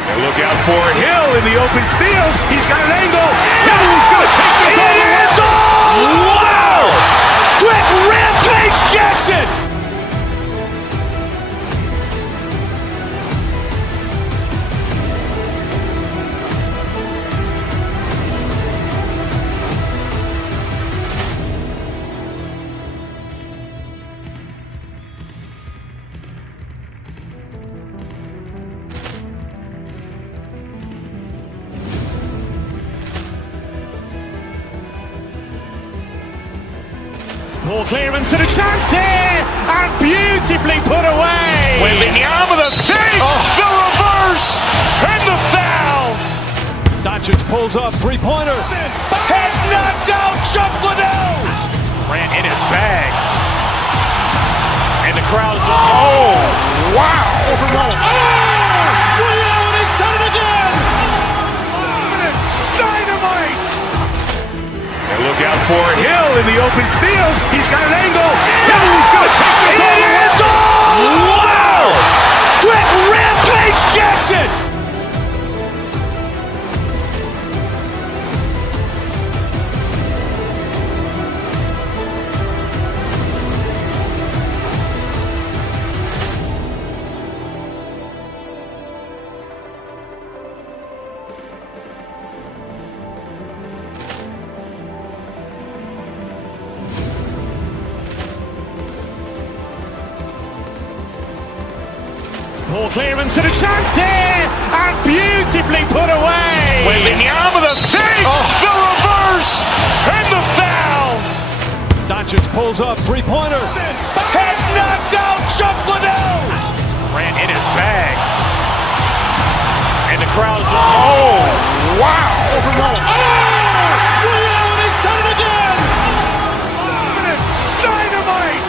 And look out for Hill in the open field. He's got an angle. He's going to take this all the way. Wow. Quick Rampage Jackson. Ball clearance and a chance here, and beautifully put away. Waving the arm of the fake, the reverse, and the foul. Doncic pulls up, three-pointer. Has knocked out Chuck Liddell. Ran in his bag. And the crowd is, oh, wow. Ray Allen has done it again. Dynamite. And look out for Hill in the open field. He's got an angle. He's going to take this all the way. Wow! Quick Rampage Jackson. Ball clearance and a chance here, and beautifully put away. Waving the arm of the fake, the reverse, and the foul. Doncic pulls up, three-pointer. Has knocked out Chuck Liddell. Ran in his bag. And the crowd is, oh, wow. Ray Allen has done it again. Dynamite.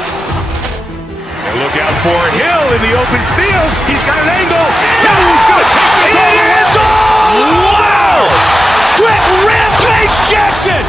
And look out for Hill in the open field. He's got an angle. He's going to take this all the way. Wow! Quick Rampage Jackson.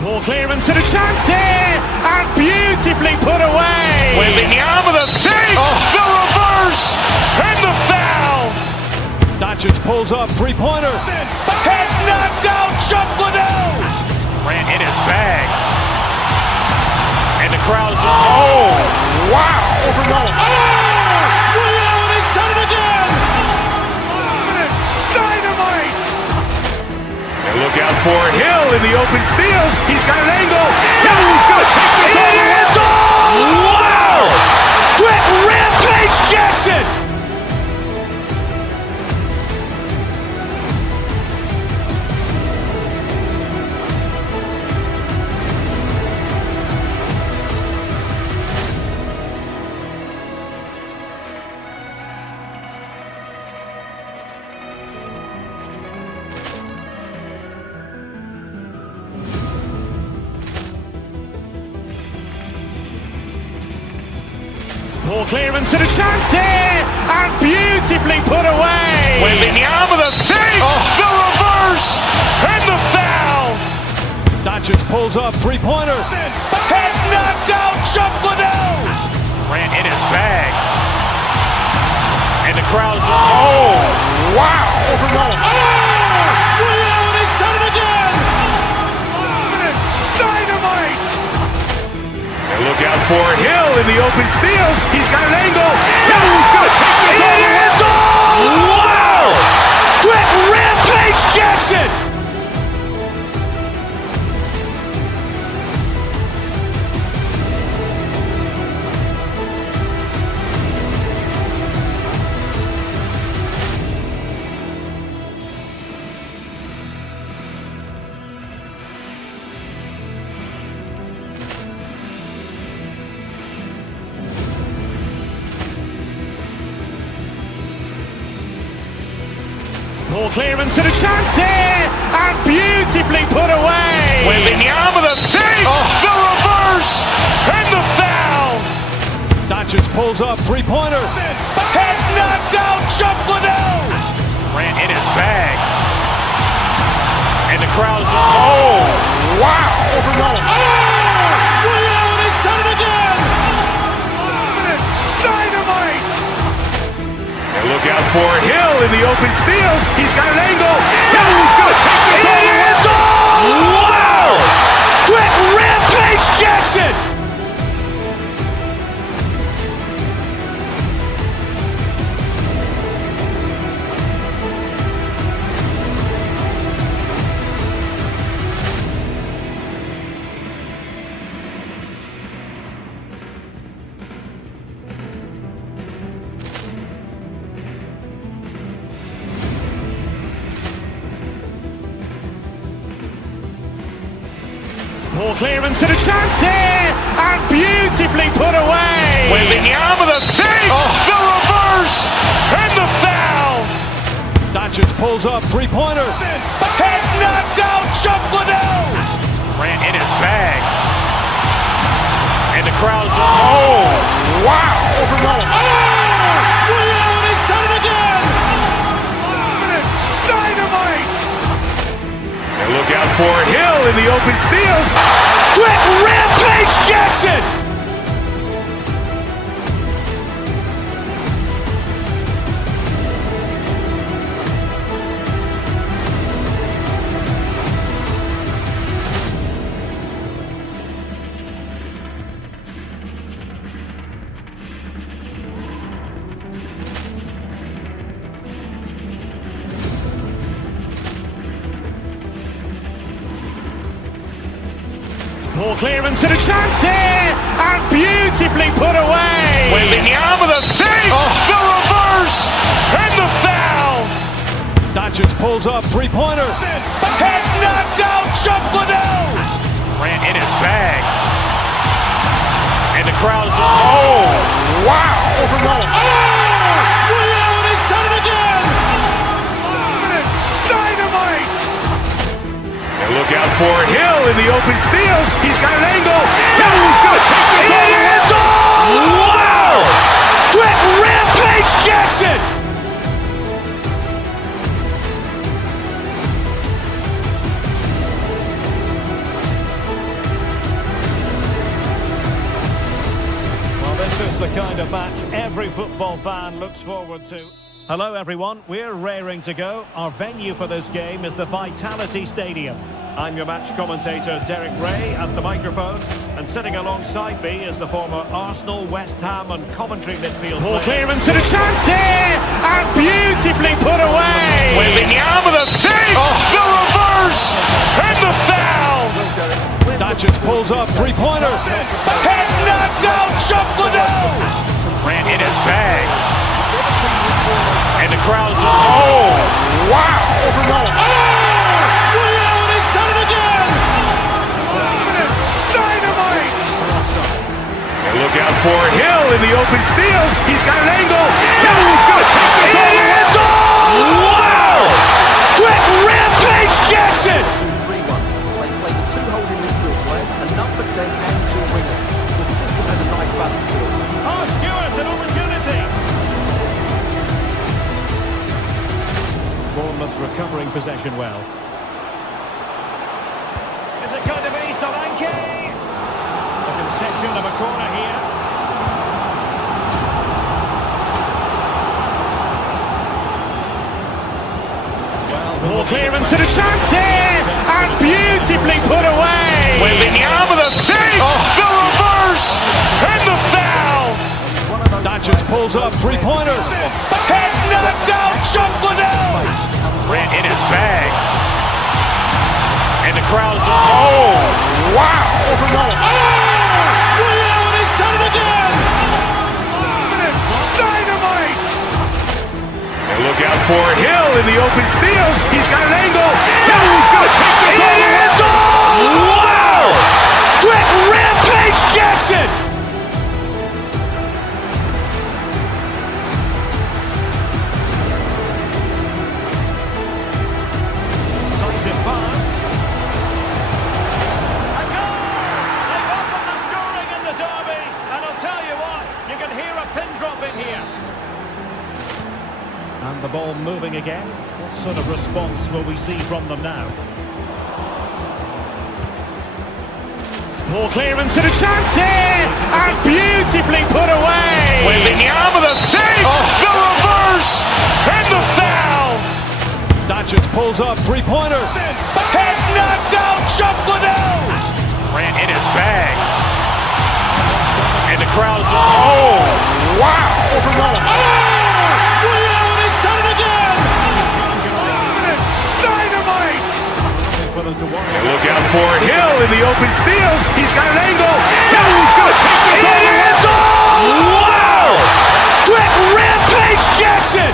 Ball clearance and a chance here, and beautifully put away. Waving the arm of the fake, the reverse, and the foul. Doncic pulls up, three-pointer. Has knocked out Chuck Liddell. Ran in his bag. And the crowd is, oh, wow. Ray Allen has done it again. Dynamite. And look out for Hill in the open field. He's got an angle. He's going to take this all the way. Wow! Quick Rampage Jackson. Ball clearance and a chance here, and beautifully put away. Waving the arm of the fake, the reverse, and the foul. Doncic pulls up, three-pointer. Has knocked out Chuck Liddell. Ran in his bag. And the crowd is, oh, wow. Ray Allen has done it again. Dynamite. And look out for Hill in the open field. He's got an angle. He's going to take this all the way. Wow! Quick Rampage Jackson. Ball clearance and a chance here, and beautifully put away. Waving the arm of the fake, the reverse, and the foul. Doncic pulls up, three-pointer. Has knocked out Chuck Liddell. Ran in his bag. And the crowd is, oh, wow. Ray Allen has done it again. Dynamite. And look out for Hill in the open field. He's got an angle. He's going to take this all the way. Wow! Quick Rampage Jackson. Poor clearance and a chance here, and beautifully put away. With the arm of the fake, the reverse, and the foul. Doncic pulls up, three-pointer. Has knocked out Chuck Liddell. Grant in his bag. And the crowd's, oh, wow. Allen has done it again. Dynamite. And look out for Hill in the open field. Quick rampage Jackson. Poor clearance and a chance here, and beautifully put away. With the arm of the fake, the reverse, and the foul. Doncic pulls up, three-pointer. Has knocked out Chuck Liddell. Grant in his bag. And the crowd's, oh, wow. Allen has done it again. Dynamite. And look out for Hill in the open field. He's got an angle. Hill's going to take this all the way. Wow! Quick rampage Jackson. Well, this is the kind of match every football fan looks forward to. Hello everyone, we're raring to go. Our venue for this game is the Vitality Stadium. I'm your match commentator Derek Ray at the microphone, and sitting alongside me is the former Arsenal, West Ham and Coventry midfield Poor player. clearance and a chance here, and beautifully put away. With the arm of the fake, the reverse, and the foul. Doncic pulls up, three-pointer. Has knocked out Chuck Liddell. Grant in his bag. And the crowd's, oh, wow. Allen has done it again. Dynamite. And look out for Hill in the open field. He's got an angle. Hill's going to take this all the way. Wow! Quick rampage Jackson. 3-1. They play with two holding midfield players, a number 10 and two wingers. The system has a nice balance to it. Oh, Stewart, an opportunity! Bournemouth recovering possession well. Is it going to be Solanke? A concession of a corner here. Poor clearance and a chance here, and beautifully put away. With the arm of the fake, the reverse, and the foul. Doncic pulls up, three-pointer. Has knocked out Chuck Liddell. Grant in his bag. And the crowd's, oh, wow. Allen has done it again. Dynamite. And look out for Hill in the open field. He's got an angle. Hill's going to take this all the way. Wow! Quick rampage Jackson. Decisive pass. A goal! They've opened the scoring in the derby, and I'll tell you what, you can hear a pin drop in here. And the ball moving again. What sort of response will we see from them now? Poor clearance and a chance here, and beautifully put away. With the arm of the fake, the reverse, and the foul. Doncic pulls up, three-pointer. Has knocked out Chuck Liddell. Grant in his bag. And the crowd's, oh, wow. Allen has done it again. Dynamite. For them to worry And about. look out for Hill in the open field. He's got an angle. Hill's going to take this all the way. Wow! Quick rampage Jackson.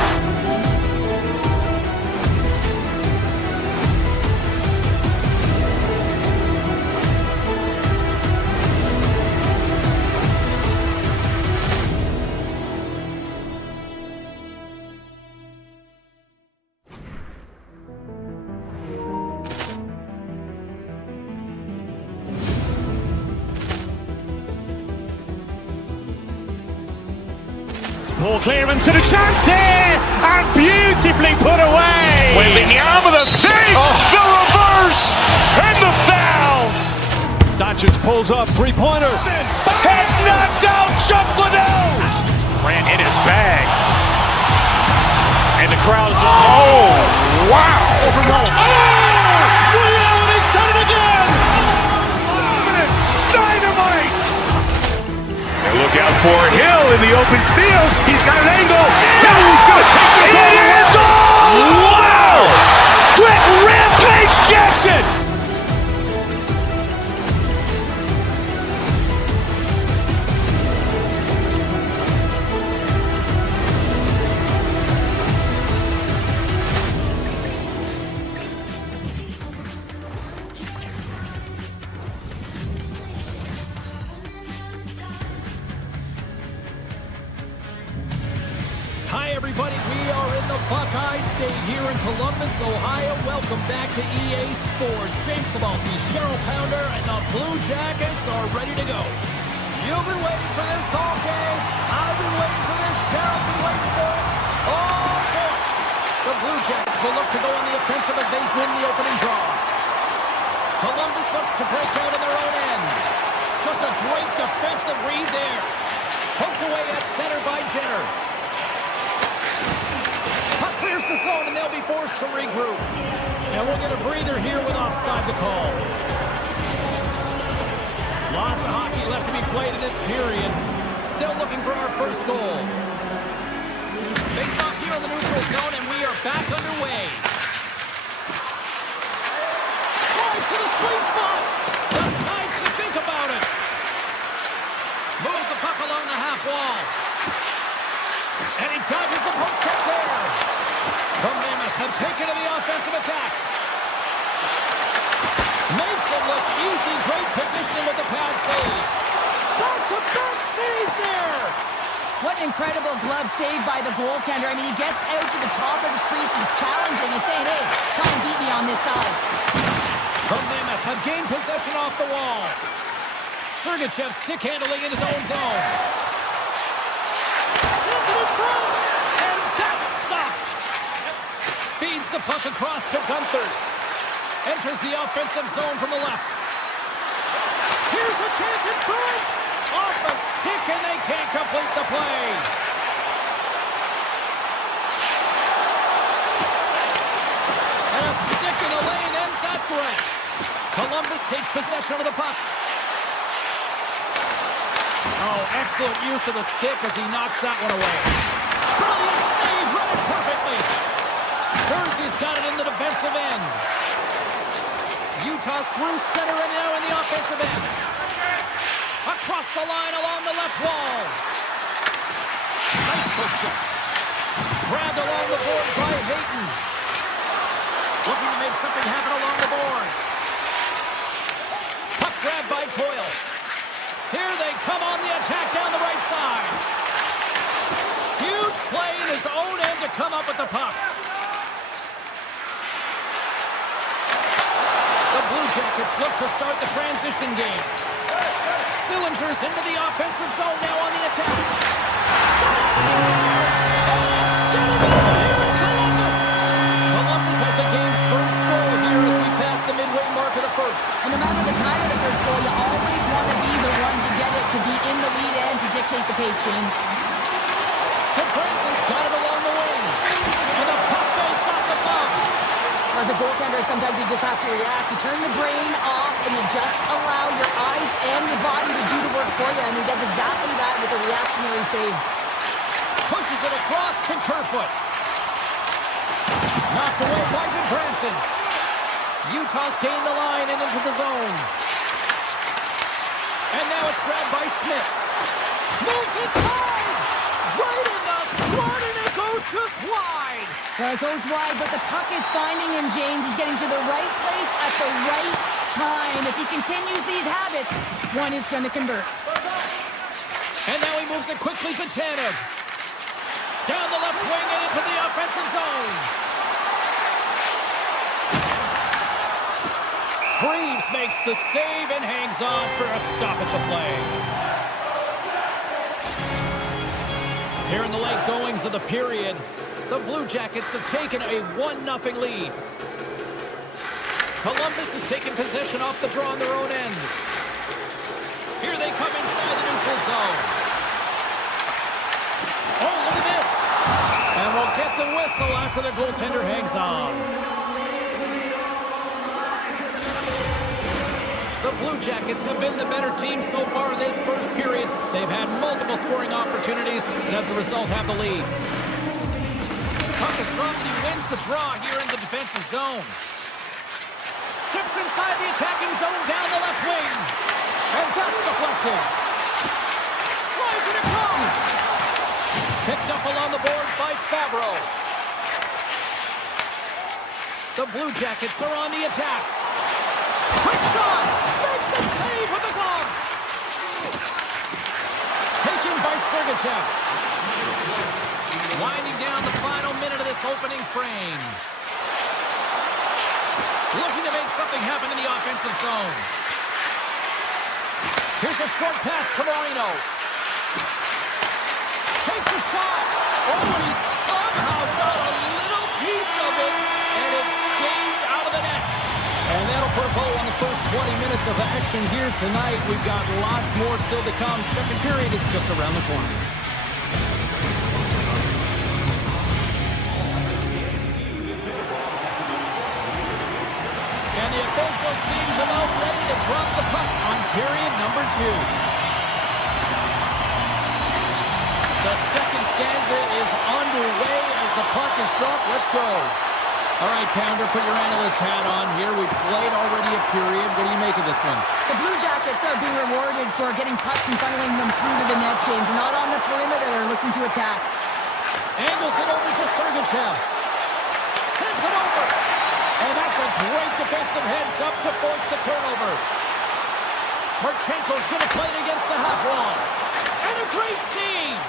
Ball clearance and a chance here, and beautifully put away. With the arm of the fake, the reverse, and the foul. Doncic pulls up, three-pointer. Has knocked out Chuck Liddell. Grant in his bag. And the crowd is, oh, wow. Ray Allen has done it again! Dynamite. And look out for Hill in the open field. He's got an angle. Hill is going to take this all the way. Wow! Quick Rampage Jackson. Hi, everybody. We are in the Buckeye State here in Columbus, Ohio. Welcome back to EA Sports. James Cebulski, Cheryl Pounder, and the Blue Jackets are ready to go. You've been waiting for this all day. I've been waiting for this. Cheryl's been waiting for it. Oh, boy. The Blue Jackets will look to go on the offensive as they win the opening draw. Columbus looks to break out in their own end. Just a great defensive read there. Poked away at center by Jenner. Puck clears the zone, and they'll be forced to regroup. And we'll get a breather here with offside the call. Lots of hockey left to be played in this period. Still looking for our first goal. Face off here in the neutral zone, and we are back underway. Drives to the sweet spot. Decides to think about it. Moves the puck along the half wall. And he dodges the poke check there. The Mammoth have taken to the offensive attack. Makes it look easy. Great positioning with the pad save. Back-to-back saves there. What an incredible glove save by the goaltender. I mean, he gets out to the top of the crease. He's challenging. He's saying, hey, try and beat me on this side. The Mammoth have gained possession off the wall. Sergachev stick handling in his own zone. Sends it in front, and that's stopped. Feeds the puck across to Gunther. Enters the offensive zone from the left. Here's a chance in front. Off a stick, and they can't complete the play. And a stick in the lane ends that threat. Columbus takes possession of the puck. Oh, excellent use of the stick as he knocks that one away. Brilliant save, read it perfectly. Jersey's got it in the defensive end. Utah's through center and now in the offensive end. Across the line along the left wall. Nice push check. Grabbed along the board by Hayton. Looking to make something happen along the boards. Puck grabbed by Coyle. Here they come on the attack down the right side. Huge play in his own end to come up with the puck. The Blue Jackets look to start the transition game. Sillinger's into the offensive zone now on the attack. Columbus has the game's first goal here as we pass the midway mark of the first. And no matter the time of the first goal, you always want to be the one to get it, to be in the lead and to dictate the pace, James. Branson's got it along the wing. And the puck banks off the bump. As a goaltender, sometimes you just have to react. You turn the brain off and you just allow your eyes and your body to do the work for you. And he does exactly that with a reactionary save. Pushes it across to Kerfoot. Knocked away by Branson. Utah's gained the line and into the zone. And now it's grabbed by Schmidt. Moves inside! Right in the slot, and it goes just wide! Well, it goes wide, but the puck is finding him, James. He's getting to the right place at the right time. If he continues these habits, one is going to convert. And now he moves it quickly to Tanev. Down the left wing and into the offensive zone. Greaves makes the save and hangs on for a stoppage of play. Here in the late goings of the period, the Blue Jackets have taken a 1-0 lead. Columbus has taken possession off the draw on their own end. Here they come inside the neutral zone. Oh, look at this. And we'll get the whistle after the goaltender hangs on. The Blue Jackets have been the better team so far in this first period. They've had multiple scoring opportunities and as a result have the lead. Puck is dropped and he wins the draw here in the defensive zone. Steps inside the attacking zone down the left wing. And that's deflected. Slides it across. Picked up along the boards by Favreau. The Blue Jackets are on the attack. Quick shot! Makes a save with the glove! Taken by Sergachev. Winding down the final minute of this opening frame. Looking to make something happen in the offensive zone. Here's a short pass to Marino. Takes a shot. Oh, he somehow got a little piece of it, and it stays out of the net. And that'll put a bow on the first 20 minutes of action here tonight. We've got lots more still to come. Second period is just around the corner. And the official seems about ready to drop the puck on period number 2. The second stanza is underway as the puck is dropped. Let's go. All right, Pounder, put your analyst hat on here. We played already a period. What do you make of this one? The Blue Jackets are being rewarded for getting pucks and funneling them through to the net, James. Not on the perimeter. They're looking to attack. Angles it over to Sergachev. Sends it over. And that's a great defensive heads-up to force the turnover. Marchenko's going to play it against the half wall. And a great save.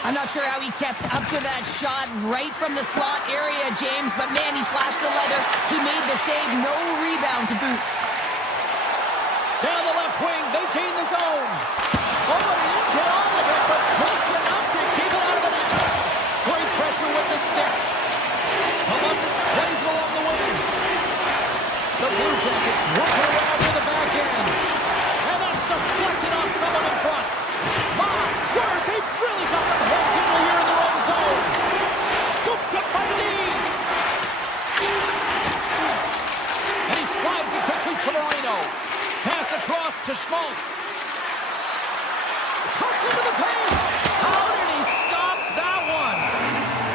I'm not sure how he kept up to that shot right from the slot area, James, but man, he flashed the leather. He made the save, no rebound to boot. Down the left wing, they gain the zone. Oh, he didn't get all of it, but just enough to keep it out of the net. Great pressure with the stick. Columbus plays it along the wing. The Blue Jackets working around to the back end. And that's deflected off someone in front. My word, they've really got them hooked in here in their own zone. Scooped up by the knee. And he slides it quickly to Marino. Pass across to Schmaltz. Cuts into the paint. How did he stop that one?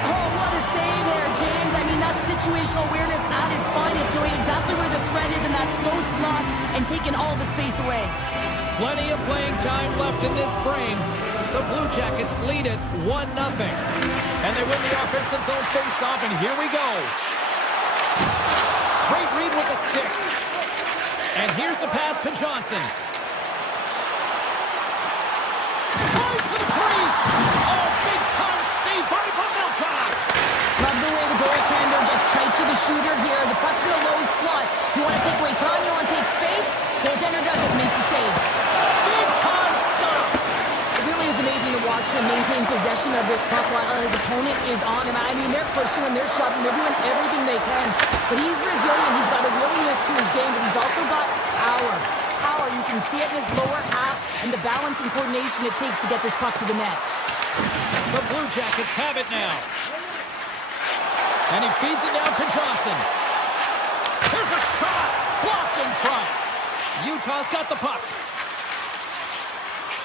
Oh, what a save there, James. I mean, that's situational awareness at its finest, knowing exactly where the threat is in that slow slot and taking all the space away. Plenty of playing time left in this frame. The Blue Jackets lead it 1-0. And they win the offensive zone face-off, and here we go. Great read with the stick. And here's the pass to Johnson. Tries to the crease. Oh, big-time save by Pavelka. Love the way the goaltender gets tight to the shooter here. The puck's in the low slot. You want to take away time, you want to take space. Goaltender does it, makes the save. Big-time stop. It really is amazing to watch him maintain possession of this puck while his opponent is on him. I mean, they're pushing him, they're shoving, they're doing everything they can. But he's resilient, he's got a willingness to his game, but he's also got power. Power, you can see it in his lower half and the balance and coordination it takes to get this puck to the net. The Blue Jackets have it now. And he feeds it down to Johnson. There's a shot. Blocked in front. Utah's got the puck.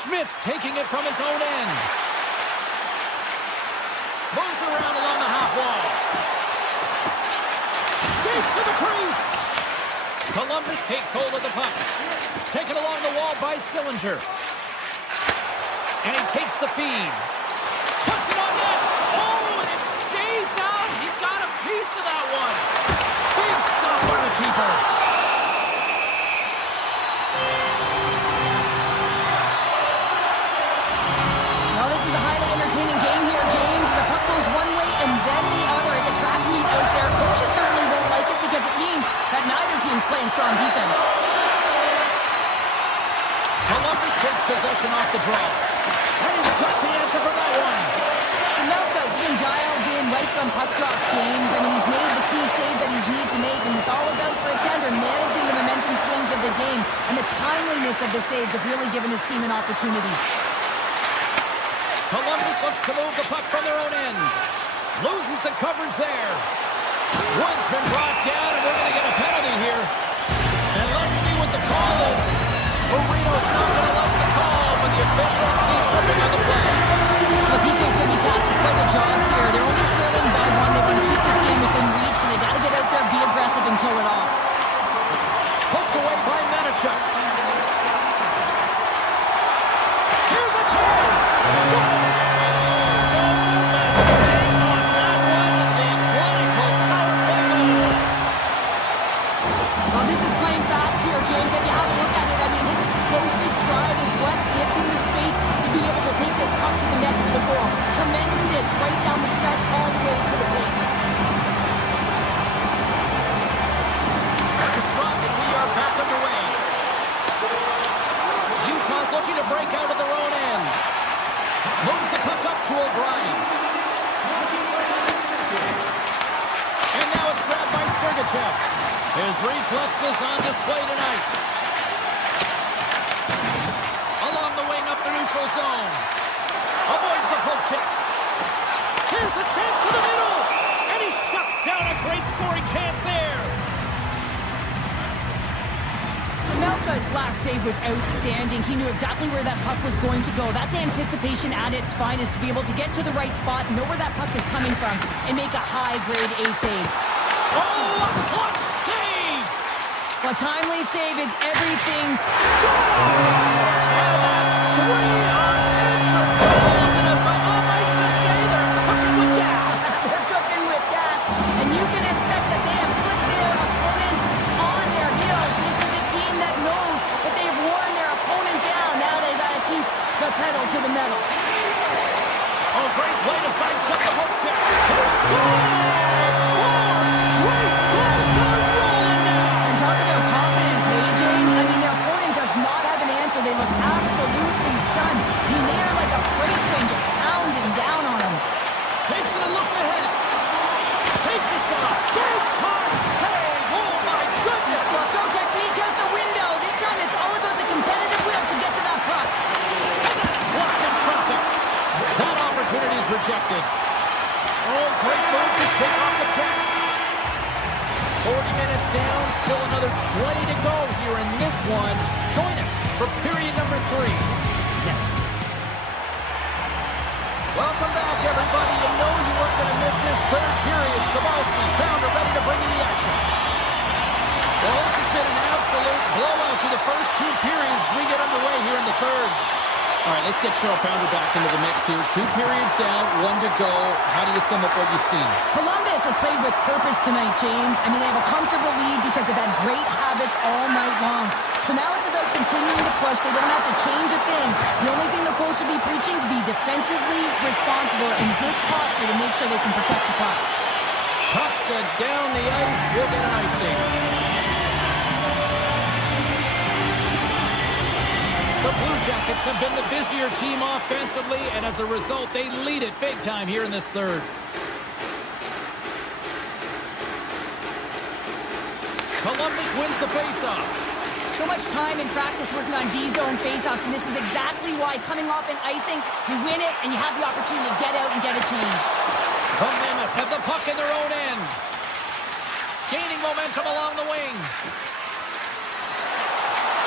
Schmidt's taking it from his own end. Moves around along the half wall. Skates to the crease. Columbus takes hold of the puck. Taken along the wall by Sillinger. And he takes the feed. Puts it on net. Oh, and it stays out. He got a piece of that one. Big stop by the keeper. Now this is a highly entertaining game here, James. The puck goes one way and then the other. It's a track meet out there. Coaches certainly won't like it because it means that neither team's playing strong defense. Columbus takes possession off the draw. And he's got the answer for that one. struck, James. I mean, he's made the key save that he's needed to make, and it's all about for a tender managing the momentum swings of the game, and the timeliness of the saves have really given his team an opportunity. Columbus looks to move the puck from their own end. Loses the coverage there. Wood's been brought down, and we're going to get a penalty here. And let's see what the call is. Marino's not going to like the call, but the officials see tripping on the play. The PK's going to be tasked with quite a job here. They're only trailing by one. They want to keep this game within reach, and they got to get out there, be aggressive, and kill it off. Poked away by Manichuk. Here's a chance. Score! James, if you have a look at it, I mean, his explosive stride is what gives him the space to be able to take this puck to the net for the goal. Tremendous right down the stretch all the way to the paint. Marcus dropped, and we are back underway. Utah's looking to break out of their own end. Moves the puck up to O'Brien. And now it's grabbed by Sergachev. His reflexes on display tonight. Along the wing up the neutral zone. Avoids the poke check. Here's a chance to the middle. And he shuts down a great scoring chance there. Melka's last save was outstanding. He knew exactly where that puck was going to go. That's anticipation at its finest, to be able to get to the right spot, know where that puck is coming from, and make a high-grade A save. Oh, a clutch save! A timely save is everything. Scores! And that's 3 unanswered goals. And as my mom likes to say, they're cooking with gas. They're cooking with gas. And you can expect that they have put their opponents on their heels. This is a team that knows that they've worn their opponent down. Now they got to keep the pedal to the metal. Oh, great play to sidestep the hook check. Who scored? They look absolutely stunned. I mean, they are like a freight train just pounding down on them. Takes it and looks ahead. Takes a shot. Big time save. Oh, my goodness. Well, go technique out the window. This time it's all about the competitive will to get to that puck. And that's blocked in traffic. That opportunity is rejected. Oh, great move to shake off the check. 40 minutes down, still another 20 to go here in this one. Join us for period number 3 next. Welcome back, everybody. You know you weren't going to miss this third period. Sabalski, Bounder ready to bring you the action. Well, this has been an absolute blowout to the first 2 periods as we get underway here in the third. All right, let's get Cheryl Pounder back into the mix here. 2 periods down, 1 to go. How do you sum up what you've seen? Columbus has played with purpose tonight, James. I mean, they have a comfortable lead because they've had great habits all night long. So now it's about continuing to push. They don't have to change a thing. The only thing the coach should be preaching to be defensively responsible and good posture to make sure they can protect the puck. Puck set down the ice. We'll get an icing. The Blue Jackets have been the busier team offensively, and as a result, they lead it big time here in this third. Columbus wins the faceoff. So much time in practice working on D-zone faceoffs, and this is exactly why coming off an icing, you win it, and you have the opportunity to get out and get a change. The Mammoth have the puck in their own end. Gaining momentum along the wing.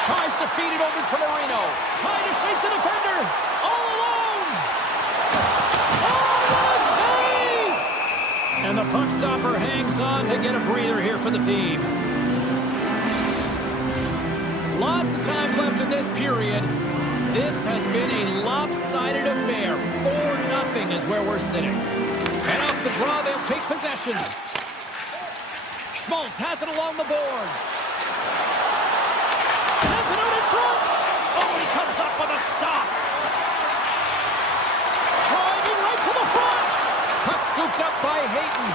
Tries to feed it over to Marino. Trying to shake the defender. All alone. Oh, a save! And the puck stopper hangs on to get a breather here for the team. Lots of time left in this period. This has been a lopsided affair. 4-0 is where we're sitting. And off the draw, they'll take possession. Schmaltz has it along the boards. Sends it out in front. Oh, he comes up with a stop. Driving right to the front. Puck scooped up by Hayton.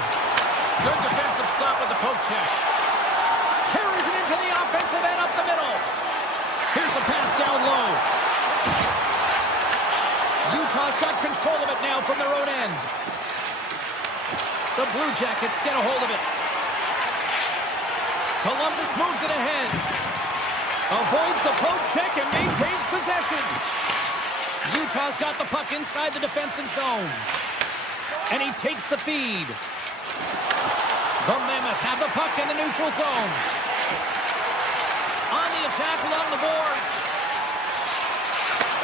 Good defensive stop with the poke check. Carries it into the offensive end up the middle. Here's a pass down low. Utah's got control of it now from their own end. The Blue Jackets get a hold of it. Columbus moves it ahead. Avoids the poke check and maintains possession. Utah's got the puck inside the defensive zone. And he takes the feed. The Mammoth have the puck in the neutral zone. On the attack along the boards.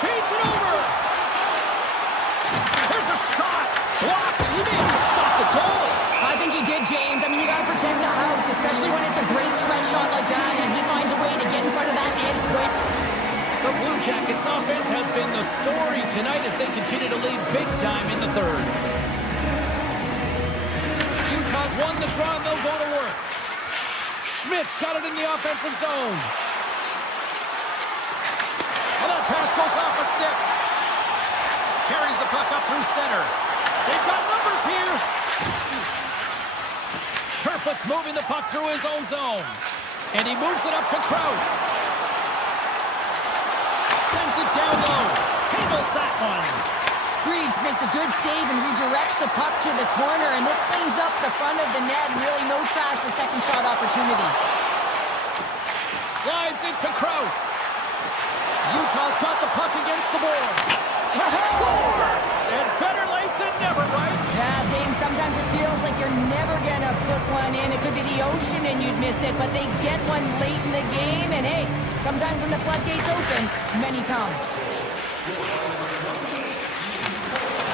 Feeds it over. There's a shot. Blocked, and he may have stopped the goal. I think he did, James. I mean, you got to protect the house, especially when it's a great threat shot like that, and he finds a way to get in front of that end quick. The Blue Jackets offense has been the story tonight as they continue to lead big time in the third. Utah's won the draw, and they'll go to work. Schmidt's got it in the offensive zone. And that pass goes off a stick. Carries the puck up through center. They've got numbers here. Kerfoot's moving the puck through his own zone. And he moves it up to Krause. Sends it down low. Handles that one. Reeves makes a good save and redirects the puck to the corner, and this cleans up the front of the net and really no trash for second shot opportunity. Slides it to Krause. Utah's got the puck against the boards. Scores! And better late than never, right? Yeah, James, sometimes it feels like you're never going to put one in. It could be the ocean and you'd miss it, but they get one late in the game, and hey, sometimes when the floodgates open, many come.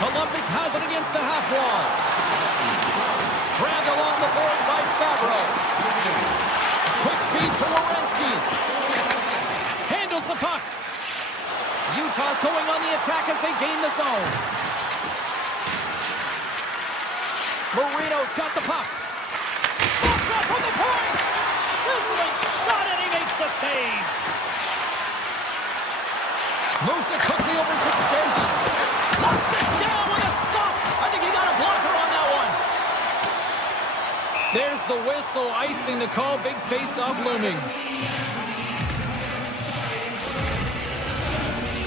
Columbus has it against the half wall. Grabbed along the board by Favreau. Quick feed to Werenski. Handles the puck. Utah's going on the attack as they gain the zone. Marino's got the puck. That's not from the point. Sizzling shot, and he makes the save. Moves it quickly over to Stanton. Knocks it down with a stop. I think he got a blocker on that one. There's the whistle, icing the call. Big face-off looming.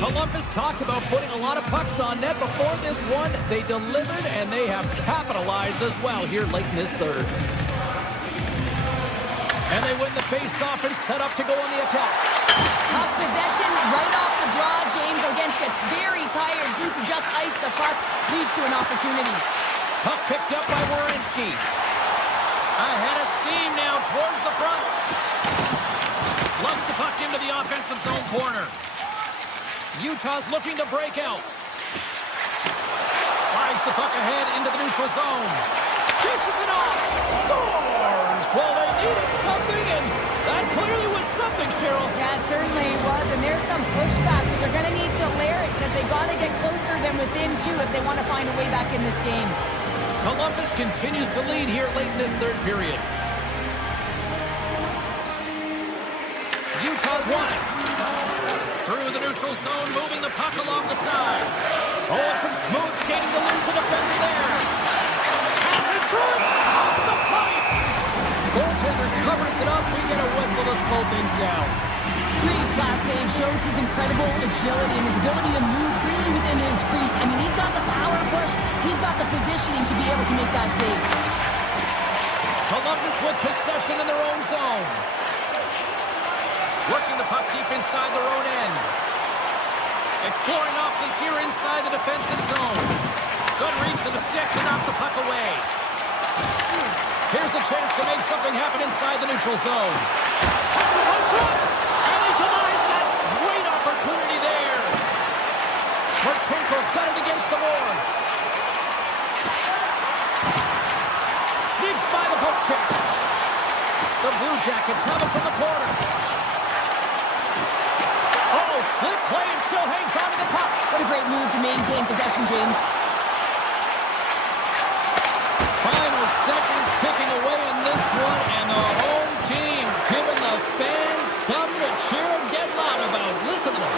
Columbus talked about putting a lot of pucks on net before this one. They delivered, and they have capitalized as well here late in this third. And they win the face-off and set up to go on the attack. Puck possession right off the draw, James, against a very tired group who just iced the puck, leads to an opportunity. Puck picked up by Werenski. Ahead of steam now towards the front. Lugs the puck into the offensive zone corner. Utah's looking to break out. Slides the puck ahead into the neutral zone. Dishes it off. Scores! Well, they needed something, and that clearly was something, Cheryl. Yeah, it certainly was, and there's some pushback, but they're going to need to layer it because they've got to get closer than within two if they want to find a way back in this game. Columbus continues to lead here late in this third period. Utah's won it. Through the neutral zone, moving the puck along the side. Oh, some smooth skating to lose the defender there. Pass it through, off the pipe. Goaltender covers it up. We get a whistle to slow things down. Reeves' last save shows his incredible agility and his ability to move freely within his crease. I mean, he's got the power push. He's got the positioning to be able to make that save. Columbus with possession in their own zone. Working the puck deep inside their own end. Exploring options here inside the defensive zone. Good reach to the stick to knock the puck away. Here's a chance to make something happen inside the neutral zone. Passes on front, and he denies that great opportunity there. Marchenko's got it against the boards. Sneaks by the poke check. The Blue Jackets have it from the corner. Oh, slip play and still hangs on to the puck. What a great move to maintain possession, James. Final seconds ticking away in this one, and the home team giving the fans something to cheer and get loud about. Listen to them.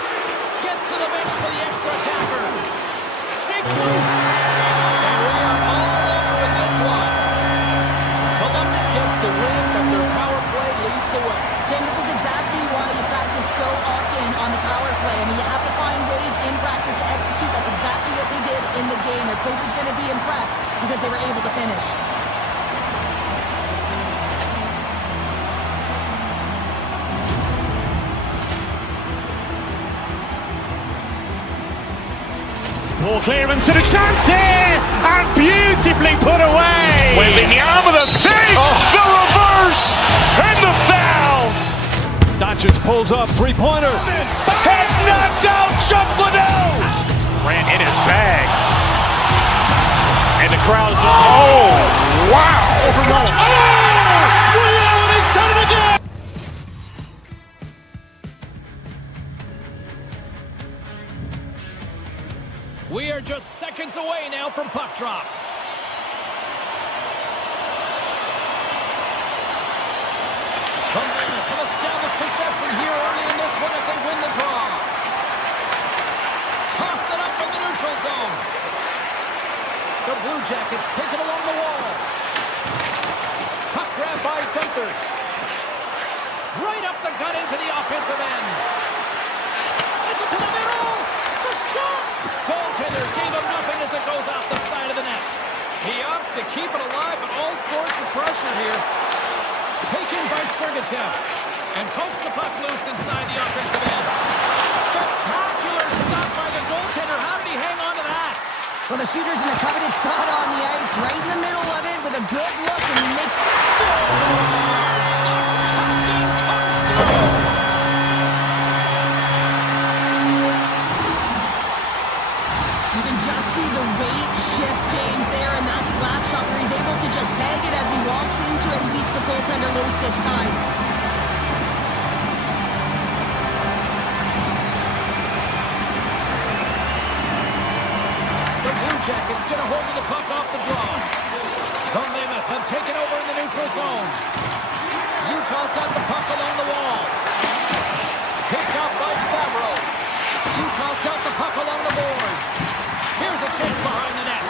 Gets to the bench for the extra attacker. Shakes loose. And we are all over with this one. Columbus gets the win, but their power play leads the way. James, this is exactly why you practice so often on the power play. I mean, you have to find ways in practice to execute. That's exactly what they did in the game. Their coach is going to be impressed because they were able to finish. Ball clearance and a chance here, and beautifully put away. With the arm of the fake, the reverse, and the foul. Doncic pulls up, three-pointer. Has knocked out Chuck Liddell. Grant in his bag. And the crowd is, oh, wow. Ray Allen has done it again. We are just seconds away now from puck drop. The Mammoth have established possession here early in this one as they win the draw. Toss it up in the neutral zone. The Blue Jackets take it along the wall. Puck grab by Gunther. Right up the gut into the offensive end. Sends it to the middle. The shot. Goaltenders gave him nothing as it goes off the side of the net. He opts to keep it alive, but all sorts of pressure here. Taken by Sergachev. And pokes the puck loose inside the offensive end. Spectacular stop by the goaltender. How did he hang on to that? Well, the shooter's in a coveted spot on the ice, right in the middle of it with a good look, and he makes scores! The captain comes through! You can just see the weight shift, James, there in that slap shot where he's able to just peg it as he walks into it and beats the goaltender low sticks high. Jackets get a hold of the puck off the draw. The Mammoth have taken over in the neutral zone. Utah's got the puck along the wall. Picked up by Favreau. Utah's got the puck along the boards. Here's a chance behind the net.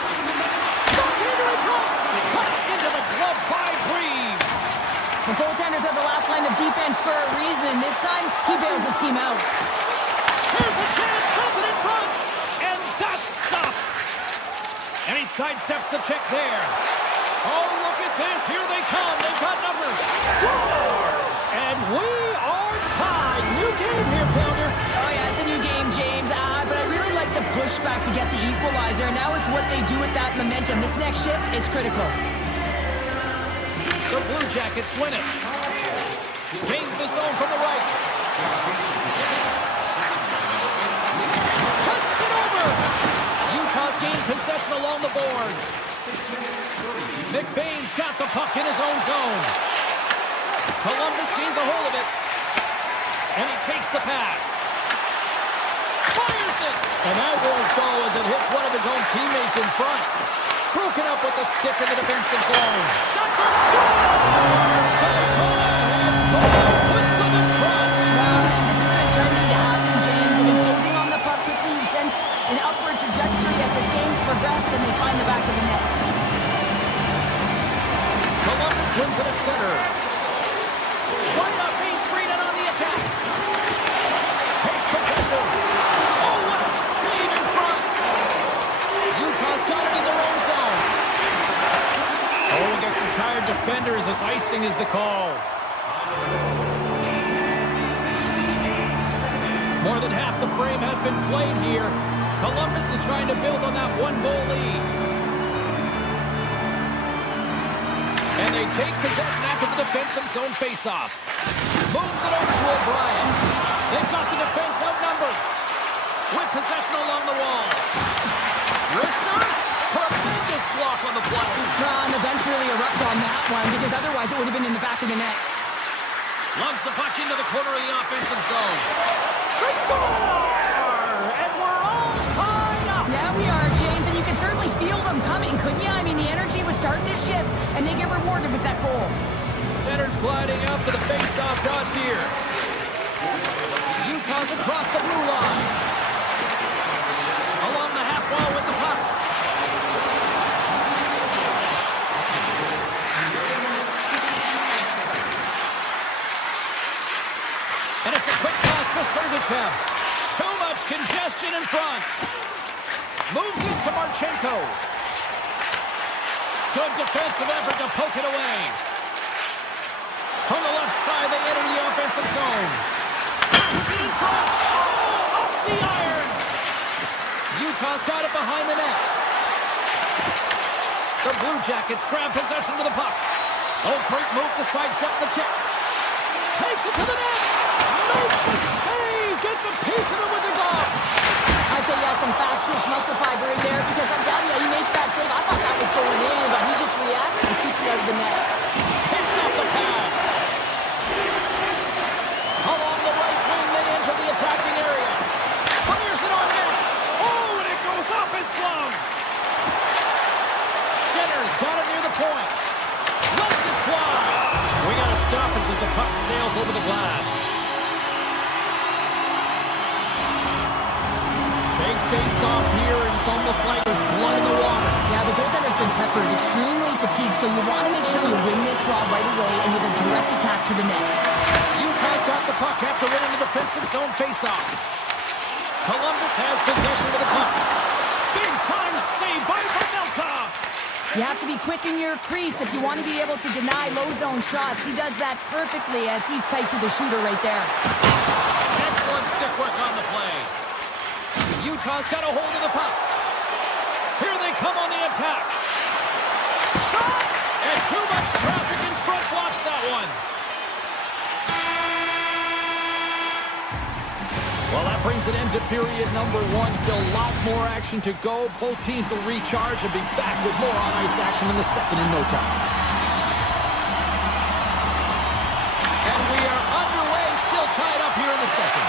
Goaltender in front. Cut into the glove by Greaves. The goaltenders are the last line of defense for a reason. This time, he bails his team out. Here's a chance. Sends it in front. And that's stopped. And he sidesteps the check there. Oh, look at this. Here they come. They've got numbers. Scores! And we are tied. New game here, Pounder. Oh, yeah, it's a new game, James. But I really like the pushback to get the equalizer. Now it's what they do with that momentum. This next shift, it's critical. The Blue Jackets win it. Gains the zone from the right. Passes it over. Utah's gained possession along the boards. McBain's got the puck in his own zone. Columbus gains a hold of it. And he takes the pass. Fires it. And that won't go as it hits one of his own teammates in front. Broken up with the stick in the defensive zone. Dunker scores! The go-ahead goal puts them in front. This has been trending to happen, James. They've been closing on the puck quickly. You sense an upward trajectory as this game's progressed, and they find the back of the net. Columbus wins it at center. Right up Main Street and on the attack. Takes possession. Oh, what a save in front. Utah's got it in their own zone. Oh, we got some tired defenders as icing is the call. More than half the frame has been played here. Columbus is trying to build on that one-goal lead. And they take possession after the defensive zone faceoff. Moves it over to O'Brien. They've got the defense outnumbered. With possession along the wall. Rister, tremendous block on the play. And the bench really erupts on that one, because otherwise it would have been in the back of the net. Lugs the puck into the corner of the offensive zone. They score! And we're all tied up. Yeah, we are, James, and you can certainly feel them coming, couldn't you? I mean, the energy was starting to shift, and they get rewarded with that goal. Center's gliding up to the face-off dots here. Utah's across the blue line. Along the half wall with the puck. And it's a quick pass to Sergachev. Too much congestion in front. Moves it to Marchenko. Good defensive effort to poke it away. From the left side, they enter the offensive zone. Passes it in front. Oh, off the iron. Utah's got it behind the net. The Blue Jackets grab possession with the puck. Oh, great move to sidestep the check. Takes it to the net. Makes a save. Gets a piece of it with the glove. I'd say, yeah, some fast twitch muscle fiber in there because I'm telling you, he makes that save. I thought that was going in, but he just reacts and keeps it out of the net. Picks up the pass. Along the right wing, they enter the attacking area. Fires it on net. Oh, and it goes off his glove. Jenner's got it near the point. Lets it fly. We got a stoppage as the puck sails over the glass. Big face-off here, and it's almost like there's blood in the water. Yeah, the goaltender's been peppered, extremely fatigued, so you want to make sure you win this draw right away and with a direct attack to the net. Utah's got the puck after winning the defensive zone face-off. Columbus has possession of the puck. Big-time save by Pavelka. You have to be quick in your crease if you want to be able to deny low-zone shots. He does that perfectly as he's tight to the shooter right there. Excellent stick work on the play. Utah's got a hold of the puck. Here they come on the attack. Shot! And too much traffic in front blocks that one. Well, that brings an end to period number one. Still lots more action to go. Both teams will recharge and be back with more on-ice action in the second in no time. And we are underway, still tied up here in the second.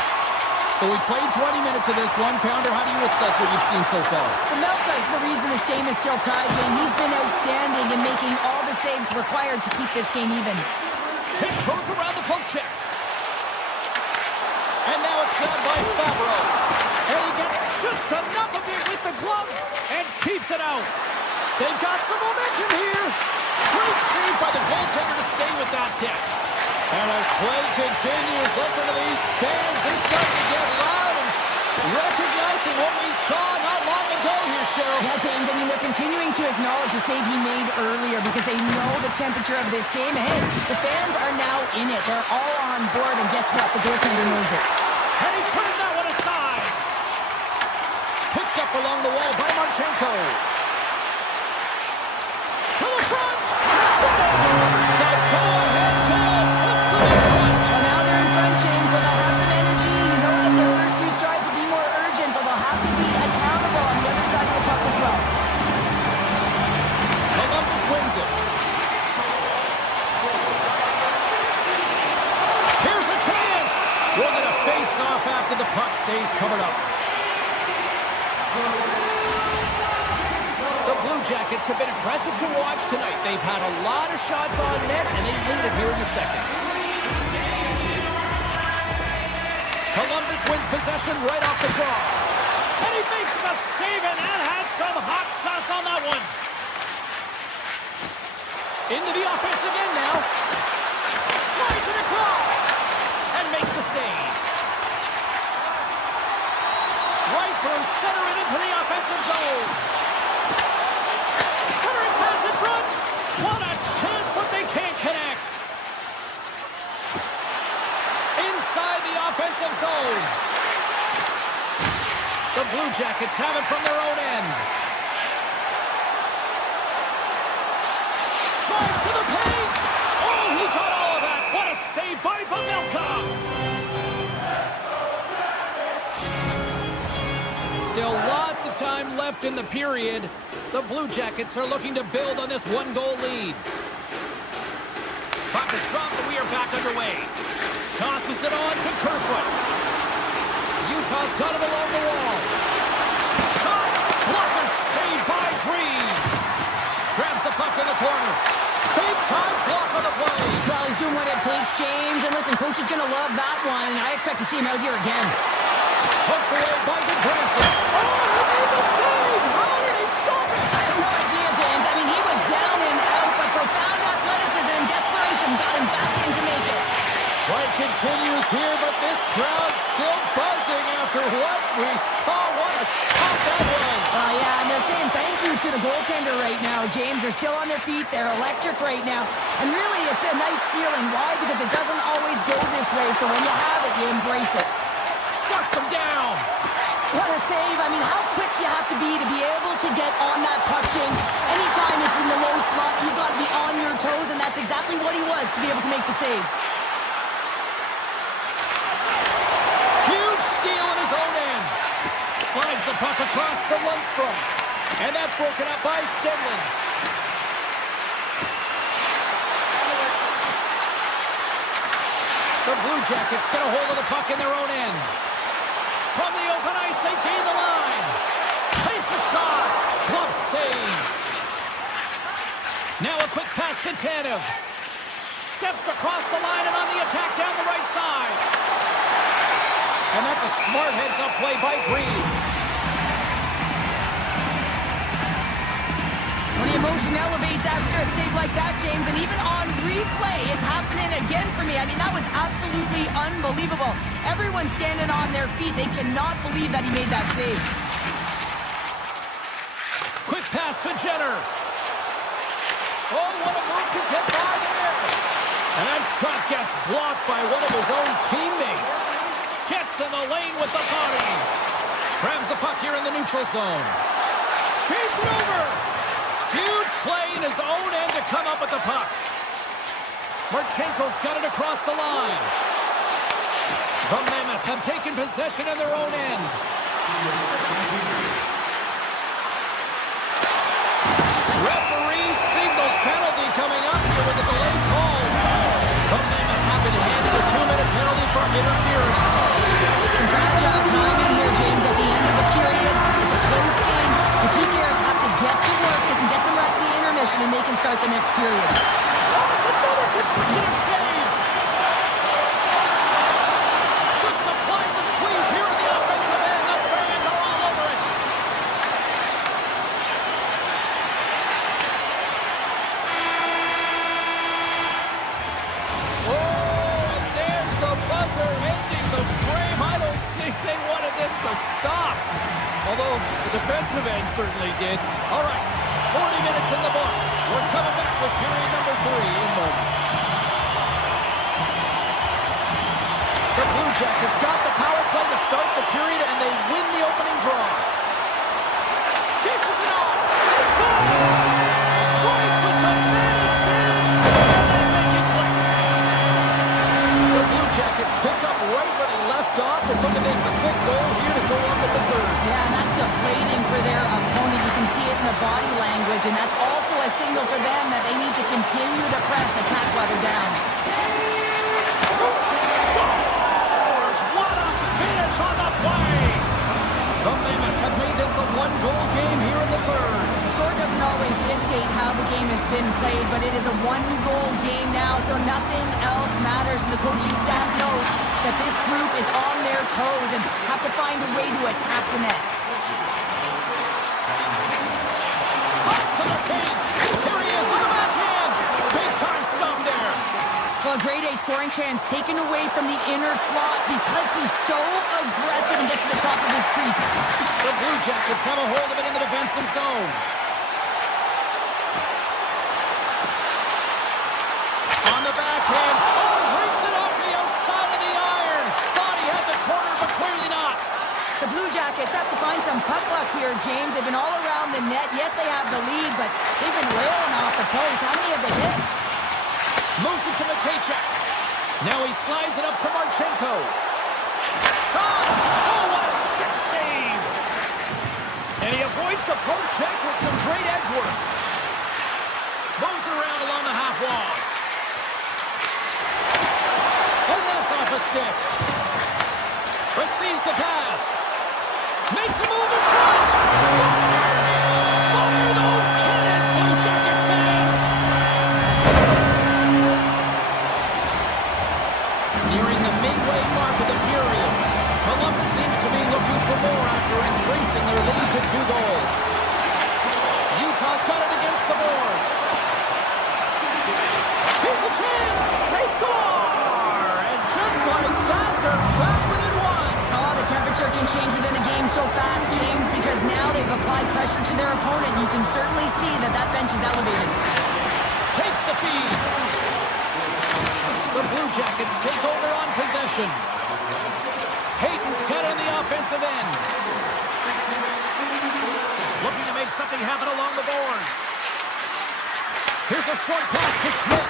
So we played 20 minutes of this one. Pounder, how do you assess what you've seen so far? Pavelka is the reason this game is still tied, Jane. He's been outstanding in making all the saves required to keep this game even. Tiptoes around the poke check. And now it's grabbed by Favreau. And he gets just enough of it with the glove and keeps it out. They've got some momentum here. Great save by the goaltender to stay with that tip. And as play continues, listen to these fans. They're starting to get loud and recognizing what we saw not long ago here, Cheryl. Yeah, James, I mean, they're continuing to acknowledge the save he made earlier because they know the temperature of this game. Hey, the fans are now in it. They're all on board, and guess what? The goaltender knows it. And he turned that one aside. Picked up along the wall by Marchenko. To the front. Scores that go-ahead goal. Puts them in front. Well, now they're in front, James, so they'll have some energy. You know that their first few strides will be more urgent, but they'll have to be accountable on the other side of the puck as well. Columbus wins it. Here's a chance. We're going to face off after the puck stays covered up. The Blue Jackets have been impressive to watch tonight. They've had a lot of shots on net, and they lead it here in the second. Columbus wins possession right off the draw. And he makes a save, and that had some hot sauce on that one. Into the offensive end now. Slides it across. And makes the save. Right through center and into the offensive zone. Centering pass in front. What a chance, but they can't connect. Inside the offensive zone. The Blue Jackets have it from their own end. Drives to the paint. Oh, he got all of that. What a save by Pavelka. Still lots of time left in the period. The Blue Jackets are looking to build on this one-goal lead. Puck is dropped and we are back underway. Tosses it on to Kerfoot. Utah's got him along the wall. Shot! Blocker saved by Greaves. Grabs the puck in the corner. Big-time block on the play. Well, he's doing what it takes, James. And listen, coach is going to love that one. I expect to see him out here again. Poked away by Goodbranson. Oh, he made the save! How did he stop it? I have no idea, James. I mean, he was down and out, but profound athleticism and desperation got him back in to make it. Play continues here, but this crowd's still buzzing after what we saw. What a stop that was. Yeah, and they're saying thank you, tribute to the goaltender right now, James. They're still on their feet. They're electric right now. And really, it's a nice feeling. Why? Because it doesn't always go this way. So when you have it, you embrace it. Shuts him down. What a save. I mean, how quick you have to be able to get on that puck, James. Anytime it's in the low slot, you've got to be on your toes, and that's exactly what he was to be able to make the save. Huge steal in his own end. Slides the puck across to Lundstrom. And that's broken up by Stenlund. The Blue Jackets get a hold of the puck in their own end. From the open ice, they gain the line. Takes a shot. Glove save. Now a quick pass to Tanev. Steps across the line and on the attack down the right side. And that's a smart heads-up play by Greaves. When the emotion elevates after a save like that, James, and even on replay, it's happening again for me. I mean, that was absolutely unbelievable. Everyone's standing on their feet. They cannot believe that he made that save. Quick pass to Jenner. Oh, what a move to get by there. And that shot gets blocked by one of his own teammates. Gets in the lane with the body. Grabs the puck here in the neutral zone. Feeds it over. Huge play in his own end to come up with the puck. Marchenko's got it across the line. The Mammoth have taken possession in their own end. Referee signals penalty coming up here with a delayed call. The Mammoth have been handed a 2-minute penalty for interference. Some fragile time in here, James, at the end of the period. It's a close game. The PKers have to get to work. They can get some rest in the intermission, and they can start the next period. Oh, it's another consecutive save. Just applying the squeeze here in the offensive end. The fans are all over it. Oh, and there's the buzzer ending the frame. I don't think they wanted this to stop. Although the defensive end certainly did. All right, 40 minutes in the books. We're coming back with period number 3 in moments. The Blue Jackets got the power play to start the period, and they win the opening draw. Dishes it off. It's good. Right with the finish, and they make it click. The Blue Jackets pick up right where they left off, and look at this, a quick goal here to go up in the third. Yeah, and that's deflating for their opponent. You can see it in the body language, and that's also a signal to them that they need to continue to press, attack while they're down. Scores! What a finish on the play! The Mammoth have made this a one-goal game here in the third. The score doesn't always dictate how the game has been played, but it is a one-goal game now, so nothing else matters. And the coaching staff knows that this group is on their toes and have to find a way to attack the net. Toss to the paint. Here he is on the backhand. Big-time stop there. Well, a grade A scoring chance taken away from the inner slot because he's so aggressive and gets to the top of his crease. The Blue Jackets have a hold of it in the defensive zone. On the backhand. Oh, breaks it off the outside of the iron. Thought he had the corner, but clearly not. The Blue Jackets have to find some puck luck here, James. They've been all around the net. Yes, they have the lead, but they've been railing off the post. How many have they hit? Moves it to Matejchuk. Now he slides it up to Marchenko. Shot! Oh, what a stick save! And he avoids the poke check with some great edge work. Moves it around along the half wall. And that's off a stick. Receives the pass. Makes a move in front. Scores! Fire those cannons, Blue Jackets fans! Nearing the midway mark of the period, Columbus seems to be looking for more after increasing their lead to 2 goals. Utah's got it against the boards. Here's a chance! They score! And just like that, they're back within 1. Oh, the temperature can change within a game so fast, James, because now they've applied pressure to their opponent. you can certainly see that that bench is elevated. Takes the feed. The Blue Jackets take over on possession. Hayden's got on the offensive end. Looking to make something happen along the boards. Here's a short pass to Schmidt.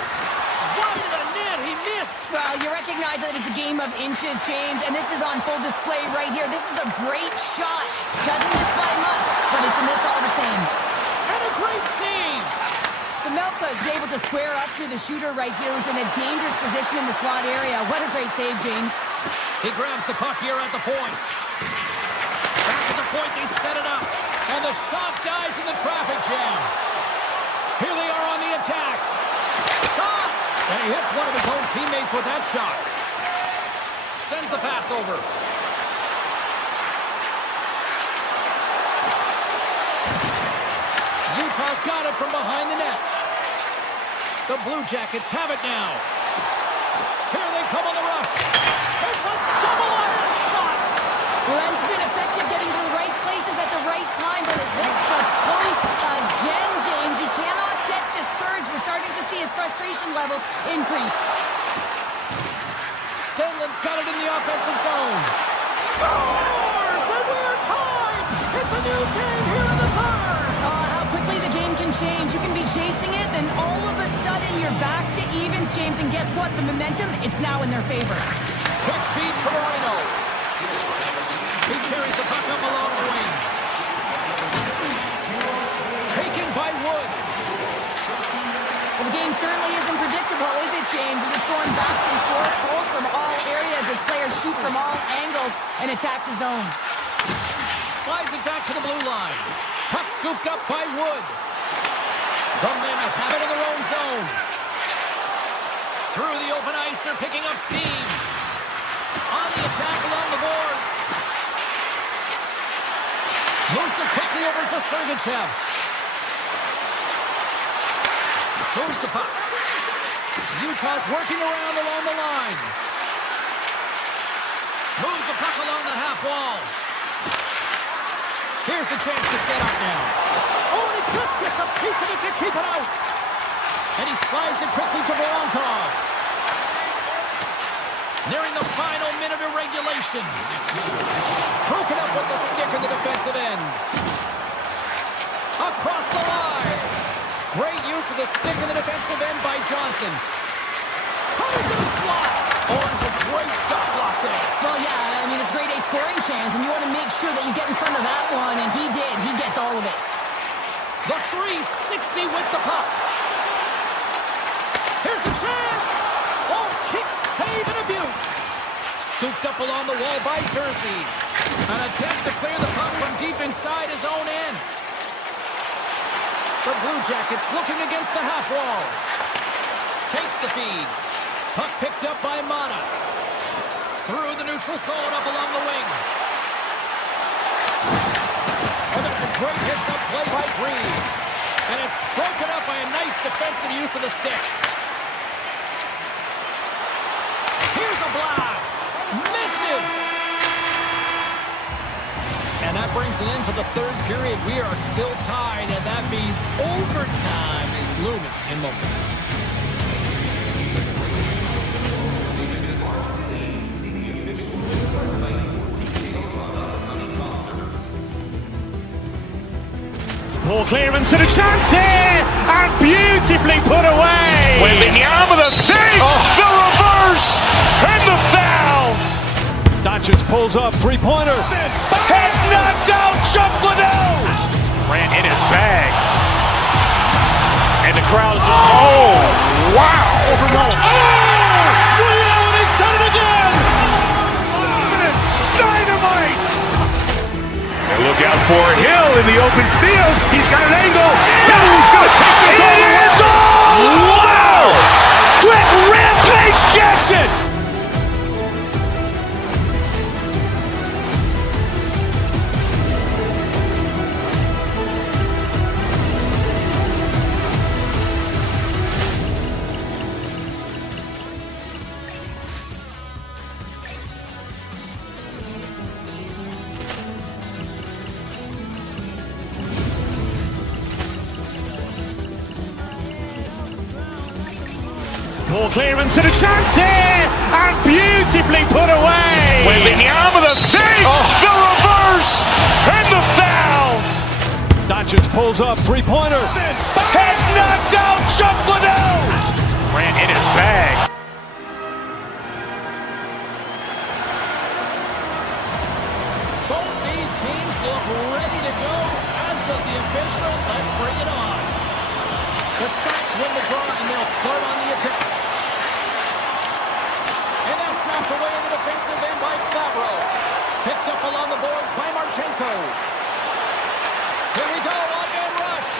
Wide of the net, he missed. Well, you recognize that it's a game of inches, James, and this is on full display right here. This is a great shot. Doesn't miss by much, but it's a miss all the same. And a great save. Melka is able to square up to the shooter right here, who's in a dangerous position in the slot area. What a great save, James. He grabs the puck here at the point. Back at the point, they set it up. And the shot dies in the traffic jam. Here they are on the attack. Shot! And he hits one of his own teammates with that shot. Sends the pass over. Utah's got it from behind the net. The Blue Jackets have it now. Here they come on the rush. It's a double iron shot. Glenn's been effective getting to the right places at the right time, but it hits the post again, James. He cannot get discouraged. We're starting to see his frustration levels increase. Stenlin's got it in the offensive zone. Scores! And we are tied! It's a new game here in the third! How quickly the game can change. You can be chasing it, then all of a sudden you're back to evens, James. And guess what? The momentum, it's now in their favor. Quick feed to Moreno. He carries the puck up along the wing. Taken by Wood. Well, the game certainly isn't predictable, is it, James? As it's going back and forth, goals from all areas as players shoot from all angles and attack the zone. Slides it back to the blue line. Puck scooped up by Wood. The Mammoth have it in their own zone. Through the open ice, they're picking up steam. On the attack along the boards. Moves it quickly over to Sergachev. Moves the puck. Utah's working around along the line. Moves the puck along the half wall. Here's the chance to set up now. Oh, and he just gets a piece of it to keep it out. And he slides it quickly to Voronkov. Nearing the final minute of regulation. Broken up with the stick in the defensive end. Across the line. Great use of the stick in the defensive end by Johnson. Coming to the slot. Oh, it's a great shot block there. Well, yeah, I mean, it's a grade A scoring chance, and you want to make sure that you get in front of that one, and he did. He gets all of it. The 360 with the puck. Here's the chance. Oh, kick, save, and a beaut. Scooped up along the wall by Jersey. An attempt to clear the puck from deep inside his own end. The Blue Jackets looking against the half wall. Takes the feed. Puck picked up by Mata. Through the neutral zone up along the wing. Oh, that's a great hits-up play by Breeze. And it's broken up by a nice defensive use of the stick. Here's a blast. Misses. And that brings an end to the third period. We are still tied, and that means overtime is looming in moments. Ball clearance and a chance here, and beautifully put away. Wembanyama the save, the reverse, and the foul. Doncic pulls up, three-pointer. Has knocked out Chuck Liddell. Ran in his bag. And the crowd is, oh, wow. William has done it again! Dynamite. And look out for Hill in the open field. He's got an angle. Hill's going to take this all the way. Wow! Quick rampage Jackson. Ball clearance and a chance here, and beautifully put away. With the arm of the fake, the reverse, and the foul. Doncic pulls up, three-pointer. Has knocked out Chuck Liddell. Ran in his bag. Both these teams look ready to go, as does the official. Let's bring it on. The Sharks win the draw, and they'll start on the attack. And that's knocked away in the defensive end by Fabro. Picked up along the boards by Marchenko. Here we go, one-man rush.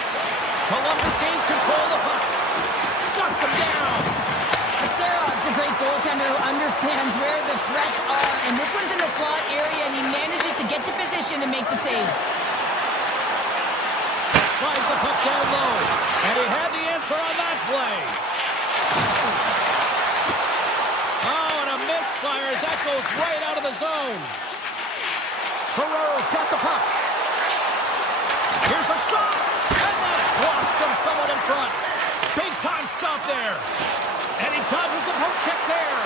Columbus gains control of the puck. Shuts him down. Askerov's a great goaltender who understands where the threats are, and this one's in the slot area, and he manages to get to position and make the save. Slides the puck down low, and he had the answer on that play. Oh, and a misfire as that goes right out of the zone. Ferrero's got the puck. Here's a shot, and that's blocked from someone in front. Big time stop there. And he dodges the poke check there.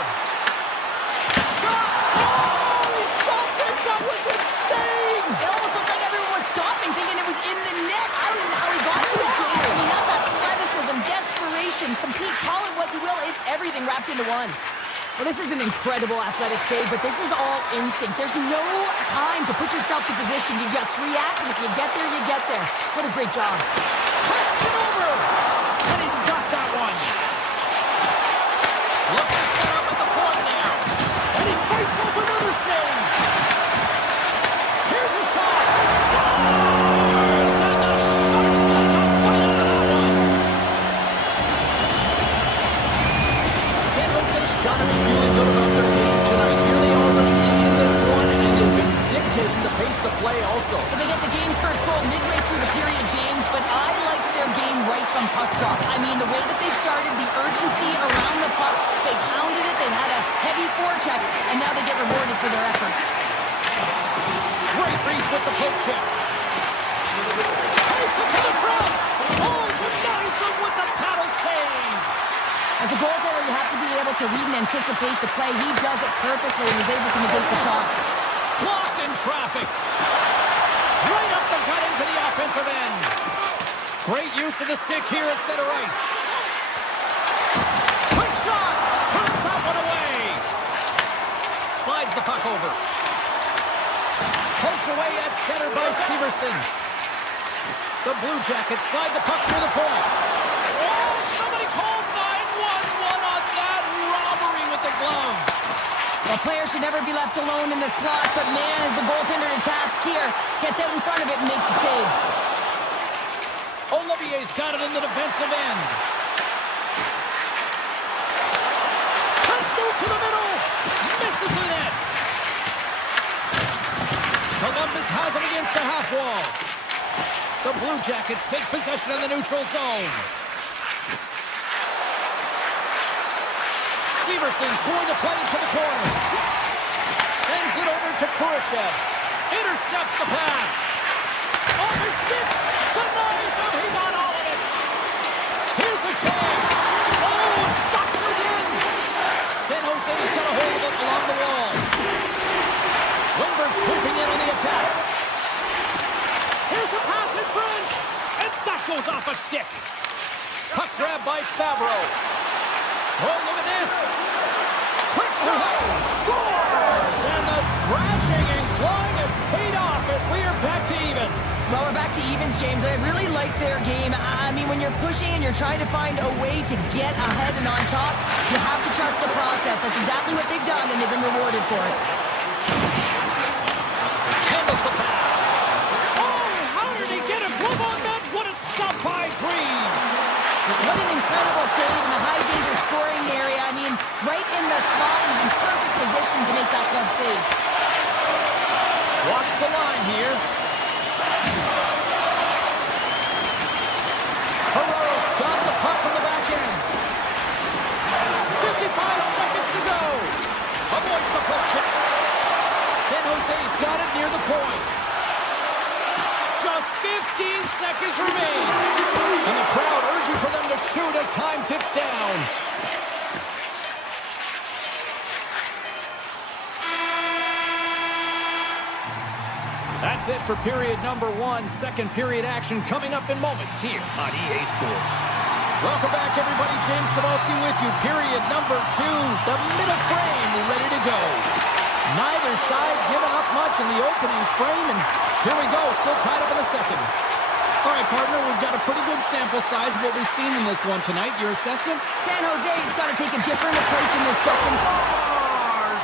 Shot! Oh, he stopped it. That was insane. It almost looked like everyone was stopping, thinking it was in the net. I don't even know how he got to it, James. I mean, that's athleticism, desperation, compete, call it what you will. It's everything wrapped into one. Well, this is an incredible athletic save, but this is all instinct. There's no time to put yourself to position. You just react, and if you get there, you get there. What a great job. Passes it over. And he's got that one. Looks to set up at the point now. And he fights off another save. Here's a shot. Scores! And the Sharks take a bite out of that one. San Jose's got to be feeling good about their game tonight. Here they already lead in this one, and they've been dictating the pace of play also. Well, they get the game's first goal midway through the period, James, but I liked their game right from puck drop. I mean, the way that they started, the urgency around the puck, they pounded it, they had a heavy forecheck, and now they get rewarded for their efforts. Great reach with the poke check. Takes it to the front. Oh, denies him with the paddle save. As a goaltender, you have to be able to read and anticipate the play. He does it perfectly and is able to negate the shot. Blocked in traffic. Right up the gut into the offensive end. Great use of the stick here at center ice. Quick shot. Turns that one away. Slides the puck over. Poked away at center by Severson. The Blue Jackets slide the puck near the point. Oh, somebody called 911 on that robbery with the glove. A player should never be left alone in the slot, but man, as the goaltender to task here, gets out in front of it and makes the save. Olivier's got it in the defensive end. Let's move to the middle. Misses the net. Columbus has it against the half wall. The Blue Jackets take possession in the neutral zone. Severson's going to play it to the corner. Sends it over to Kurashev. Intercepts the pass. Off his stick. Denies him. He got all of it. Here's the chance. Oh, it stops it again. San Jose's got a hold of it along the wall. Lindbergh swooping in on the attack. Here's a pass in front. And that goes off a stick. Puck grab by Fabro. Oh, look at this. Quick shot. Scores! And the scratching and clawing has paid off as we are back to even. Well, we're back to evens, James, and I really like their game. I mean, when you're pushing and you're trying to find a way to get ahead and on top, you have to trust the process. That's exactly what they've done, and they've been rewarded for it. Handles the pass. Oh, how did he get a glove on that? What a stop by Freeze. What an incredible save in the high-danger scoring area. I mean, right in the slot, he's in perfect position to make that glove save. Watch the line here. Ferrero's got the puck from the back end. 55 seconds to go. Avoids the puck check. San Jose's got it near the point. Just 15 seconds remain. And the crowd urging for them to shoot as time ticks down. for period number 1. Second period action coming up in moments here on EA Sports. Welcome back, everybody. James Cebulski with you. Period number 2. The minute frame ready to go. Neither side giving up much in the opening frame, and here we go. Still tied up in the second. All right, partner, we've got a pretty good sample size of what we've seen in this one tonight. Your assessment? San Jose's got to take a different approach in this second.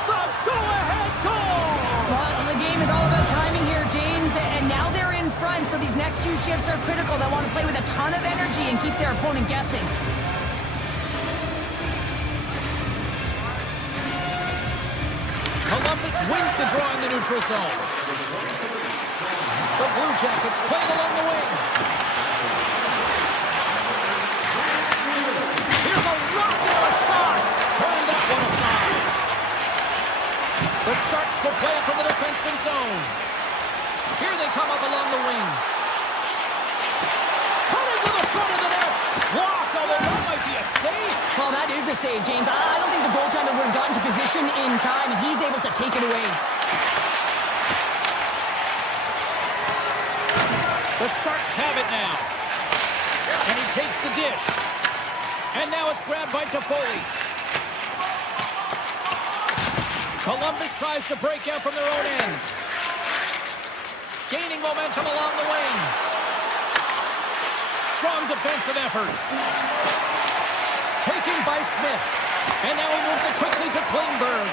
The go-ahead goal! Well, the game is all about timing here, James, and now they're in front, so these next few shifts are critical. They want to play with a ton of energy and keep their opponent guessing. Columbus wins the draw in the neutral zone. The Blue Jackets playing along the wing. Here's a rocket of a shot. Turn that one aside. The Sharks will play it from the defensive zone. Here they come up along the wing. Cutting to the front of the net. Blocked, although that might be a save. Well, that is a save, James. I don't think the goaltender would have gotten to position in time, and he's able to take it away. The Sharks have it now. And he takes the dish. And now it's grabbed by Toffoli. Columbus tries to break out from their own end. Gaining momentum along the wing. Strong defensive effort. Taken by Smith. And now he moves it quickly to Klingberg.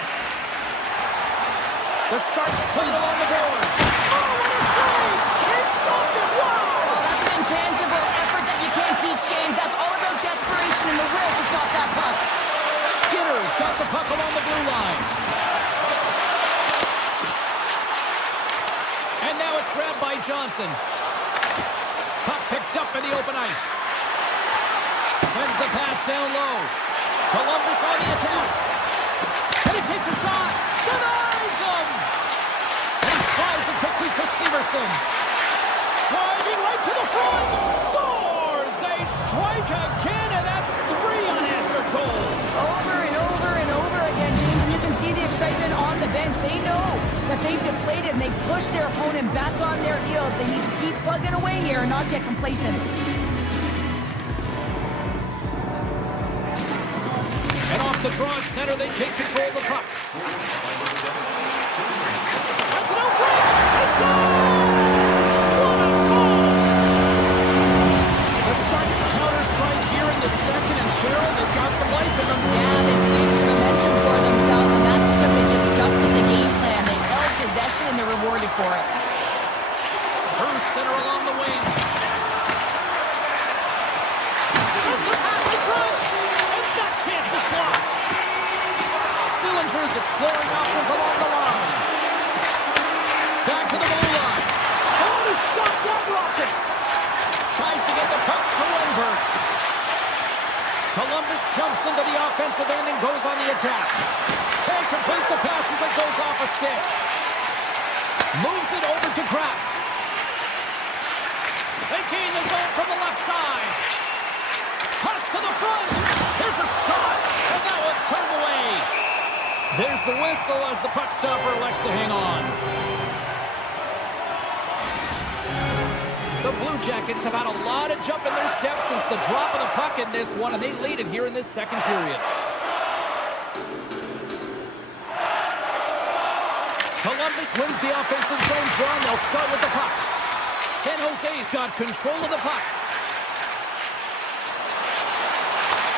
The Sharks played along the boards. Oh, what a save! He stopped it! Wow! Well, that's an intangible effort that you can't teach, James. That's all about desperation and the will to stop that puck. Skinner's got the puck along the blue line. And now it's grabbed by Johnson. Puck picked up in the open ice. Sends the pass down low. Columbus on the attack. And he takes a shot. Denies him. And he slides it quickly to Severson. Driving right to the front. Scores! They strike again, and that's 3 unanswered goals. Over and over and over again, James, and you can see the excitement on the bench. They know that they've deflated, and they've pushed their opponent back on their heels. They need to keep plugging away here and not get complacent. And off the draw center, they take control of the puck. Sets it out front. He scores! What a goal! The Sharks counter-strike here in the second, and Cheryl, they've got some life in them. Yeah, they've created some momentum for themselves, and that's because they just stuck with the game plan. They held possession, and they're rewarded for it. Through center along the wing. Sends it past the front, and that chance is blocked. Sillinger's exploring options along the line. Back to the goal line. Oh, he stopped that rocket. Tries to get the puck to Wenberg. Columbus jumps into the offensive end and goes on the attack. Can't complete the pass as it goes off a stick. Moves it over to Kraft. They gain the zone from the left side. Pass to the front. There's a shot, and that one's turned away. There's the whistle as the puck stopper elects to hang on. The Blue Jackets have had a lot of jump in their steps since the drop of the puck in this one, and they lead it here in this second period. Columbus wins the offensive zone draw, and they'll start with the puck. San Jose's got control of the puck.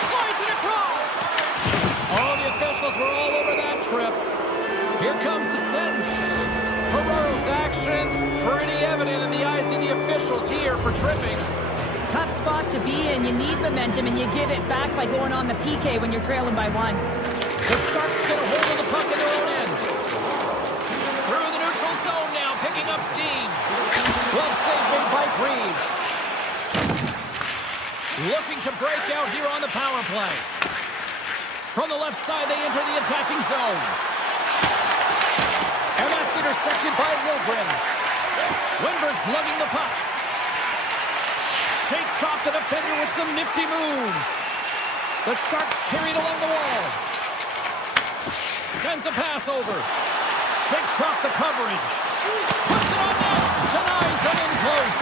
Slides it across. Oh, the officials were all over that trip. Here comes the sentence. Ferrero's actions pretty evident in the eyes of the officials here for tripping. Tough spot to be in. You need momentum, and you give it back by going on the PK when you're trailing by 1. The Sharks get a hold of the puck in their own end. Through the neutral zone now, picking up steam. Glove save made by Greaves. Looking to break out here on the power play. From the left side, they enter the attacking zone. And that's intercepted by Wilgren. Wenberg's lugging the puck. Shakes off the defender with some nifty moves. The Sharks carried along the wall. Sends a pass over. Shakes off the coverage. Puts it on net. Denies them in close.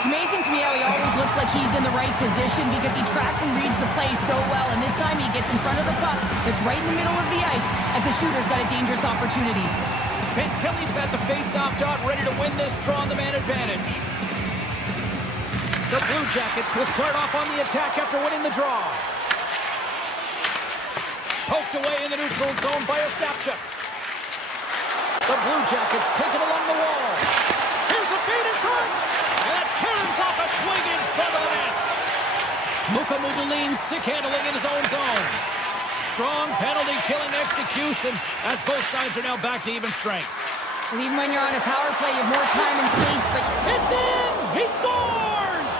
It's amazing to me how he always looks like he's in the right position because he tracks and reads the play so well. And this time he gets in front of the puck. It's right in the middle of the ice as the shooter's got a dangerous opportunity. Fantilli's at the face-off dot, ready to win this draw on the man advantage. The Blue Jackets will start off on the attack after winning the draw. Poked away in the neutral zone by Ostapchuk. The Blue Jackets take it along the wall. Here's a feed in front. And that carries off a twig in front of the net. Mukamudalin stick handling in his own zone. Strong penalty-killing execution as both sides are now back to even strength. And even when you're on a power play, you have more time and space, but It's in! He scores!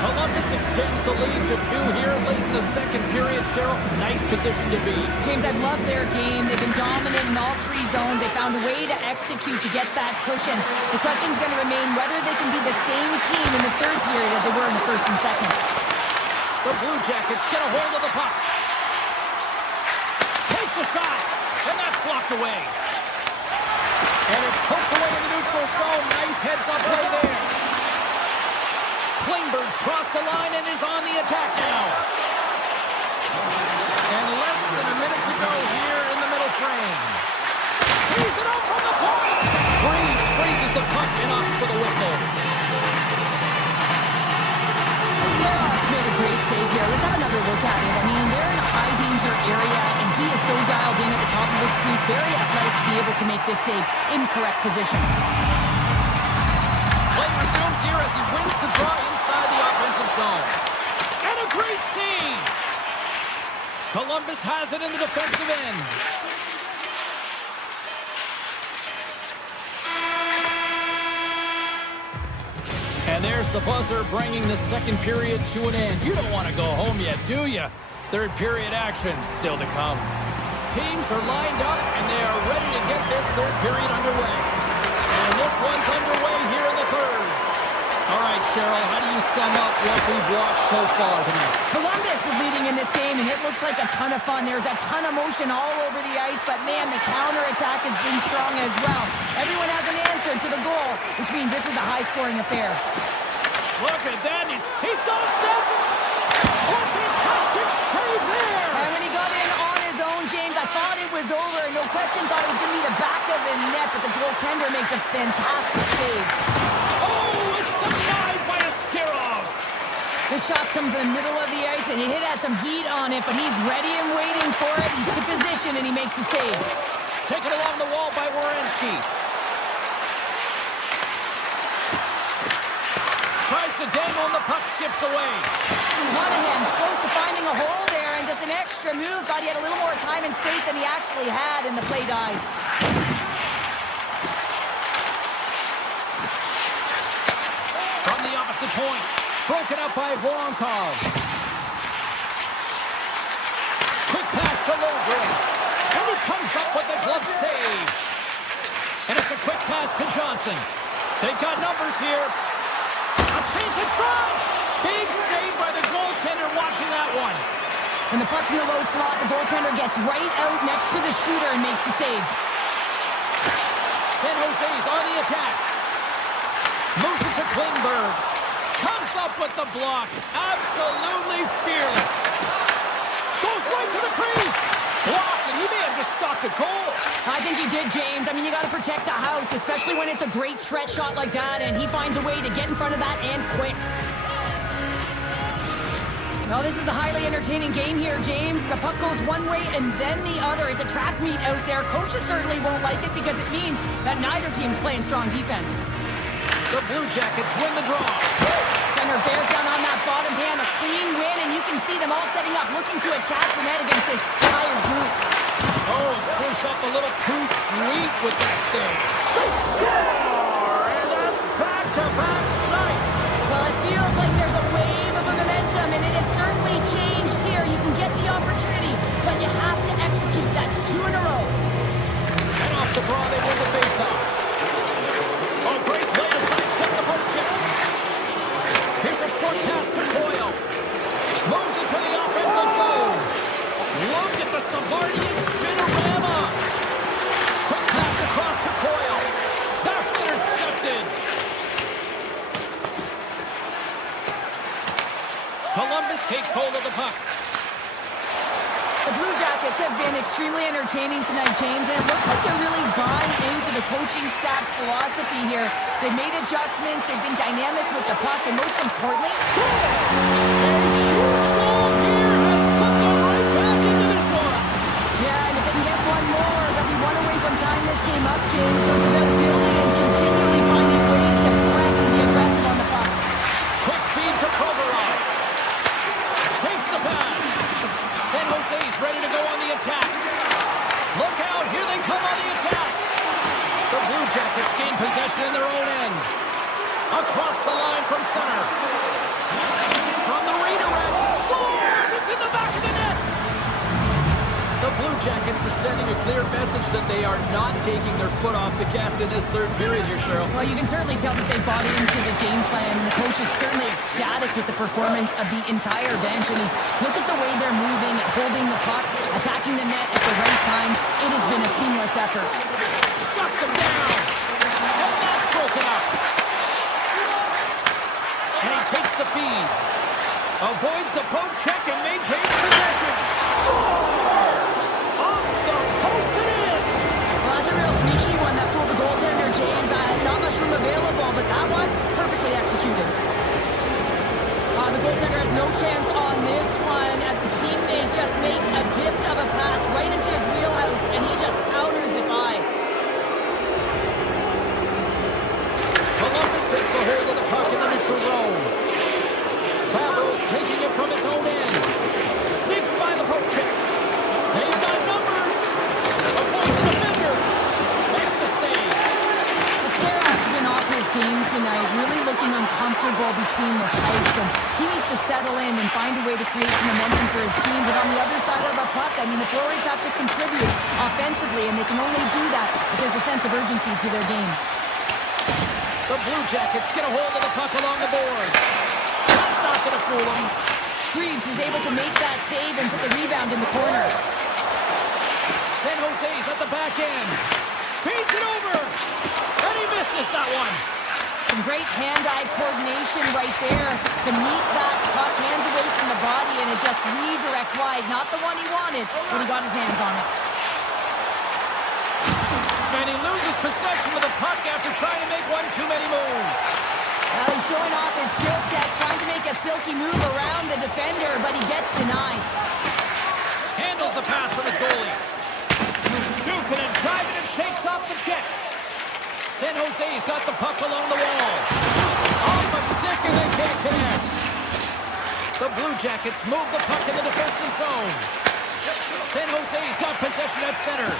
Columbus extends the lead to 2 here late in the second period. Cheryl, nice position to be. James, I've loved their game. They've been dominant in all 3 zones. They found a way to execute to get that cushion. The question's going to remain whether they can be the same team in the third period as they were in the first and second. The Blue Jackets get a hold of the puck. Takes a shot, and that's blocked away. And it's poked away in the neutral zone. Nice heads-up play there. Klingberg's crossed the line and is on the attack now. And less than a minute to go here in the middle frame. He's it out from the point. Breeze freezes the puck and opts for the whistle. Morehoff's made a great save here. Let's have another look at it. I mean, they're in a high-danger area, and he is so dialed in at the top of his crease. Very athletic to be able to make this save in correct position. Play resumes here as he wins the draw inside the offensive zone. And a great save! Columbus has it in the defensive end. And there's the buzzer bringing the second period to an end. You don't want to go home yet, do you? Third period action still to come. Teams are lined up and they are ready to get this third period underway. And this one's underway here in the third. All right, Cheryl, how do you sum up what we've watched so far tonight? Columbus is leading in this game, and it looks like a ton of fun. There's a ton of motion all over the ice, but man, the counterattack has been strong as well. Everyone has an answer to the goal, which means this is a high-scoring affair. Look at that. He's got a step. Oh, fantastic save there. And when he got in on his own, James, I thought it was over. No question, thought it was going to be the back of the net, but the goaltender makes a fantastic save. Oh, it's denied by Askarov. The shot's come from the middle of the ice, and he has some heat on it, but he's ready and waiting for it. He's to position, and he makes the save. Taken along the wall by Werenski. Tries to dangle, and the puck skips away. Monahan's close to finding a hole there, and just an extra move. Thought he had a little more time and space than he actually had, and the play dies. From the opposite point, broken up by Voronkov. Quick pass to Lundgren, and he comes up with the glove save. And it's a quick pass to Johnson. They've got numbers here. A chase in front! Big save by the goaltender watching that one. When the puck's in the low slot, the goaltender gets right out next to the shooter and makes the save. San Jose's on the attack. Moves it to Klingberg. Comes up with the block. Absolutely fearless. Goes right to the crease. Blocked, and he may have just stopped a goal. I think he did, James. I mean, you got to protect the house, especially when it's a great threat shot like that, and he finds a way to get in front of that and quick. Well, this is a highly entertaining game here, James. The puck goes one way and then the other. It's a track meet out there. Coaches certainly won't like it because it means that neither team's playing strong defense. The Blue Jackets win the draw. Center bears down on that bottom hand, a clean win, and you can see them all setting up, looking to attack the net against this tired group. Oh, Bruce up a little too sweet with that save. They score! And that's back-to-back snipes. Well, it feels like there's a wave of momentum, and it has certainly changed here. You can get the opportunity, but you have to execute. That's 2 in a row. And off the draw, they win the faceoff. Oh, great play to sidestep the poke check. Here's a short pass to Coyle. Moves it to the offensive zone. Look at the Savardian spinorama. Columbus takes hold of the puck. The Blue Jackets have been extremely entertaining tonight, James, and it looks like they're really buying into the coaching staff's philosophy here. They've made adjustments, they've been dynamic with the puck, and most importantly, Huge goal here has put them right back into this one. yeah, and if they can get one more, they'll be one away from tying this game up, James, so it's about building and continually finding ways to press and be aggressive on the puck. Quick feed to Provorov. Takes the pass. San Jose's ready to go on the attack. Look out, here they come on the attack. The Blue Jackets gain possession in their own end. Across the line from center. From the redirect. Scores! It's in the back of the net. The Blue Jackets are sending a clear message that they are not taking their foot off the gas in this third period here, Cheryl. Well, you can certainly tell that they bought into the game plan, and the coach is certainly ecstatic with the performance of the entire bench. I mean, look at the way they're moving, holding the puck, attacking the net at the right times. It has been a seamless effort. Shuts him down. And that's broken up. And he takes the feed. Avoids the poke check and maintains possession. Scores! Off the post and in. Well, that's a real sneaky one that fooled the goaltender, James. Not much room available, but that one, perfectly executed. The goaltender has no chance on this one as his teammate just makes a gift of a pass right into his wheelhouse, and he just powders it by. Columbus takes a hold of the puck in the neutral zone. Fabro's taking it from his own end. Sneaks by the poke check. They've got numbers. Avoids the defender. Makes the save. Scarrock's been off his game tonight, really looking uncomfortable between the pipes, and he needs to settle in and find a way to create some momentum for his team. But on the other side of the puck, I mean, the forwards have to contribute offensively, and they can only do that if there's a sense of urgency to their game. The Blue Jackets get a hold of the puck along the boards. That's not going to fool them. Greaves is able to make that save and put the rebound in the corner. San Jose's at the back end. Feeds it over. And he misses that one. Some great hand-eye coordination right there to meet that puck, hands away from the body, and it just redirects wide. Not the one he wanted when he got his hands on it. And he loses possession of the puck after trying to make one too many moves. Well, he's showing off his skill set, trying to make a silky move around the defender, but he gets denied. Handles the pass from his goalie. Jukin and driving and shakes off the check. San Jose's got the puck along the wall. Off a stick and they can't connect. The Blue Jackets move the puck in the defensive zone. San Jose's got possession at center.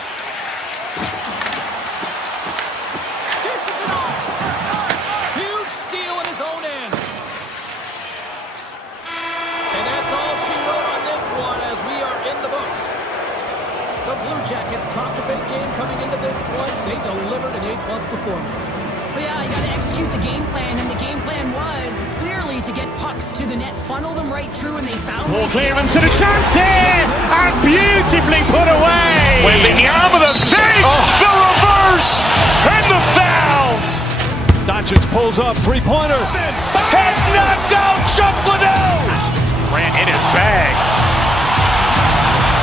Dishes it off. Huge steal in his own end. And that's all she wrote on this one as we are in the books. The Blue Jackets talked a big game coming into this one. They delivered an A+ performance. Well, yeah, you got to execute the game plan, and the game plan was clearly to get pucks to the net, funnel them right through, and they found Ball clearance and a chance here, and beautifully put away. With the arm of the save, the reverse, and the foul. Doncic pulls up, three-pointer. Has knocked out Chuck Liddell. Ran in his bag.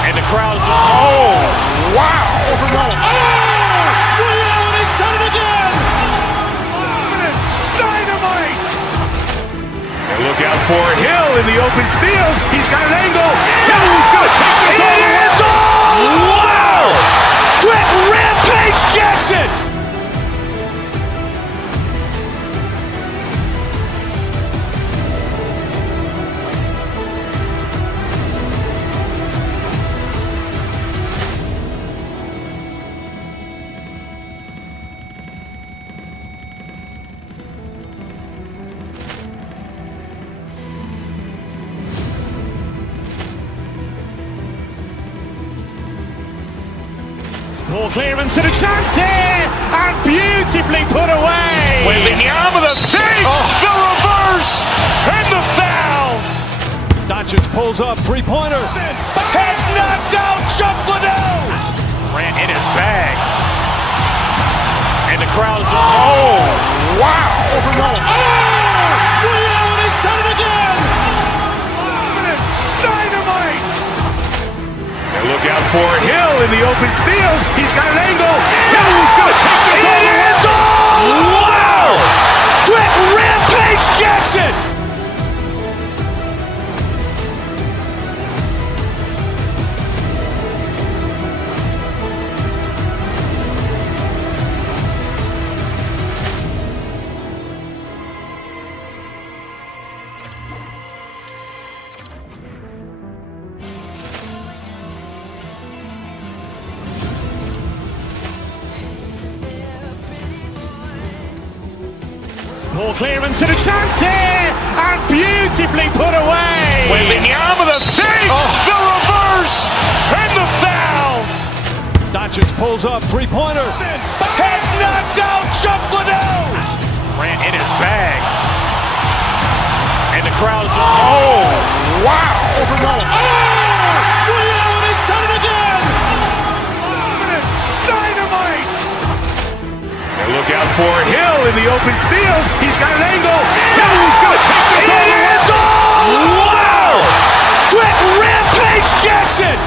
And the crowd is, oh, wow. He's done it again! Dynamite. And look out for Hill in the open field. He's got an angle. Hill is going to take this all the way. Wow! Quick rampage Jackson. Ball clearance and a chance here, and beautifully put away. With the arm of the save, the reverse, and the foul. Doncic pulls up, three-pointer. Has knocked out Chuck Liddell. Ran in his bag. And the crowd is, oh, wow. He's done it again! in the open field. He's got an angle. He's going to take this all the way. Wow! Quick rampage Jackson! Poor clearance and a chance here, and beautifully put away. With the arm of the fake, the reverse, and the foul. Doncic pulls up, three-pointer. Has knocked out Chuck Liddell. Grant in his bag. And the crowd is, oh, wow. Liddell has done it again. Dynamite. And look out for Hill in the open field. He's got an angle. He's going to take this all the way. Wow! Quick rampage Jackson!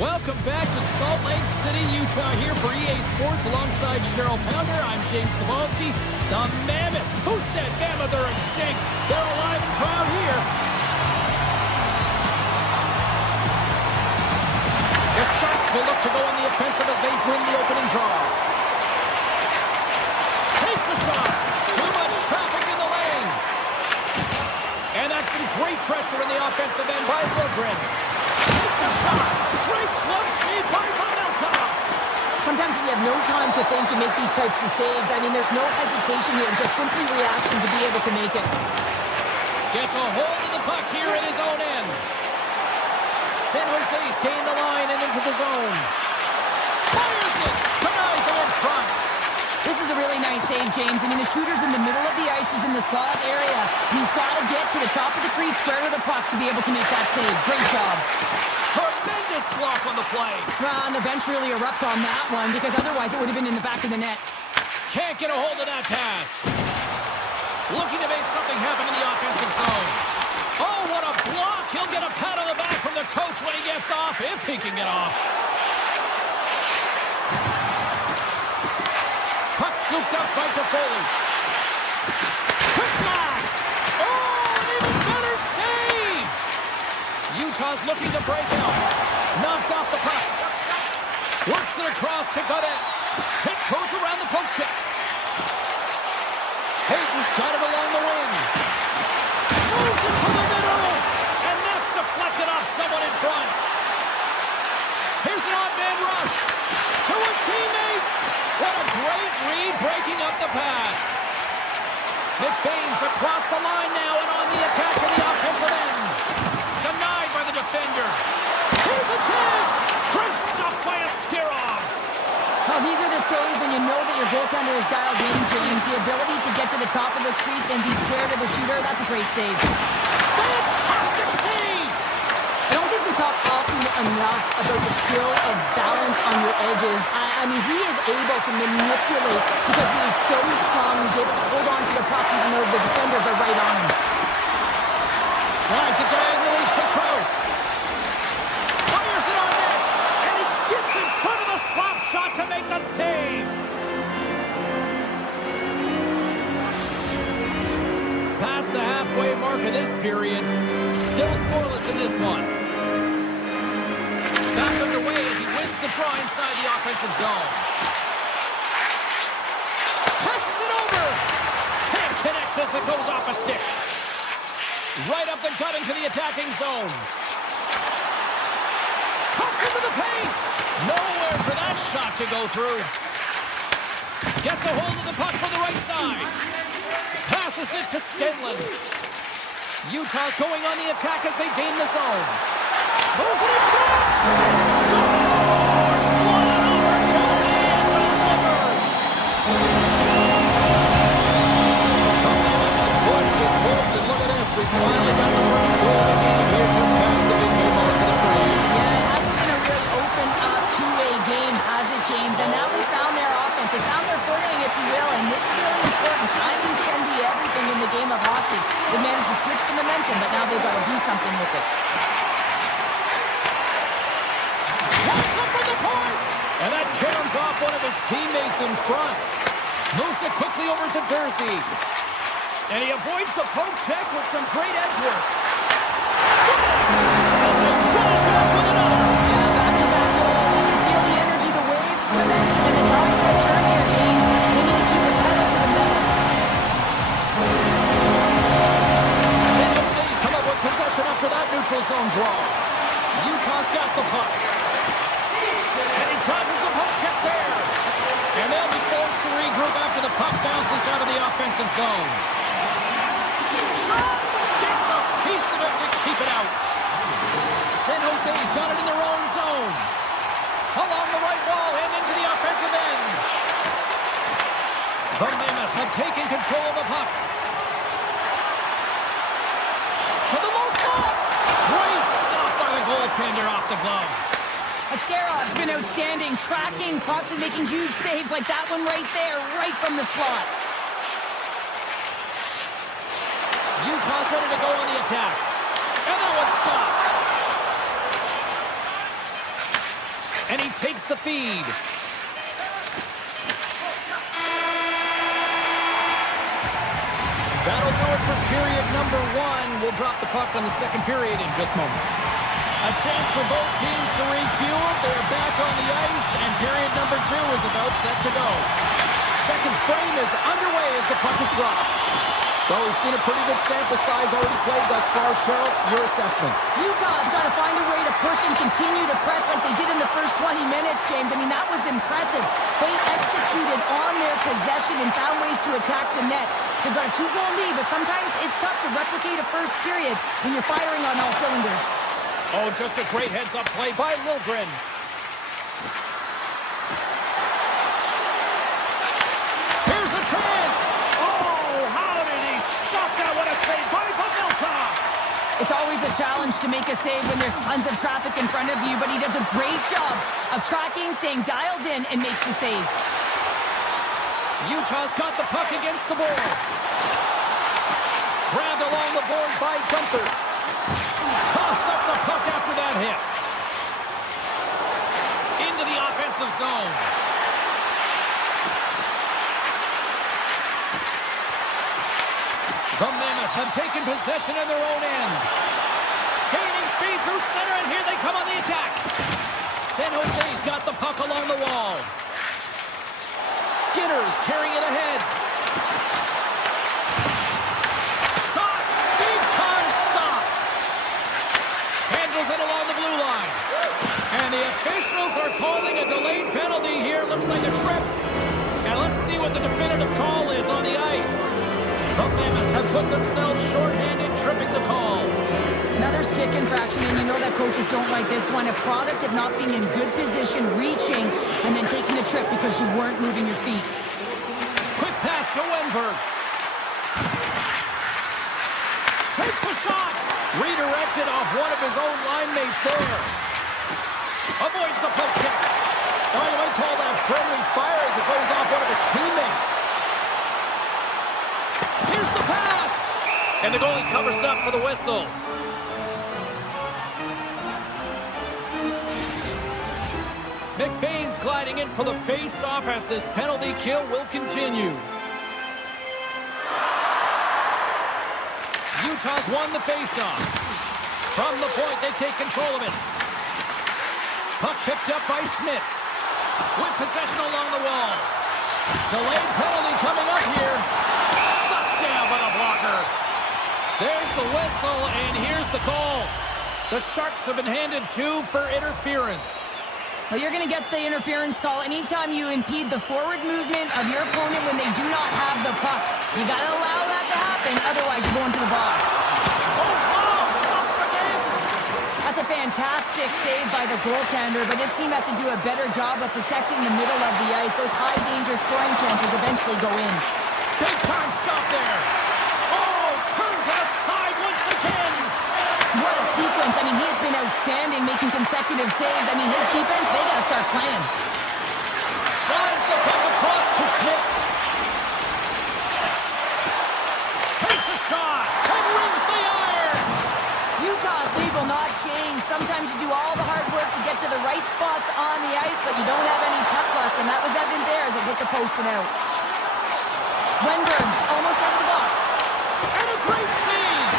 Welcome back to Salt Lake City, Utah, here for EA Sports alongside Cheryl Pounder. I'm James Cebulski. The Mammoth. Who said Mammoth are extinct? They're alive and proud here. The Sharks will look to go on the offensive as they win the opening draw. Takes a shot. Too much traffic in the lane. And that's some great pressure in the offensive end by Lilgren. Takes a shot. Great glove save by Mammoth. Sometimes when you have no time to think, you make these types of saves. I mean, there's no hesitation here, just simply reaction to be able to make it. Gets a hold of the puck here in his own end. San Jose's gained the line and into the zone. Fires it. Denies him in front. This is a really nice save, James. I mean, the shooter's in the middle of the ice, is in the slot area. He's got to get to the top of the crease, square with the puck to be able to make that save. Great job. Tremendous block on the play. Well, and the bench really erupts on that one because otherwise it would have been in the back of the net. Can't get a hold of that pass. Looking to make something happen in the offensive zone. Oh, what a block. He'll get a pat on the back from the coach when he gets off, if he can get off. Puck scooped up by Toffoli. Quick blast. Oh, an even better save. Utah's looking to break out. Knocked off the puck. Works it across to Godet. Tiptoes around the poke check. Hayden's got it along the wing. Moves it to the middle. And that's deflected off someone in front. Here's an odd man rush. To his teammate. What a great read breaking up the pass. McBain's across the line now and on the attack in the offensive end. Denied by the defender. Here's a chance. Great stop by Askarov. Oh, these are the saves when you know that your goaltender is dialed in, James. The ability to get to the top of the crease and be square to the shooter, that's a great save. Fantastic save. I don't think we talk often enough about the skill of balance on your edges. I mean, he is able to manipulate because he is so strong. He's able to hold on to the puck even though the defenders are right on him. Slides it diagonally to Krause. Fires it on net. And he gets in front of the slap shot to make the save. Past the halfway mark of this period. Still scoreless in this one. Back underway as he wins the draw inside the offensive zone. Passes it over. Can't connect as it goes off a stick. Right up the gut into the attacking zone. Cuts into the paint. Nowhere for that shot to go through. Gets a hold of the puck from the right side. Passes it to Stenlund. Utah's going on the attack as they gain the zone. Moves it in front. Scores! 1 in overtime. game of hockey. They managed to switch the momentum, but now they've got to do something with it. What's up for the point? And that caroms off one of his teammates in front. Moves it quickly over to Dursey. And he avoids the poke check with some great edge work. After that neutral zone draw. Utah's got the puck. And he dodges the poke check there. And they'll be forced to regroup after the puck bounces out of the offensive zone. Gets a piece of it to keep it out. San Jose's got it in their own zone. Along the right wall and into the offensive end. The Mammoth have taken control of the puck. To the low slot. Great stop by the goaltender off the glove. Ascarov's been outstanding, tracking pucks and making huge saves like that one right there, right from the slot. Utah's ready to go on the attack. And that one's stopped. And he takes the feed. That'll do it for period number 1. We'll drop the puck on the second period in just moments. A chance for both teams to refuel. They're back on the ice, and period number 2 is about set to go. Second frame is underway as the puck is dropped. Well, we've seen a pretty good sample size already played thus far. Cheryl, your assessment? Utah's got to find a way to push and continue to press like they did in the first 20 minutes, James. I mean, that was impressive. They executed on their possession and found ways to attack the net. They've got a 2-goal lead, but sometimes it's tough to replicate a first period when you're firing on all cylinders. Oh, just a great heads-up play by Liljegren. Here's a chance! Oh, how did he stop that? What a save by Pavelka! It's always a challenge to make a save when there's tons of traffic in front of you, but he does a great job of tracking, staying dialed in, and makes the save. Utah's got the puck against the boards. Grabbed along the board by Gunther. Toss up the puck after that hit. Into the offensive zone. The Mammoth have taken possession in their own end. Gaining speed through center, and here they come on the attack. San Jose's got the puck along the wall. Skinner's carrying it ahead. Shot! Big time stop! Handles it along the blue line. And the officials are calling a delayed penalty here. Looks like a trip. And let's see what the definitive call is on the ice. The Mammoth has put themselves shorthanded, tripping the call. Another stick infraction, and you know that coaches don't like this one. A product of not being in good position, reaching, and then taking the trip because you weren't moving your feet. Quick pass to Wenberg. Takes the shot. Redirected off one of his own line mates there. Avoids the poke check. Oh, you might call that friendly fire as it goes off one of his teammates. Here's the pass. And the goalie covers up for the whistle. McBain's gliding in for the face-off as this penalty kill will continue. Utah's won the face-off. From the point, they take control of it. Puck picked up by Schmidt. With possession along the wall. Delayed penalty coming up here. Shut down by the blocker. There's the whistle, and here's the call. The Sharks have been handed 2 for interference. Well, you're going to get the interference call anytime you impede the forward movement of your opponent when they do not have the puck. You got to allow that to happen, otherwise you go into the box. Oh, wow! Stops the game! That's a fantastic save by the goaltender, but his team has to do a better job of protecting the middle of the ice. Those high-danger scoring chances eventually go in. Big time stop there! Oh, turns it aside once again! What a sequence. I mean, he's been outstanding, making consecutive saves. I mean, his defense, they got to start playing. Slides the puck across to Schmidt. Takes a sometimes you do all the hard work to get to the right spots on the ice, but you don't have any puck luck, and that was evident there as it hit the post and out. Wenberg's almost out of the box. And a great save!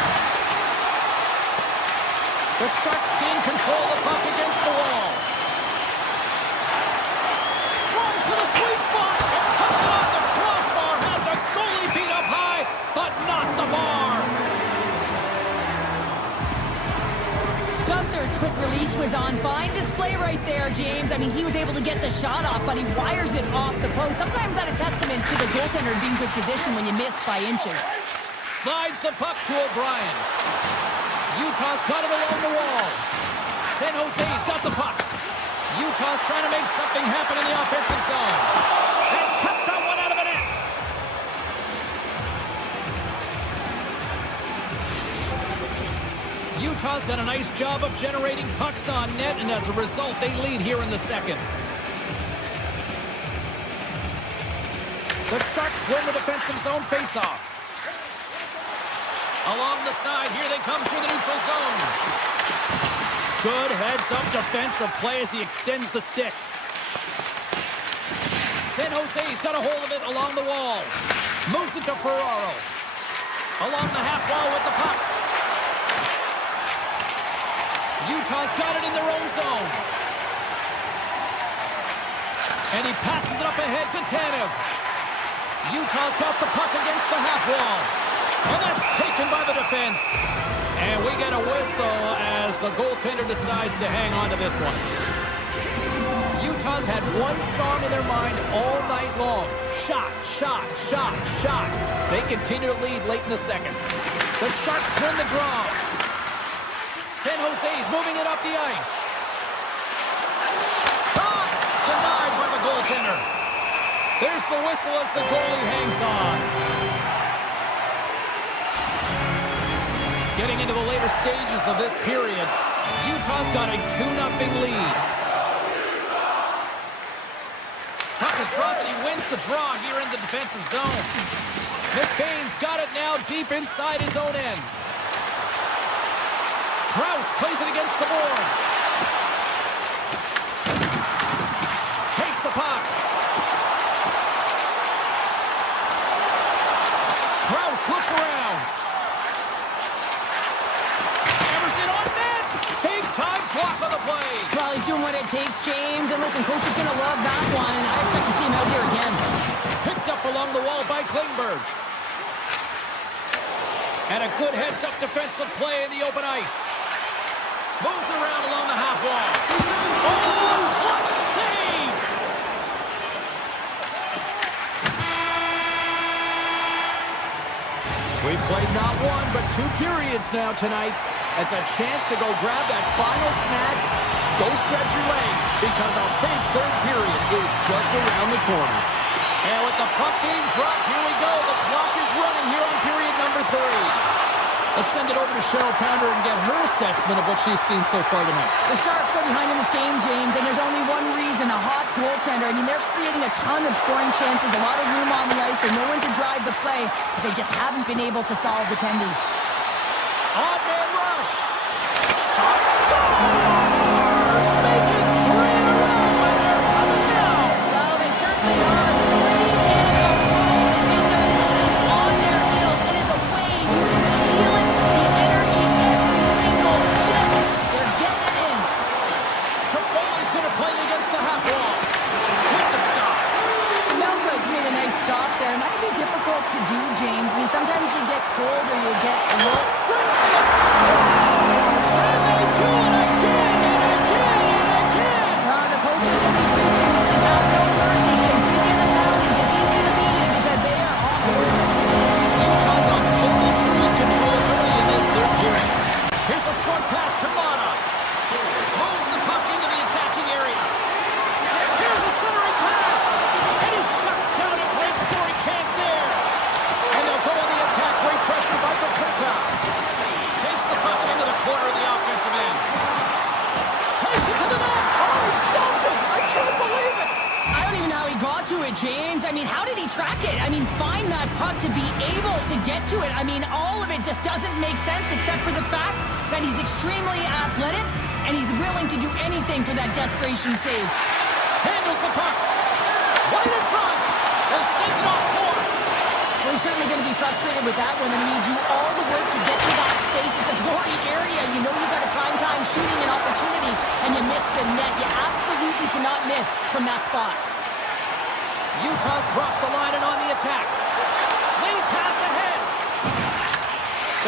The Sharks gain control of the puck against the wall. Tries to the sweet spot and puts it off the crossbar. Had the goalie beat up high, but not the bar. Gunther's quick release was on fine display right there, James. I mean, he was able to get the shot off, but he wires it off the post. Sometimes that's a testament to the goaltender being good position when you miss by inches. Slides the puck to O'Brien. Utah's got it along the wall. San Jose's got the puck. Utah's trying to make something happen in the offensive zone. And kept that one out of the net. Utah's done a nice job of generating pucks on net, and as a result, they lead here in the second. The Sharks win the defensive zone faceoff. Along the side, here they come through the neutral zone. Good heads-up defensive play as he extends the stick. San Jose's got a hold of it along the wall. Moves it to Ferraro. Along the half wall with the puck. Utah's got it in their own zone. And he passes it up ahead to Tanev. Utah's got the puck against the half wall. And that's taken by the defense. And we get a whistle as the goaltender decides to hang on to this one. Utah's had one song in their mind all night long. Shot, shot, shot, shot. They continue to lead late in the second. The Sharks win the draw. San Jose's moving it up the ice. Shot! Denied by the goaltender. There's the whistle as the goalie hangs on. Getting into the later stages of this period, Utah's got a 2-0 lead. Puck is dropped and he wins the draw here in the defensive zone. McBain's got it now deep inside his own end. Krause plays it against the boards. Takes the puck. Krause looks around. Emerson on net. Big time block on the play. Well, he's doing what it takes, James. And listen, coach is going to love that one, and I expect to see him out here again. Picked up along the wall by Klingberg. And a good heads-up defensive play in the open ice. Moves around along the half wall. Oh, clutch save! We've played not one, but 2 periods now tonight. It's a chance to go grab that final snack. Go stretch your legs, because a big third period is just around the corner. And with the puck being dropped, here we go. The clock is running here on period number 3. Let's send it over to Cheryl Pounder and get her assessment of what she's seen so far tonight. The Sharks are behind in this game, James, and there's only one reason, a hot goaltender. I mean, they're creating a ton of scoring chances, a lot of room on the ice. There's no one to drive the play, but they just haven't been able to solve the tendy. Odd man rush. Shot scores! Make it 3 in a row, and they're coming down. Well, they certainly are. 3 in a row to get their opponents on their heels. It is a way you can feel it, the energy every single shift. They're getting it in. Toffoli's going to play it against the half wall. With the stop. Melgo's made a nice stop there, and that can be difficult to do, James. I mean, sometimes you get cold or you get low. Breaks the scores! And they do it again and again and again! The coaches will be preaching this and have no mercy. Continue the pounding, continue the beating, because they are awful. Utah's on total cruise control early in this third period. Here's a short pass to Mata. Moves the puck into the attacking area. Here's a centering pass. And he shuts down a great scoring chance there. And they'll go on the attack. Great pressure by Peterka. all of it just doesn't make sense except for the fact that he's extremely athletic and he's willing to do anything for that desperation save. Handles the puck. Right in front. And sends it off course. Well, he's certainly going to be frustrated with that one. I mean, you do all the work to get to that space. It's a gory area. You know you've got a prime time shooting an opportunity, and you miss the net. You absolutely cannot miss from that spot. Utah's crossed the line and on the attack. Lead pass ahead.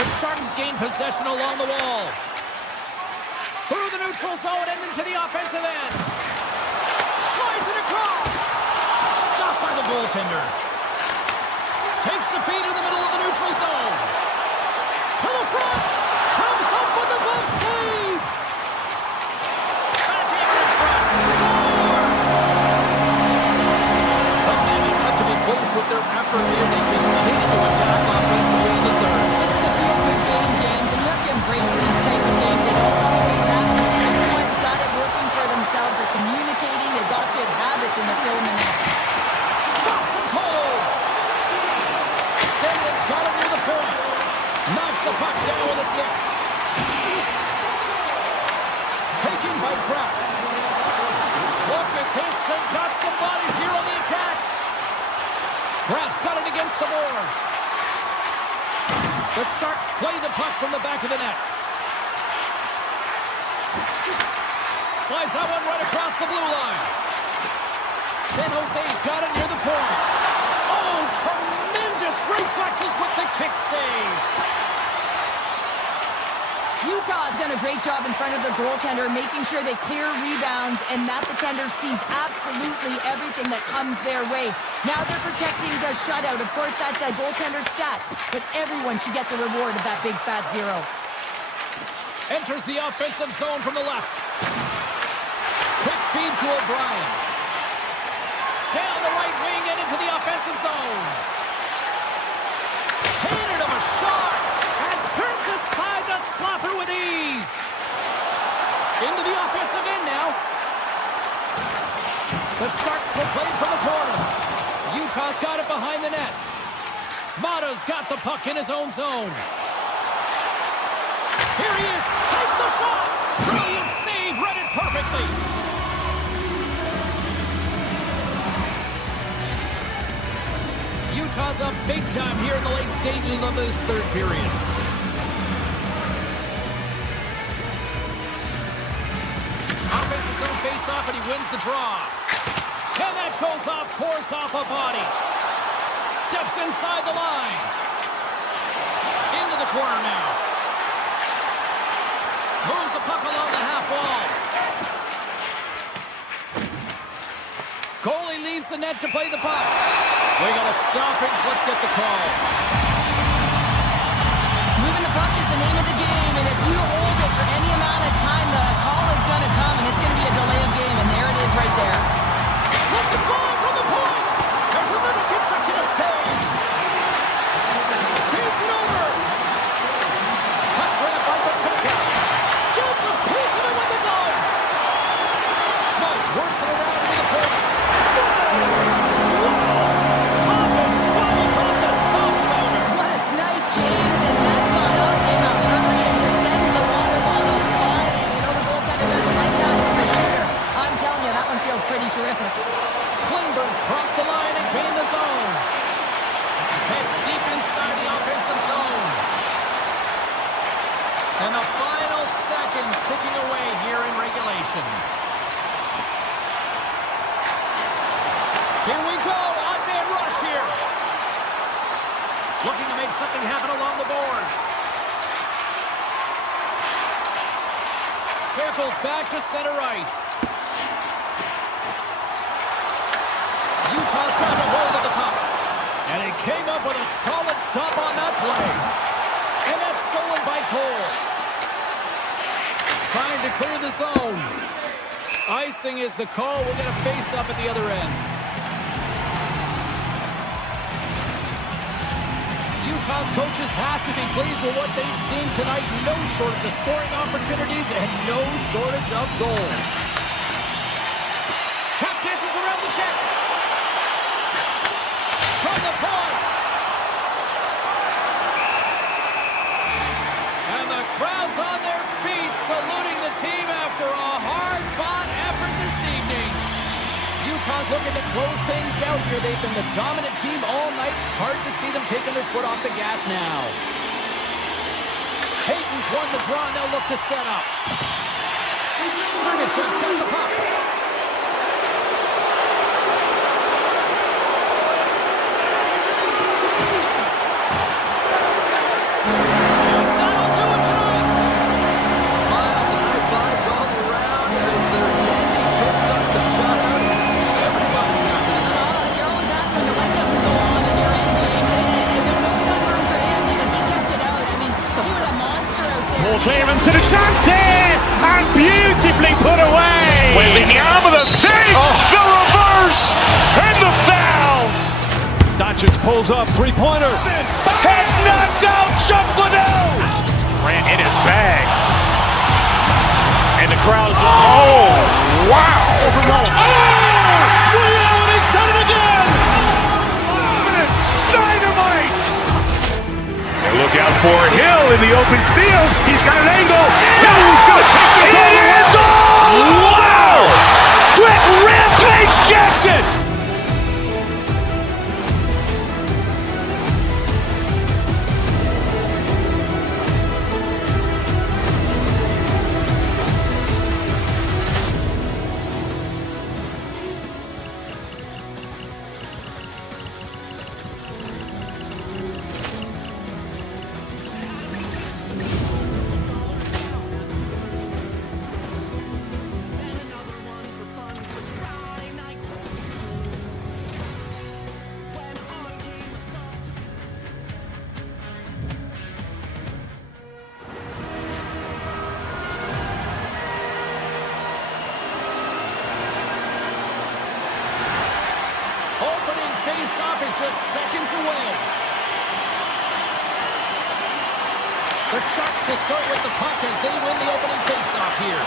The Sharks gain possession along the wall. Through the neutral zone and into the offensive end. Slides it across. Stopped by the goaltender. Takes the feed in the middle of the neutral zone. To the front. Comes up with the glove save. Backhand in front. Scores. The Mammoth have to be pleased with their effort here. They continue to attack offensively in the third. This is a feel-good game, James, and you have to embrace these type of games. They don't always happen. Everyone's got it working for themselves. They're communicating. They've got good habits in the film and net. Stops him cold. Stenlin's got it near the point. Knocks the puck down with a stick. Taken by Kraft. Look at this. They've got some bodies here on the attack. Kraft's got it against the boards. The Sharks play the puck from the back of the net. Slides that one right across the blue line. San Jose's got it near the point. Oh, tremendous reflexes with the kick save. Utah has done a great job in front of the goaltender, making sure they clear rebounds and that the tender sees absolutely everything that comes their way. Now they're protecting the shutout. Of course, that's a goaltender stat, but everyone should get the reward of that big fat zero. Enters the offensive zone from the left. Quick feed to O'Brien. Down the right wing and into the offensive zone. Painted him a shot and turns aside the slapper with ease. Into the offensive end now. The Sharks will play from the corner. Utah's got it behind the net. Mata's got the puck in his own zone. Here he is. Takes the shot. Brilliant save. Read it perfectly. Utah's up big time here in the late stages of this third period. Offensive zone face-off, and he wins the draw. And that goes off course off a body. Steps inside the line. Into the corner now. Moves the puck along the half wall. Goalie leaves the net to play the puck. We got a stoppage. Let's get the call. Moving the puck is the name of the game, and if you hold it for any amount of time, the call is going to come, and it's going to be a delay of game, and there it is right there. Let's drive from the point. There's another consecutive save. Feeds it over. Puck grab by Pacheco. Gets a piece of it with the glove. Schmaltz works it around to the point. Scores! What a snipe, James, and that got up in a hurry and just sends the water bottle flying. You know the goaltender doesn't like that from the shooter. I'm telling you, that one feels pretty terrific. Klingberg's crossed the line and gained the zone. Heads deep inside the offensive zone. And the final seconds ticking away here in regulation. Here we go, on-man rush here. Looking to make something happen along the boards. Circles back to center ice. Utah's got a hold of the puck. And he came up with a solid stop on that play. And that's stolen by Cole. Trying to clear the zone. Icing is the call. We'll get a face-up at the other end. Utah's coaches have to be pleased with what they've seen tonight. No shortage of scoring opportunities and no shortage of goals. Tap dances around the check. From the point. on their feet, saluting the team after a hard-fought effort this evening. Utah's looking to close things out here. They've been the dominant team all night. Hard to see them taking their foot off the gas now. Hayton's won the draw, and they'll look to set up. Sergachev's got the puck. That'll do it tonight. Smiles and high fives all around as their dandy picks up the shutout. Everybody's happy tonight. You're always happy when the light doesn't go on in your end, James. And there's no sunburn for him because he kept it out. I mean, he was a monster out there. Paul Clearance to the chance here, and beautifully put away. With the arm of the fake, the reverse, and the foul. Doncic pulls up, three-pointer. Vince has knocked out Chuck Liddell. Ran in his bag. And the crowd is, oh, wow. Leon has done it again. Dynamite. And look out for Hill in the open field. He's got an angle. Hill's going to take this all the way. It is all! Wow! Quick Rampage Jackson. Opening face-off is just seconds away. The Sharks will start with the puck as they win the opening face-off here.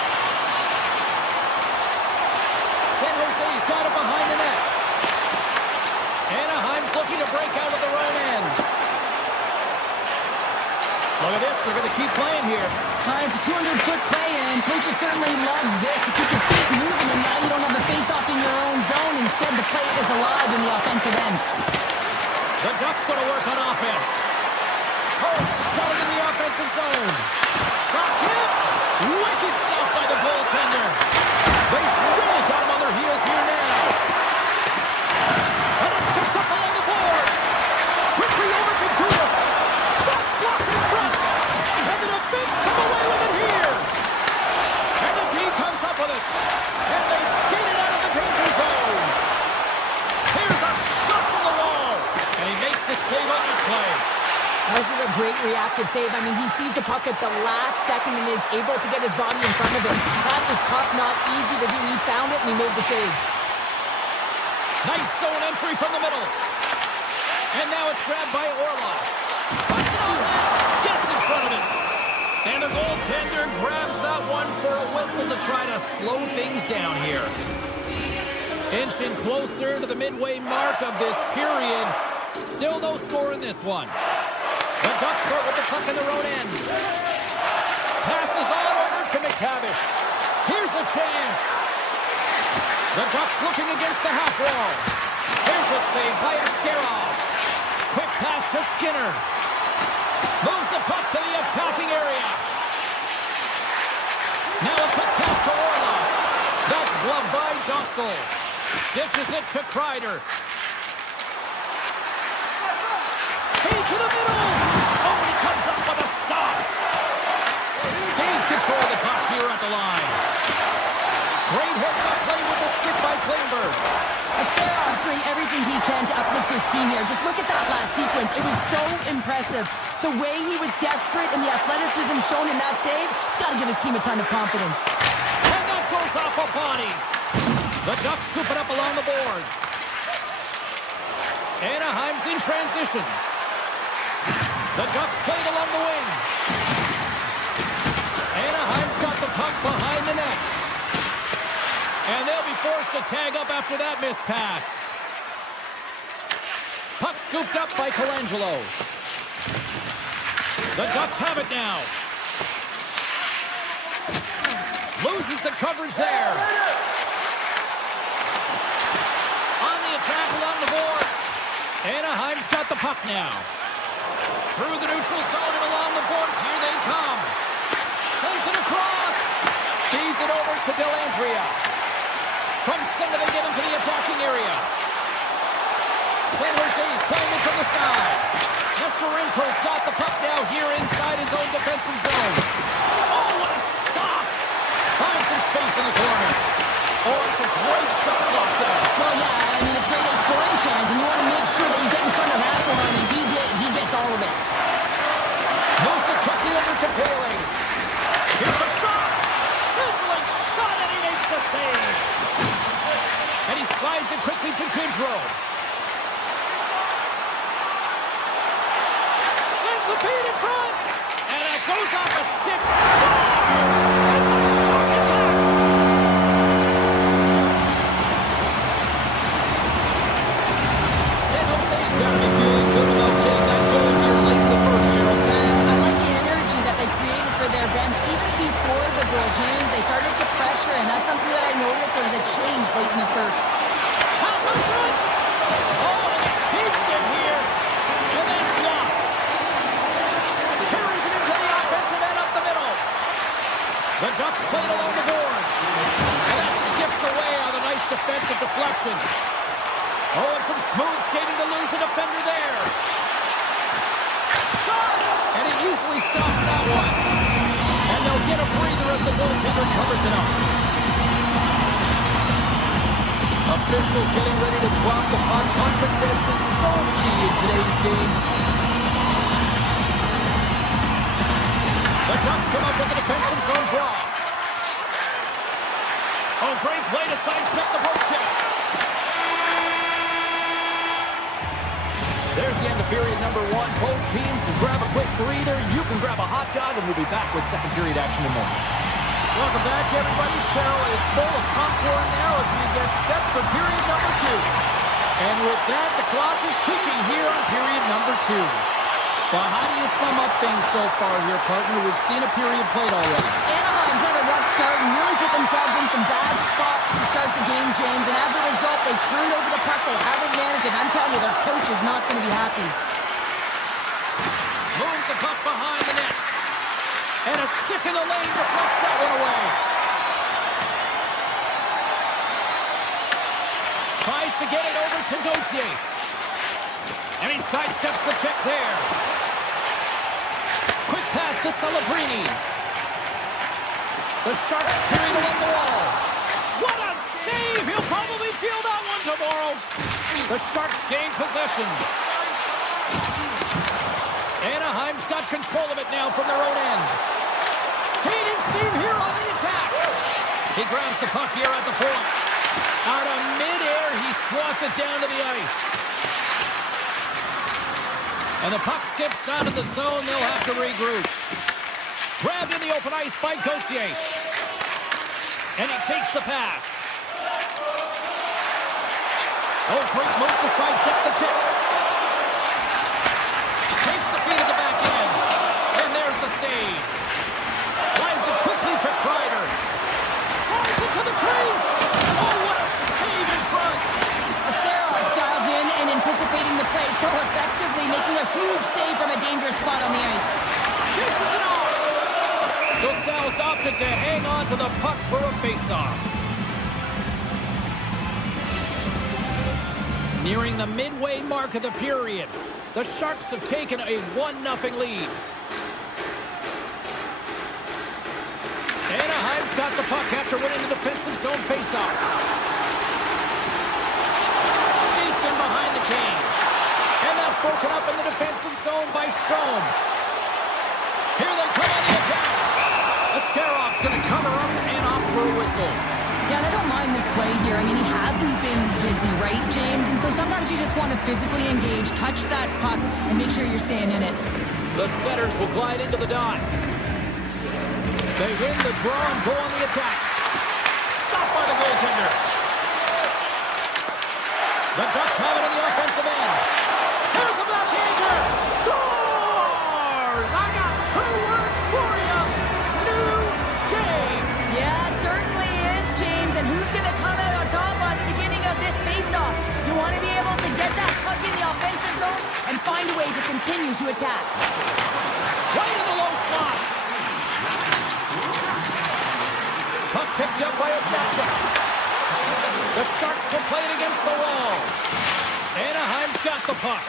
San Jose's got it behind the net. Anaheim's looking to break out of their own end. Look at this, they're going to keep playing here. It's a 200-foot play, and coaches certainly love this. You keep your feet moving, and now you don't have the face-off in your own zone. Instead, the play is alive in the offensive end. The Ducks going to work on offense. Carlson's got it in the offensive zone. Shot tipped. Wicked stop by the goaltender. They've really got him on their heels here now. And it's picked up along the boards. Quickly over to Gudis. That's blocked in front. And the defense come away with it here. And the D comes up with it. And they skate it out of the danger zone. Here's a shot from the wall. And he makes the save on that play. This is a great reactive save. I mean, he sees the puck at the last second and is able to get his body in front of it. That was tough, not easy to do. He found it and he made the save. Nice zone entry from the middle. And now it's grabbed by Orlov. Puts it on net. Gets in front of it. And the goaltender grabs that one for a whistle to try to slow things down here. Inching closer to the midway mark of this period. Still no score in this one. The Ducks start with the puck in their own end. Passes on over to McTavish. Here's a chance. The Ducks looking against the half wall. Here's a save by Askarov. Quick pass to Skinner. Moves the puck to the attacking area. Now a quick pass to Orlov. That's gloved by Dostal. Dishes it to Kreider. Feed to the middle. Oh, he comes up with a stop. Gains control of the puck here at the line. Great heads-up play with the stick by Klingberg. Askarov's doing everything he can to uplift his team here. Just look at that last sequence. It was so impressive. The way he was desperate and the athleticism shown in that save, it's got to give his team a ton of confidence. And that goes off a body. The Ducks scoop it up along the boards. Anaheim's in transition. The Ducks played along the wing. Anaheim's got the puck behind the net. And they'll be forced to tag up after that missed pass. Puck scooped up by Colangelo. The Ducks have it now. Loses the coverage there. On the attack along the boards. Anaheim's got the puck now. Through the neutral zone and along the boards. Here they come. Sends it across. Feeds it over to Dellandrea. From center they get into the attacking area. San Jose's playing it from the side. Nestorenko's got the puck now here inside his own defensive zone. Oh, what a stop! Finds some space in the corner. Oh, it's a great shot block there. Well, yeah, I mean, it's great a scoring chance, and you want to make sure that you get in front of that one, and he gets all of it. Moves it quickly over to Poehling. Here's a shot! Sizzling shot, and he makes the save. And he slides it quickly to Goodrow. Sends the feed in front. And it goes off a stick. Scores! It's a shark attack. San Jose's got to be feeling good about getting that goal here late in the first, Cheryl. I like the energy that they created for their bench. Even before the goal, James, they started to pressure, and that's something that I noticed there was a change late in the first. Pass in front. Oh, and it keeps it here. And that's blocked. Carries it into the offensive end up the middle. The Ducks play it along the boards. And that skips away on a nice defensive deflection. Oh, and some smooth skating to lose the defender there. Shot! And he easily stops that one. And they'll get a breather as the goaltender covers it up. Officials getting ready to drop the puck. Puck possession so key in today's game. The Ducks come up with a defensive zone draw. Oh, great play to sidestep the poke check. There's the end of period number one. Both teams grab a quick breather. You can grab a hot dog, and we'll be back with second period action in moments. Welcome back, everybody. Cheryl is full of popcorn now as we get set for period number two. And with that, the clock is ticking here on period number two. Well, how do you sum up things so far here, partner? We've seen a period played already. Anaheim's had a rough start and really put themselves in some bad spots to start the game, James. And as a result, they turned over the puck. They haven't managed it. I'm telling you, their coach is not going to be happy. Moves the puck behind the net. And a stick in the lane deflects that one away. Tries to get it over to Gauthier. And he sidesteps the check there. Quick pass to Celebrini. The Sharks carried along the wall. What a save! He'll probably feel that one tomorrow. The Sharks gain possession. Anaheim's got control of it now from their own end. Gaining steam here on the attack. He grabs the puck here at the point. Out of midair, he swats it down to the ice. And the puck skips out of the zone. They'll have to regroup. Grabbed in the open ice by Gauthier. And he takes the pass. Oh, great move to sidestep the check. Takes the feed at the back end. And there's the save. Slides it quickly to Kreider. Tries it to the crease. Oh, what a save in front. Ascaro's dialed in and anticipating the play so effectively, making a huge save from a dangerous spot on the ice. Dishes it off. Dostal's opted to hang on to the puck for a face-off. Nearing the midway mark of the period, the Sharks have taken a 1-0 lead. Anaheim's got the puck after winning the defensive zone face-off. Skates in behind the cage. And that's broken up in the defensive zone by Strome. Here they come on the attack. Ascarov's going to cover up and opt for a whistle. Yeah, I don't mind this play here. I mean, he hasn't been busy, right, James? And so sometimes you just want to physically engage, touch that puck, and make sure you're staying in it. The setters will glide into the dot. They win the draw and go on the attack. Stopped by the goaltender. The Ducks have it on the offensive end. Here's a backhander. Scores! I got 2 words for you. New game. Yeah, get that puck in the offensive zone and find a way to continue to attack. Right in the low slot. Puck picked up by Ostachuk. The Sharks will play it against the wall. Anaheim's got the puck.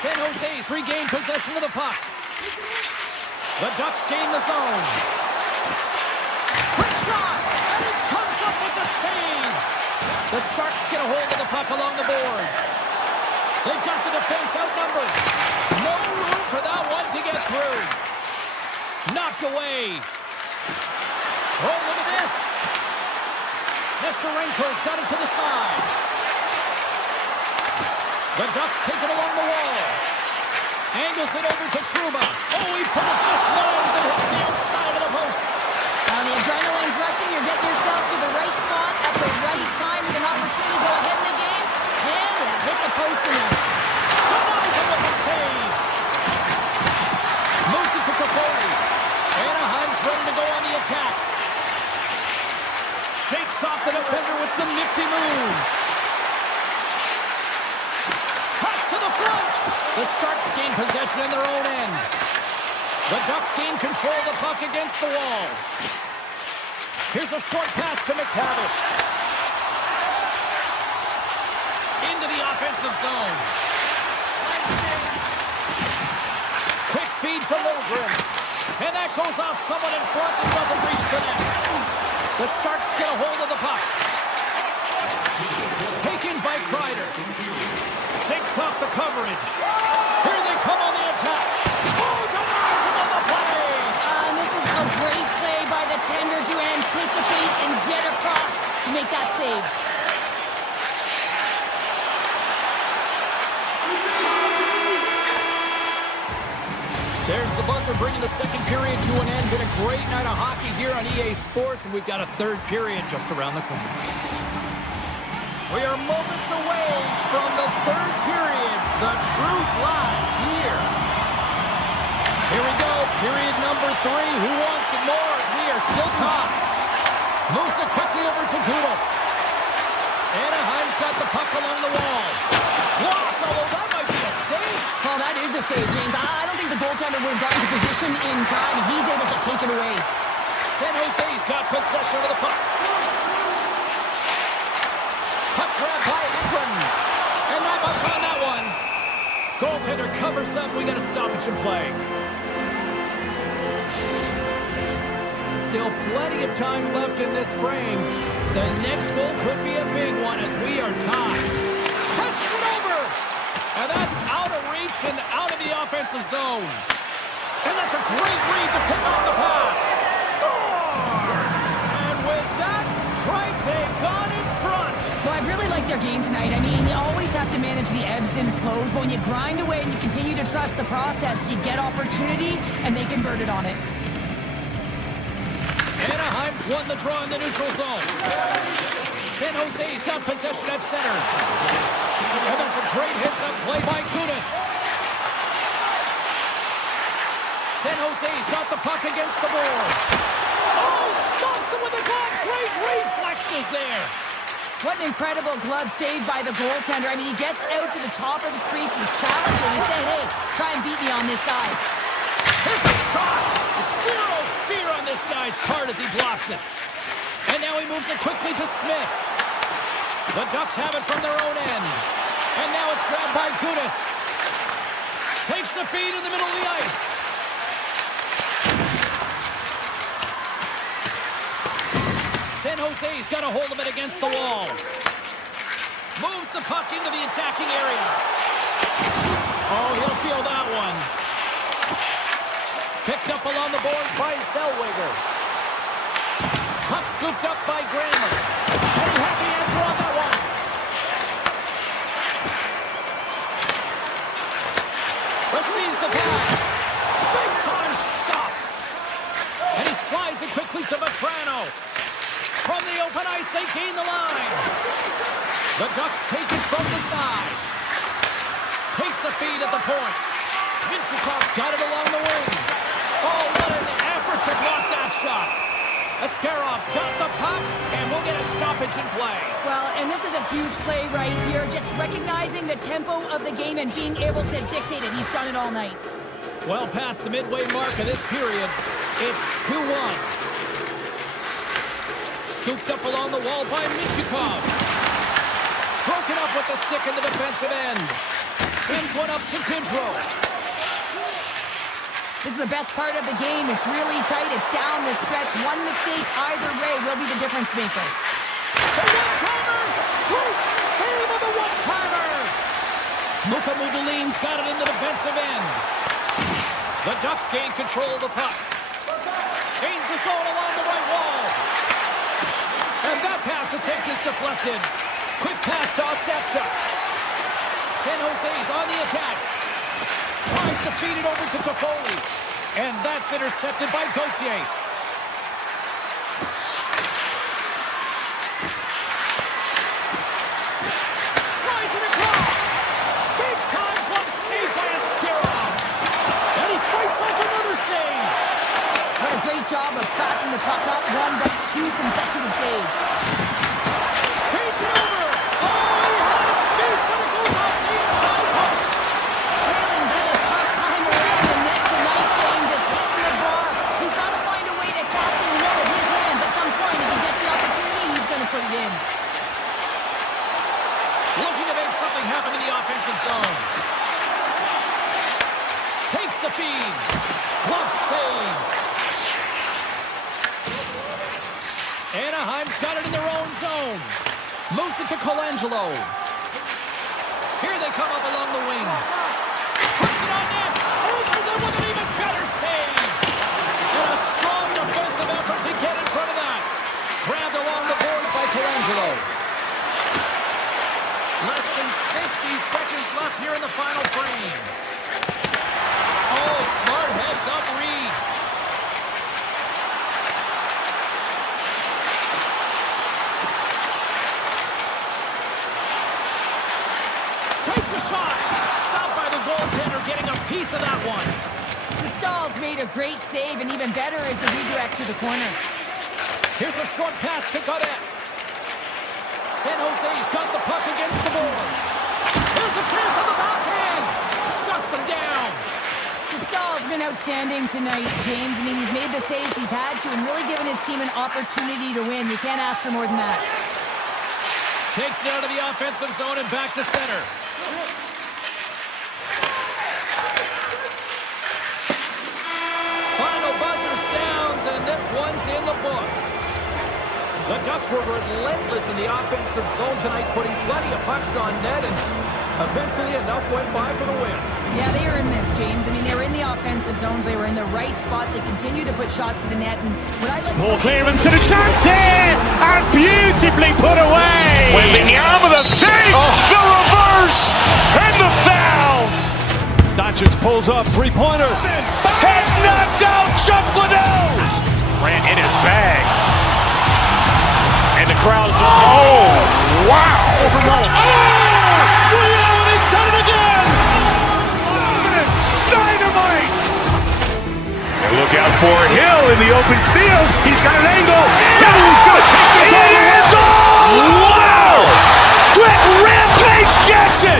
San Jose's regained possession of the puck. The Ducks gain the zone. Quick shot! And it comes up with the save! The Sharks get a hold of the puck along the boards. They've got the defense outnumbered. No room for that one to get through. Knocked away. Oh, look at this. Nestorenko's got it to the side. The Ducks take it along the wall. Angles it over to Trouba. Oh, he put it just low as it hits the outside of the post. The adrenaline's rushing. You're getting yourself to the right spot at the right time with an opportunity to go ahead in the game. And it hit the post in there. Denies him with a save. Moves it to Toffoli. Anaheim's ready to go on the attack. Shakes off the defender with some nifty moves. Cuts to the front. The Sharks gain possession in their own end. The Ducks gain control of the puck against the wall. Here's a short pass to McTavish. Into the offensive zone. Quick feed to Lundgren. And that goes off someone in front and doesn't reach the net. The Sharks get a hold of the puck. Taken by Kreider. Shakes off the coverage. Here they come on the attack. Oh, denies him on the play. And this is a great play by the tender to anticipate and get across to make that save. There's the buzzer bringing the second period to an end. Been a great night of hockey here on EA Sports, and we've got a third period just around the corner. We are moments away from the third period. The truth lies here. Here we go, period number 3. Who wants it more? We are still tied. Moves it quickly over to Gudas. Anaheim's got the puck along the wall. Blocked, although that might be a save. Oh, that is a save, James. I don't think the goaltender would have gotten to position in time, and he's able to take it away. San Jose's got possession of the puck. Puck grabbed by Ekman. And not much on that one. Goaltender covers up. We got a stoppage in play. Still plenty of time left in this frame. The next goal could be a big one as we are tied. Passes it over. And that's out of reach and out of the offensive zone. And that's a great read to pick off the pass. Scores! And with that strike, they've gone in front. Well, I really like their game tonight. I mean, you always have to manage the ebbs and flows, but when you grind away and you continue to trust the process, you get opportunity, and they converted on it. Anaheim's won the draw in the neutral zone. San Jose's got possession at center. And that's a great hits-up play by Gudas. San Jose's got the puck against the boards. Oh, stops him with a glove. Great reflexes there. What an incredible glove save by the goaltender. I mean, he gets out to the top of his crease. He's challenging. He's saying, hey, try and beat me on this side. Here's a shot. Zero fear on this guy's part as he blocks it. And now he moves it quickly to Smith. The Ducks have it from their own end. And now it's grabbed by Gudas. Takes the feed in the middle of the ice. San Jose's got a hold of it against the wall. Moves the puck into the attacking area. Oh, he'll feel that one. Picked up along the boards by Zellweger. Puck scooped up by Granlund. And he had the answer on that one. Receives the pass. Big time stop. And he slides it quickly to Vetrano. From the open ice, they gain the line. The Ducks take it from the side. Takes the feed at the point. Minchikoff's got it along the wing. Oh, what an effort to block that shot. Ascarov's got the puck, and we'll get a stoppage in play. Well, and this is a huge play right here. Just recognizing the tempo of the game and being able to dictate it. He's done it all night. Well past the midway mark of this period, it's 2-1. Scooped up along the wall by Michikov. Broken up with the stick in the defensive end. Sends one up to Goodrow. This is the best part of the game. It's really tight. It's down the stretch. One mistake either way will be the difference maker. The one-timer! Great save of the one-timer! Luka Mudolin's got it in the defensive end. The Ducks gain control of the puck. Gains the zone along the right wall. And that pass attempt is deflected. Quick pass to Ostapchuk. San Jose's on the attack. Tries to feed it over to Toffoli. And that's intercepted by Gauthier. Slides it across. Big time glove save by Ascarov. And he fights like another save. What a great job of tracking the puck. Not one, but two consecutive saves. Paints it over. Oh, he had it deep, but it goes off the inside post. Whalen's had a tough time around the net tonight, James. It's hitting the bar. He's got to find a way to cash in. You know, with his hands at some point, if he gets the opportunity, he's going to put it in. Looking to make something happen in the offensive zone. Takes the feed. Glove save. Anaheim's got it in their own zone. Moves it to Colangelo. Here they come up along the wing. Puts it on net. Answers it with an even better save. And a strong defensive effort to get in front of that. Grabbed along the board by Colangelo. Less than 60 seconds left here in the final frame. Oh, smart heads-up read. Takes a shot. Stopped by the goaltender, getting a piece of that one. Stahl's made a great save, and even better is the redirect to the corner. Here's a short pass to Godet. San Jose's got the puck against the boards. Here's a chance on the backhand. Shuts him down. Stahl's been outstanding tonight, James. I mean, he's made the saves he's had to and really given his team an opportunity to win. You can't ask for more than that. Takes it out of the offensive zone and back to center. Final buzzer sounds, and this one's in the books. The Ducks were relentless in the offensive zone tonight, putting plenty of pucks on net, and eventually enough went by for the win. Yeah, they are in this, James. I mean, they were in the offensive zones. They were in the right spots. They continue to put shots to the net. And what I like Ball clearance and a chance here, and beautifully put away. With the arm of the save, the reverse, and the foul. Doncic pulls up, three-pointer. Has knocked out Chuck Liddell. Ran in his bag. And the crowd is, oh, wow. He's done it again. Dynamite. And look out for Hill in the open field. He's got an angle. He's going to take this all the way. Wow! Brett Rampage Jackson.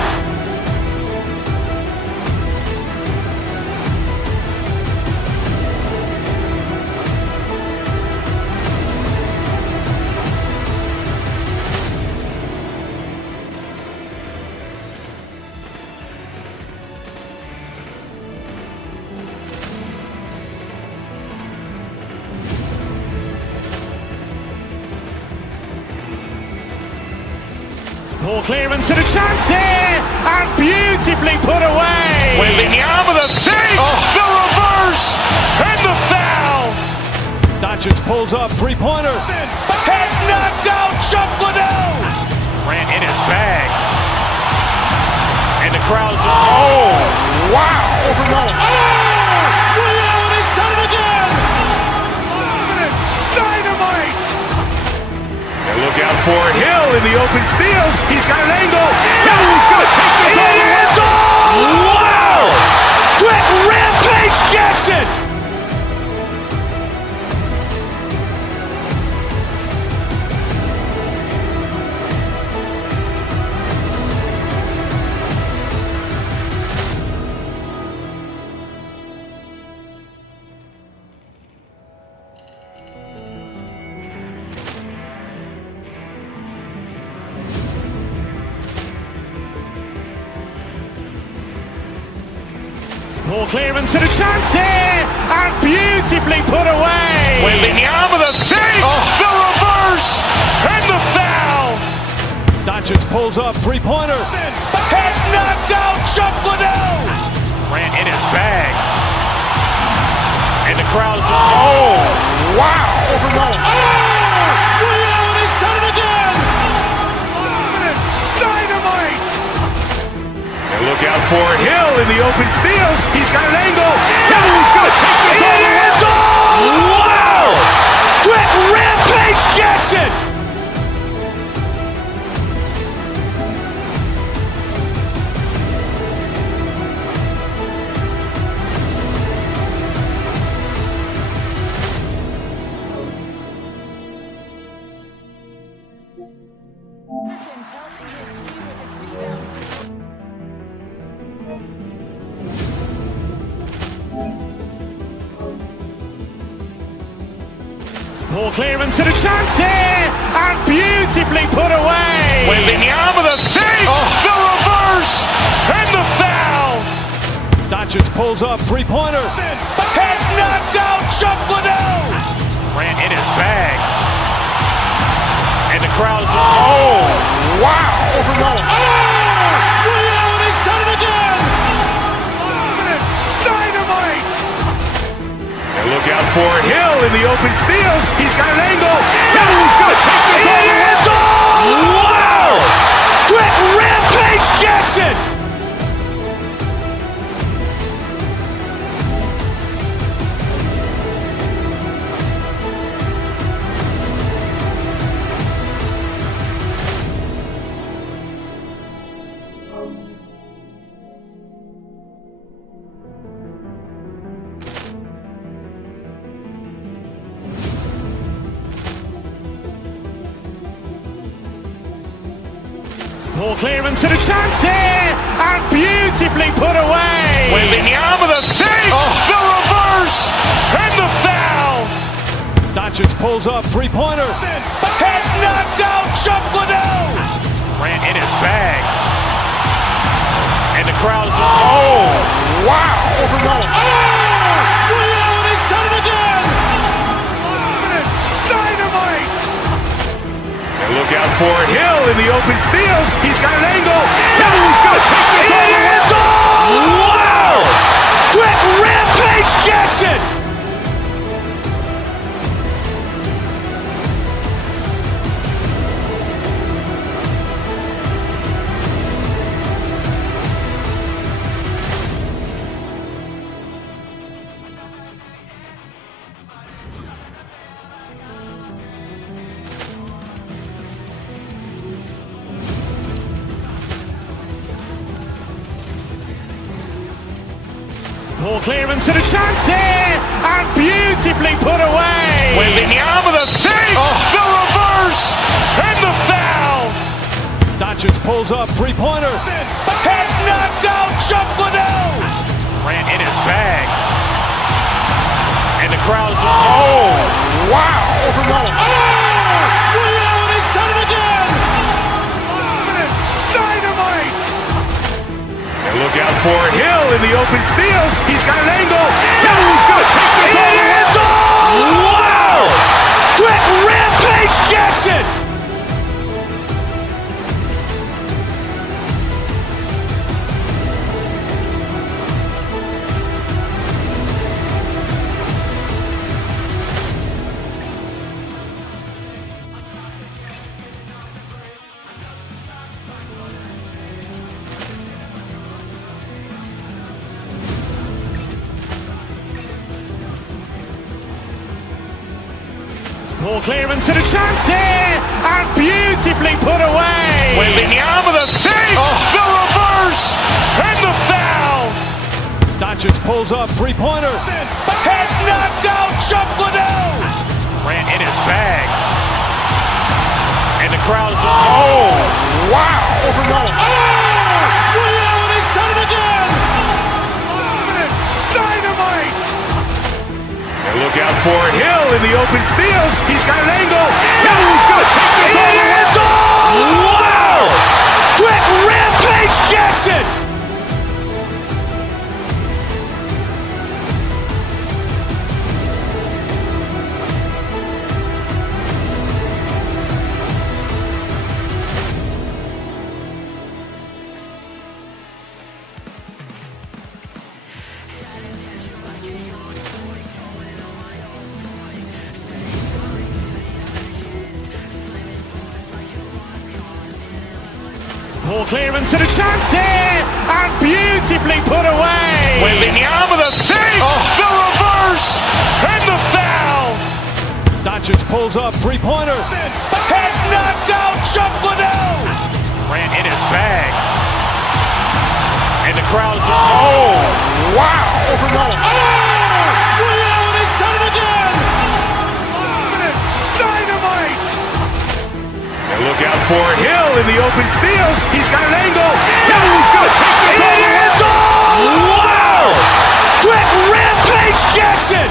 Ball clearance and a chance here, and beautifully put away. With the arm of the save, the reverse, and the foul. Doncic pulls up, three-pointer. Has knocked out Chuck Liddell. Ran in his bag. And the crowd is, oh, wow. He's done it again. Dynamite. And look out for Hill in the open field. He's got an angle. He's going to take this all the way. Wow! Brett Rampage Jackson. Ball clearance and a chance here, and beautifully put away. With the arm of the fake, the reverse, and the foul. Doncic pulls up, three-pointer. Has knocked out Chuck Liddell. Grant in his bag. And the crowd is, oh, wow. He's done it again. Dynamite. And look out for Hill in the open field. He's got an angle. Hill is going to take this all the way. Wow! Quick rampage Jackson. Griffin's helping his team with his rebound. Ball clearance and a chance here, and beautifully put away. With the arm of the fake, the reverse, and the foul. Doncic pulls up, three-pointer. Has knocked out Chuck Liddell. Grant in his bag. And the crowd is, oh, wow. He's done it again. Dynamite. And look out for Hill in the open field. He's got an angle. Hill is going to take this all the way. Wow! Quick rampage Jackson. Ball clearance and a chance here, and beautifully put away. With the arm of the fake, the reverse, and the foul. Doncic pulls up, three-pointer. Has knocked out Chuck Liddell. Grant in his bag. And the crowd is, oh, wow. He's done it again. Dynamite. And look out for Hill in the open field. He's got an angle. Hill is going to take this all the way. Wow! Quick rampage Jackson. Ball clearance and a chance here, and beautifully put away. With the arm of the fake, the reverse, and the foul. Doncic pulls up, three-pointer. Has knocked out Chuck Liddell. Grant in his bag. And the crowd is, oh, wow. He's done it again. Dynamite. And look out for Hill in the open field. He's got an angle. Hill is going to take this all the way. Wow! Quick rampage Jackson. Ball clearance and a chance here, and beautifully put away. With the arm of the fake, the reverse, and the foul. Doncic pulls up, three-pointer. Has knocked out Chuck Liddell. Grant in his bag. And the crowd is, oh, wow. He's done it again. Dynamite. And look out for Hill in the open field. He's got an angle. Hill is going to take this all the way. Wow! Quick rampage Jackson. Ball clearance and a chance here, and beautifully put away. With the arm of the fake, the reverse, and the foul. Doncic pulls up, three-pointer. Has knocked out Chuck Liddell. Grant in his bag. And the crowd is, oh, wow. Over Nolan. Allen has done it again. Dynamite. And look out for Hill in the open field. He's got an angle. He's going to take this all the way. Wow! Quick Rampage Jackson.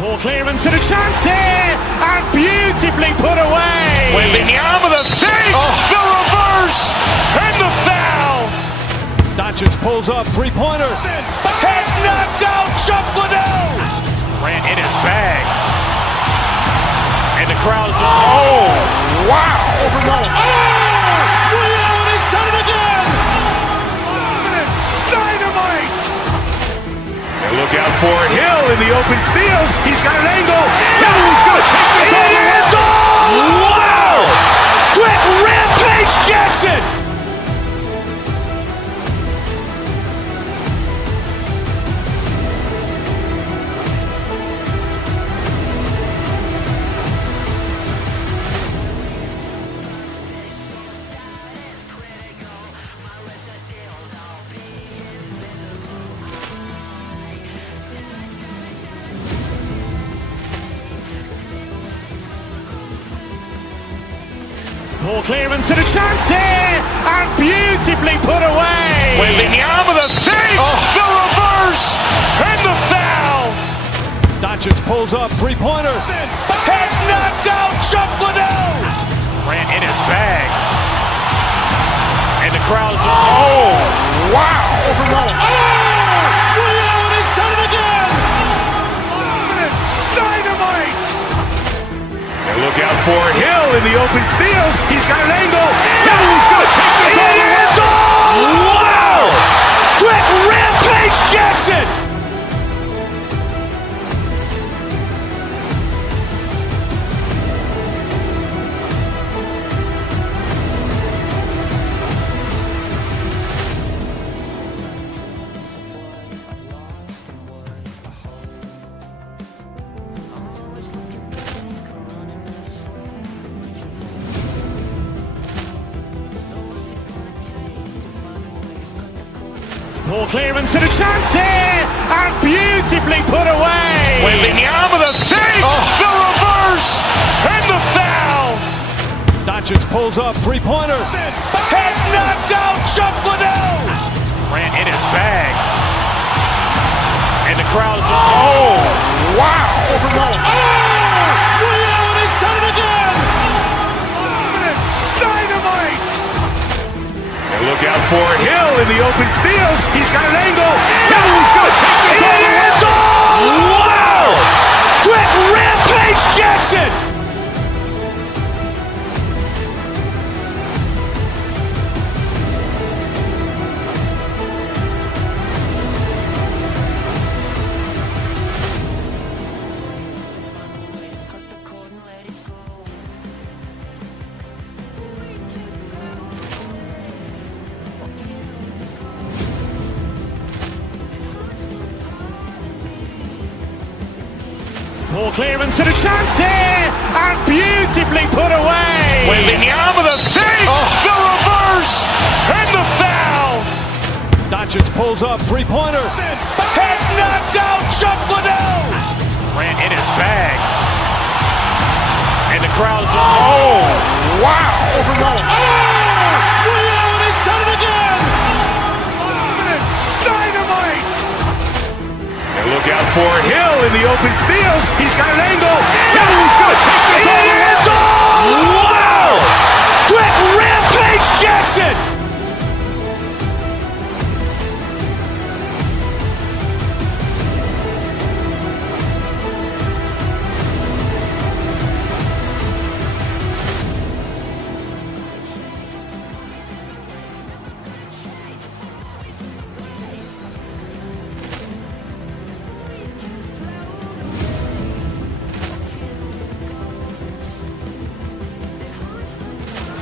Ball clearance and a chance here, and beautifully put away. With the arm of the fake, the reverse, and the foul. Doncic pulls up, three-pointer. Has knocked out Chuck Liddell. Grant in his bag. And the crowd is, oh, wow. Over Nolan. Allen has done it again. Dynamite. And look out for Hill in the open field. He's got an angle. He's going to take this all the way. Wow! Quick Rampage Jackson. Ball clearance and a chance here, and beautifully put away. With the arm of the fake, the reverse, and the foul. Doncic pulls up, three-pointer. Has knocked out Chuck Liddell. Grant in his bag. And the crowd is, oh, wow. Over Nolan. Allen has done it again. Dynamite. And look out for Hill in the open field. He's got an angle. He's going to take this all the way. Wow! Quick Rampage Jackson. Ball clearance and a chance here, and beautifully put away. With the arm of the fake, the reverse, and the foul. Doncic pulls up, three-pointer. Has knocked out Chuck Liddell. Grant in his bag. And the crowd is, oh, wow. Over Nolan. Allen has done it again. Dynamite. And look out for Hill in the open field. He's got an angle. He's going to take this all the way. Wow! Quick Rampage Jackson. Ball clearance and a chance here, and beautifully put away. With the arm of the fake, the reverse, and the foul. Doncic pulls up, three-pointer. Has knocked out Chuck Liddell. Grant in his bag. And the crowd is, oh, wow. Over Nolan. Allen has done it again. Dynamite. And look out for Hill in the open field. He's got an angle. He's going to take this all the way. Wow! Quick Rampage Jackson.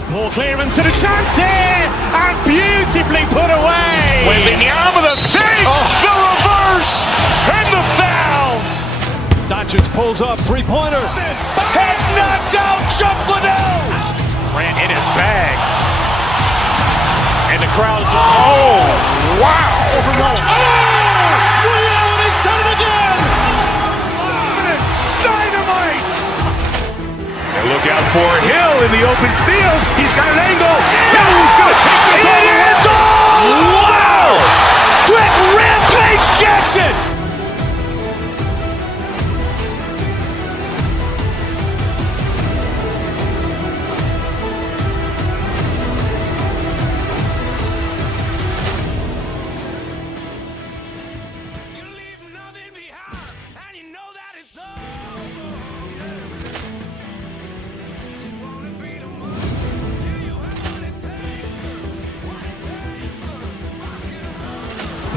Ball clearance and a chance here, and beautifully put away. With the arm of the feet, the reverse, and the foul. Doncic pulls up, three-pointer. Has knocked out Chuck Liddell. Grant in his bag. And the crowd's, oh, wow. He's done it again. Dynamite. And look out for Hill in the open field. He's got an angle. He's going to take this all the way. Wow! Quick rampage Jackson.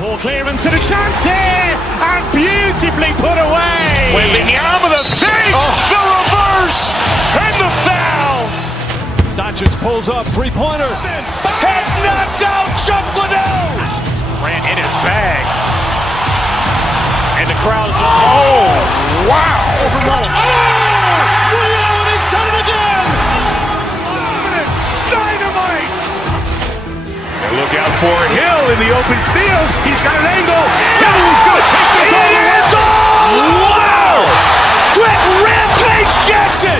Ball clearance and a chance here, and beautifully put away. With the arm of the feet, the reverse, and the foul. Doncic pulls up, three-pointer. Has knocked out Chuck Liddell. Grant in his bag. And the crowd's, oh, wow. He's done it again. Dynamite. And look out for Hill in the open field. He's got an angle. He's going to take this all the way. Wow! Quick rampage Jackson.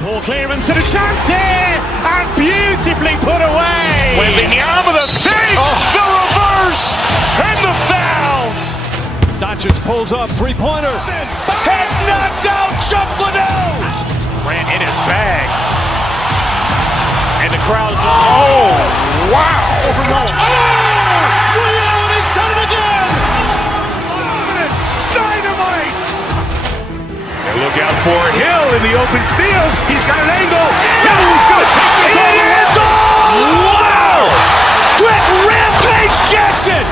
Ball clearance and a chance here, and beautifully put away. With the arm of the feet, the reverse, and the foul. Doncic pulls up, three-pointer. Has knocked out Chuck Liddell. Grant in his bag. And the crowd's, oh, wow. He's done it again. Dynamite. And look out for Hill in the open field. He's got an angle. He's going to take this all the way. Wow! Quick rampage Jackson.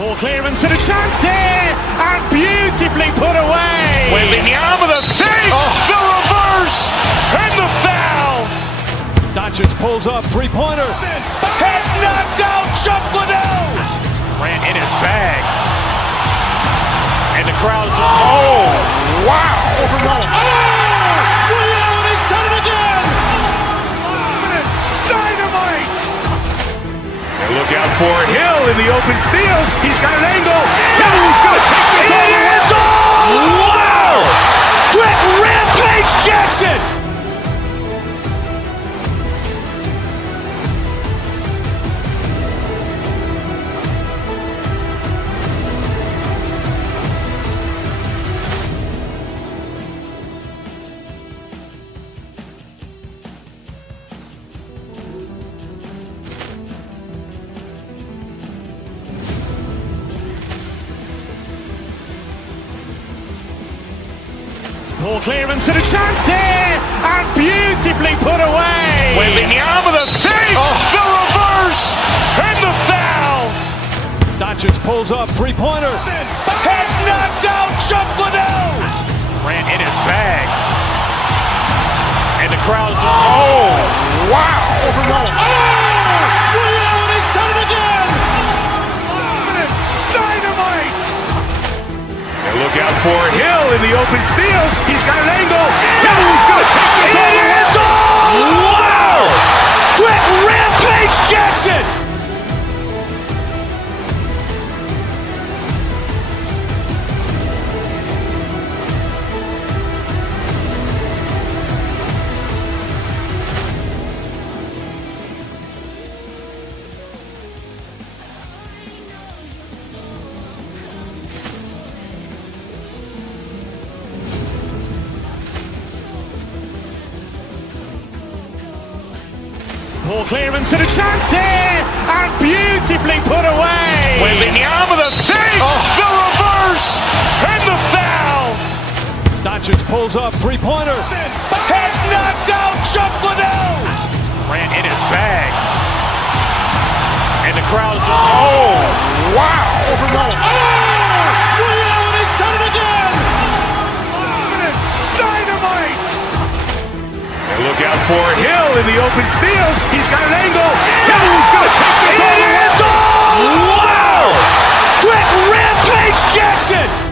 Ball clearance and a chance here, and beautifully put away. With the arm of the feet, the reverse, and the foul. Doncic pulls up, three-pointer. Has knocked out Chuck Liddell. Grant in his bag. And the crowd's, oh, wow. He's done it again. Dynamite. And look out for Hill in the open field. He's got an angle. He's going to take this all the way. Wow! Quick rampage Jackson. Ball clearance and a chance here, and beautifully put away. With the arm of the feet, the reverse, and the foul. Doncic pulls up, three-pointer. Has knocked out Chuck Liddell. Grant in his bag. And the crowd's, oh, wow. He's done it again. Dynamite. And look out for Hill in the open field. He's got an angle. He's going to take this all the way. Wow! Quick rampage Jackson. Ball clearance and a chance here, and beautifully put away. Waving the arm of the fake, the reverse, and the foul. Doncic pulls up, three-pointer. Has knocked out Chuck Liddell. Grant in his bag. And the crowd's, oh, wow. Allen has done it again. Dynamite. And look out for Hill in the open field. He's got an angle. He's going to take this all the way. It's all! Wow! Quick Rampage Jackson.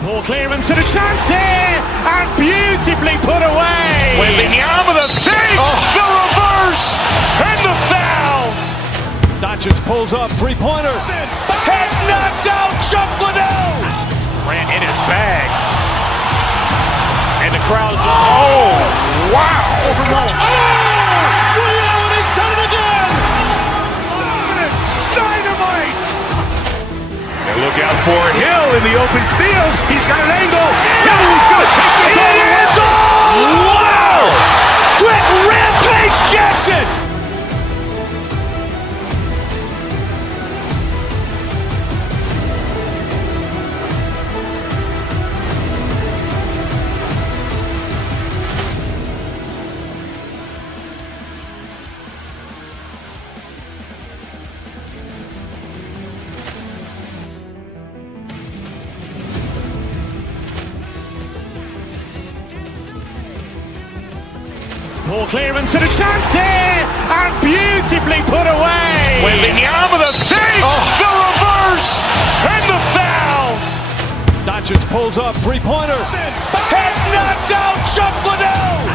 Ball clearance and a chance here, and beautifully put away. Waving the arm of the fake, the reverse, and the foul. Doncic pulls up, three-pointer. Has knocked out Chuck Liddell. Grant in his bag. And the crowd's, oh, wow. Allen has done it again. Dynamite. And look out for Hill in the open field. He's got an angle. He's going to take this all the way. It's all! Wow! Quick Rampage Jackson. Ball clearance and a chance here, and beautifully put away. Waving the arm of the fake, the reverse, and the foul. Doncic pulls up, three-pointer. Has knocked out Chuck Liddell.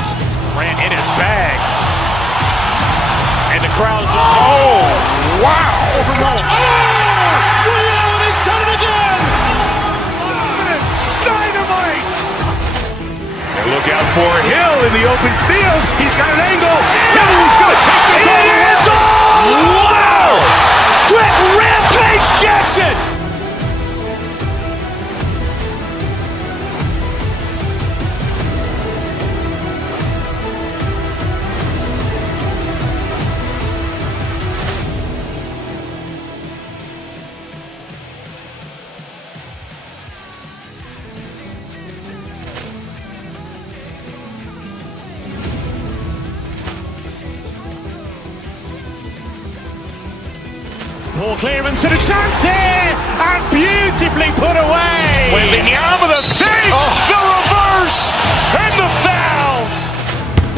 Grant in his bag. And the crowd's, oh, wow. Allen has done it again. Dynamite. And look out for Hill in the open field. He's got an angle. He's going to take this all the way. It's all! Wow! Quick Rampage Jackson. Ball clearance and a chance here, and beautifully put away. Waving the arm of the fake, the reverse, and the foul.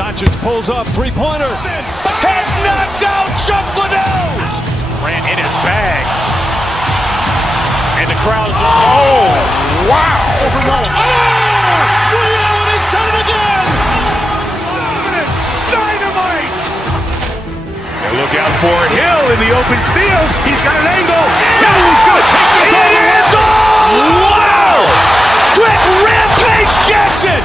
Doncic pulls up, three-pointer. Has knocked out Chuck Liddell. Grant in his bag. And the crowd's, oh, wow. Allen has done it again. Dynamite. And look out for Hill in the open field. He's got an angle. He's going to take this all the way. It's all! Wow! Quick Rampage Jackson.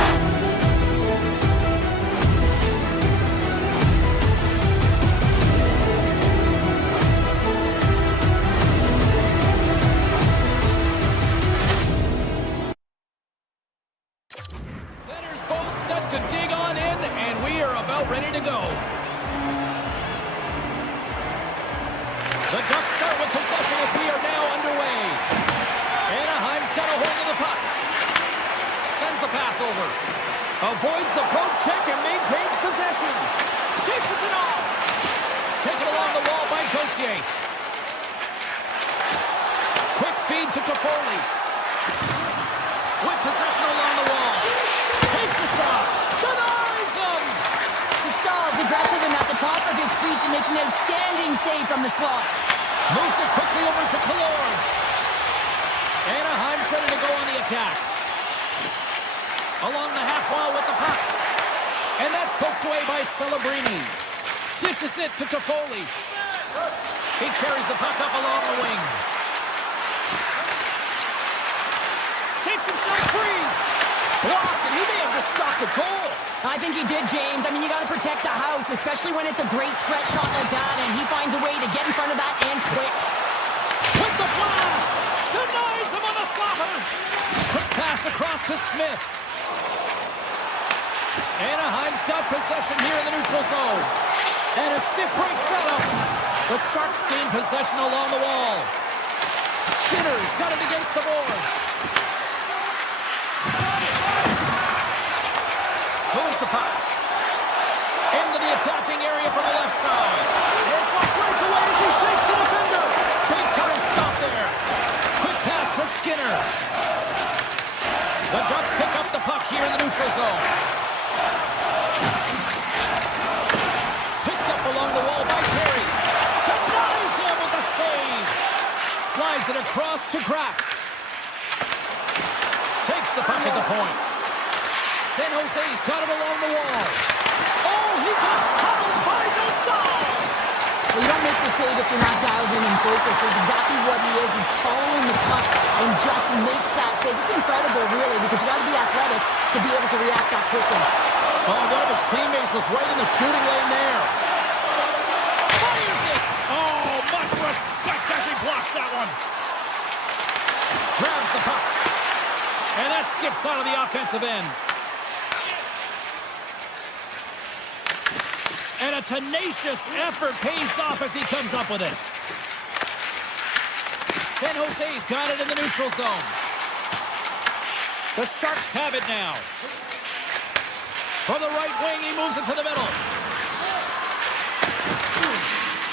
Centers both set to dig on in, and we are about ready to go. The Ducks start with possession as we are now underway. Anaheim's got a hold of the puck. Sends the pass over. Avoids the poke check and maintains possession. Dishes it off. Taken along the wall by Gauthier. Quick feed to Toffoli. With possession along the wall. Takes the shot. Denies him. Stahl's aggressive and at the top of his crease and makes an outstanding save from the slot. Moves it quickly over to Killorn. Anaheim's ready to go on the attack. Along the half wall with the puck. And that's poked away by Celebrini. Dishes it to Toffoli. He carries the puck up along the wing. Shakes himself free. Blocked, and he may have just stopped the goal. I think he did, James. I mean, you got to protect the house, especially when it's a great threat shot like that, and he finds a way to get in front of that and quick. With the blast! Denies him on the slapper! Quick pass across to Smith. Anaheim's got possession here in the neutral zone. And a stiff break setup. The Sharks gain possession along the wall. Skinner's got it against the boards. Moves the puck. Into the attacking area from the left side. It's a breakaway as he shakes the defender. Big time stop there. Quick pass to Skinner. The Ducks pick up the puck here in the neutral zone. Picked up along the wall by Terry. Denies him with the save. Slides it across to Kraft. Takes the puck at the point. San Jose's got it along the wall. Oh, he got hobbled by Dostal. Well, you don't make the save if you're not dialed in and focused. That's exactly what he is. He's following the puck and just makes that save. It's incredible, really, because you got to be athletic to be able to react that quickly. Oh, one of his teammates was right in the shooting lane there. Fires it. Oh, much respect as he blocks that one. Grabs the puck. And that skips out of the offensive end. And a tenacious effort pays off as he comes up with it. San Jose's got it in the neutral zone. The Sharks have it now. From the right wing, he moves it to the middle.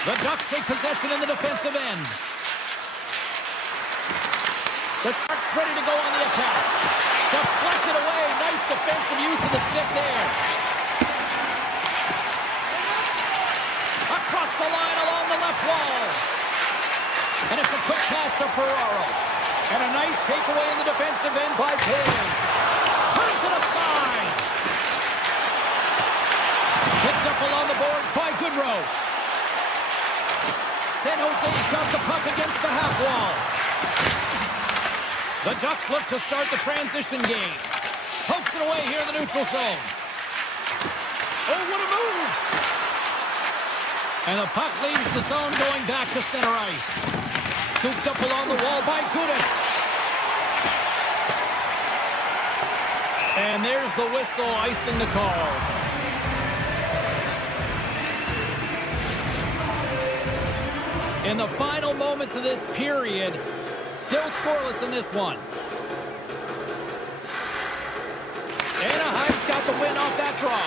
The Ducks take possession in the defensive end. The Sharks ready to go on the attack. Deflected away. Nice defensive use of the stick there. Across the line along the left wall. And it's a quick pass to Ferraro. And a nice takeaway in the defensive end by Taylor. Turns it aside. Picked up along the boards by Goodrow. San Jose's got the puck against the half wall. The Ducks look to start the transition game. Pokes it away here in the neutral zone. Oh, what a move! And the puck leaves the zone going back to center ice. Scooped up along the wall by Gudis. And there's the whistle icing the call. In the final moments of this period, still scoreless in this one. Anaheim's got the win off that draw.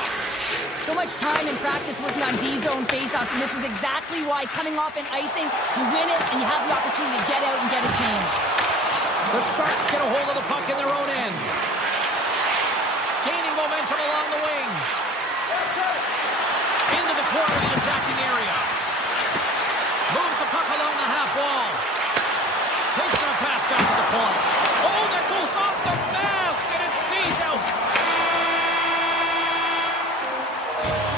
So much time and practice working on D-zone faceoffs, and this is exactly why coming off an icing, you win it, and you have the opportunity to get out and get a change. The Sharks get a hold of the puck in their own end. Gaining momentum along the wing. Into the corner of the attacking area. Moves the puck along the half wall. Takes a pass back to the point. Oh, that goes off the mask, and it stays out.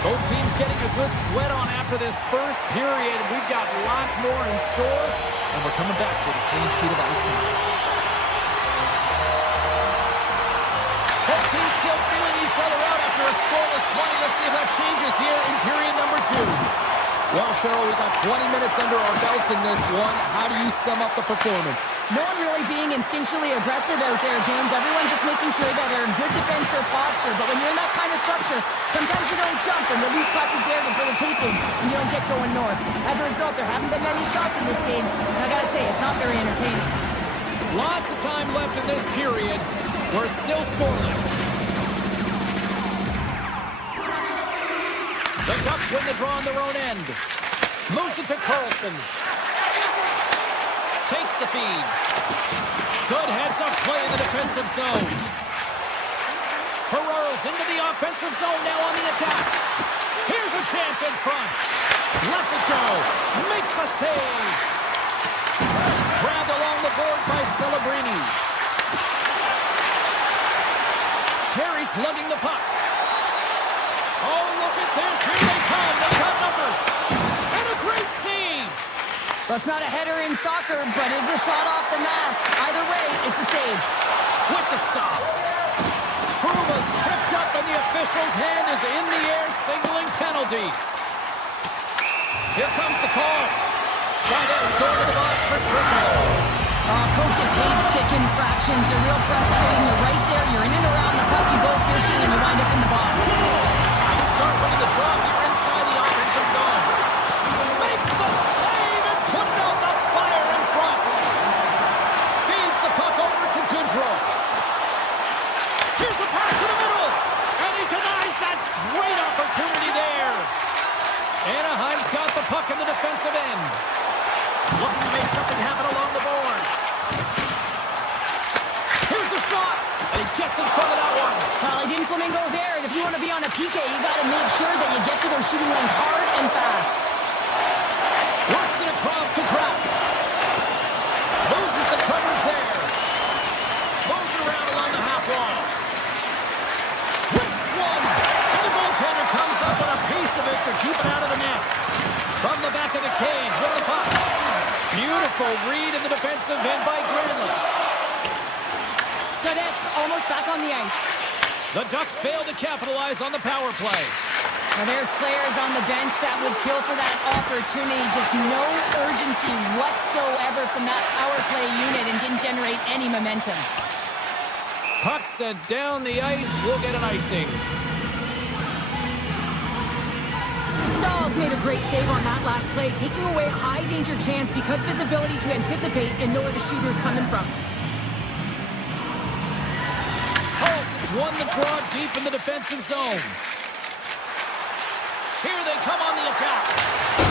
Both teams getting a good sweat on after this first period. We've got lots more in store, and we're coming back with a clean sheet of ice next. Both teams still feeling each other out after a scoreless 20. Let's see if that changes here in period number 2. Well, Cheryl, we got 20 minutes under our belts in this one. How do you sum up the performance? No one really being instinctually aggressive out there, James. Everyone just making sure that they're in good defensive posture. But when you're in that kind of structure, sometimes you don't jump, and the loose puck is there for the taking, and you don't get going north. As a result, there haven't been many shots in this game, and I gotta say, it's not very entertaining. Lots of time left in this period. We're still scoreless. The Ducks win the draw on their own end. Moves it to Carlson. Takes the feed. Good heads-up play in the defensive zone. Ferraro's into the offensive zone now on the attack. Here's a chance in front. Lets it go. Makes a save. Grabbed along the board by Celebrini. Carey's lugging the puck. Oh, look at this. Here they come. They got numbers. And a great save. Well, it's not a header in soccer, but is a shot off the mask. Either way, it's a save. With the stop. Truma's tripped up and the official's hand is in the air, signaling penalty. Here comes the call. Vidal going to the box for Truman. Coaches hate stick infractions. They're real frustrating. You're right there. You're in and around the puck. You go fishing and you wind up in the box. Nice start winning the draw here inside the offensive zone. Makes the save and putting out the fire in front. Feeds the puck over to Goodrow. Here's a pass to the middle. And he denies that great opportunity there. Anaheim's got the puck in the defensive end. Looking to make something happen along the boards. Here's a shot. And he gets in front of that one. Well, he didn't flamingo there. And if you want to be on a PK, you got to make sure that you get to those shooting lanes hard and fast. Works it across to Kraft. Loses the coverage there. Moves it around along the half wall. Wrists one. And the goaltender comes up with a piece of it to keep it out of the net. From the back of the cage with the puck. Beautiful read in the defensive end by Granlund. Cadets almost back on the ice. The Ducks fail to capitalize on the power play. Now there's players on the bench that would kill for that opportunity. Just no urgency whatsoever from that power play unit and didn't generate any momentum. Puck sent down the ice. We'll get an icing. Stahl's made a great save on that last play, taking away a high-danger chance because of his ability to anticipate and know where the shooter's coming from. Paulson's won the draw deep in the defensive zone. Here they come on the attack.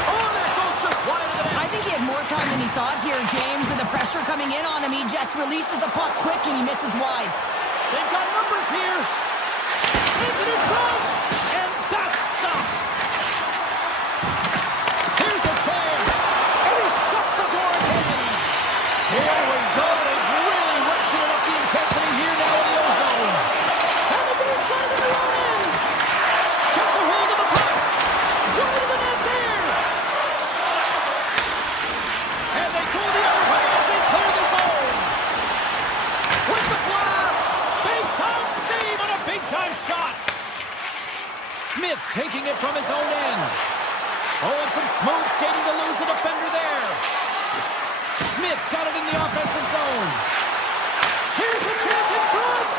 Oh, that goes just wide of the net. I think he had more time than he thought here, James. With the pressure coming in on him, he just releases the puck quick and he misses wide. They've got numbers here. Sends it in front, and that's stopped. Here's a chance, and he shuts the door again. Here we go. They've really ratcheted up the intensity here now in the ozone. And the goal's got it in the own end. Gets a hold of the puck. Right to the net there. And they go the other way as they clear the zone. With the blast. Big-time save and a big-time shot. Smith's taking it from his own end. Oh, and some smooth skating to lose the defender there. Smith's got it in the offensive zone. Here's a chance in front.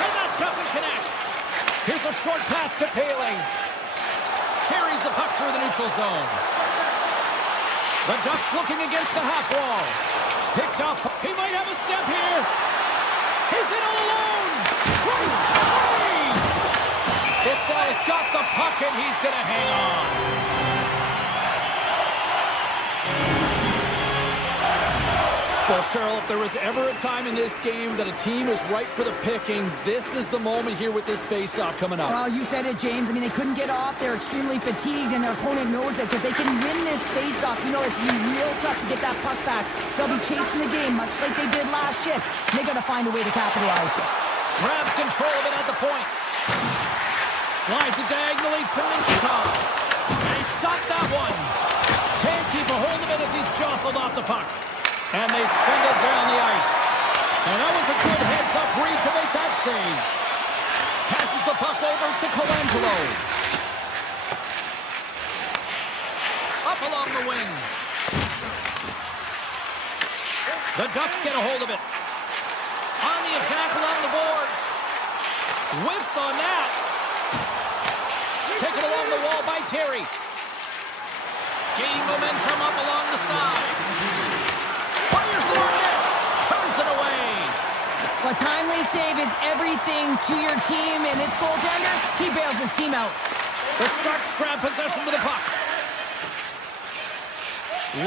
And that doesn't connect. Here's a short pass to Paling. Carries the puck through the neutral zone. The Ducks looking against the half wall. Picked up. He might have a step here. He's in all alone. Great save. This got the puck and he's going to hang on. Well, Cheryl, if there was ever a time in this game that a team is ripe for the picking, this is the moment here with this face-off coming up. Well, you said it, James. I mean, they couldn't get off. They're extremely fatigued, and their opponent knows that. So if they can win this face-off, you know it's going to be real tough to get that puck back. They'll be chasing the game, much like they did last shift. They got to find a way to capitalize. Grabs control of it at the point. Slides it diagonally to Minchikov. And he stopped that one. Can't keep a hold of it as he's jostled off the puck. And they send it down the ice. And that was a good heads-up read to make that save. Passes the puck over to Colangelo. Up along the wing. The Ducks get a hold of it. On the attack along the boards. Whiffs on that. Taken along the wall by Terry. Gaining momentum up along the side. Fires it on net. Turns it away. A timely save is everything to your team, and this goaltender, he bails his team out. The Sharks grab possession with the puck.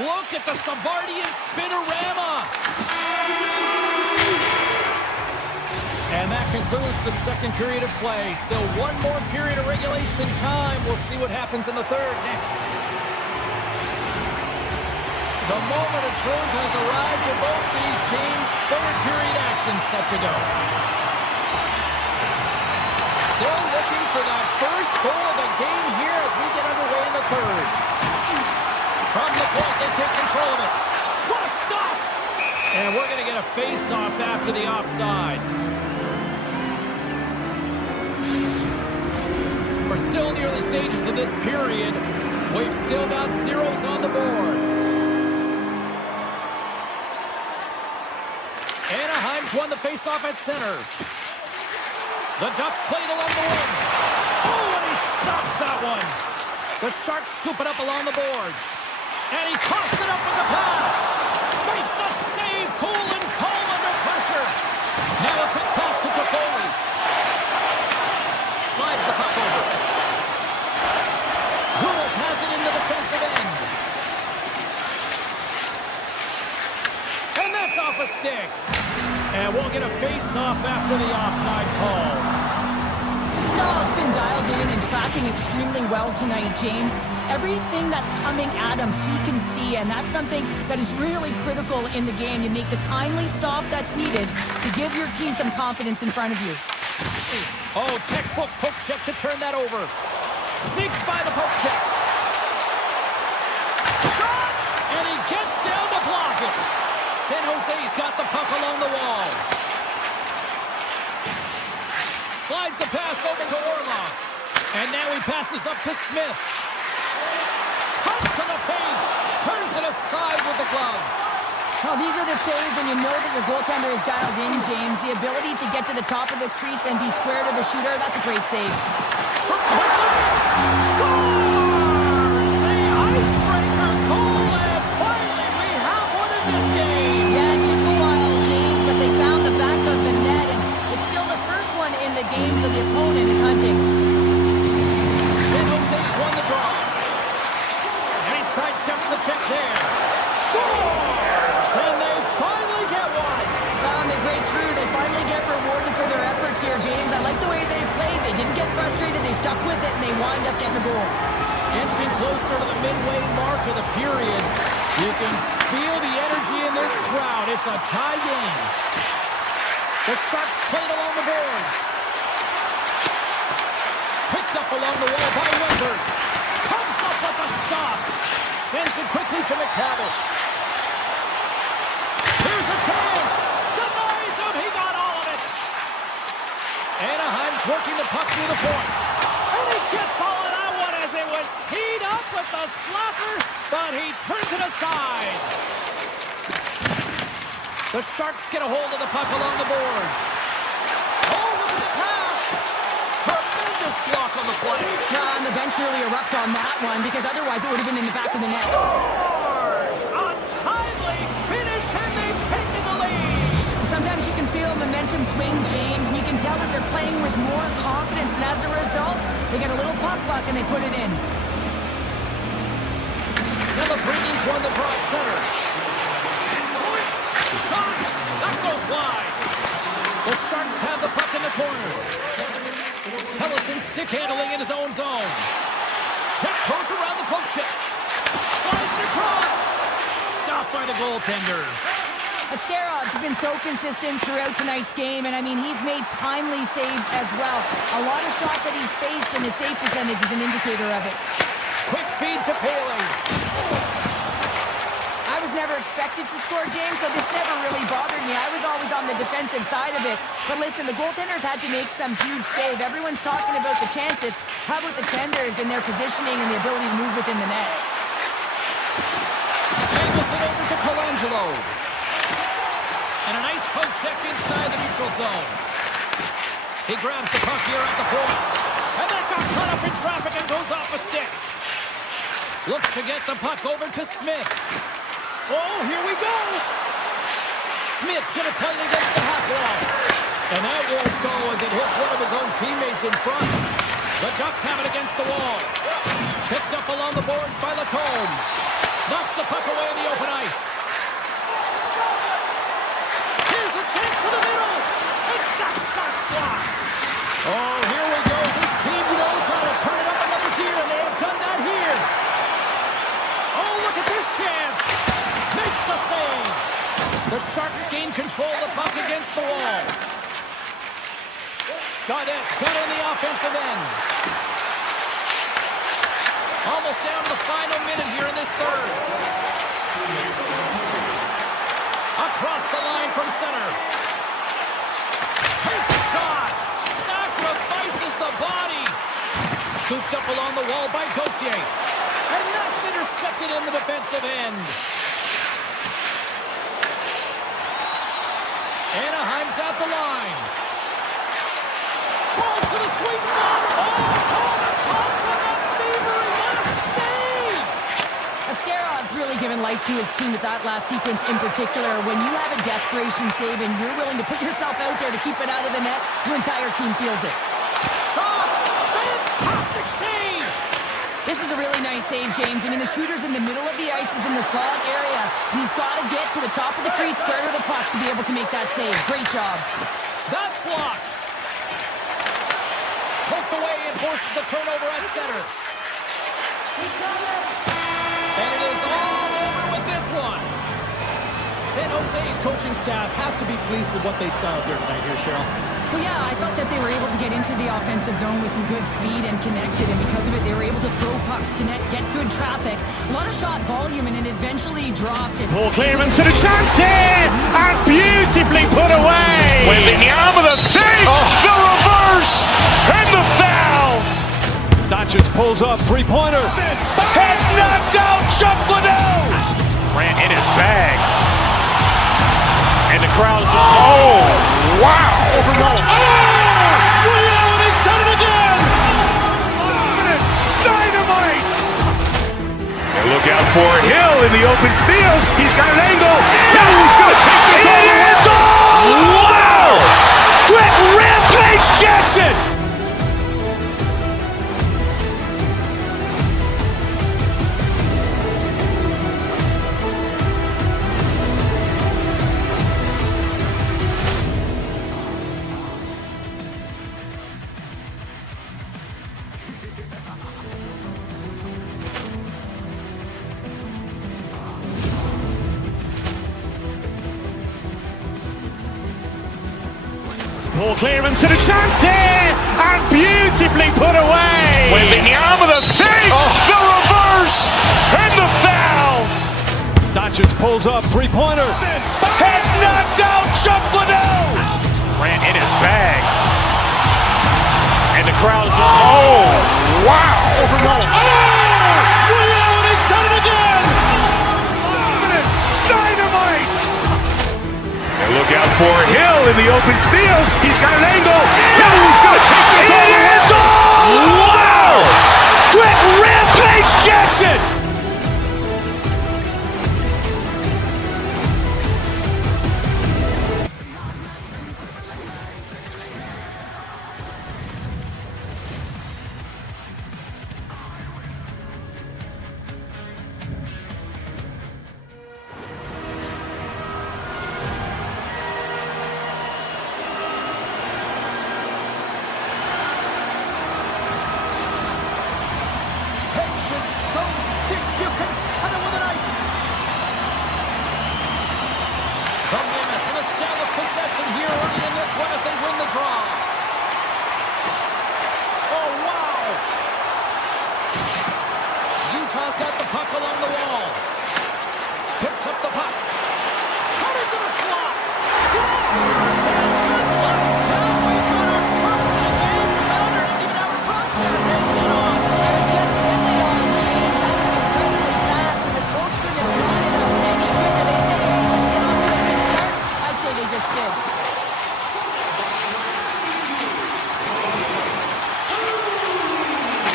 Look at the Savardian spinorama. And that concludes the second period of play. Still one more period of regulation time. We'll see what happens in the third next. The moment of truth has arrived for both these teams. Third period action set to go. Still looking for that first goal of the game here as we get underway in the third. From the point, they take control of it. face-off after the offside. We're still in the early stages of this period. We've still got zeros on the board. Anaheim's won the face-off at center. The Ducks played along the wing. Oh, and he stops that one. The Sharks scoop it up along the boards. And he tossed it up with the pass. Makes the save, cool and calm under pressure. Now a quick pass to Toffoli. Slides the puck over. Gudas has it in the defensive end. And that's off a stick. And we'll get a face-off after the offside call. Staal's been dialed in and tracking extremely well tonight, James. Everything that's coming at him, he can see, and that's something that is really critical in the game. You make the timely stop that's needed to give your team some confidence in front of you. Oh, textbook poke check to turn that over. Sneaks by the poke check. Shot! And he gets down to block it. San Jose's got the puck along the wall. Slides the pass over to Orlov. And now he passes up to Smith. Cuts to the paint. Turns it aside with the glove. Well, these are the saves, and you know that your goaltender is dialed in, James. The ability to get to the top of the crease and be square to the shooter, that's a great save. Scores! The icebreaker goal, and finally we have one in this game. Yeah, it took a while, James, but they found the back of the net, and it's still the first one in the game, so the opponent is hunting. San Jose's won the draw. And he sidesteps the check there. Scores! And they finally get one. And they break through. They finally get rewarded for their efforts here, James. I like the way they played. They didn't get frustrated. They stuck with it, and they wind up getting the goal. Inching closer to the midway mark of the period. You can feel the energy in this crowd. It's a tie game. The Sharks played along the boards. Picked up along the wall by Wimber. Comes up with a stop. Sends it quickly to McTavish. Here's a chance. Denies him. He got all of it. Anaheim's working the puck through the point. And he gets all of that one as it was teed up with the slapper, but he turns it aside. The Sharks get a hold of the puck along the boards. Oh, look at the pass. Tremendous block on the play. And the bench really erupts on that one, because otherwise it would have been in the back of the net. Scores! A timely finish, and they've taken the lead. Sometimes you can feel momentum swing, James, and you can tell that they're playing with more confidence, and as a result, they get a little puck luck and they put it in. Celebrini's won the draw at center. Shot! That goes wide. The Sharks have the puck in the corner. Pellison stick handling in his own zone. Tiptoes around the poke check. Slides it across. Stopped by the goaltender. Ascarov's been so consistent throughout tonight's game, and I mean, he's made timely saves as well. A lot of shots that he's faced, and his save percentage is an indicator of it. Quick feed to Paley. I was never expected to score, James, so this never really bothered me. I was always on the defensive side of it. But listen, the goaltenders had to make some huge save. Everyone's talking about the chances. How about the tenders and their positioning and the ability to move within the net? Angles it over to Colangelo. And a nice poke check inside the neutral zone. He grabs the puck here at the point. And that got caught up in traffic and goes off a stick. Looks to get the puck over to Smith. Oh, here we go. Smith's going to play it against the half wall. And that won't go as it hits one of his own teammates in front. The Ducks have it against the wall. Picked up along the boards by Lacombe. Knocks the puck away in the open ice. Here's a chance to the middle. And that shot's blocked. Oh, here we go. This team knows how to turn it up another gear, and they have done that here. Oh, look at this chance. Makes the save. The Sharks gain control of the puck against the wall. Got on the offensive end. Almost down to the final minute here in this third. Across the line from on the wall by Gauthier. And that's intercepted in the defensive end. Anaheim's out the line. Crawls to the sweet spot. Oh, Coleman Thompson up thievery. What a save! Ascarov's really given life to his team with that last sequence in particular. When you have a desperation save and you're willing to put yourself out there to keep it out of the net, your entire team feels it. Shot! Fantastic save! This is a really nice save, James. I mean, the shooter's in the middle of the ice, is in the slot area, and he's got to get to the top of the crease, square to the puck to be able to make that save. Great job. That's blocked. Poked away and forces the turnover at center. And it is all over with this one. San Jose's coaching staff has to be pleased with what they saw out there tonight here, Cheryl. Well, yeah, I thought that they were able to get into the offensive zone with some good speed and connected, and because of it, they were able to throw pucks to net, get good traffic, a lot of shot volume, and it eventually dropped. Poor clearance and a chance here, and beautifully put away. With the arm of the save, the reverse, and the foul. Doncic pulls up, three-pointer. Has knocked out Chuck Liddell. Ran in his bag. And the crowd is, oh, wow. Overall. Oh, Leo, and he's done it again. Dynamite. And look out for Hill in the open field. He's got an angle. Hill is going to take this all the way. Wow. Quick Rampage Jackson. Poor clearance and a chance here, and beautifully put away. With the arm of the save, the reverse, and the foul. Doncic pulls up, three-pointer. Has knocked out Chuck Liddell. Ran in his bag. And the crowd is, oh, wow. Overall. Oh, Leo, and he's done it again. Dynamite. and look out for Hill in the open field. He's got an angle. Hill is going to take this all the way. Wow. Quick Rampage Jackson. The Mammoth an established possession here early in this one as they win the draw. Oh, wow! Utah's got the puck along the wall. Picks up the puck. Cut into the slot. Scores! And just like that, we've got our first game rounder and even our broadcast headset on. It was just really on, James. That was incredibly fast, and the coach couldn't have drawn it up any quicker. They say, get off to a good start. I'd say they just did.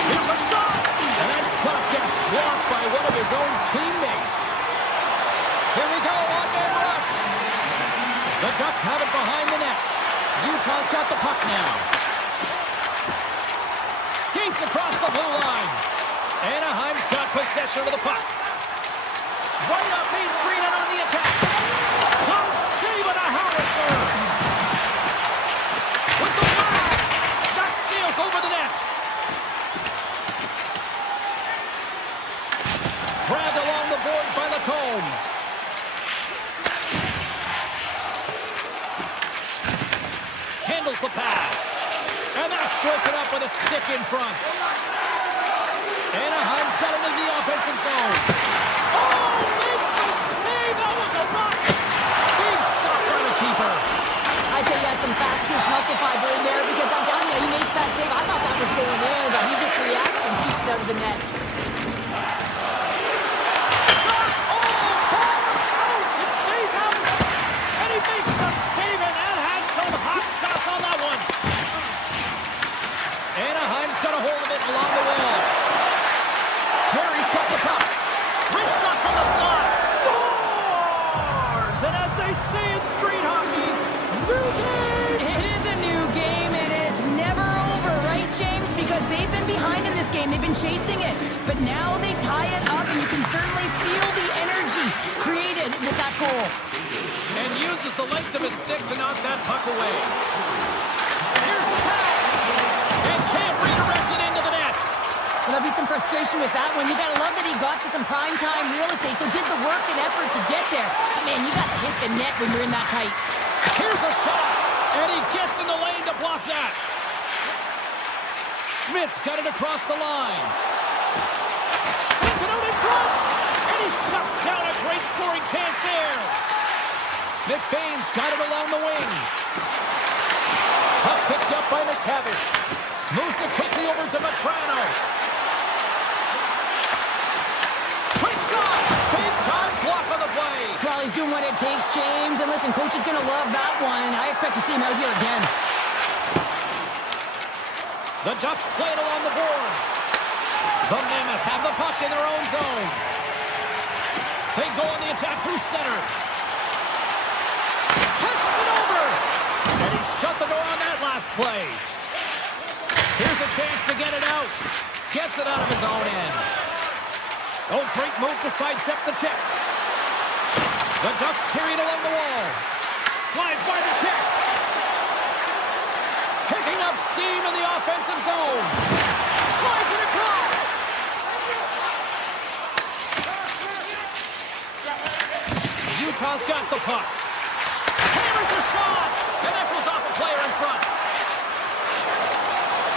Here's a shot! And that shot gets blocked by one of his own teammates. Here we go, on-man rush. The Ducks have it behind the net. Utah's got the puck now. Skates across the blue line. Anaheim's got possession of the puck. Right up Main Street and on the attack. Tom Saban a howitzer. With the blast. That sails over the net. Grabbed along the boards by Lacombe. Handles the pass. And that's broken up with a stick in front. Anaheim's got it in the offensive zone. Oh, makes the save. That was a rock. Big stop by the keeper. I'd say he has some fast twitch muscle fiber in there because I'm telling you, he makes that save. I thought that was going in, but he just reacts and keeps it out they say in street hockey, new game! It is a new game, and it's never over, right, James? Because they've been behind in this game. They've been chasing it. But now they tie it up, and you can certainly feel the energy created with that goal. And uses the length of his stick to knock that puck away. Here's the pass! And can't redirect it into the net. Well, there'll be some frustration with that one. You gotta love that he got to some primetime real estate, so did the work and effort to get there. But man, you gotta hit the net when you're in that tight. Here's a shot, and he gets in the lane to block that. Schmidt's got it across the line. Sends it out in front, and he shuts down a great scoring chance there. McBain's got it along the wing. Puck picked up by McTavish. Moves it quickly over to Matrano. Quick shot! Big time block on the play. Well, he's doing what it takes, James. And listen, coach is gonna love that one. I expect to see him out here again. The Ducks play it along the boards. The Mammoth have the puck in their own zone. They go on the attack through center. Passes it over. And he shut the door on that last play. Here's a chance to get it out. Gets it out of his own end. Oh, great move to sidestep the check. The Ducks carry it along the wall. Slides by the check. Picking up steam in the offensive zone. Slides it across. Utah's got the puck. Hammers a shot. And that goes off a player in front.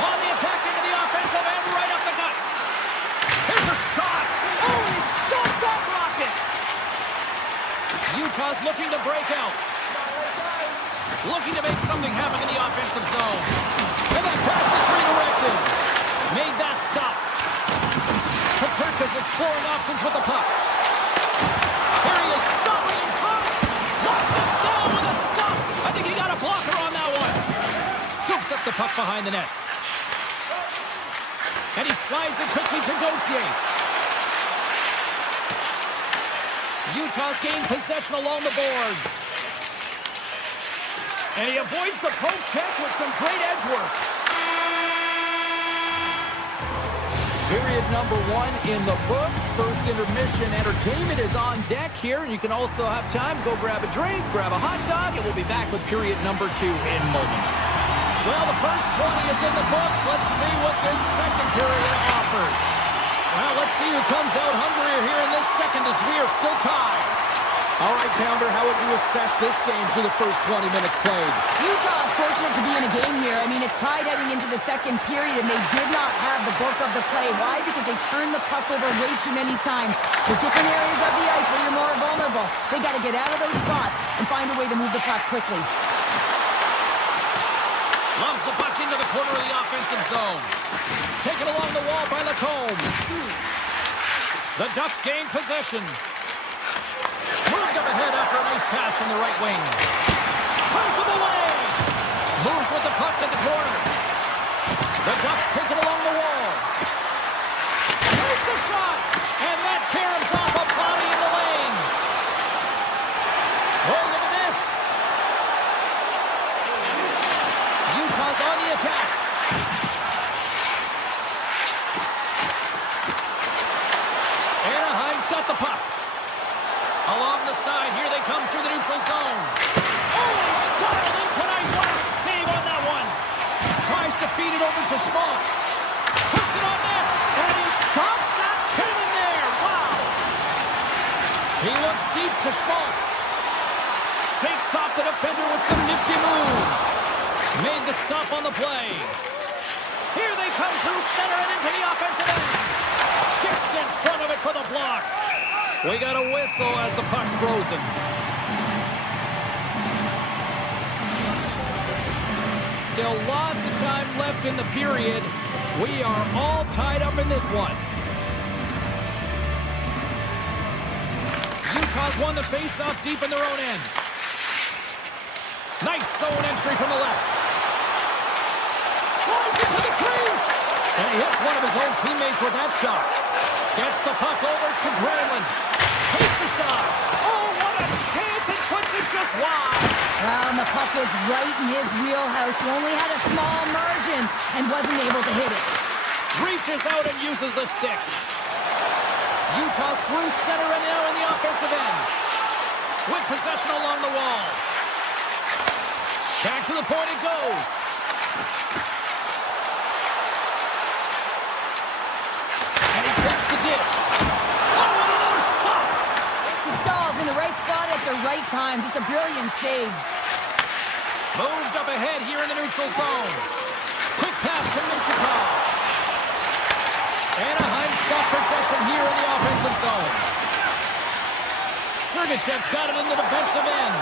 On the attack into the offensive end, right up the gut. Here's a shot. Oh, he stopped that rocket. Utah's looking to break out. Looking to make something happen in the offensive zone. And that pass is redirected. Made that stop. Petrarca's exploring options with the puck. Here he is, shot right in front. Locks it down with a stop. I think he got a blocker on that one. Scoops up the puck behind the net. And he slides it quickly to Gauthier. Utah's gained possession along the boards. And he avoids the poke check with some great edge work. Period number 1 in the books. First intermission entertainment is on deck here. You can also have time to go grab a drink, grab a hot dog, and we'll be back with period number 2 in moments. Well, the first 20 is in the books. Let's see what this second period offers. Well, let's see who comes out hungrier here in this second as we are still tied. All right, Pounder, how would you assess this game through the first 20 minutes played? Utah is fortunate to be in a game here. I mean, it's tied heading into the second period, and they did not have the bulk of the play. Why? Because they turned the puck over way too many times. The different areas of the ice where you're more vulnerable. They got to get out of those spots and find a way to move the puck quickly. Loves the puck into the corner of the offensive zone. Taken along the wall by Lacombe. The Ducks gain possession. Moved up ahead after a nice pass from the right wing. Turns him away. Moves with the puck to the corner. The Ducks take it along the wall. Takes a shot. And that caroms off a body in the lane. Oh, look at this. Utah's on the attack. Anaheim's got the puck. Along the side, here they come through the neutral zone. Oh, he's dialed in tonight. What a save on that one. Tries to feed it over to Schmaltz. Puts it on net, and he stops that cannon there. Wow. He looks deep to Schmaltz. Shakes off the defender with some nifty moves. Made the stop on the play. Here they come through center and into the offensive end. Gets in front of it for the block. We got a whistle as the puck's frozen. Still lots of time left in the period. We are all tied up in this one. Utah's won the face-off deep in their own end. Nice zone entry from the left. Drives into the crease. And he hits one of his own teammates with that shot. Gets the puck over to Granlund. Takes a shot. Oh, what a chance. It puts it just was right in his wheelhouse. He only had a small margin and wasn't able to hit it. Reaches out and uses the stick. Utah's through center and now in the offensive end. With possession along the wall. Back to the point it goes. And he takes the dish. Oh, and another stop. He stalls in the right spot at the right time. Just a brilliant save. Moved up ahead here in the neutral zone. Quick pass to Minchikov. Anaheim's got possession here in the offensive zone. Sergachev's got it in the defensive end.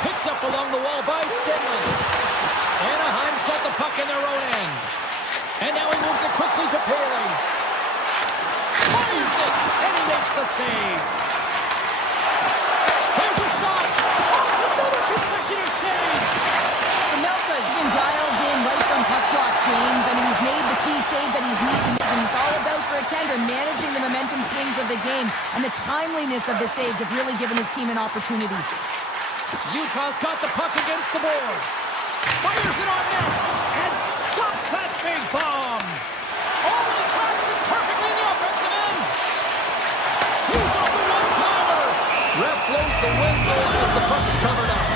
Picked up along the wall by Stenley. Anaheim's got the puck in their own end. And now he moves it quickly to Paley. Fires it, and he makes the save. Here's a shot. Oh, it's another consecutive save. Melka's been dialed in right from puck drop, James. I mean, he's made the key save that he's need to make, and it's all about for a tender managing the momentum swings of the game, and the timeliness of the saves have really given his team an opportunity. Utah's got the puck against the boards. Fires it on net and stops that big bomb. Oh, he tracks it perfectly in the offensive end. He's off the one-timer. Ref blows the whistle as the puck's covered up.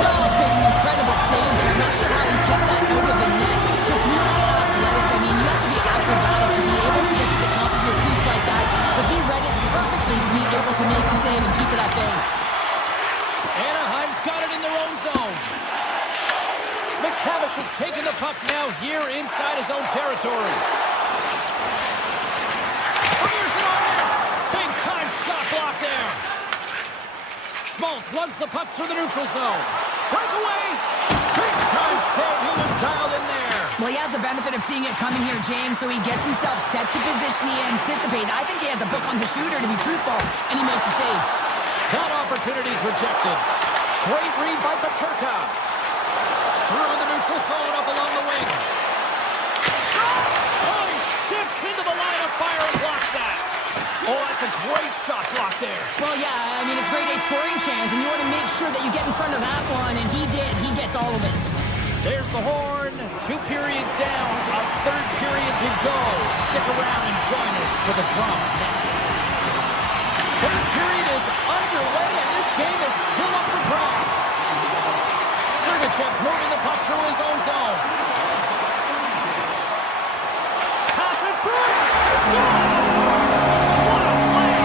Stahl's made an incredible save there. Not sure how he kept that out of the net. Just really athletic. I mean, you have to be acrobatic to be able to get to the top of your crease like that. But he read it perfectly to be able to make the save and keep it at bay. Anaheim's got it in their own zone. McTavish has taken the puck now here inside his own territory. Fires it on net. Big time shot block there. Schmaltz lugs the puck through the neutral zone. Breakaway. Big time save. He was dialed in there. Well, he has the benefit of seeing it coming here, James, so he gets himself set to position he anticipated. I think he has a book on the shooter, to be truthful, and he makes a save. That opportunity's rejected. Great read by Peterka. Through the neutral zone up along the wing. Oh, he steps into the line of fire and blocks that. Oh, that's a great shot block there. Well, yeah, I mean, it's grade A scoring chance, and you want to make sure that you get in front of that one, and he did. He gets all of it. There's the horn. 2 periods down. A third period to go. Stick around and join us for the drama next. Third period is underway, and this game is still up for grabs. Sergachev's moving the puck through his own zone. Pass in front. What a play!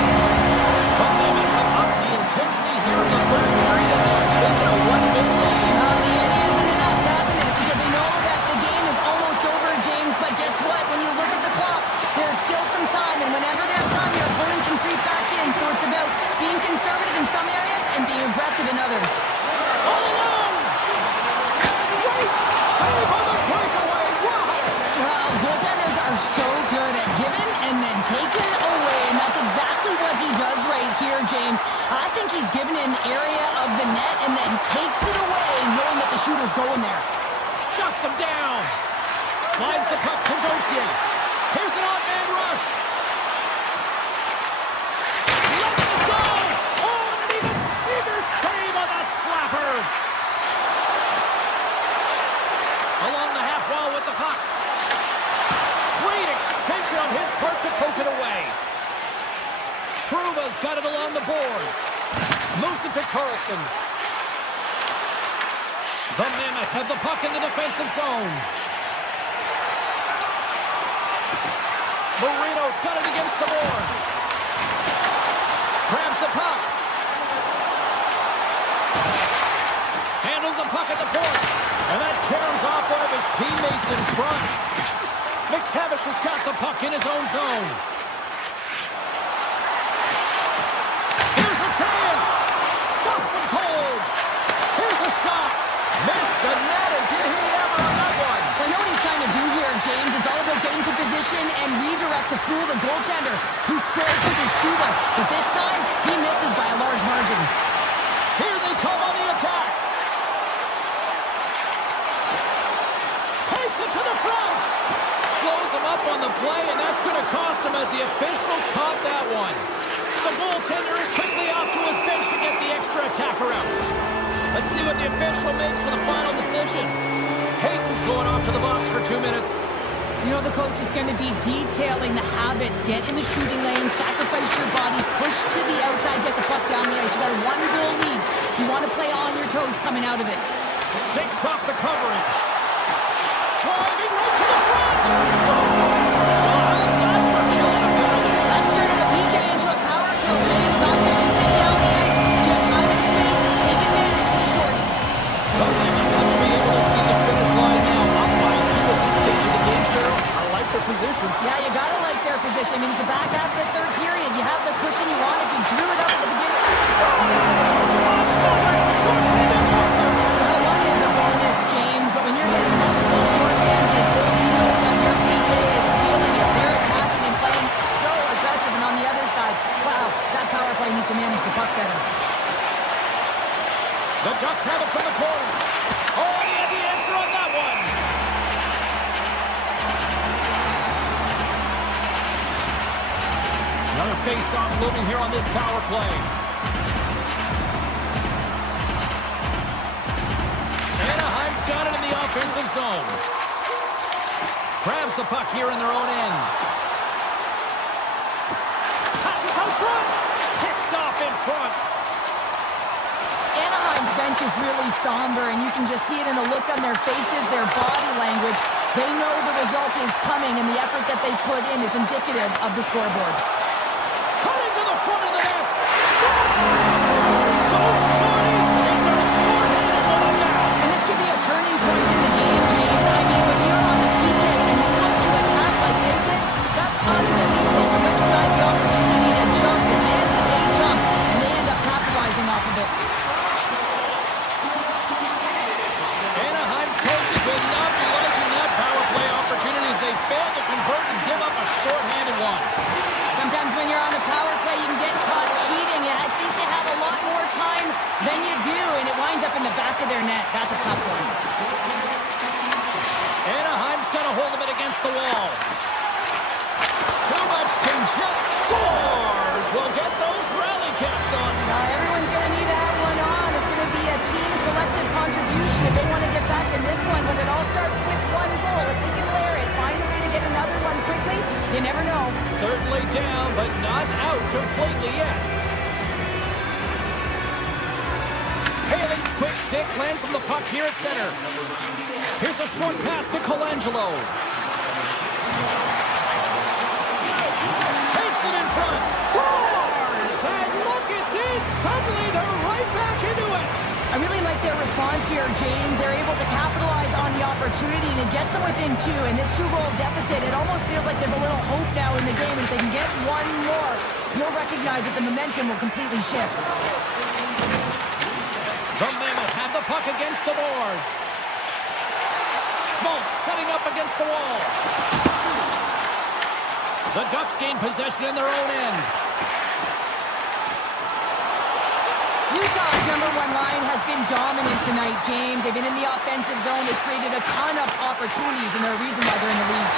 The Mammoth have upped the intensity here in the third period, and they've taken a 1-goal lead. It isn't enough, doesn't it? Because they know that the game is almost over, James, but guess what? When you look at the clock, there's still some time, and whenever there's time, your opponent can creep back in, so it's about being conservative in some areas and being aggressive in others. All alone! Great save on the breakaway! Wow! Well, goaltenders are so good at giving and then taking away, and that's exactly what he does right here, James. I think he's given an area of the net and then takes it away, knowing that the shooter's going there. Shuts him down! Slides the puck to Dossier. Here's an odd-man rush! Lets it go! Oh, and an even bigger save on the slapper! Along the half wall with the puck. Great extension on his part to poke it away. Trouba's got it along the boards. Moves it to Carlson. The Mammoth have the puck in the defensive zone. Marino's got it against the boards. Grabs the puck. Handles the puck at the point. And that caroms off one of his teammates in front. McTavish has got the puck in his own zone. Here's a chance. Stops him cold. Here's a shot. Missed the net, and did he ever another one? I know what he's trying to do here, James. It's all about getting to position and redirect to fool the goaltender, who scored to the shooter. But this time, he misses by a large margin. Here they come on the attack. Takes it to the front. Slows him up on the play, and that's going to cost him as the officials caught that one. The goaltender is quickly off to his bench to get the extra attacker out. Let's see what the official makes for the final decision. Hayden's going off to the box for 2 minutes. You know, the coach is going to be detailing the habits. Get in the shooting lane, sacrifice your body, push to the outside, get the puck down the ice. You got a 1-goal lead. You want to play on your toes coming out of it. Shakes off the coverage. Driving right to the front. Scores! Well, how's that for killing a penalty? Let's turn the PK into a power kill, James. Not just shooting down the ice. You have time and space. Take advantage of the shorty. The Mammoth have to be able to see the finish line now. Up by 2 at this stage of the game, Sarah. I like their position. Yeah, you got to like their position. I mean, it's the back half of the third period. You have the cushion you want if you drew it up at the beginning. One is a bonus, James, but when you're getting multiple shorthanded goals, you know that your PK is feeling it. They're attacking and playing so aggressive, and on the other side, wow, that power play needs to manage the puck better. The Ducks have it from the corner. Oh, he had the answer on that one. Another face-off looming here on this power play. Anaheim's got it in the offensive zone. Grabs the puck here in their own end. Passes out front. Picked off in front. Anaheim's bench is really somber, and you can just see it in the look on their faces, their body language. They know the result is coming, and the effort that they put in is indicative of the scoreboard. Cutting to the front of the net. Scores! Goes shorty. It's a short-handed one down. And this could be a turning point in the game, James. I mean, when you're on the PK and you look to attack like they did, that's unbelievable to recognize the opportunity to jump, and they jump, and they end up capitalizing off of it. Anaheim's coaches will not be liking that power play opportunity as they fail to convert and give up a short-handed one. Sometimes when you're on a power play, you can get caught cheating, and I think you have a lot more time than you do, and it winds up in the back of their net. That's a tough one. Anaheim's got a hold of it against the wall. Too much congestion. Scores! We'll get those rally caps on. Everyone's going to need to have one on. It's going to be a team collective contribution if they want to get back in this one, but it all starts with 1 goal. If they can layer it, find a way to get another one quickly, you never know. Certainly down, but not out completely yet. Paling's quick stick lands from the puck here at center. Here's a short pass to Colangelo. Takes it in front. Scores! And look at this. Suddenly they're right back into it. I really like their response here, James. They're able to capitalize on the opportunity, and it gets them within 2. And this 2-goal deficit, it almost feels like there's a little hope now in the game. And if they can get 1 more, you'll recognize that the momentum will completely shift. The Mammoth have the puck against the boards. Schmaltz setting up against the wall. The Ducks gain possession in their own end. Utah's #1 line has been dominant tonight, James. They've been in the offensive zone. They've created a ton of opportunities, and they're a reason why they're in the league.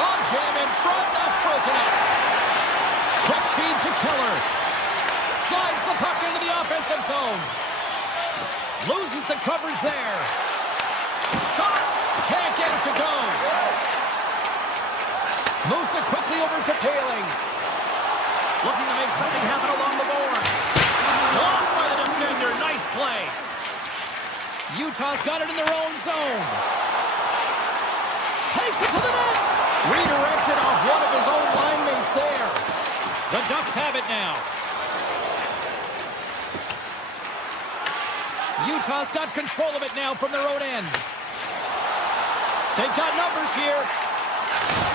Long jam in front. That's broken up. Quick feed to Keller. Slides the puck into the offensive zone. Loses the coverage there. Shot. Can't get it to go. Moves it quickly over to Paling. Looking to make something happen along the boards. Blocked by the defender. Nice play. Utah's got it in their own zone. Takes it to the net. Redirected off one of his own line mates there. The Ducks have it now. Utah's got control of it now from their own end. They've got numbers here.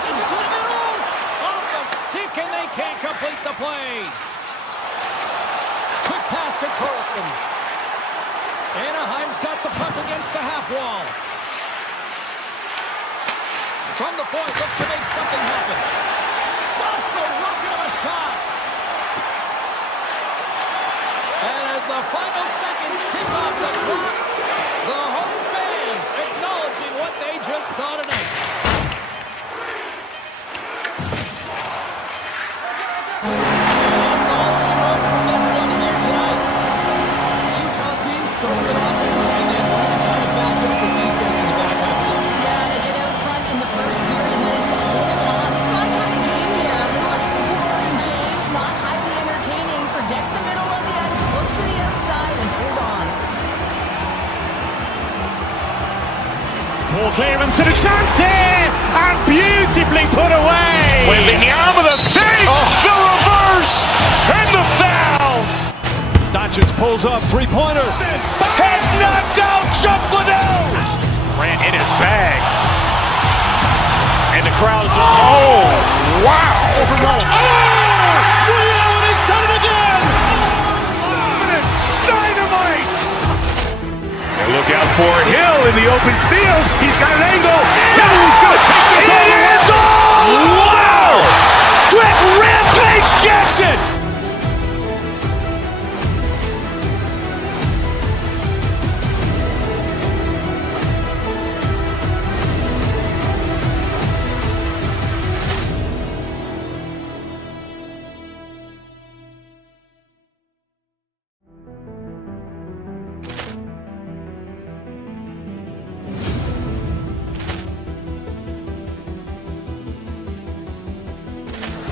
Sends it to the middle. Off the stick, and they can't complete the play. Quick pass to Carlson. Anaheim's got the puck against the half wall. From the point, looks to make something happen. Stops the rocket of a shot. And as the final seconds tick off the clock, the home fans acknowledging what they just saw tonight. And that's all she clearance and a chance here, and beautifully put away. With the arm of the fake, the reverse, and the foul. Doncic pulls up, three-pointer. Has knocked out Chuck Liddell. Grant in his bag. And the crowd is, oh, wow. He's done it again. Dynamite. And look out for Hill in the open field. He's got an angle. Hill's going to take this all the way. Wow! Quick rampage Jackson.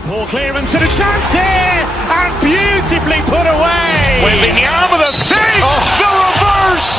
Ball clearance and a chance here, and beautifully put away. With the arm of the fake, the